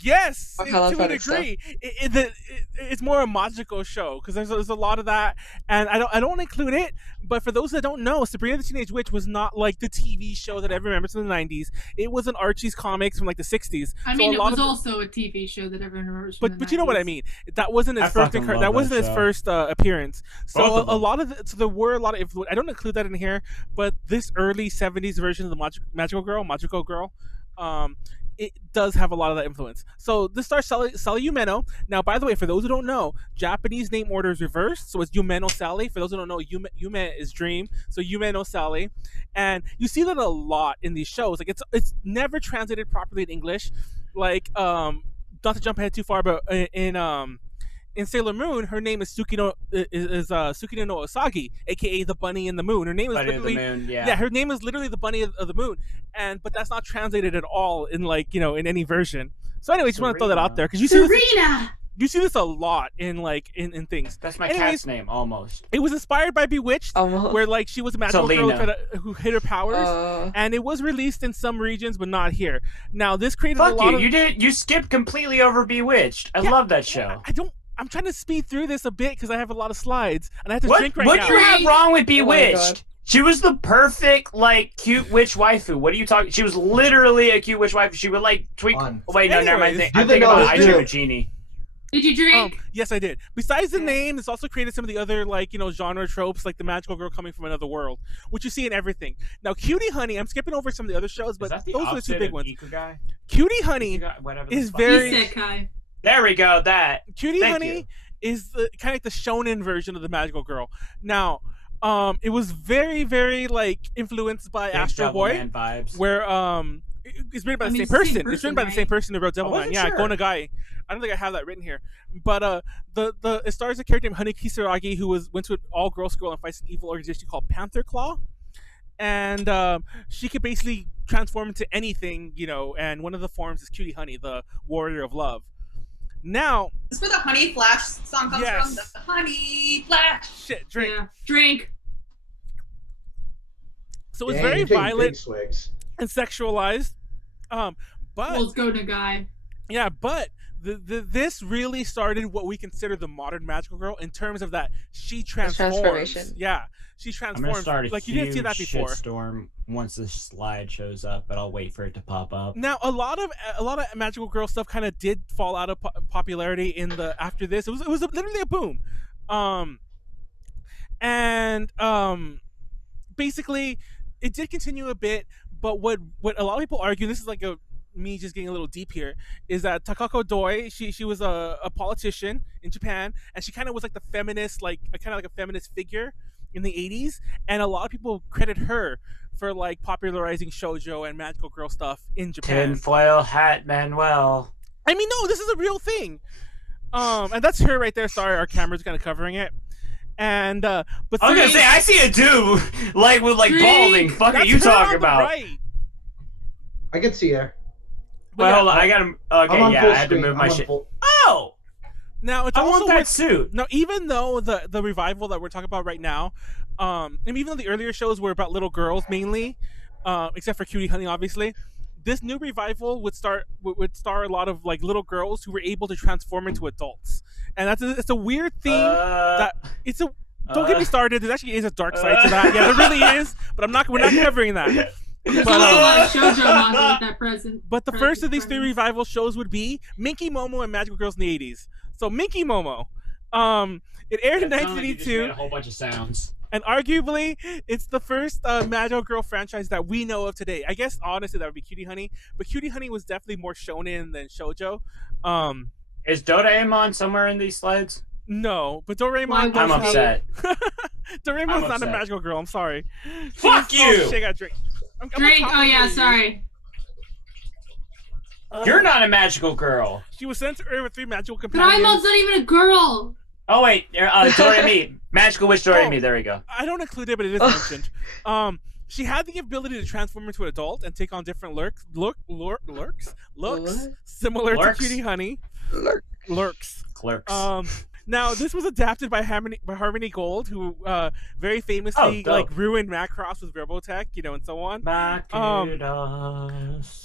Yes, What to kind a of degree. It's more a magical show because there's a lot of that, and I don't want to include it. But for those that don't know, Sabrina the Teenage Witch was not like the TV show that everyone remembers from the '90s. It was an Archie's comics from like the '60s. I mean, it was also a TV show that everyone remembers. But you know what I mean. That wasn't his first. That wasn't his first appearance. So a lot of there were a lot of influence. I don't include that in here, but this early '70s version of the magical girl, it does have a lot of that influence. So this stars Sally Umeno. Now, by the way, for those who don't know, Japanese name order is reversed. So it's Umeno Sally. For those who don't know, Yume is dream. So Umeno Sally. And you see that a lot in these shows. Like it's never translated properly in English. Like, not to jump ahead too far, but in Sailor Moon, her name is Tsukino no Usagi, aka the Bunny in the Moon. Her name is literally her name is literally the Bunny of the Moon, but that's not translated at all in in any version. So anyway, just want to throw that out there because you see this a lot in in things. That's my cat's name almost. It was inspired by Bewitched, where she was a magical girl who hid her powers, and it was released in some regions but not here. Now this created a lot of... You skipped completely over Bewitched. I love that show. I'm trying to speed through this a bit because I have a lot of slides and I have to drink right now. What do you have wrong with Bewitched? She was the perfect, cute witch waifu. What are you talking? She was literally a cute witch waifu. She would tweak. Oh, wait, no, never mind. I'm thinking about Ice Cream Genie. Did you drink? Yes, I did. Besides the name, it's also created some of the other genre tropes, like the magical girl coming from another world, which you see in everything. Now, Cutie Honey, I'm skipping over some of the other shows, but those are the two big ones. Cutie Honey is very. Isekai. There we go. That Cutie Honey is kind of like the shonen version of the magical girl. Now, it was very, very influenced by Astro Boy, vibes. Where it's written by the same person. It's written by the same person who wrote Devilman. Yeah, sure. Go Nagai. I don't think I have that written here, but it stars a character named Honey Kisaragi who went to an all-girl school and fights an evil organization called Panther Claw, and she could basically transform into anything, and one of the forms is Cutie Honey, the warrior of love. Now, this is where the Honey Flash song comes from. The Honey Flash. Shit, drink. Yeah. Drink. So it's very violent and sexualized. But let's go to guy. Yeah, but this really started what we consider the modern magical girl in terms of that she transforms. Transformation. Yeah, she transforms. I'm gonna start a you didn't see that before. Shitstorm once the slide shows up, but I'll wait for it to pop up. Now, a lot of magical girl stuff kind of did fall out of popularity after this. It was literally a boom, and basically it did continue a bit. But what a lot of people argue, this is me just getting a little deep here, is that Takako Doi, she was a politician in Japan, and she kind of was the feminist, kind of like a feminist figure in the 80s, and a lot of people credit her for popularizing shoujo and magical girl stuff in Japan. Tinfoil hat Manuel. I mean, no, this is a real thing. And that's her right there. Sorry, our camera's kind of covering it. And but I was gonna say, I see a dude with balding. Fuck are you talking about? Right. I can see her. Wait, hold on. I got him. Okay, I had to move my shit. Oh. Now it's I also want that suit. Now, even though the revival that we're talking about right now, and even though the earlier shows were about little girls mainly, except for Cutie Honey, obviously, this new revival would star a lot of little girls who were able to transform into adults, and it's a weird theme. Don't get me started. There actually is a dark side to that. Yeah, there really is, but we're not covering that. But the first of these three revival shows would be Minky Momo and Magical Girls in the 80s. So Minky Momo, it aired in 1982. Made a whole bunch of sounds. And arguably, it's the first Magical Girl franchise that we know of today. I guess honestly that would be Cutie Honey, but Cutie Honey was definitely more shonen than shoujo. Is Doraemon somewhere in these slides? No, but Doraemon. I'm upset. Doraemon's not a magical girl. I'm sorry. Fuck you. Oh, shit, I got drink. I'm Drink. on top Oh of yeah, you. sorry. You're not a magical girl. She was sent to Earth with 3 magical But companions. Imon's not even a girl. Oh wait, Doremi. Magical Witch Doremi. There we go. I don't include it, but it is mentioned. She had the ability to transform into an adult and take on different looks, similar Lurks? to Cutie Honey. Lurks. Clerks. Now this was adapted by Harmony Gold, who very famously ruined Macross with Robotech, and so on.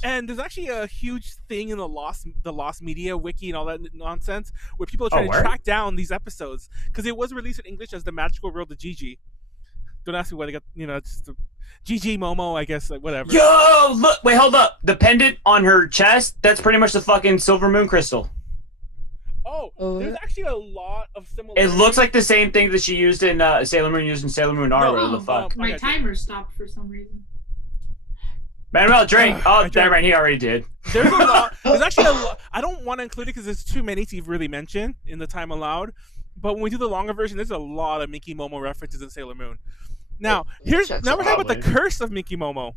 And there's actually a huge thing in the lost media wiki and all that nonsense where people are trying to track down these episodes because it was released in English as The Magical World of Gigi. Don't ask me why they got, just Gigi Momo, I guess, like whatever. Yo, look, wait, hold up. The pendant on her chest, that's pretty much the fucking silver moon crystal. Oh, there's actually a lot of similarities. It looks like the same thing that she used in Sailor Moon, using Sailor Moon R. Whatever the fuck. My timer stopped for some reason. Manuel, drink. Never mind, he already did. There's a lot. There's actually a lot. I don't want to include it because there's too many to really mention in the time allowed. But when we do the longer version, there's a lot of Mickey Momo references in Sailor Moon. Now, now we're talking about the curse of Mickey Momo.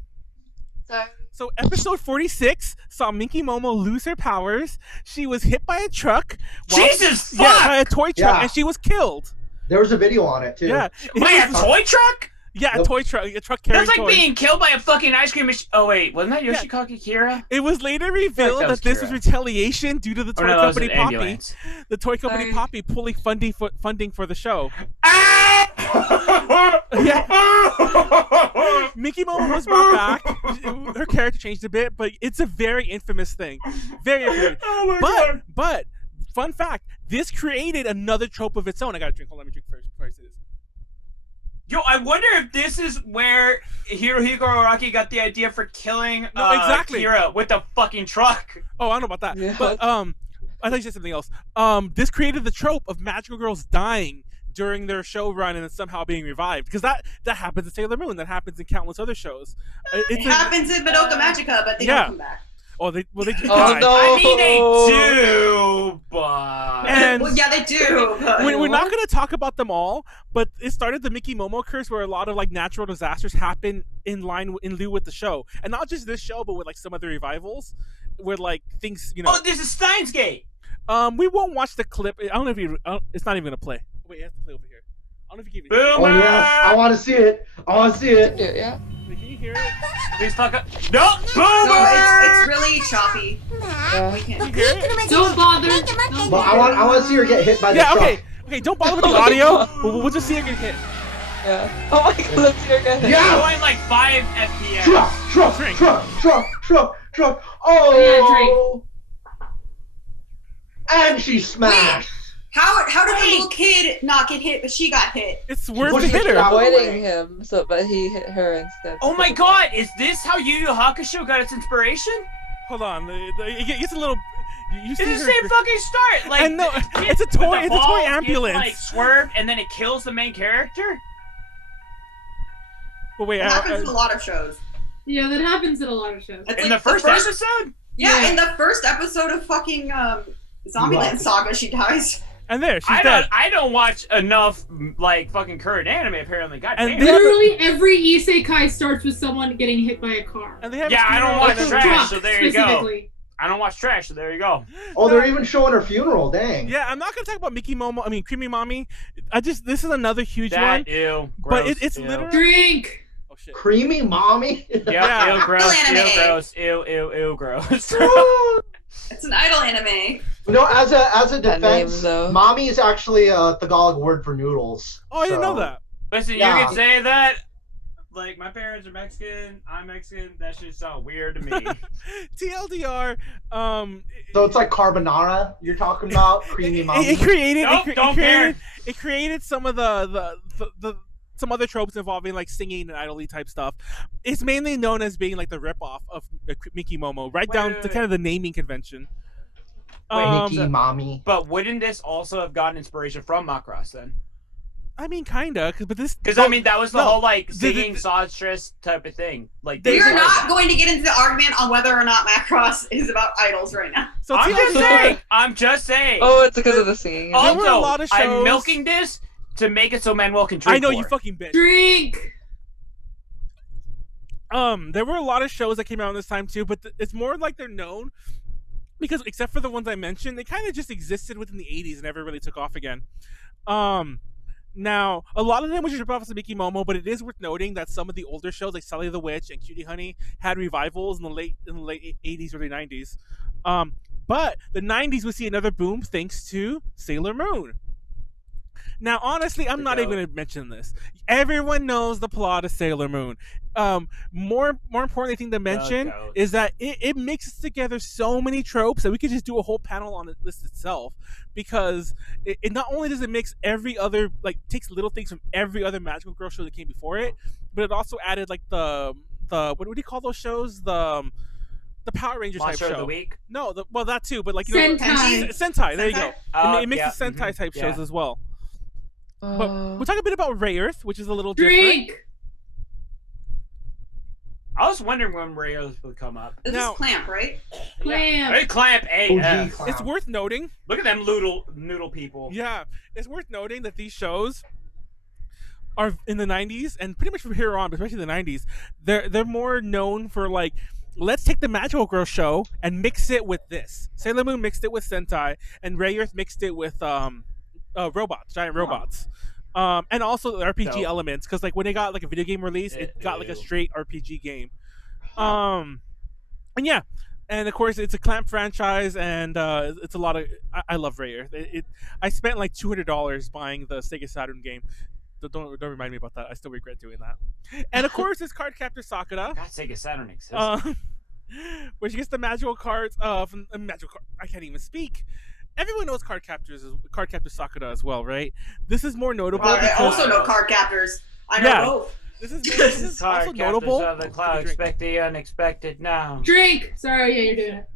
So episode 46 saw Mickey Momo lose her powers. She was hit by a truck. Jesus fuck! Yeah, by a toy truck, and she was killed. There was a video on it too. Yeah. By a toy truck? Yeah, a toy truck. A truck carrying That's like toys. being killed by a fucking ice cream machine. Oh wait, wasn't that Yoshikage Kira? It was later revealed that was that this was Kira. retaliation due to the toy no, that was company an Poppy. ambulance. The toy company Poppy pulling funding for the show. Mickey Momo was brought back. Her character changed a bit, but it's a very infamous thing. Very infamous. Oh my God. But fun fact, this created another trope of its own. I gotta drink. Hold on, let me drink first before I say this. Yo, I wonder if this is where Hirohiko Araki got the idea for killing exactly. Kira with the fucking truck. Oh, I don't know about that. Yeah. But I thought you said something else. This created the trope of magical girls dying during their show run and then somehow being revived, because that happens in Sailor Moon. That happens in countless other shows. It happens in Madoka Magica, but they don't come back. Oh, they just die. I mean, they do, but and yeah, they do. But we're not going to talk about them all, but it started the Mickey Momo curse, where a lot of like natural disasters happen in lieu with the show, and not just this show, but with like some other revivals, where like things, Oh, this is Steins Gate. We won't watch the clip. I don't know if you. It's not even gonna play. Wait, it has to play over here. I don't know if you can even. Oh yes, I want to see it. I want to see it. Yeah. Wait, can you hear it? Please fuck up. No, boomer! No, it's really choppy. We can't. Can you hear it? Don't bother. But I want to see her get hit by the truck. Okay. Don't bother with the audio. We'll just see her get hit. Yeah. Oh my God, let's see her get hit. Yeah. Going like 5 FPS. Truck. Oh. And she smashed. How did the little kid not get hit, but she got hit? It's worth to hit her. Avoiding him, but he hit her instead. Oh my God, is this how Yu Yu Hakusho got its inspiration? Hold on, it gets a little. You see It's the her- same fucking start. Like, And no, the it's a kid with toy- the it's a toy ball gets, ambulance. like swerved, and then it kills the main character. But wait, It happens in a lot of shows. Yeah, that happens in a lot of shows. It's In like the first episode? Yeah, in the first episode of fucking Zombieland Saga, she dies. And there, she's dead. I don't watch enough like fucking current anime apparently. God damn. Literally every isekai starts with someone getting hit by a car. And they have Yeah, I don't watch Like a trash, truck, so there you go. specifically. I don't watch trash, so there you go. Oh, they're even showing her funeral. Dang. Yeah, I'm not gonna talk about Mickey Momo. I mean, Creamy Mommy. This is another huge That, one. ew, But gross, it's ew. literally. Drink. Oh shit. Creamy mommy. Yeah, ew, gross, Idol ew, anime. gross, ew, gross. It's an idol anime. No, as a That name, defense, though. mommy is actually a Tagalog word for noodles. Oh, I didn't know so- that. Listen, Yeah. you can say that. Like, my parents are Mexican, I'm Mexican, that shit sounds weird to me. TLDR. So it's like carbonara you're talking about, creamy mommy. It created. Nope, don't care. It created some of the some other tropes involving like singing and idol type stuff. It's mainly known as being like the ripoff of Mickey Momo, right down to kind of the naming convention. Mickey mommy. But wouldn't this also have gotten inspiration from Macross then? I mean, kinda, because I mean that was the no, whole like the- singing songstress type of thing. Like We they are did not that. going to get into the argument on whether or not Macross is about idols right now. So I'm just TLDR saying. I'm just saying. Oh, it's because of the singing. There were a Also, lot of I'm shows- milking this to make it so Manuel can drink I know more. you fucking bitch. Drink. There were a lot of shows that came out in this time too, but it's more like they're known because except for the ones I mentioned, they kind of just existed within the 80s and never really took off again. Now, a lot of them was rip off of Miki Momo, but it is worth noting that some of the older shows like Sally the Witch and Cutie Honey had revivals in the late 80s, early 90s. But the 90s would see another boom thanks to Sailor Moon. Now, honestly, I'm not even going to mention this. Everyone knows the plot of Sailor Moon. More importantly thing to mention is that it mixes together so many tropes that we could just do a whole panel on this itself, because it not only does it mix every other, like, takes little things from every other magical girl show that came before it, but it also added like the what do you call those shows? The Power Rangers Monster type show. of the Week? No, well that too, but like Sentai. Sentai. There you go. It mixes yeah. Sentai type Yeah. shows as well. But we'll talk a bit about Ray Earth, which is a little Drink. different. I was wondering when Ray Earth would come up. This is Clamp, right? Clamp. Hey, Clamp AF. It's worth noting. Look at them noodle people. Yeah, it's worth noting that these shows are in the 90s, and pretty much from here on, but especially the 90s, they're more known for, like, let's take the Magical Girl show and mix it with this. Sailor Moon mixed it with Sentai, and Ray Earth mixed it with robots, giant robots. And also the RPG elements, because like when they got like a video game release, it got like a straight RPG game. And yeah, and of course it's a Clamp franchise, and it's a lot of. I love Ray Earth. I spent like $200 buying the Sega Saturn game. Don't remind me about that. I still regret doing that. And of course, it's Cardcaptor Sakura. God, Sega Saturn exists. Where she gets the magical cards from I can't even speak. Everyone knows Cardcaptor Sakura as well, right? This is more notable. I also know Cardcaptors. I know both. This is also notable. Of the cloud, expect the unexpected now. Drink. Sorry, yeah, you're doing it.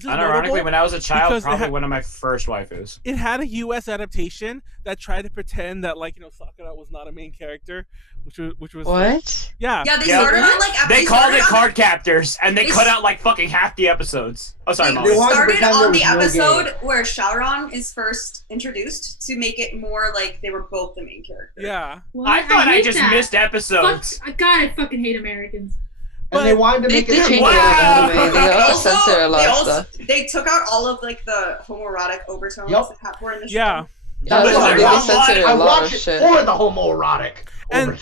Unironically, when I was a child, probably one of my first waifus. It had a U.S. adaptation that tried to pretend that, like, Sakura was not a main character, which was what? Like, yeah. Yeah, they started on like. They called it Cardcaptors, and they cut out like fucking half the episodes. Oh, sorry, Mom. They started on the episode where Shaoran is first introduced to make it more like they were both the main character. Yeah. What? I thought I hate just that. missed episodes. God, I fucking hate Americans. And they wanted to make it changed wow. They took out all of like the homoerotic overtones that were in the show. Yeah. I watched it for the homoerotic. And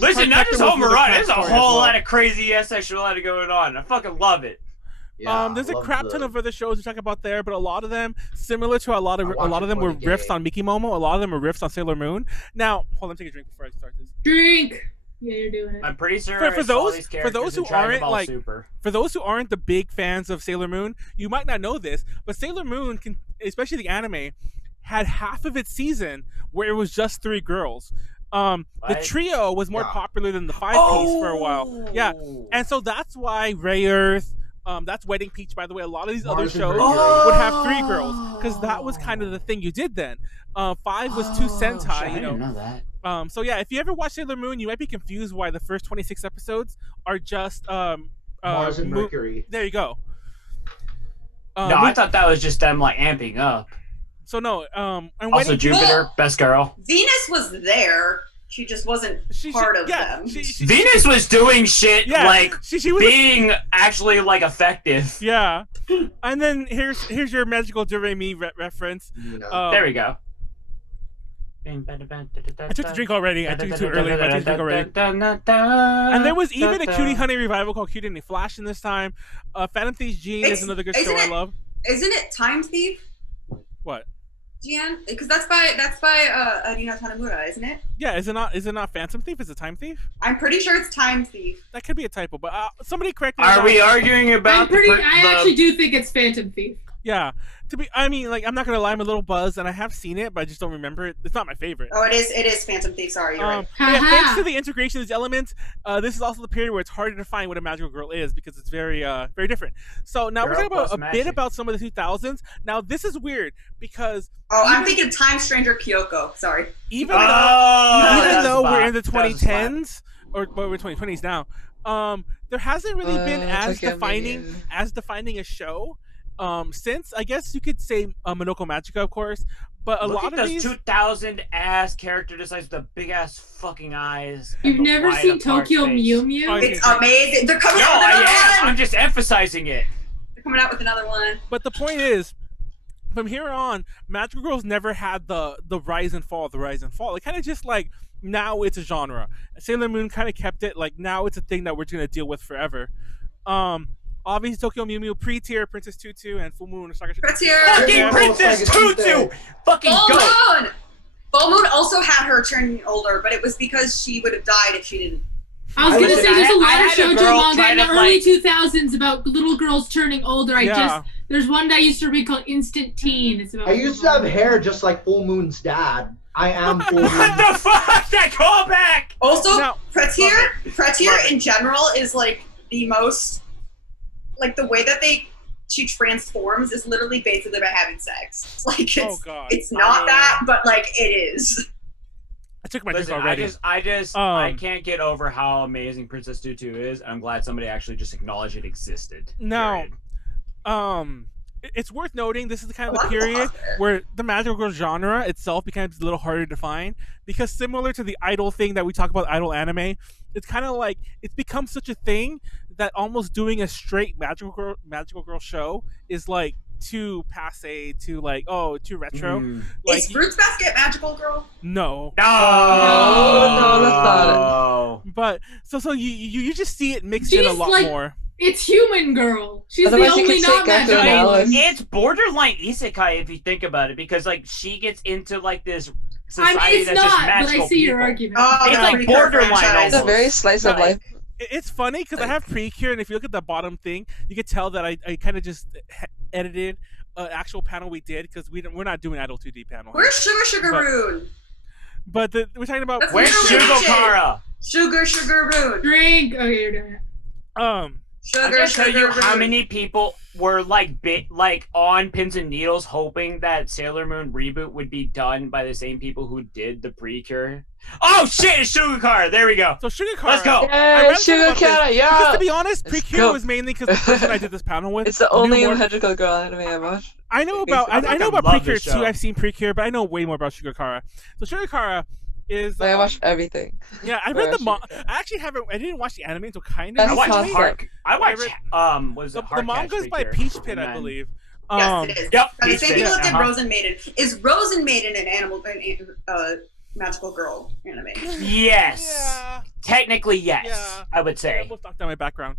listen, not just Cardcaptor was homoerotic. with There's a the whole well. lot of crazy sexuality going on. I fucking love it. There's a crap ton of other shows to talk about there, but a lot of them, similar to a lot of them were riffs on Miki Momo. A lot of them were riffs on Sailor Moon. Now, hold on, take a drink before I start this. Drink. Yeah, you're doing it. I'm pretty sure For those who aren't the big fans of Sailor Moon, you might not know this, but Sailor Moon, especially the anime, had half of its season where it was just 3 girls. The trio was more popular than the 5-piece for a while. Yeah, and so that's why Ray Earth. That's Wedding Peach, by the way. A lot of these other shows would have 3 girls because that was kind of the thing you did then. 5 was 2 Sentai. I didn't know that. So yeah, if you ever watch Sailor Moon, you might be confused why the first 26 episodes are just Mars and Mercury. There you go. No, I thought that was just them like amping up. So no, and also Jupiter, best girl. Venus was there. She just wasn't part of them. Venus was doing shit like she was being actually like effective. Yeah. And then here's your magical Do-Re-Mi reference. There we go. I took the drink already. I took it too early, but I took the drink already. And there was even a Cutie Honey revival called Cutie Honey Flash in this time. Phantom Thieves Gene is another good show I love. Isn't it Time Thief? What? Gian? Because that's by Arina Tanamura, isn't it? Yeah, is it not Phantom Thief? Is it Time Thief? I'm pretty sure it's Time Thief. That could be a typo, but somebody correct me. Are we arguing about? I actually do think it's Phantom Thief. Yeah, I mean, like, I'm not gonna lie, I'm a little buzzed, and I have seen it, but I just don't remember it. It's not my favorite. Oh, it is Phantom Thief. Sorry, you're right. Yeah, thanks to the integration of these elements, this is also the period where it's harder to find what a magical girl is because it's very, very different. So now we're talking about a bit about some of the 2000s. Now this is weird because I'm thinking Time Stranger Kyoko. Sorry. Even though we're in the 2010s or we're 2020s now, there hasn't really been as defining a show since I guess you could say Minoko Magica, of course, but a Look lot at of those these 2000 ass character designs with the big ass fucking eyes. You've and the never wide seen apart Tokyo face. Mew Mew? It's amazing. They're coming No, out with I another am. one. I'm just emphasizing it. They're coming out with another one. But the point is, from here on, Magical Girls never had the rise and fall of the rise and fall. It kind of just like now it's a genre. Sailor Moon kind of kept it like now it's a thing that we're gonna deal with forever. Obviously Tokyo Mew Mew, Pre-Tier, Princess Tutu, and Full Moon. Pre-Tier. Fucking Princess Tutu. Fucking Full go. Moon. Full Moon also had her turning older, but it was because she would have died if she didn't. I was gonna say there's a lot of had a shoujo girl manga try in the to, early like- 2000s about little girls turning older. Yeah. There's one that I used to read called Instant Teen. It's about I used to have hair just like Full Moon's dad. I am Full Moon. What the fuck? That callback. Also, No. Pre-Tier in general is like the most, like the way that she transforms is literally basically by having sex. Like it's, Oh, God. it's not that, but like it is. I took my drink Listen, already. I can't get over how amazing Princess Tutu is. I'm glad somebody actually just acknowledged it existed. Now, Period. it's worth noting this is the kind of A the lot of people period have it. where the magical girl genre itself becomes a little harder to find because similar to the idol thing that we talk about idol anime, it's kind of like it's become such a thing that almost doing a straight magical girl show is like too passe, too like too retro. Like Is Fruits Basket Magical Girl? no. No, that's not it. But so you just see it mixed in a She's lot like- more. It's Human Girl. She's Otherwise the you only could say not Gecko magical and one. Alice. It's borderline isekai if you think about it, because like she gets into like this society it's that's just not, but magical I see your people. argument. Oh, It's no, like Pre-Tier borderline franchise. It's a very slice of No, life. It's funny because I have Precure, and if you look at the bottom thing, you can tell that I kind of just edited an actual panel we did because we're not doing Idol 2D panel. Where's Sugar Rune? But we're talking about That's Where's literally Shugokara? Sugar Rune. Drink. Okay, you're doing it. I Sugar can't tell you how Rune. many people were like on pins and needles hoping that Sailor Moon reboot would be done by the same people who did the Precure. Oh shit, it's Shugokara. There we go. So Shugokara. Let's go. Yeah, Shugokara, yeah. Because to be honest, Let's Precure go. was mainly because the person I did this panel with. It's the knew only more- magical girl anime I watched. I know about I I know fucking about love Precure this too. show. I've seen Precure, but I know way more about Shugokara. So Shugokara is Like, I watched everything. yeah. I read the I actually haven't. I didn't watch the anime until kind of. That's I watched awesome. Hark. I watched was the it Hark manga's by Precure? Peach Pit, And I then- believe. Yes, it is. Yep, By the Peach same Pit, people that did uh-huh. Rosen Maiden. Is Rosen Maiden an magical girl anime? Yes. Yeah. Technically, yes. Yeah. I would I say. almost knocked down my background.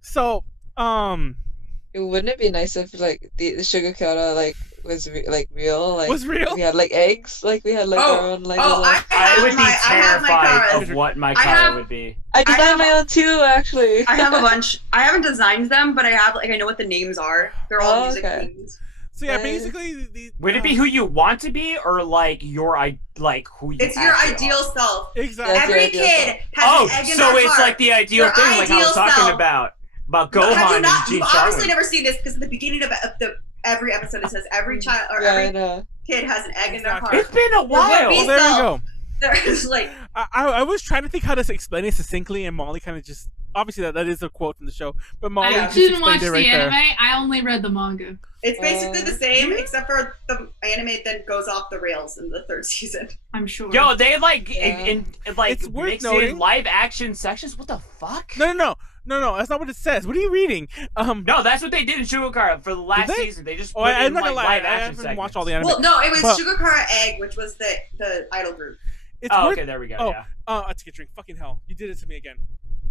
So Wouldn't it be nice if like the Shugokara like was real? Like Was real? We had like eggs. Like we had like our own like. little- I would be have my terrified Karas. of what my I have- Kara would be. I designed my own too, actually. I have a bunch. I haven't designed them, but I have I know what the names are. They're all music okay. themes. So yeah, basically the Would it be who you want to be, or like like who you? It's your actually ideal are? self. Exactly. That's your Every ideal kid self. has an egg in so their it's heart. like the ideal Their thing, like I was ideal talking self. about But Gohan have you and not? Gene You've obviously Shaolin. never seen this because at the beginning of every episode it says every child or Yeah, I every know. kid has an egg in their heart. It's been a Their while. would-be Well, there you self. go. There's like I was trying to think how to explain it succinctly, and Molly kind of just obviously that is a quote from the show, but Molly I just didn't watch explained it the right anime. there. I only read the manga. it's basically the same except for the anime then goes off the rails in the third season. I'm sure. Yo, they like Yeah. in like It's worth mix noting- in live action sections. What the fuck? No, that's not what it says. What are you reading? No, that's what they did in Shugokara for the last they? season. They just Oh, put I'm in not like gonna lie. live I action haven't watched all the segments. anime. Well, no, it was But- Shugokara Egg, which was the idol group. It's Oh, worth, okay, there we go. Oh, Yeah. I took a drink. Fucking hell, you did it to me again.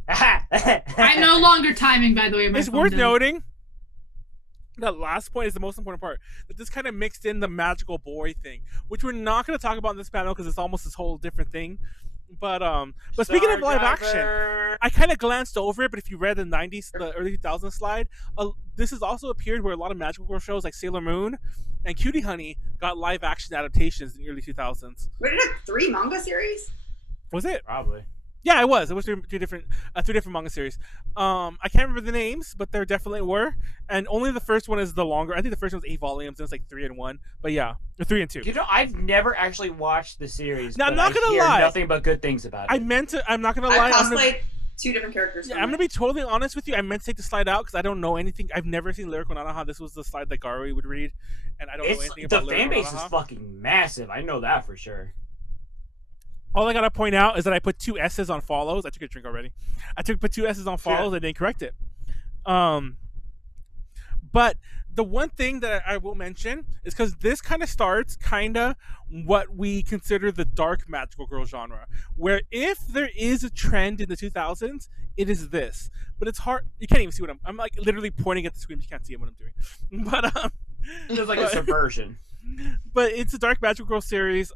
I'm no longer timing, by the way. My It's phone worth died. noting. That last point is the most important part. That this kind of mixed in the magical boy thing, which we're not going to talk about in this panel because it's almost this whole different thing. But speaking of live action, I kind of glanced over it. But if you read the '90s, the early 2000s slide, this has also appeared where a lot of magical girl shows like Sailor Moon and Cutie Honey got live action adaptations in the early 2000s. Wait, it had 3 manga series? Was it? Probably. Yeah, it was. It was three different manga series. I can't remember the names, but there definitely were. And only the first one is the longer. I think the first one was 8 volumes, and it's like 3 in 1. But yeah, or 3 in 2. You know, I've never actually watched the series. Now, I'm but not I gonna hear lie. nothing but good things about it. I'm not gonna I lie. cosplayed two different characters. Yeah, I'm gonna be totally honest with you. I meant to take the slide out because I don't know anything. I've never seen Lyrical Nanaha. This was the slide that Garwe would read, and I don't know anything about the fan Lyrical base is Nanaha. fucking massive. I know that for sure. All I gotta point out is that I put 2 S's on follows. I took a drink already. put 2 S's on follows. I didn't correct it. But the one thing that I will mention is because this kind of starts what we consider the dark magical girl genre, where if there is a trend in the 2000s, it is this. But it's hard. You can't even see what I'm like literally pointing at the screen. You can't see what I'm doing. But there's like a subversion. But it's a dark magical girl series.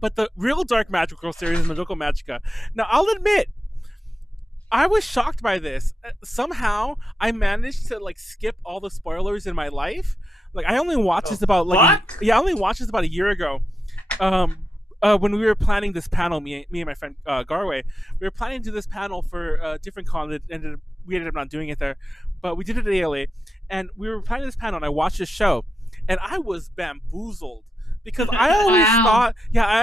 But the real dark magical girl series is Madoka Magica. Now I'll admit, I was shocked by this. Somehow, I managed to like skip all the spoilers in my life. Like I only watched this about I only watched this about a year ago. When we were planning this panel, me and my friend Garwe, we were planning to do this panel for a different con. We ended up not doing it there, but we did it at ALA, and we were planning this panel. And I watched this show, and I was bamboozled. Because I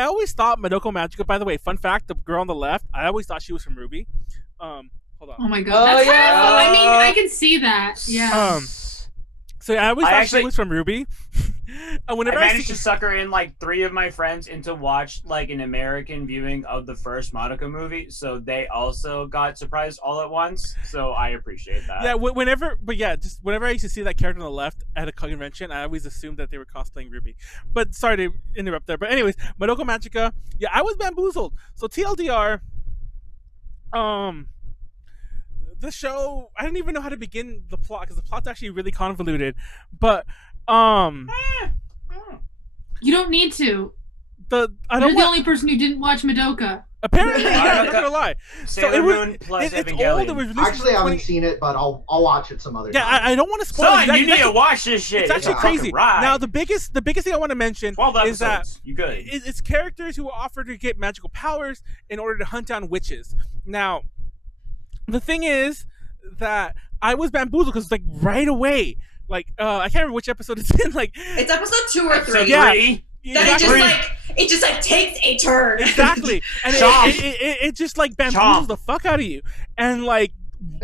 always thought Madoka Magica. By the way, fun fact: the girl on the left, I always thought she was from Ruby. Hold on. Oh my god, that's I mean, I can see that. Yeah. So yeah, I always thought she was from Ruby. Whenever I managed to sucker in like 3 of my friends into watch like an American viewing of the first Madoka movie, so they also got surprised all at once. So I appreciate that. Yeah, whenever I used to see that character on the left at a convention, I always assumed that they were cosplaying Ruby. But sorry to interrupt there. But anyways, Madoka Magica. Yeah, I was bamboozled. So TLDR. The show, I don't even know how to begin the plot because the plot's actually really convoluted. But you don't need to. You're the only person who didn't watch Madoka. Apparently, yeah, I'm not gonna lie. Sailor Moon plus it's old. It was released Actually, I haven't seen it, but I'll watch it some other time. Yeah, I don't want to spoil it. Son, you need to watch this shit. It's actually crazy. Now, the biggest thing I want to mention is that it's characters who are offered to get magical powers in order to hunt down witches. Now, the thing is that I was bamboozled because like right away, like I can't remember which episode it's in. Like it's episode 2 or 3. Yeah. That it just takes a turn. Exactly, and it just like bamboozles the fuck out of you, and like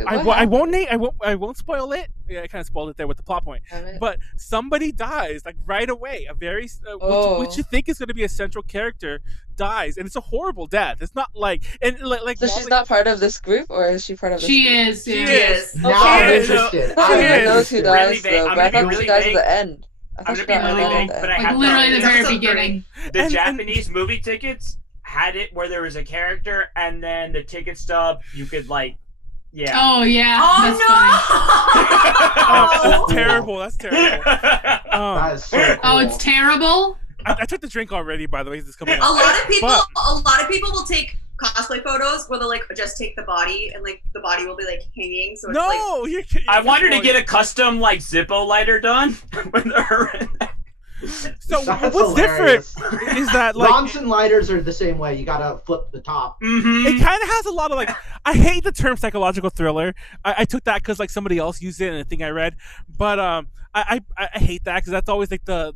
I won't spoil it. Yeah, I kind of spoiled it there with the plot point. But somebody dies like right away. A very which you think is going to be a central character dies, and it's a horrible death. It's not like So she's not part of this group, or is she part of this She group? is. She is. Now I'm interested. I know who dies though, but I thought she dies at the end. I'm gonna be really vague, but I have literally the very beginning. The Japanese movie tickets had it where there was a character, and then the ticket stub you could like. Yeah. Oh yeah. Oh that's no! That's terrible. That's terrible. That is so cool. Oh, it's terrible. I took the drink already. By the way, this coming. A lot of people will take cosplay photos where they'll like just take the body and like the body will be like hanging. So it's I wanted to get a custom like Zippo lighter done when they're. So That's what's hilarious. different is that like Bronson lighters are the same way. You gotta flip the top. Mm-hmm. It kind of has a lot of like. I hate the term psychological thriller. I took that because like somebody else used it in a thing I read, but I hate that because that's always like the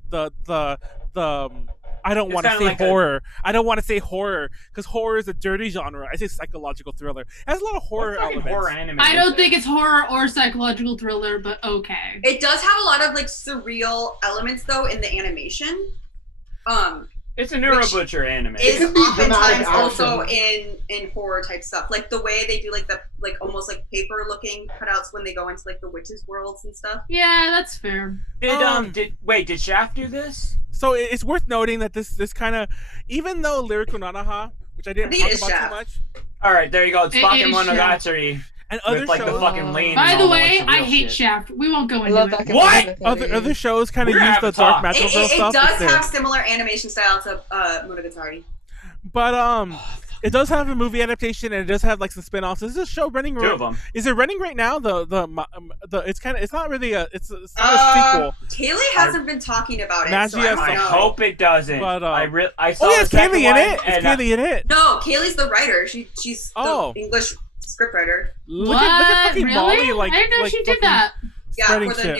I don't want to say horror. I don't want to say horror because horror is a dirty genre. I say psychological thriller. It has a lot of horror elements. Horror anime I don't think it's horror or psychological thriller, but okay. It does have a lot of like surreal elements though in the animation. It's a Neurobutcher anime. Is could be oftentimes dramatic also action. in horror type stuff, like the way they do like the like almost like paper looking cutouts when they go into like the witches' worlds and stuff. Yeah, that's fair. Did Shaft do this? So it's worth noting that this kind of, even though Lyrical Nanaha, which I didn't talk about too much. All right, there you go. It's fucking Monogatari. And other with, like, shows. the fucking lane. By the way, I hate Shaft. We won't go into it. What? Other shows kind of use the dark magical girl stuff. It does have similar animation style to Monogatari. But it does have a movie adaptation and it does have like some spin-offs. Is this show running? 2 of them. Is it running right now? It's not really it's not a sequel. Callie hasn't been talking about it. So I hope it doesn't. But, I saw it's Callie in it. It's Callie in it. No, Kallie's the writer. She's the English scriptwriter. Look at fucking really? Molly, like, I didn't know she did that. Yeah, spreading for the shit.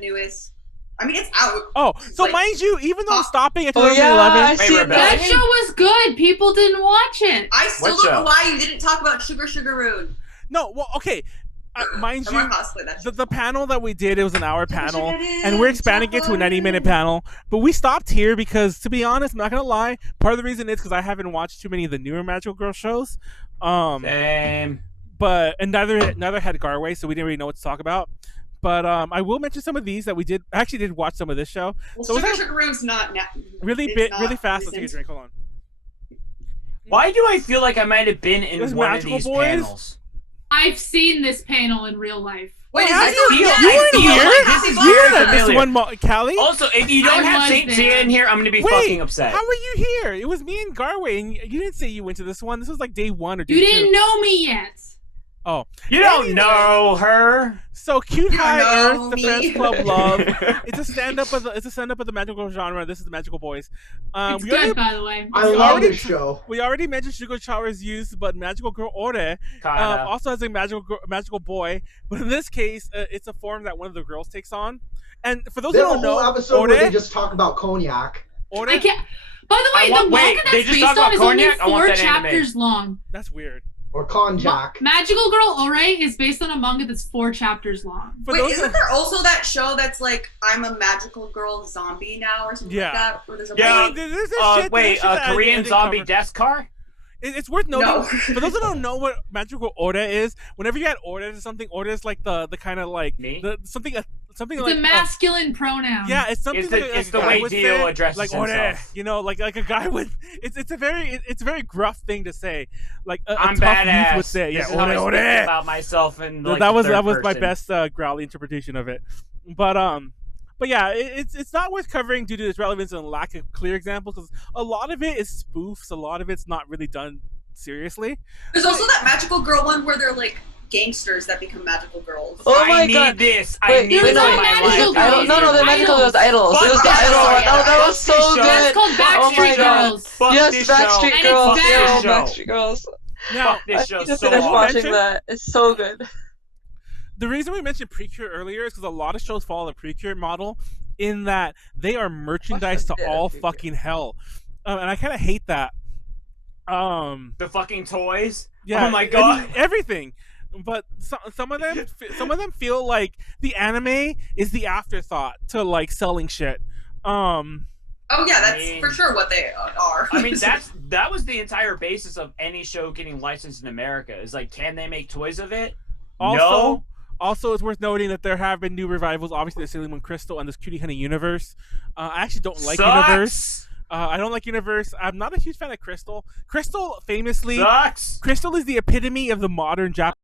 newest. I mean, it's out. Oh, so like, mind you, even though I'm stopping at Oh, yeah, 2011, I see That show was good. People didn't watch it. I still don't know why you didn't talk about Sugar Sugaroon. No, well, okay. Mind you, cosplay that the panel that we did, it was an hour panel, and we're expanding it to a 90-minute panel. But we stopped here because, to be honest, I'm not gonna lie. Part of the reason is because I haven't watched too many of the newer Magical Girl shows. Same. But and neither had Garway, so we didn't really know what to talk about. But I will mention some of these that we did. I actually did watch some of this show. Well, so Sugar Sugaroon's not really fast. Let's take a drink. Hold on. Why do I feel like I might have been in one Magical of these Boys? panels? I've seen this panel in real life. Wait, Have is you? this You weren't here. This is You very weren't at this familiar. one, Callie. Also, if you don't I have was Saint there. Seiya in here, I'm gonna be Wait, fucking upset. How were you here? It was me and Garway, and you didn't say you went to this one. This was like day 1 or day 2. You didn't know me yet. Oh, You don't know her. So Cute High know Earth, the me. Fans Club Love. It's a stand up of the magical genre. This is the Magical Boys. It's We good, already, by the way. I love this show. we already mentioned Shugo Chara's use, but Magical Girl Ore Kinda. also has a magical boy. But in this case, it's a form that one of the girls takes on. And for those who There's a don't know, whole episode Ore, where they just talk about cognac. Ore, I can't. By the way, the manga they that's just based talk about on is only cognac? I want 4 that anime. chapters long. that's weird. Or konjac. Magical Girl Ore is based on a manga that's 4 chapters long. For Wait, those isn't there also that show that's like I'm a magical girl zombie now or something Yeah. like that? Where there's a Yeah. Wait, there's this shit that Korean didn't zombie cover. death car? It's worth noting. No. For those who don't know what Magical Order is, whenever you add order to something, order is like the kind of like Me? something It's like a masculine pronoun. yeah, it's something It's the- like it's a the guy way would Dio say, addresses like order, himself. you know, like a guy would. It's a very gruff thing to say, like a I'm tough badass. youth would say. This Yeah, is how I order, speak order. about myself and like that was third my person. best growly interpretation of it, but yeah, it's not worth covering due to its relevance and lack of clear examples because a lot of it is spoofs. A lot of it's not really done seriously. There's also that magical girl one where they're like gangsters that become magical girls. Oh my I need god. this. I Wait, need wait, this no, in my Magical life. Girls. No, the Magical Girls Idols. It was the Fuck Idol this one. show. Oh, that was Fuck so this show. good. That's called Oh my Backstreet god. Girls. Fuck Yes, this show. Backstreet And Girls. it's Yeah, bad. Backstreet Girls. Now, Fuck this show I just so finished hard. watching that. It's so good. the reason we mentioned Precure earlier is because a lot of shows follow the Precure model in that they are merchandise to Yeah, all Precure. fucking hell, and I kind of hate that. The fucking toys. Yeah, Oh my god. everything. But some of them feel like the anime is the afterthought to like selling shit. Oh yeah, that's I mean- for sure what they are. I mean, that was the entire basis of any show getting licensed in America. Is like, can they make toys of it? No. Also, it's worth noting that there have been new revivals. Obviously, the Sailor Moon Crystal and this Cutie Honey Universe. I actually don't like Sucks. Universe. I don't like Universe. I'm not a huge fan of Crystal. Crystal, famously, Sucks. Crystal is the epitome of the modern Japanese.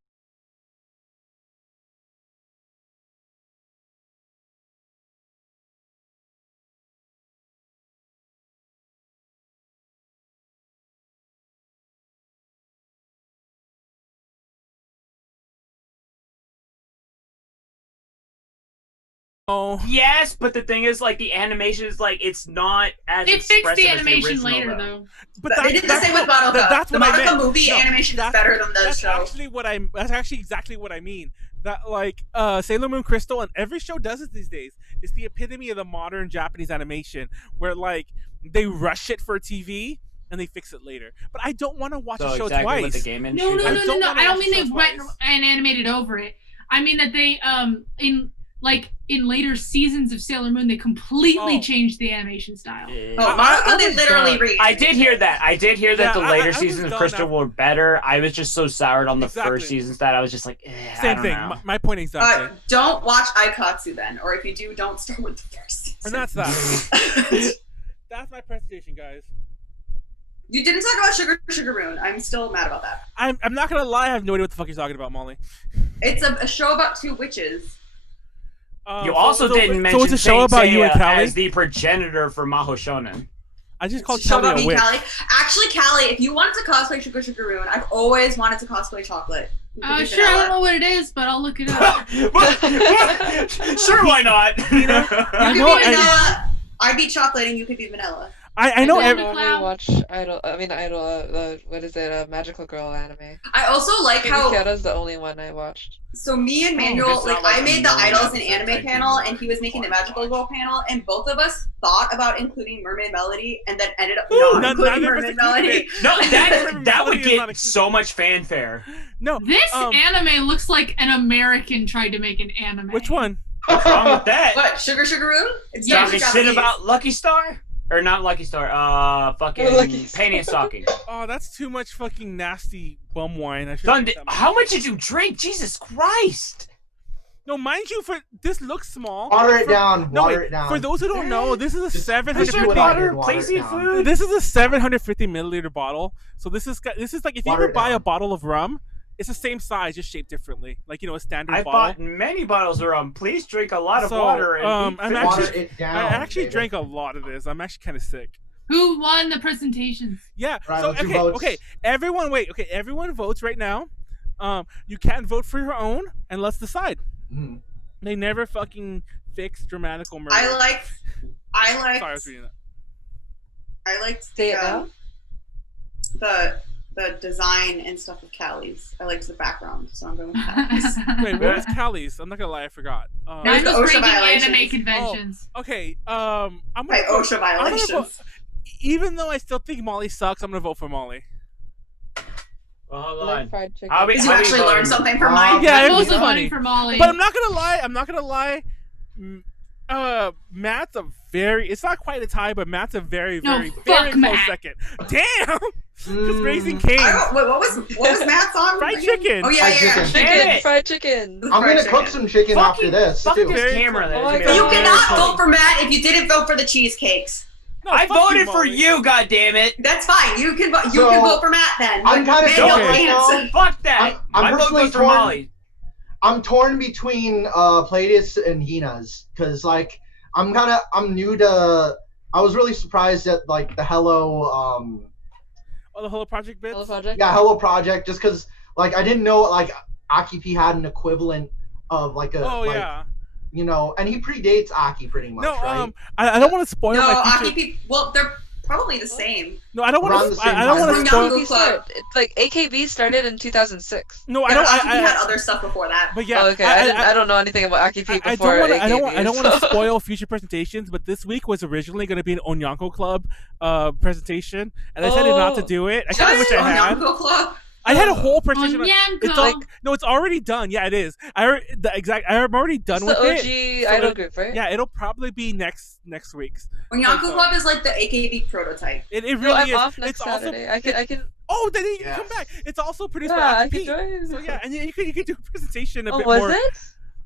Oh, Yes, but the thing is, like, the animation is like it's not as It fixed expressive the as animation original, later, though. though. but They did the same with Madoka. That's The what I Madoka meant. movie animation is better than the That's show. actually what That's actually exactly what I mean. That like Sailor Moon Crystal and every show does it these days. It's the epitome of the modern Japanese animation, where like they rush it for TV and they fix it later. But I don't want to watch So a show exactly twice. what the game No, industry no, I no, does. no, don't no. wanna I don't watch mean the they show went twice. and animated over it. I mean that they in later seasons of Sailor Moon they completely Oh. changed the animation style. Oh, I Madoka, they was literally done. read. I did hear that. I did hear that Yeah, the I later was seasons of done Crystal after- were better. I was just so soured on the Exactly. first seasons that I was just like, I Same don't thing. know. My point exactly. Don't watch Aikatsu then, or if you do, don't start with the first season. And that's that. That's my presentation, guys. You didn't talk about Sugaroon. I'm still mad about that. I'm not gonna lie. I have no idea what the fuck you're talking about, Molly. It's a show about 2 witches. You also didn't mention So it's a show Saint about you and Seiya Callie? as the progenitor for Maho Shonen. I just called It's a show about Callie a me and witch. Callie. Actually, Callie, if you wanted to cosplay Sugaroon, I've always wanted to cosplay chocolate. You could be Sure, I vanilla. don't know what it is, but I'll look it up. Sure, why not? You I could know, be vanilla. I'd be chocolate, and you could be vanilla. I know. don't normally watch Idol. What is it? Magical Girl anime. I also like how Kiara's the only one I watched. So me and Manuel, It's not like I a made the million Idols and episodes I Anime do panel, not and he was making the watch. Magical Girl panel, and both of us thought about including Mermaid Melody, and then ended up Ooh, not including neither of us Mermaid included Melody. it. No, that would Melody is not get so much fanfare. No, This anime looks like an American tried to make an anime. which one? What's wrong with that? What, Sugar Sugaroon? It's Yeah, Talking definitely shit Japanese. about Lucky Star? Or not Lucky Star, fucking Lucky Star. Panty and Stocking. Oh, that's too much fucking nasty bum wine. I should. Son, how much did you drink? Jesus Christ! No, mind you, for this looks small. Water it down. No, Water wait, it down. for those who don't know, this is a Just 750. do what I did, Water, water it Placy down. food. This is a 750 milliliter bottle. So this is like if you Water ever it buy down. a bottle of rum, it's the same size, just shaped differently. Like a standard I bottle. bought many bottles of rum. Please drink a lot of So, water. And I'm eat Water actually- it down. I actually baby. drank a lot of this. I'm actually kind of sick. Who won the presentations? Yeah. Right, so let's do okay, votes. okay. Everyone, wait. Okay, everyone votes right now. You can't vote for your own, and let's decide. Mhm. They never fucking fix dramatical murder. I liked Sorry, I was reading that. I liked Say it now. the design and stuff of Callie's. I liked the background, so I'm going with Callie's. Wait, what was Callie's? I'm not gonna lie, I forgot. Mine the was OSHA breaking violations. anime conventions. Okay. I'm gonna By vote- OSHA I'm gonna vote- violations. even though I still think Molly sucks, I'm gonna vote for Molly. Well, hold I like on. fried chicken. How we- Did how you we actually voting? learn something from mine? Yeah, I'm it was also funny. voting for Molly. But I'm not gonna lie. Matt's a very. It's not quite a tie, but Matt's a very, No, very, fuck very close Matt. second. Damn. Because Raising Cane. Wait, what was Matt's on? Fried again? chicken. Oh yeah, Fried yeah, chicken. yeah. Chicken, fried chicken. I'm Fried gonna cook chicken. some chicken after this Fuck too. this Very camera. cool. Oh my That's God. You very cannot funny. vote for Matt if you didn't vote for the cheesecakes. No, I fuck you, voted for Molly. you, goddammit. That's fine. You can vote. You So, can vote for Matt then. I'm but kinda Manuel torn right now. can't. Fuck that. I'm My vote personally goes for torn. Molly. I'm torn between Pleiades and Hina's because like I'm new to. I was really surprised at like the Hello Oh, the Hello Project bits. Hello Project. yeah Hello Project just because like I didn't know like Aki-P had an equivalent of like a Oh like, yeah. you know, and he predates Aki pretty much, No, right? I don't want to spoil No, my future. Aki-P. Well, they're probably the same. No, I don't Around want the to. same I don't time. want to spoil. Young- AKB started, it's like AKB started in 2006. No, I Yeah, don't. Aki-P had I, other stuff before that. but yeah. Oh, okay, I don't know anything about Aki-P before I don't want to. AKB. I don't want to so- spoil future presentations. But this week was originally going to be an Onyanko Club presentation, and I decided not to Oh. do it. I kind of wish I had. Onyanko Club. I had a whole presentation. Onyanko. It's all, no, it's already done. Yeah, it is. I'm already done It's with the OG it. idol it- group, right? Yeah, it'll probably be next week's. Onyanko Club is like the AKB prototype. It No, really I'm is. off next It's also. Saturday. I can. Oh, then you can Yes. come back. It's also produced Yeah, by I Aki-P. can join. So yeah, and you can do a presentation a Oh, bit was more. it?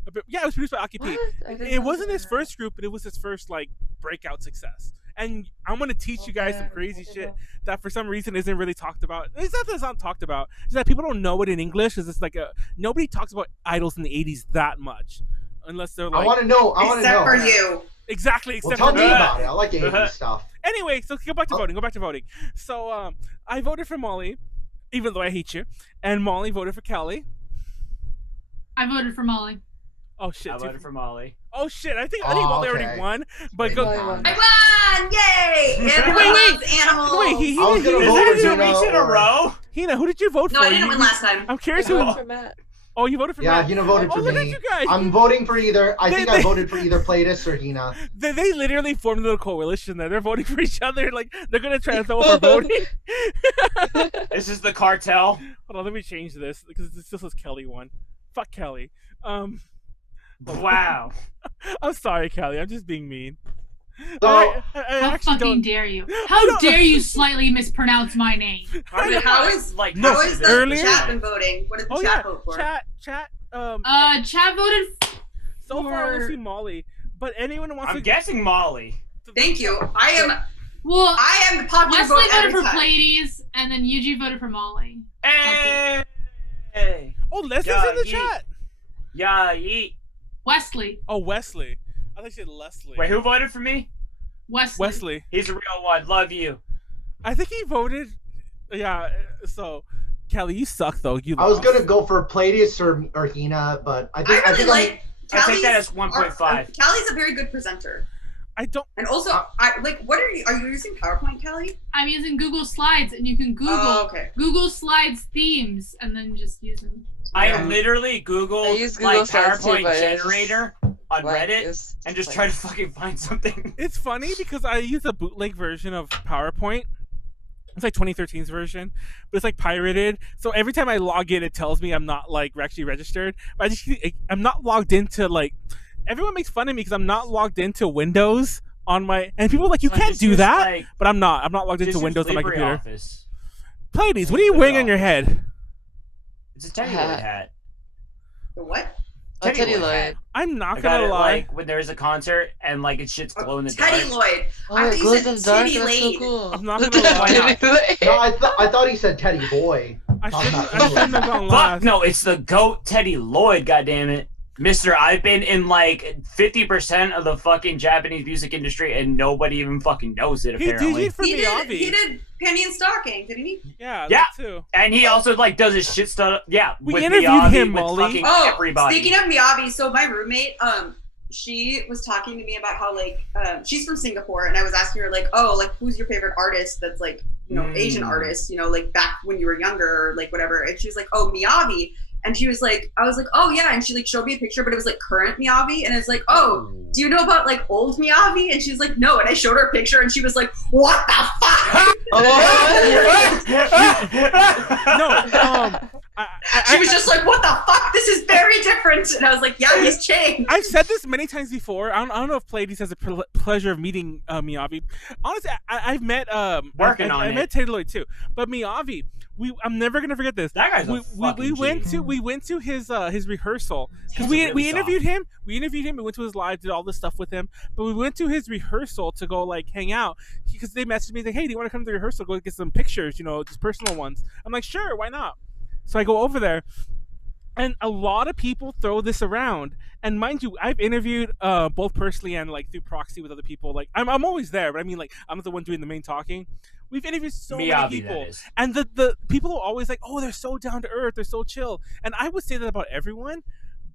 A bit, yeah, it was produced by Aki-P. What? I didn't It know wasn't that. his first group, but it was his first like breakout success. And I'm gonna teach you guys some Okay, crazy I didn't shit know. that for some reason isn't really talked about. It's not that it's not talked about. It's that people don't know it in English. It's like nobody talks about idols in the '80s that much, unless they're like I want to know. I want to know. Except for you. exactly. Well, Except tell for me me. about it. I like 80s stuff. Anyway, so go back to voting. Go back to voting. So I voted for Molly, even though I hate you, and Molly voted for Callie. I voted for Molly. Oh shit! I two voted for Molly. Oh shit! I think Oh, Molly okay. already won. But Wait, go. Molly won. I won! Yay! Everyone Wait, loves animals. Wait, I was gonna he- vote Is for that Hina 2 weeks in a or- row? Hina, who did you vote No, for? I didn't You- win last time. I'm I curious who. voted for Matt. Oh, you voted for Yeah, Matt. Hina voted Oh, for look me. at you guys. I'm voting for either. I think They- I voted for either Pleiades or Hina. They literally formed a little coalition there. They're voting for each other. Like they're gonna try to throw over voting. This is the cartel. Hold on, let me change this because this still says Kelly won. Fuck Kelly. Wow. I'm sorry, Kelly. I'm just being mean. So- I How actually fucking don't. dare you? I How don't- dare you slightly mispronounce my name? How is like No, how is the earlier- chat been voting? What did the Oh chat yeah, vote for? chat. Chad voted. So far I only for- see Molly, but anyone who wants I'm to guessing Molly. Thank you. I am the popular Wesley vote every voted for time. Pleiades, and then Yuji voted for Molly. Hey. Oh, Leslie's Yeah, in the yeet. chat. Yeah, yeet. Wesley. Oh, Wesley. I thought you said Leslie. Wait, who voted for me? Wesley. He's a real one. Love you. I think he voted. Yeah. So, Kelly, you suck though. You. I was lost. gonna go for Pleiades or Hina, but I I think really I'm- like I take that Callie's as 1.5. Callie's a very good presenter. I don't. And also, what are you using PowerPoint, Callie? I'm using Google Slides, and you can Google Google Slides themes, and then just use them. I literally Googled Google Slides too, PowerPoint but it's generator on Reddit and just try to fucking find something. It's funny because I use a bootleg version of PowerPoint. It's like 2013's version, but it's like pirated. So every time I log in, it tells me I'm not like actually registered. But I'm not logged into like. Everyone makes fun of me because I'm not logged into Windows on my. And people are like, you can't do that. Like, but I'm not. I'm not logged into Windows on my computer. LibreOffice. Pleiades, what are you wearing on your head? It's a Teddy Lloyd hat. The what? Teddy Lloyd. I'm not I gonna got it, lie. like when there's a concert and like it shit's glow in the dark. Teddy Lloyd. Oh, it glows in the dark. That's so cool. I'm not gonna lie. No, I thought he said Teddy Boy. I shouldn't have gone Fuck last. no, it's the GOAT Teddy Lloyd. Goddammit. Mister, I've been in like 50% of the fucking Japanese music industry and nobody even fucking knows it, apparently. He did Penny and Stocking, didn't he? Yeah, yeah. that too. And he also like does his shit stuff. Yeah, We with interviewed Miyabi, him, with Molly. fucking Oh, everybody. speaking of Miyabi, so my roommate, she was talking to me about how like she's from Singapore, and I was asking her like, oh, like who's your favorite artist that's like, you know, Asian artist, you know, like back when you were younger or like whatever. And she was like, oh, Miyabi. And she was like, I was like, oh yeah. And she like showed me a picture, but it was like current Miyabi. And it's like, oh, do you know about like old Miyabi? And she's like, no. And I showed her a picture and she was like, what the fuck? She was just like, what the fuck? This is very different. And I was like, yeah, he's changed. I've said this many times before. I don't know if Pleiades has a pleasure of meeting Miyabi. Honestly, I've met I met Teddy Lloyd too, but Miyabi, I'm never gonna forget this. That guy's we went to his rehearsal because we interviewed him. We went to his live, did all this stuff with him. But we went to his rehearsal to go like hang out because they messaged me like, hey, do you want to come to the rehearsal? Go get some pictures, you know, just personal ones. I'm like, sure, why not? So I go over there, and a lot of people throw this around. And mind you, I've interviewed both personally and like through proxy with other people. Like I'm always there, but I mean like I'm not the one doing the main talking. We've interviewed so many people, and the people are always like, oh, they're so down to earth, they're so chill. And I would say that about everyone.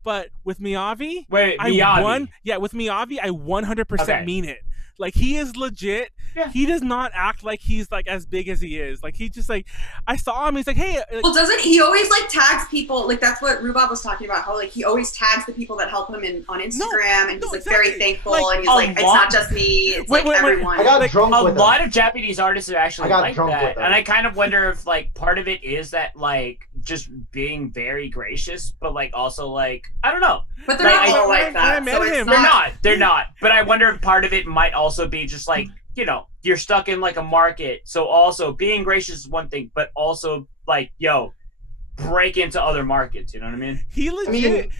But with Miyabi, with Miyabi, I 100% mean it. Like he is legit. Yeah. He does not act like he's like as big as he is. Like he just like, I saw him. He's like, hey. Well, doesn't he always like tags people? Like that's what Rhubarb was talking about. How like he always tags the people that help him on Instagram, and he's like very thankful. Like, and he's like, it's not just me. It's like everyone. I got drunk with a lot of Japanese artists are actually like that, and I kind of wonder if like part of it is that like just being very gracious, but like also like I don't know. But they're not all like that. They're not. But I wonder if part of it might also be just like, you know, you're stuck in like a market. So also being gracious is one thing, but also like, yo, break into other markets. You know what I mean? He legit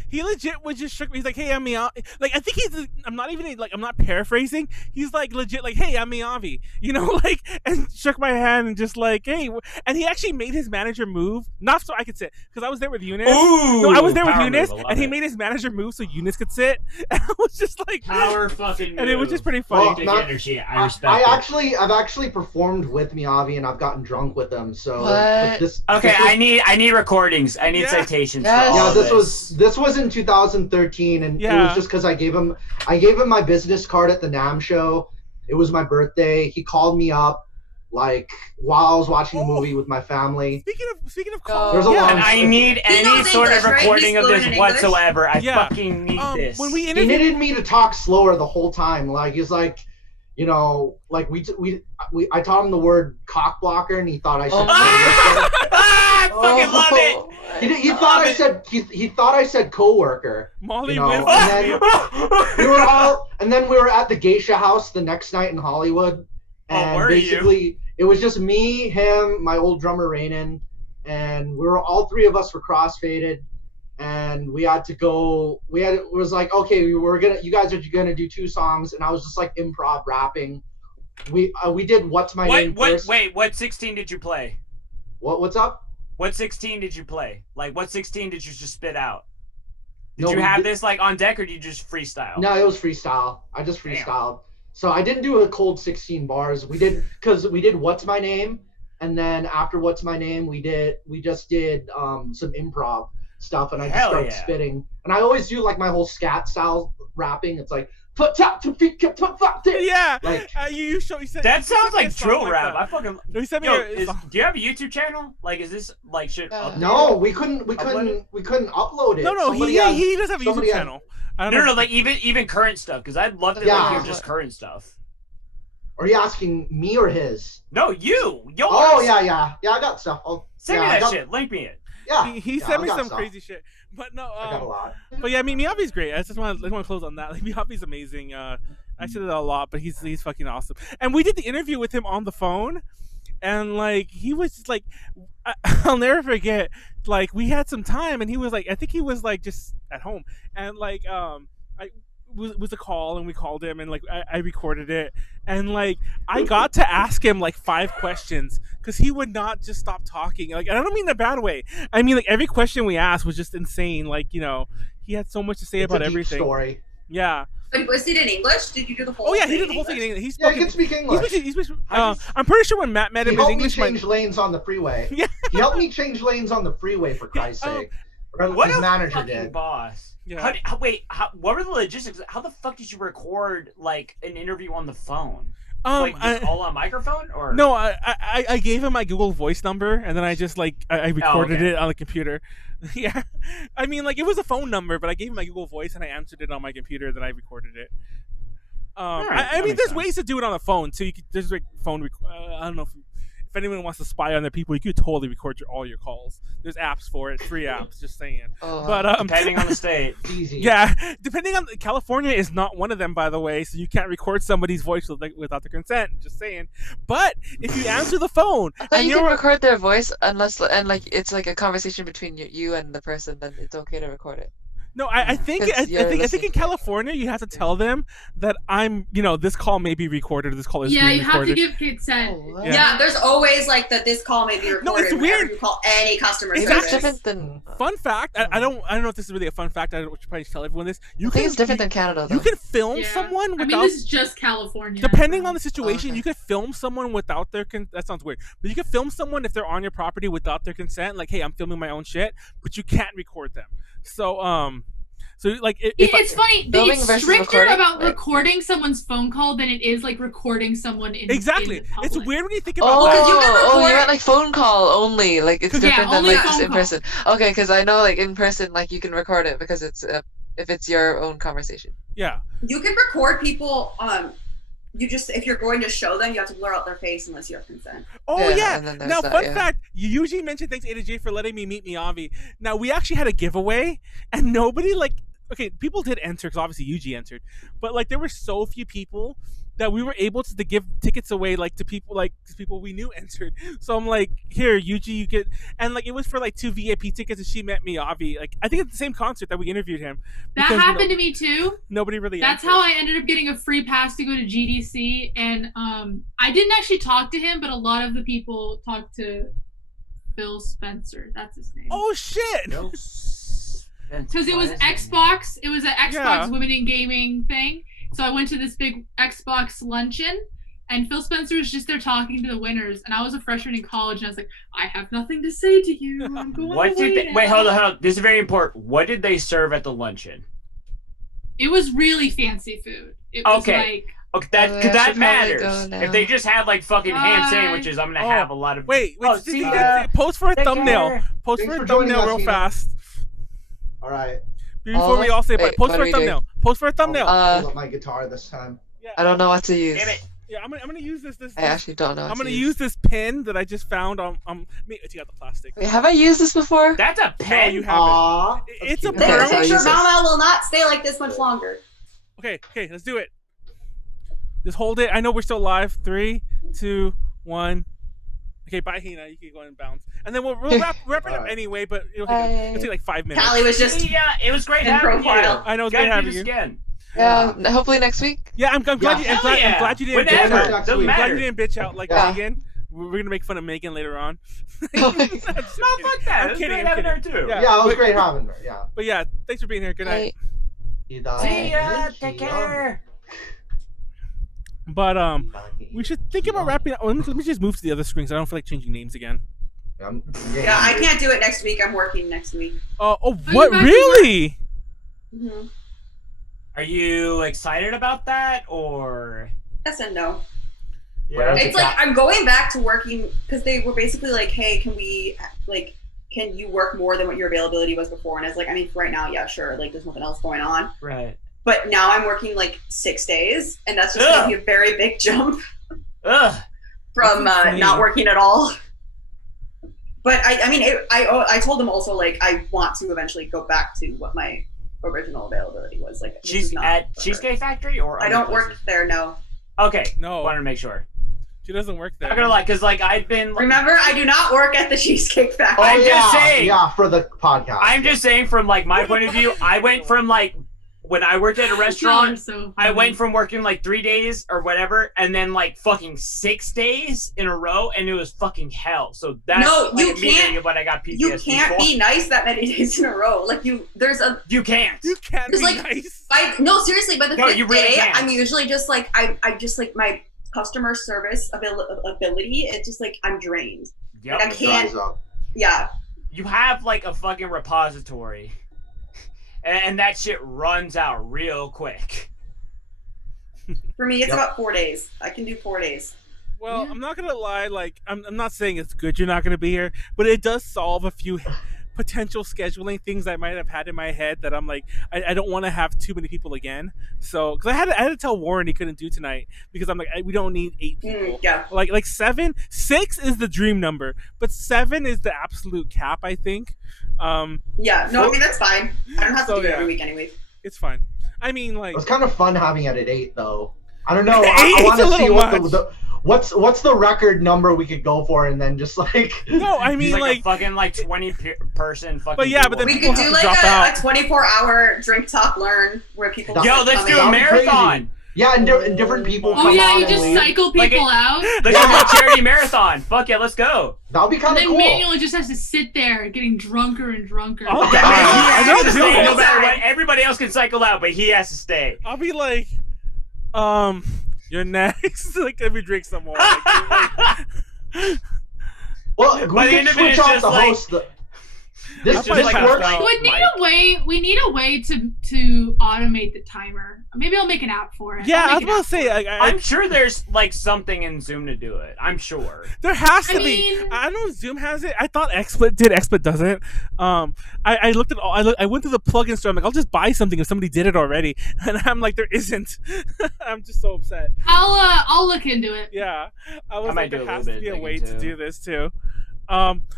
was just shook me. He's like, hey, I'm Miyavi. Like, I think I'm not paraphrasing. He's like legit like, hey, I'm Miyavi. You know, like, and shook my hand and just like, hey. And he actually made his manager move. Not so I could sit, because I was there with Eunice. Ooh, no, I was there with Eunice, and he made his manager move so Eunice could sit. And I was just like, power fucking move. And it was just pretty funny. Energy. I respect I've actually performed with Miyavi, and I've gotten drunk with him. So I need recordings. I need citations. Yeah, this was in 2013, and it was just because I gave him my business card at the NAMM show. It was my birthday. He called me up like while I was watching a movie with my family. Speaking of calls, there's a long I need any sort of recording of this whatsoever. I fucking need this. When we he needed me to talk slower the whole time. Like he's like, you know, like I taught him the word cock blocker, and he thought I said. I fucking love it. He thought I said coworker. Molly, you know? And then we were at the Geisha House the next night in Hollywood, and basically it was just me, him, my old drummer Rainin, and all three of us were crossfaded, and we had to go. It was like, okay, you guys are gonna do 2 songs, and I was just like improv rapping. We did What's My Name first. Wait, what 16 did you play? What's up? What 16 did you play? Like, what 16 did you just spit out? Did you have this like on deck, or did you just freestyle? No, it was freestyle. I just freestyled. Damn. So I didn't do a cold 16 bars. We did What's My Name, and then after What's My Name, we just did some improv stuff, and I just started spitting. And I always do like my whole scat style rapping. It's like Yeah. Like, you said That sounds me a like song drill like rap. that. I fucking. No, he sent me Yo, a song. do you have a YouTube channel? Like, is this like shit? no, we couldn't upload it. No, Somebody he does have a somebody YouTube had- channel. I don't No, know. no, like even current stuff, because I'd love to like, hear just current stuff. Are you asking me or his? No, you. Yours. Oh yeah. I got stuff. Send me that shit. Link me it. Yeah. He sent me some crazy shit. But no, I got a lot. But yeah, Miyavi's great. I just want to close on that. Like, Miyavi's amazing. I said it a lot, but he's fucking awesome. And we did the interview with him on the phone, and like he was just like, I'll never forget. Like we had some time, and he was like, I think he was like just at home, and like was a call, and we called him, and like I recorded it, and like I got to ask him like 5 questions because he would not just stop talking. Like, I don't mean in a bad way. I mean, like, every question we asked was just insane. Like, you know, he had so much to say It's about a deep everything. story. Yeah. But was it in English? Did you do the whole? Oh yeah, thing he did the whole thing in English. He Yeah, he can speak English. He speaks, I'm pretty sure when Matt met He him, his helped me English change lanes on the freeway. Yeah. He helped me change lanes on the freeway, for Christ's sake. Or What his a manager fucking did. boss. Yeah. What were the logistics? How the fuck did you record like an interview on the phone? Um, Like just all on microphone or No, I gave him my Google Voice number, and then I just like I recorded it on the computer. Yeah, I mean, like, it was a phone number, but I gave him my Google Voice and I answered it on my computer. Then I recorded it. Alright, I that mean, makes there's sense. ways to do it on the phone too. There's like phone. I don't know if anyone wants to spy on their people, you could totally record all your calls. There's apps for it, free apps. Just saying. Oh, But depending on the state, easy. Yeah, depending on California is not one of them, by the way. So you can't record somebody's voice without their consent. Just saying. But if you answer the phone, I thought and you can you're record their voice unless like it's like a conversation between you and the person, then it's okay to record it. No, I think Because you're I think listening in to it. California you have to tell them that this call may be recorded or this call is Yeah, being you have to recorded. give consent. Oh, Yeah. There's always like that. This call may be recorded. No, it's whenever weird. You call any customer It's service. actually different than. Fun fact, I don't know if this is really a fun fact. I should probably tell everyone this. I think it's different than Canada, though. You can film Yeah. someone I without. mean, this is just California. Depending on the situation, okay. you could film someone without their that sounds weird, but you can film someone if they're on your property without their consent. Like, hey, I'm filming my own shit, but you can't record them. So like It's funny. Filming It's versus stricter recording, about right? recording someone's phone call than it is like recording someone in Exactly. in It's public. weird when you think about Oh, that. you meant like phone call only. Like it's Yeah, different than only like phone just in call. person. Okay, because I know like in person, like you can record it because it's if it's your own conversation. Yeah. You can record people. You just if you're going to show them, you have to blur out their face unless you have consent. Oh Yeah, yeah. and then there's Now, that, fun yeah. fact: you usually mention thanks A to J for letting me meet Miyavi. Now we actually had a giveaway, and nobody people did enter because obviously Yuji entered, but like there were so few people that we were able to give tickets away to people we knew entered. So I'm like, here, Yuji, you get, and like it was for like 2 VIP tickets, and she met Miyavi. Like I think at the same concert that we interviewed him. That because, happened to me too. Nobody really. That's entered. how I ended up getting a free pass to go to GDC, and I didn't actually talk to him, but a lot of the people talked to Phil Spencer. That's his name. Oh shit! Because it was Xbox. It was an Xbox Yeah. Women in Gaming thing. So I went to this big Xbox luncheon, and Phil Spencer was just there talking to the winners. And I was a freshman in college, and I was like, I have nothing to say to you. I'm going What away did they, now." wait? Hold on. This is very important. What did they serve at the luncheon? It was really fancy food. It was Okay. like Okay, that Oh, I that should probably matters. go now. If they just had like fucking ham Bye. sandwiches, I'm gonna Oh, have a lot of. Wait, Oh, just see get- ya. post for a Take thumbnail. care. Post Thanks for a for joining thumbnail us, real Hina. fast. All right. Before we all say bye, wait, post what for are a we doing? thumbnail. Post for a thumbnail. I'll hold up my guitar this time. I don't know what to use. Damn it. Yeah, I'm gonna use this. I actually don't know. What I'm gonna to use this pin that I just found on. Take out the plastic. Wait, have I used this before? That's a No, pen. you haven't. Aww. It's a Okay, Take a so I'll pearl. picture. use this. Mama will not stay like this much longer. Okay, let's do it. Just hold it. I know we're still live. 3, 2, 1. Okay, bye, Hina. You can go and bounce, and then we'll wrap it up Alright. anyway. But it'll Bye. take like 5 minutes. Callie was just Yeah, it was great in having profile. I know it's you. great Gotta do having this you. again. Yeah, hopefully next week. Yeah, I'm glad you. I'm Hell glad, yeah. I'm glad you didn't. Whenever. bitch out. Doesn't I'm glad matter. you didn't bitch out like Yeah. Megan. We're gonna make fun of Megan later on. Oh my I'm just No, kidding. fuck that. I'm It was kidding, great I'm having her kidding. too. Yeah. Yeah, it was but- great having her. Yeah. But yeah, thanks for being here. Good night. See ya. Take care. But we should think about wrapping up. Let me just move to the other screens. I don't feel like changing names again. Yeah, I can't do it next week. I'm working next week. Oh, you what? back to Really? hmm Are you excited about that, or? Yes and no. Yeah. It's like I'm going back to working because they were basically like, hey, can you work more than what your availability was before? And I was like, I mean, for right now, yeah, sure. Like, there's nothing else going on. Right. But now I'm working like 6 days, and that's just going to be a very big jump from not working at all. But I told them also, like, I want to eventually go back to what my original availability was. Like, At Cheesecake Factory, or I don't work there. No. Okay. No. Wanted to make sure. She doesn't work there. Not gonna lie, because like I've been. Remember, I do not work at the Cheesecake Factory. I'm just saying. Yeah, for the podcast. I'm just saying, from like my point of view, I went from like when I worked at a restaurant, I went from working like 3 days or whatever, and then like fucking 6 days in a row, and it was fucking hell. So that's you can't. What I got PTSD You can't be nice that many days in a row. Like you can't. You can't There's be like, nice. No, seriously. By the No, fifth you really day, can't. I'm usually just like I just like my customer service ability. It's just like I'm drained. Yep. Like, I can't. Yeah. You have like a fucking repository, and that shit runs out real quick. For me, it's about 4 days. I can do 4 days. Well, I'm not gonna lie. Like, I'm not saying it's good you're not gonna be here, but it does solve a few potential scheduling things I might have had in my head that I'm like, I don't want to have too many people again. So, because I had to tell Warren he couldn't do tonight because I'm like, we don't need 8 people. Yeah. Like 7, 6 is the dream number, but 7 is the absolute cap, I think. Yeah. No, I mean that's fine. I don't have to do it every week anyway. It's fine. I mean, like, it was kind of fun having it at 8, though. I don't know. 8 I want is a to see little what what's the record number we could go for, and then just like. No, I mean like a fucking like 20 person fucking. But yeah, but then we people could do have to like drop out. a 24-hour drink talk learn where people. Yo, let's do a marathon. Yeah, and different people. Oh come yeah, on you and just leave. cycle people out. Let's do a charity marathon. Fuck yeah, let's go. That'll be And kind of then cool. Manuel just has to sit there getting drunker and drunker. Oh, He has to stay no it. matter what. Everybody else can cycle out, but he has to stay. I'll be like, you're next. Like, let me drink some more. Well, By the we end can of it, switch it's off just the like- host. This I might works. pass out. We need a way to automate the timer. Maybe I'll make an app for it. Yeah, I I'll was make an about app to say, for it. I'm I'm sure there's like something in Zoom to do it. I'm sure. there has to I be. mean- I know Zoom has it. I thought XSplit did. XSplit doesn't. I looked at all. I went to the plugin store. I'm like, I'll just buy something if somebody did it already. And I'm like, there isn't. I'm just so upset. I'll look into it. Yeah, I was might like, do there a has little to bit be a of way digging, to too. do this too.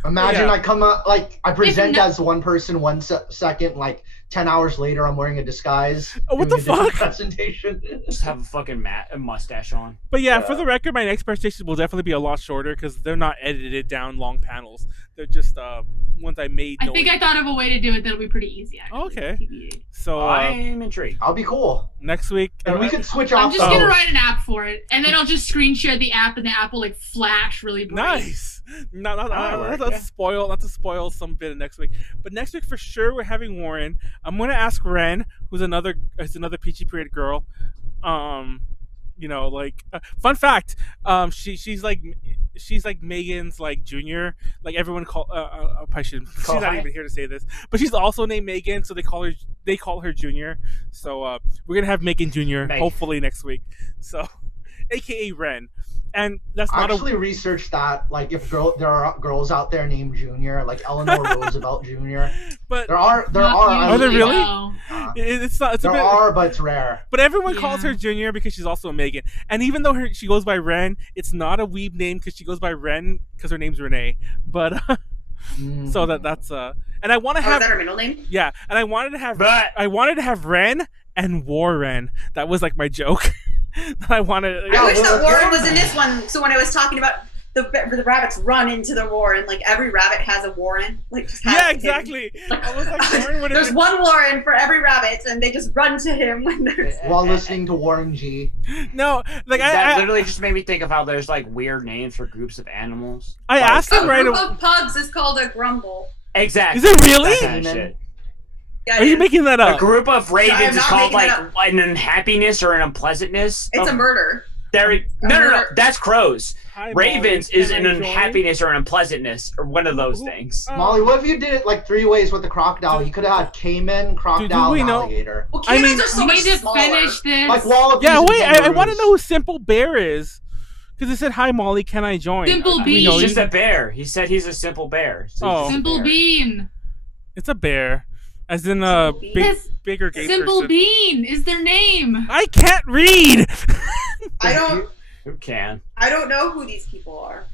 Imagine yeah. I come up like I present no- as one person 1 second, like 10 hours later I'm wearing a disguise. Oh, what doing the a different fuck? Presentation. Just have a fucking mustache on. But yeah, for the record, my next presentation will definitely be a lot shorter because they're not edited down long panels. They're just ones I made. I think I thought of a way to do it that'll be pretty easy. Actually, Okay. TBA. So I'm intrigued. I'll be cool. next week, And we could switch I'm off just the gonna host. write an app for it, and then I'll just screen share the app, and the app will like flash really bright. nice. Not work, to spoil some bit of next week. But next week for sure we're having Warren. I'm gonna ask Ren, who's another peachy period girl. Fun fact. She's like Megan's like junior. Like everyone call. I probably shouldn't. She's not even here to say this, but she's also named Megan, so they call her Junior. So we're gonna have Megan Junior Meg. hopefully next week. So, AKA Ren. And that's I not actually researched that, like if there are girls out there named Junior, like Eleanor Roosevelt Jr. But there are. Are there really? No. It's not. It's There a bit, are, but it's rare. But everyone calls Yeah. her Junior because she's also a Megan. And even though she goes by Ren, it's not a weeb name because she goes by Ren because her name's Renee. But so that's and I want to Is have that her middle name? yeah, and I wanted to have But Ren and Warren. That was like my joke. that I wanted. I wish that let's Warren go. was in this one. So when I was talking about the rabbits run into the Warren, like every rabbit has a Warren. Like just has Yeah, him. exactly. I was like, Warren would have There's been. one Warren for every rabbit, and they just run to him when there's. While listening to Warren G. No, like that I literally just made me think of how there's like weird names for groups of animals. asked A him right group away. of pugs is called a grumble. Exactly. Is it really? That kind of shit. Yeah, Are it you is. making that A up? group of I'm ravens is not called making like that an unhappiness or an unpleasantness. It's a murder. No. That's crows. Hi, Ravens Molly, is can an I join? unhappiness or an unpleasantness or one of those things. Molly, what if you did it like 3 ways with the crocodile? You could have had caiman, crocodile, we and know- alligator. Well, I caimans mean- are so We much need to smaller. finish this. Like wallabies. Yeah, and wait. I want to kangaroos. know who Simple Bear is. Because it said, "Hi, Molly, can I join?" Simple We Bean. know He's you- just a bear. He said he's a simple bear. So he's Oh. just a Simple bear. Bean. It's a bear, as in a Simple Bean. big, bigger gay Simple person. Bean is their name. I can't read. I don't. Who can? I don't know who these people are.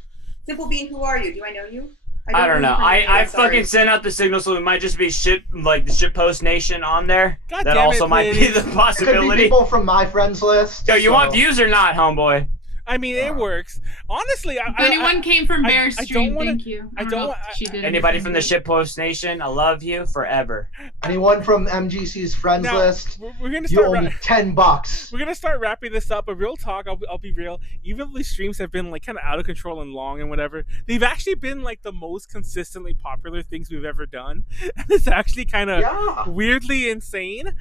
Simple Bean, who are you? Do I know you? I don't know. you from I anywhere, sorry. fucking sent out the signal, so it might just be shit like the shitpost nation on there. God that damn also it, might be Pleiades. the It could be possibility. people from my friends list. Yo, you so- want views or not, homeboy? I mean, it works. Honestly, If anyone came from Bear I Stream, don't wanna- thank you. I don't don't know wa- if she did Anybody from the anything. shitpost nation, I love you forever. Anyone from MGC's friends Now, list, we're gonna you start. owe me $10. We're gonna start wrapping this up, but real talk, I'll be real. Even though these streams have been like kind of out of control and long and whatever, they've actually been like the most consistently popular things we've ever done. And it's actually kind of Yeah. weirdly insane,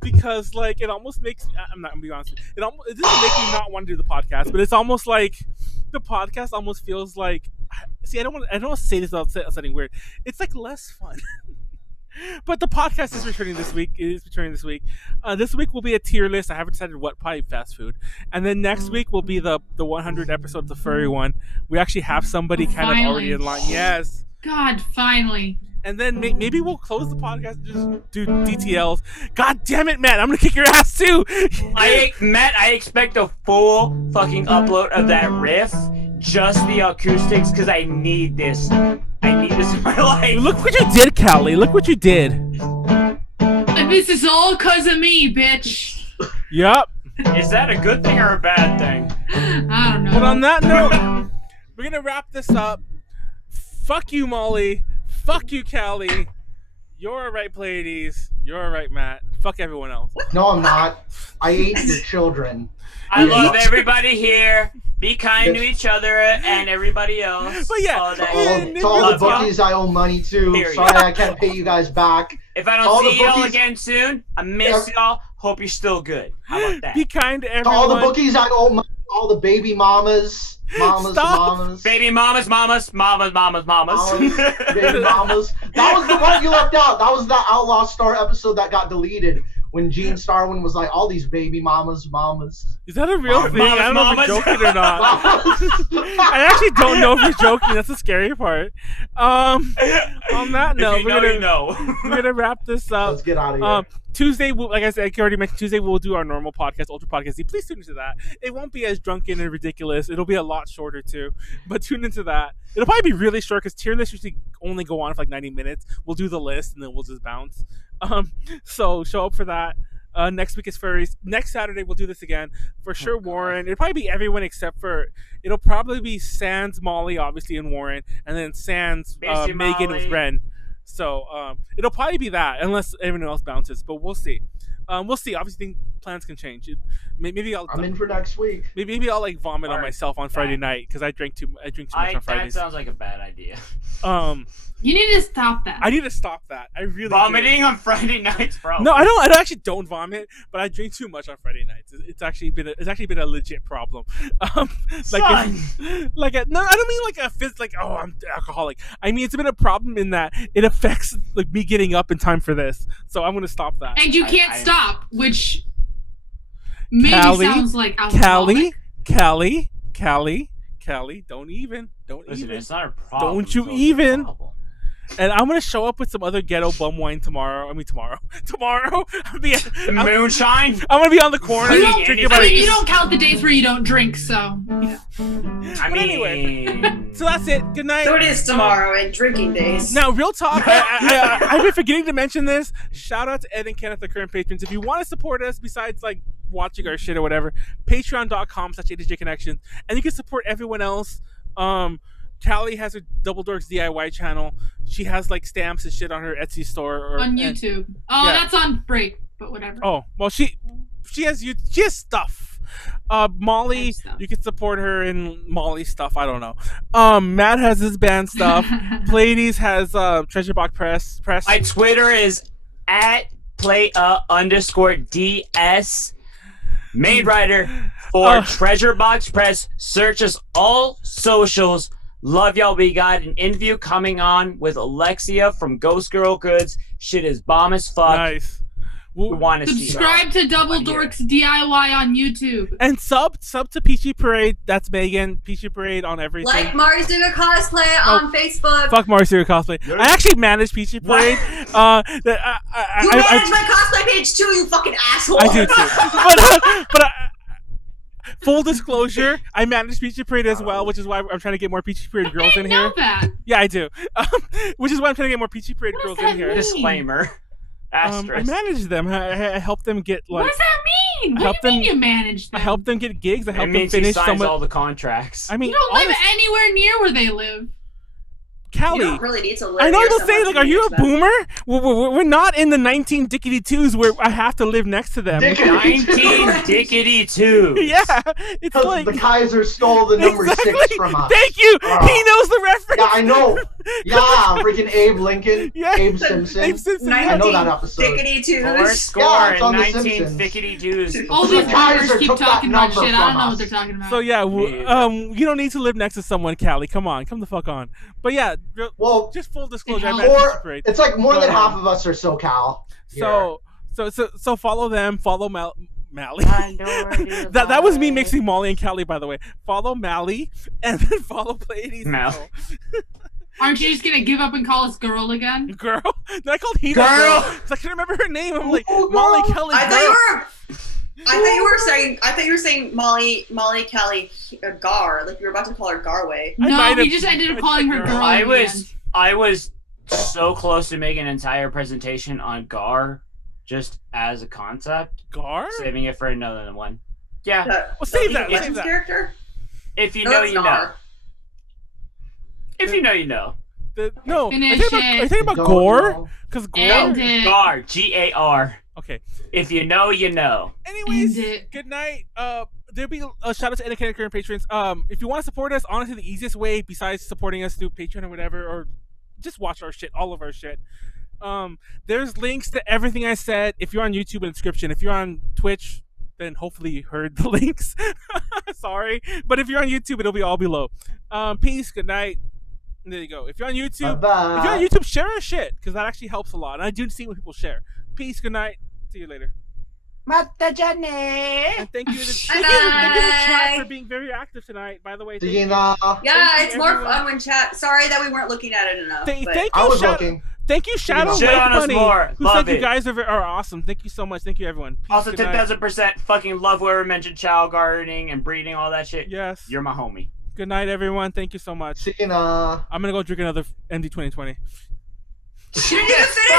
because like it almost makes. I'm not gonna be honest. It doesn't make me not want to do the podcast, but it's almost like the podcast almost feels like. See, I don't want to say this without sounding weird. It's like less fun. But the podcast is returning this week. This week will be a tier list. I haven't decided what, probably fast food. And then next week will be the 100 episode, the furry one. We actually have somebody kind of already in line. Yes. God, finally. And then maybe we'll close the podcast and just do DTLs. God damn it, Matt. I'm going to kick your ass too. Matt, I expect a full fucking upload of that riff, just the acoustics, because I need this. I need this in my life. Look what you did, Callie. Look what you did. And this is all cause of me, bitch. Yup. Is that a good thing or a bad thing? I don't know. But on that note, we're going to wrap this up. Fuck you, Molly. Fuck you, Callie. You're alright, Pleiades. You're alright, Matt. Fuck everyone else. No, I'm not. I ate your children. I love everybody here. Be kind to each other and everybody else. But yeah, All that. To all the bookies I owe money to. Period. Sorry I can't pay you guys back. If I all don't the see y'all bookies- again soon, I miss y'all. Hope you're still good. How about that? Be kind to To everyone. all the bookies I owe money, all the baby mamas. Stop. Baby mamas. Baby mamas. That was the one you left out. That was the Outlaw Star episode that got deleted when Gene Starwin was like, all these baby mamas. Is that a real thing? I don't know if you're Mamas. joking or not. I actually don't know if you're joking. That's the scary part. On that note, If you know, we're you know. gonna wrap this up. Let's get out of here. Tuesday, like I said, I already mentioned, Tuesday we'll do our normal podcast, Ultra Podcast. Please tune into that. It won't be as drunken and ridiculous. It'll be a lot shorter too, but tune into that. It'll probably be really short because tier lists usually only go on for like 90 minutes. We'll do the list and then we'll just bounce. So show up for that. Next week is furries. Next Saturday we'll do this again for sure. Warren. It'll probably be everyone except for. It'll probably be Sans, Molly, obviously, and Warren, and then Sans, Miss you, Megan with Molly. Ren. So it'll probably be that unless everyone else bounces, but we'll see. We'll see. Obviously, plans can change. Maybe I'm in for next week. Maybe I'll like vomit on Alright. myself on Friday night because I drink too much on That Fridays. sounds like a bad idea. You need to stop that. I need to stop that. I really do. Vomiting on Friday nights, bro. No, I don't actually don't vomit, but I drink too much on Friday nights. It's actually been a legit problem. No, I don't mean like a I'm alcoholic. I mean it's been a problem in that it affects like me getting up in time for this. So I'm gonna stop that. And you can't stop, which maybe Callie, sounds like alcoholic. Callie, don't even. Listen, it's not a problem. Don't you until it's a even. problem. And I'm gonna show up with some other ghetto bum wine tomorrow. Tomorrow. Moonshine. I'm gonna be on the corner You drinking don't, my. I mean, you don't count the days where you don't drink, so. Yeah. I mean, anyway, so that's it. Good night. So it is tomorrow and drinking days. Now, real talk, I've been forgetting to mention this. Shout out to Ed and Kenneth, the current patrons. If you want to support us, besides like watching our shit or whatever, patreon.com/ADJConnections. And you can support everyone else. Callie has her Double Dorks DIY channel. She has like stamps and shit on her Etsy store. On YouTube. That's on break, but whatever. Oh, well, she has stuff. Molly, you can support her in Molly stuff. I don't know. Matt has his band stuff. Pleiades has Treasure Box Press. my Twitter is @play__ds. Main writer For Treasure Box Press, search us all socials. Love y'all. We got an interview coming on with Alexia from Ghost Girl Goods. Shit is bomb as fuck. Nice. We want to see Subscribe to Double Dorks DIY on YouTube. And sub to Peachy Parade. That's Megan. Peachy Parade on everything. Like Marzuka Cosplay on Facebook. Fuck Marzuka Cosplay. I actually manage Peachy Parade. You manage my cosplay page too, you fucking asshole. I do too. but full disclosure, I manage Peachy Parade as well, which is why I'm trying to get more Peachy Parade girls in here. That. Yeah, I do. Which is why I'm trying to get more Peachy Parade girls in here. Disclaimer. I manage them. I help them get like. What does that mean? What do you mean you manage them? I help them get gigs. I help them means finish he signs some all the contracts. I mean, you don't live anywhere near where they live. Callie, You don't really need to live I know near they'll say someone like, to "Are you a manage them. boomer?" We're not in the 19-dickety-2s where I have to live next to them. 19-dickety-2. Yeah, it's like the Kaiser stole the number 6 from us. Thank you. He knows the reference. Yeah, I know. Yeah, freaking Abe Lincoln. Yeah. Abe Simpson. Abe Simpson. I know that episode. Four score Yeah, it's on and The Simpsons. 19-dickety-2s. All these Kaiser boomers keep took that talking about number shit. I don't from know us. what they're talking about. So yeah, you don't need to live next to someone, Callie. Come on, come the fuck on. But yeah, Well, just full disclosure, I manage Peachy Parade. it's like more than But, half of us are SoCal. So follow them. Follow Mally. that was me mixing Molly and Callie, by the way. Follow Mally and then follow Pleiades. Aren't you just gonna give up and call us girl again? Girl? Then I called Hina Girl. because I couldn't remember her name. I'm like Molly Kelly. I girl. thought you were saying Molly Kelly Gar, like you were about to call her Garway. No, we just ended up calling her girl. I in the end. was so close to making an entire presentation on Gar, just as a concept. Gar? Saving it for another one. Yeah. Well, save that. Legends character. If you No, know, it's you know. Gar. If you know, you know. No, are Finish you talking about Don't Gore? know. Because Gore. End it. Gar. G-A-R. Okay. If you know, you know. Anyways, End it. good night. There'll be a shout out to any current patrons. If you want to support us, honestly, the easiest way besides supporting us through Patreon or whatever, or just watch our shit, all of our shit. There's links to everything I said. If you're on YouTube, in the description. If you're on Twitch, then hopefully you heard the links. Sorry, but if you're on YouTube, it'll be all below. Peace. Good night. And there you go. If you're on YouTube, Bye-bye. if you're on YouTube, share our shit because that actually helps a lot. And I do see when people share. Peace. Good night. See you later. Mata Johnny. And thank you to the chat for being very active tonight. By the way, thank you. Yeah, Thank you, it's more everyone. fun when chat. Sorry that we weren't looking at it enough. Thank but- you, I was Shadow. looking. Thank you, Shadow Shit Lake on us Bunny, more. who Love said you it. guys are awesome. Thank you so much. Thank you, everyone. Peace, Also, good night. 10,000% fucking love whoever mentioned child gardening and breeding, all that shit. Yes. You're my homie. Good night, everyone. Thank you so much. See you now. I'm gonna go drink another MD 2020. You didn't even finish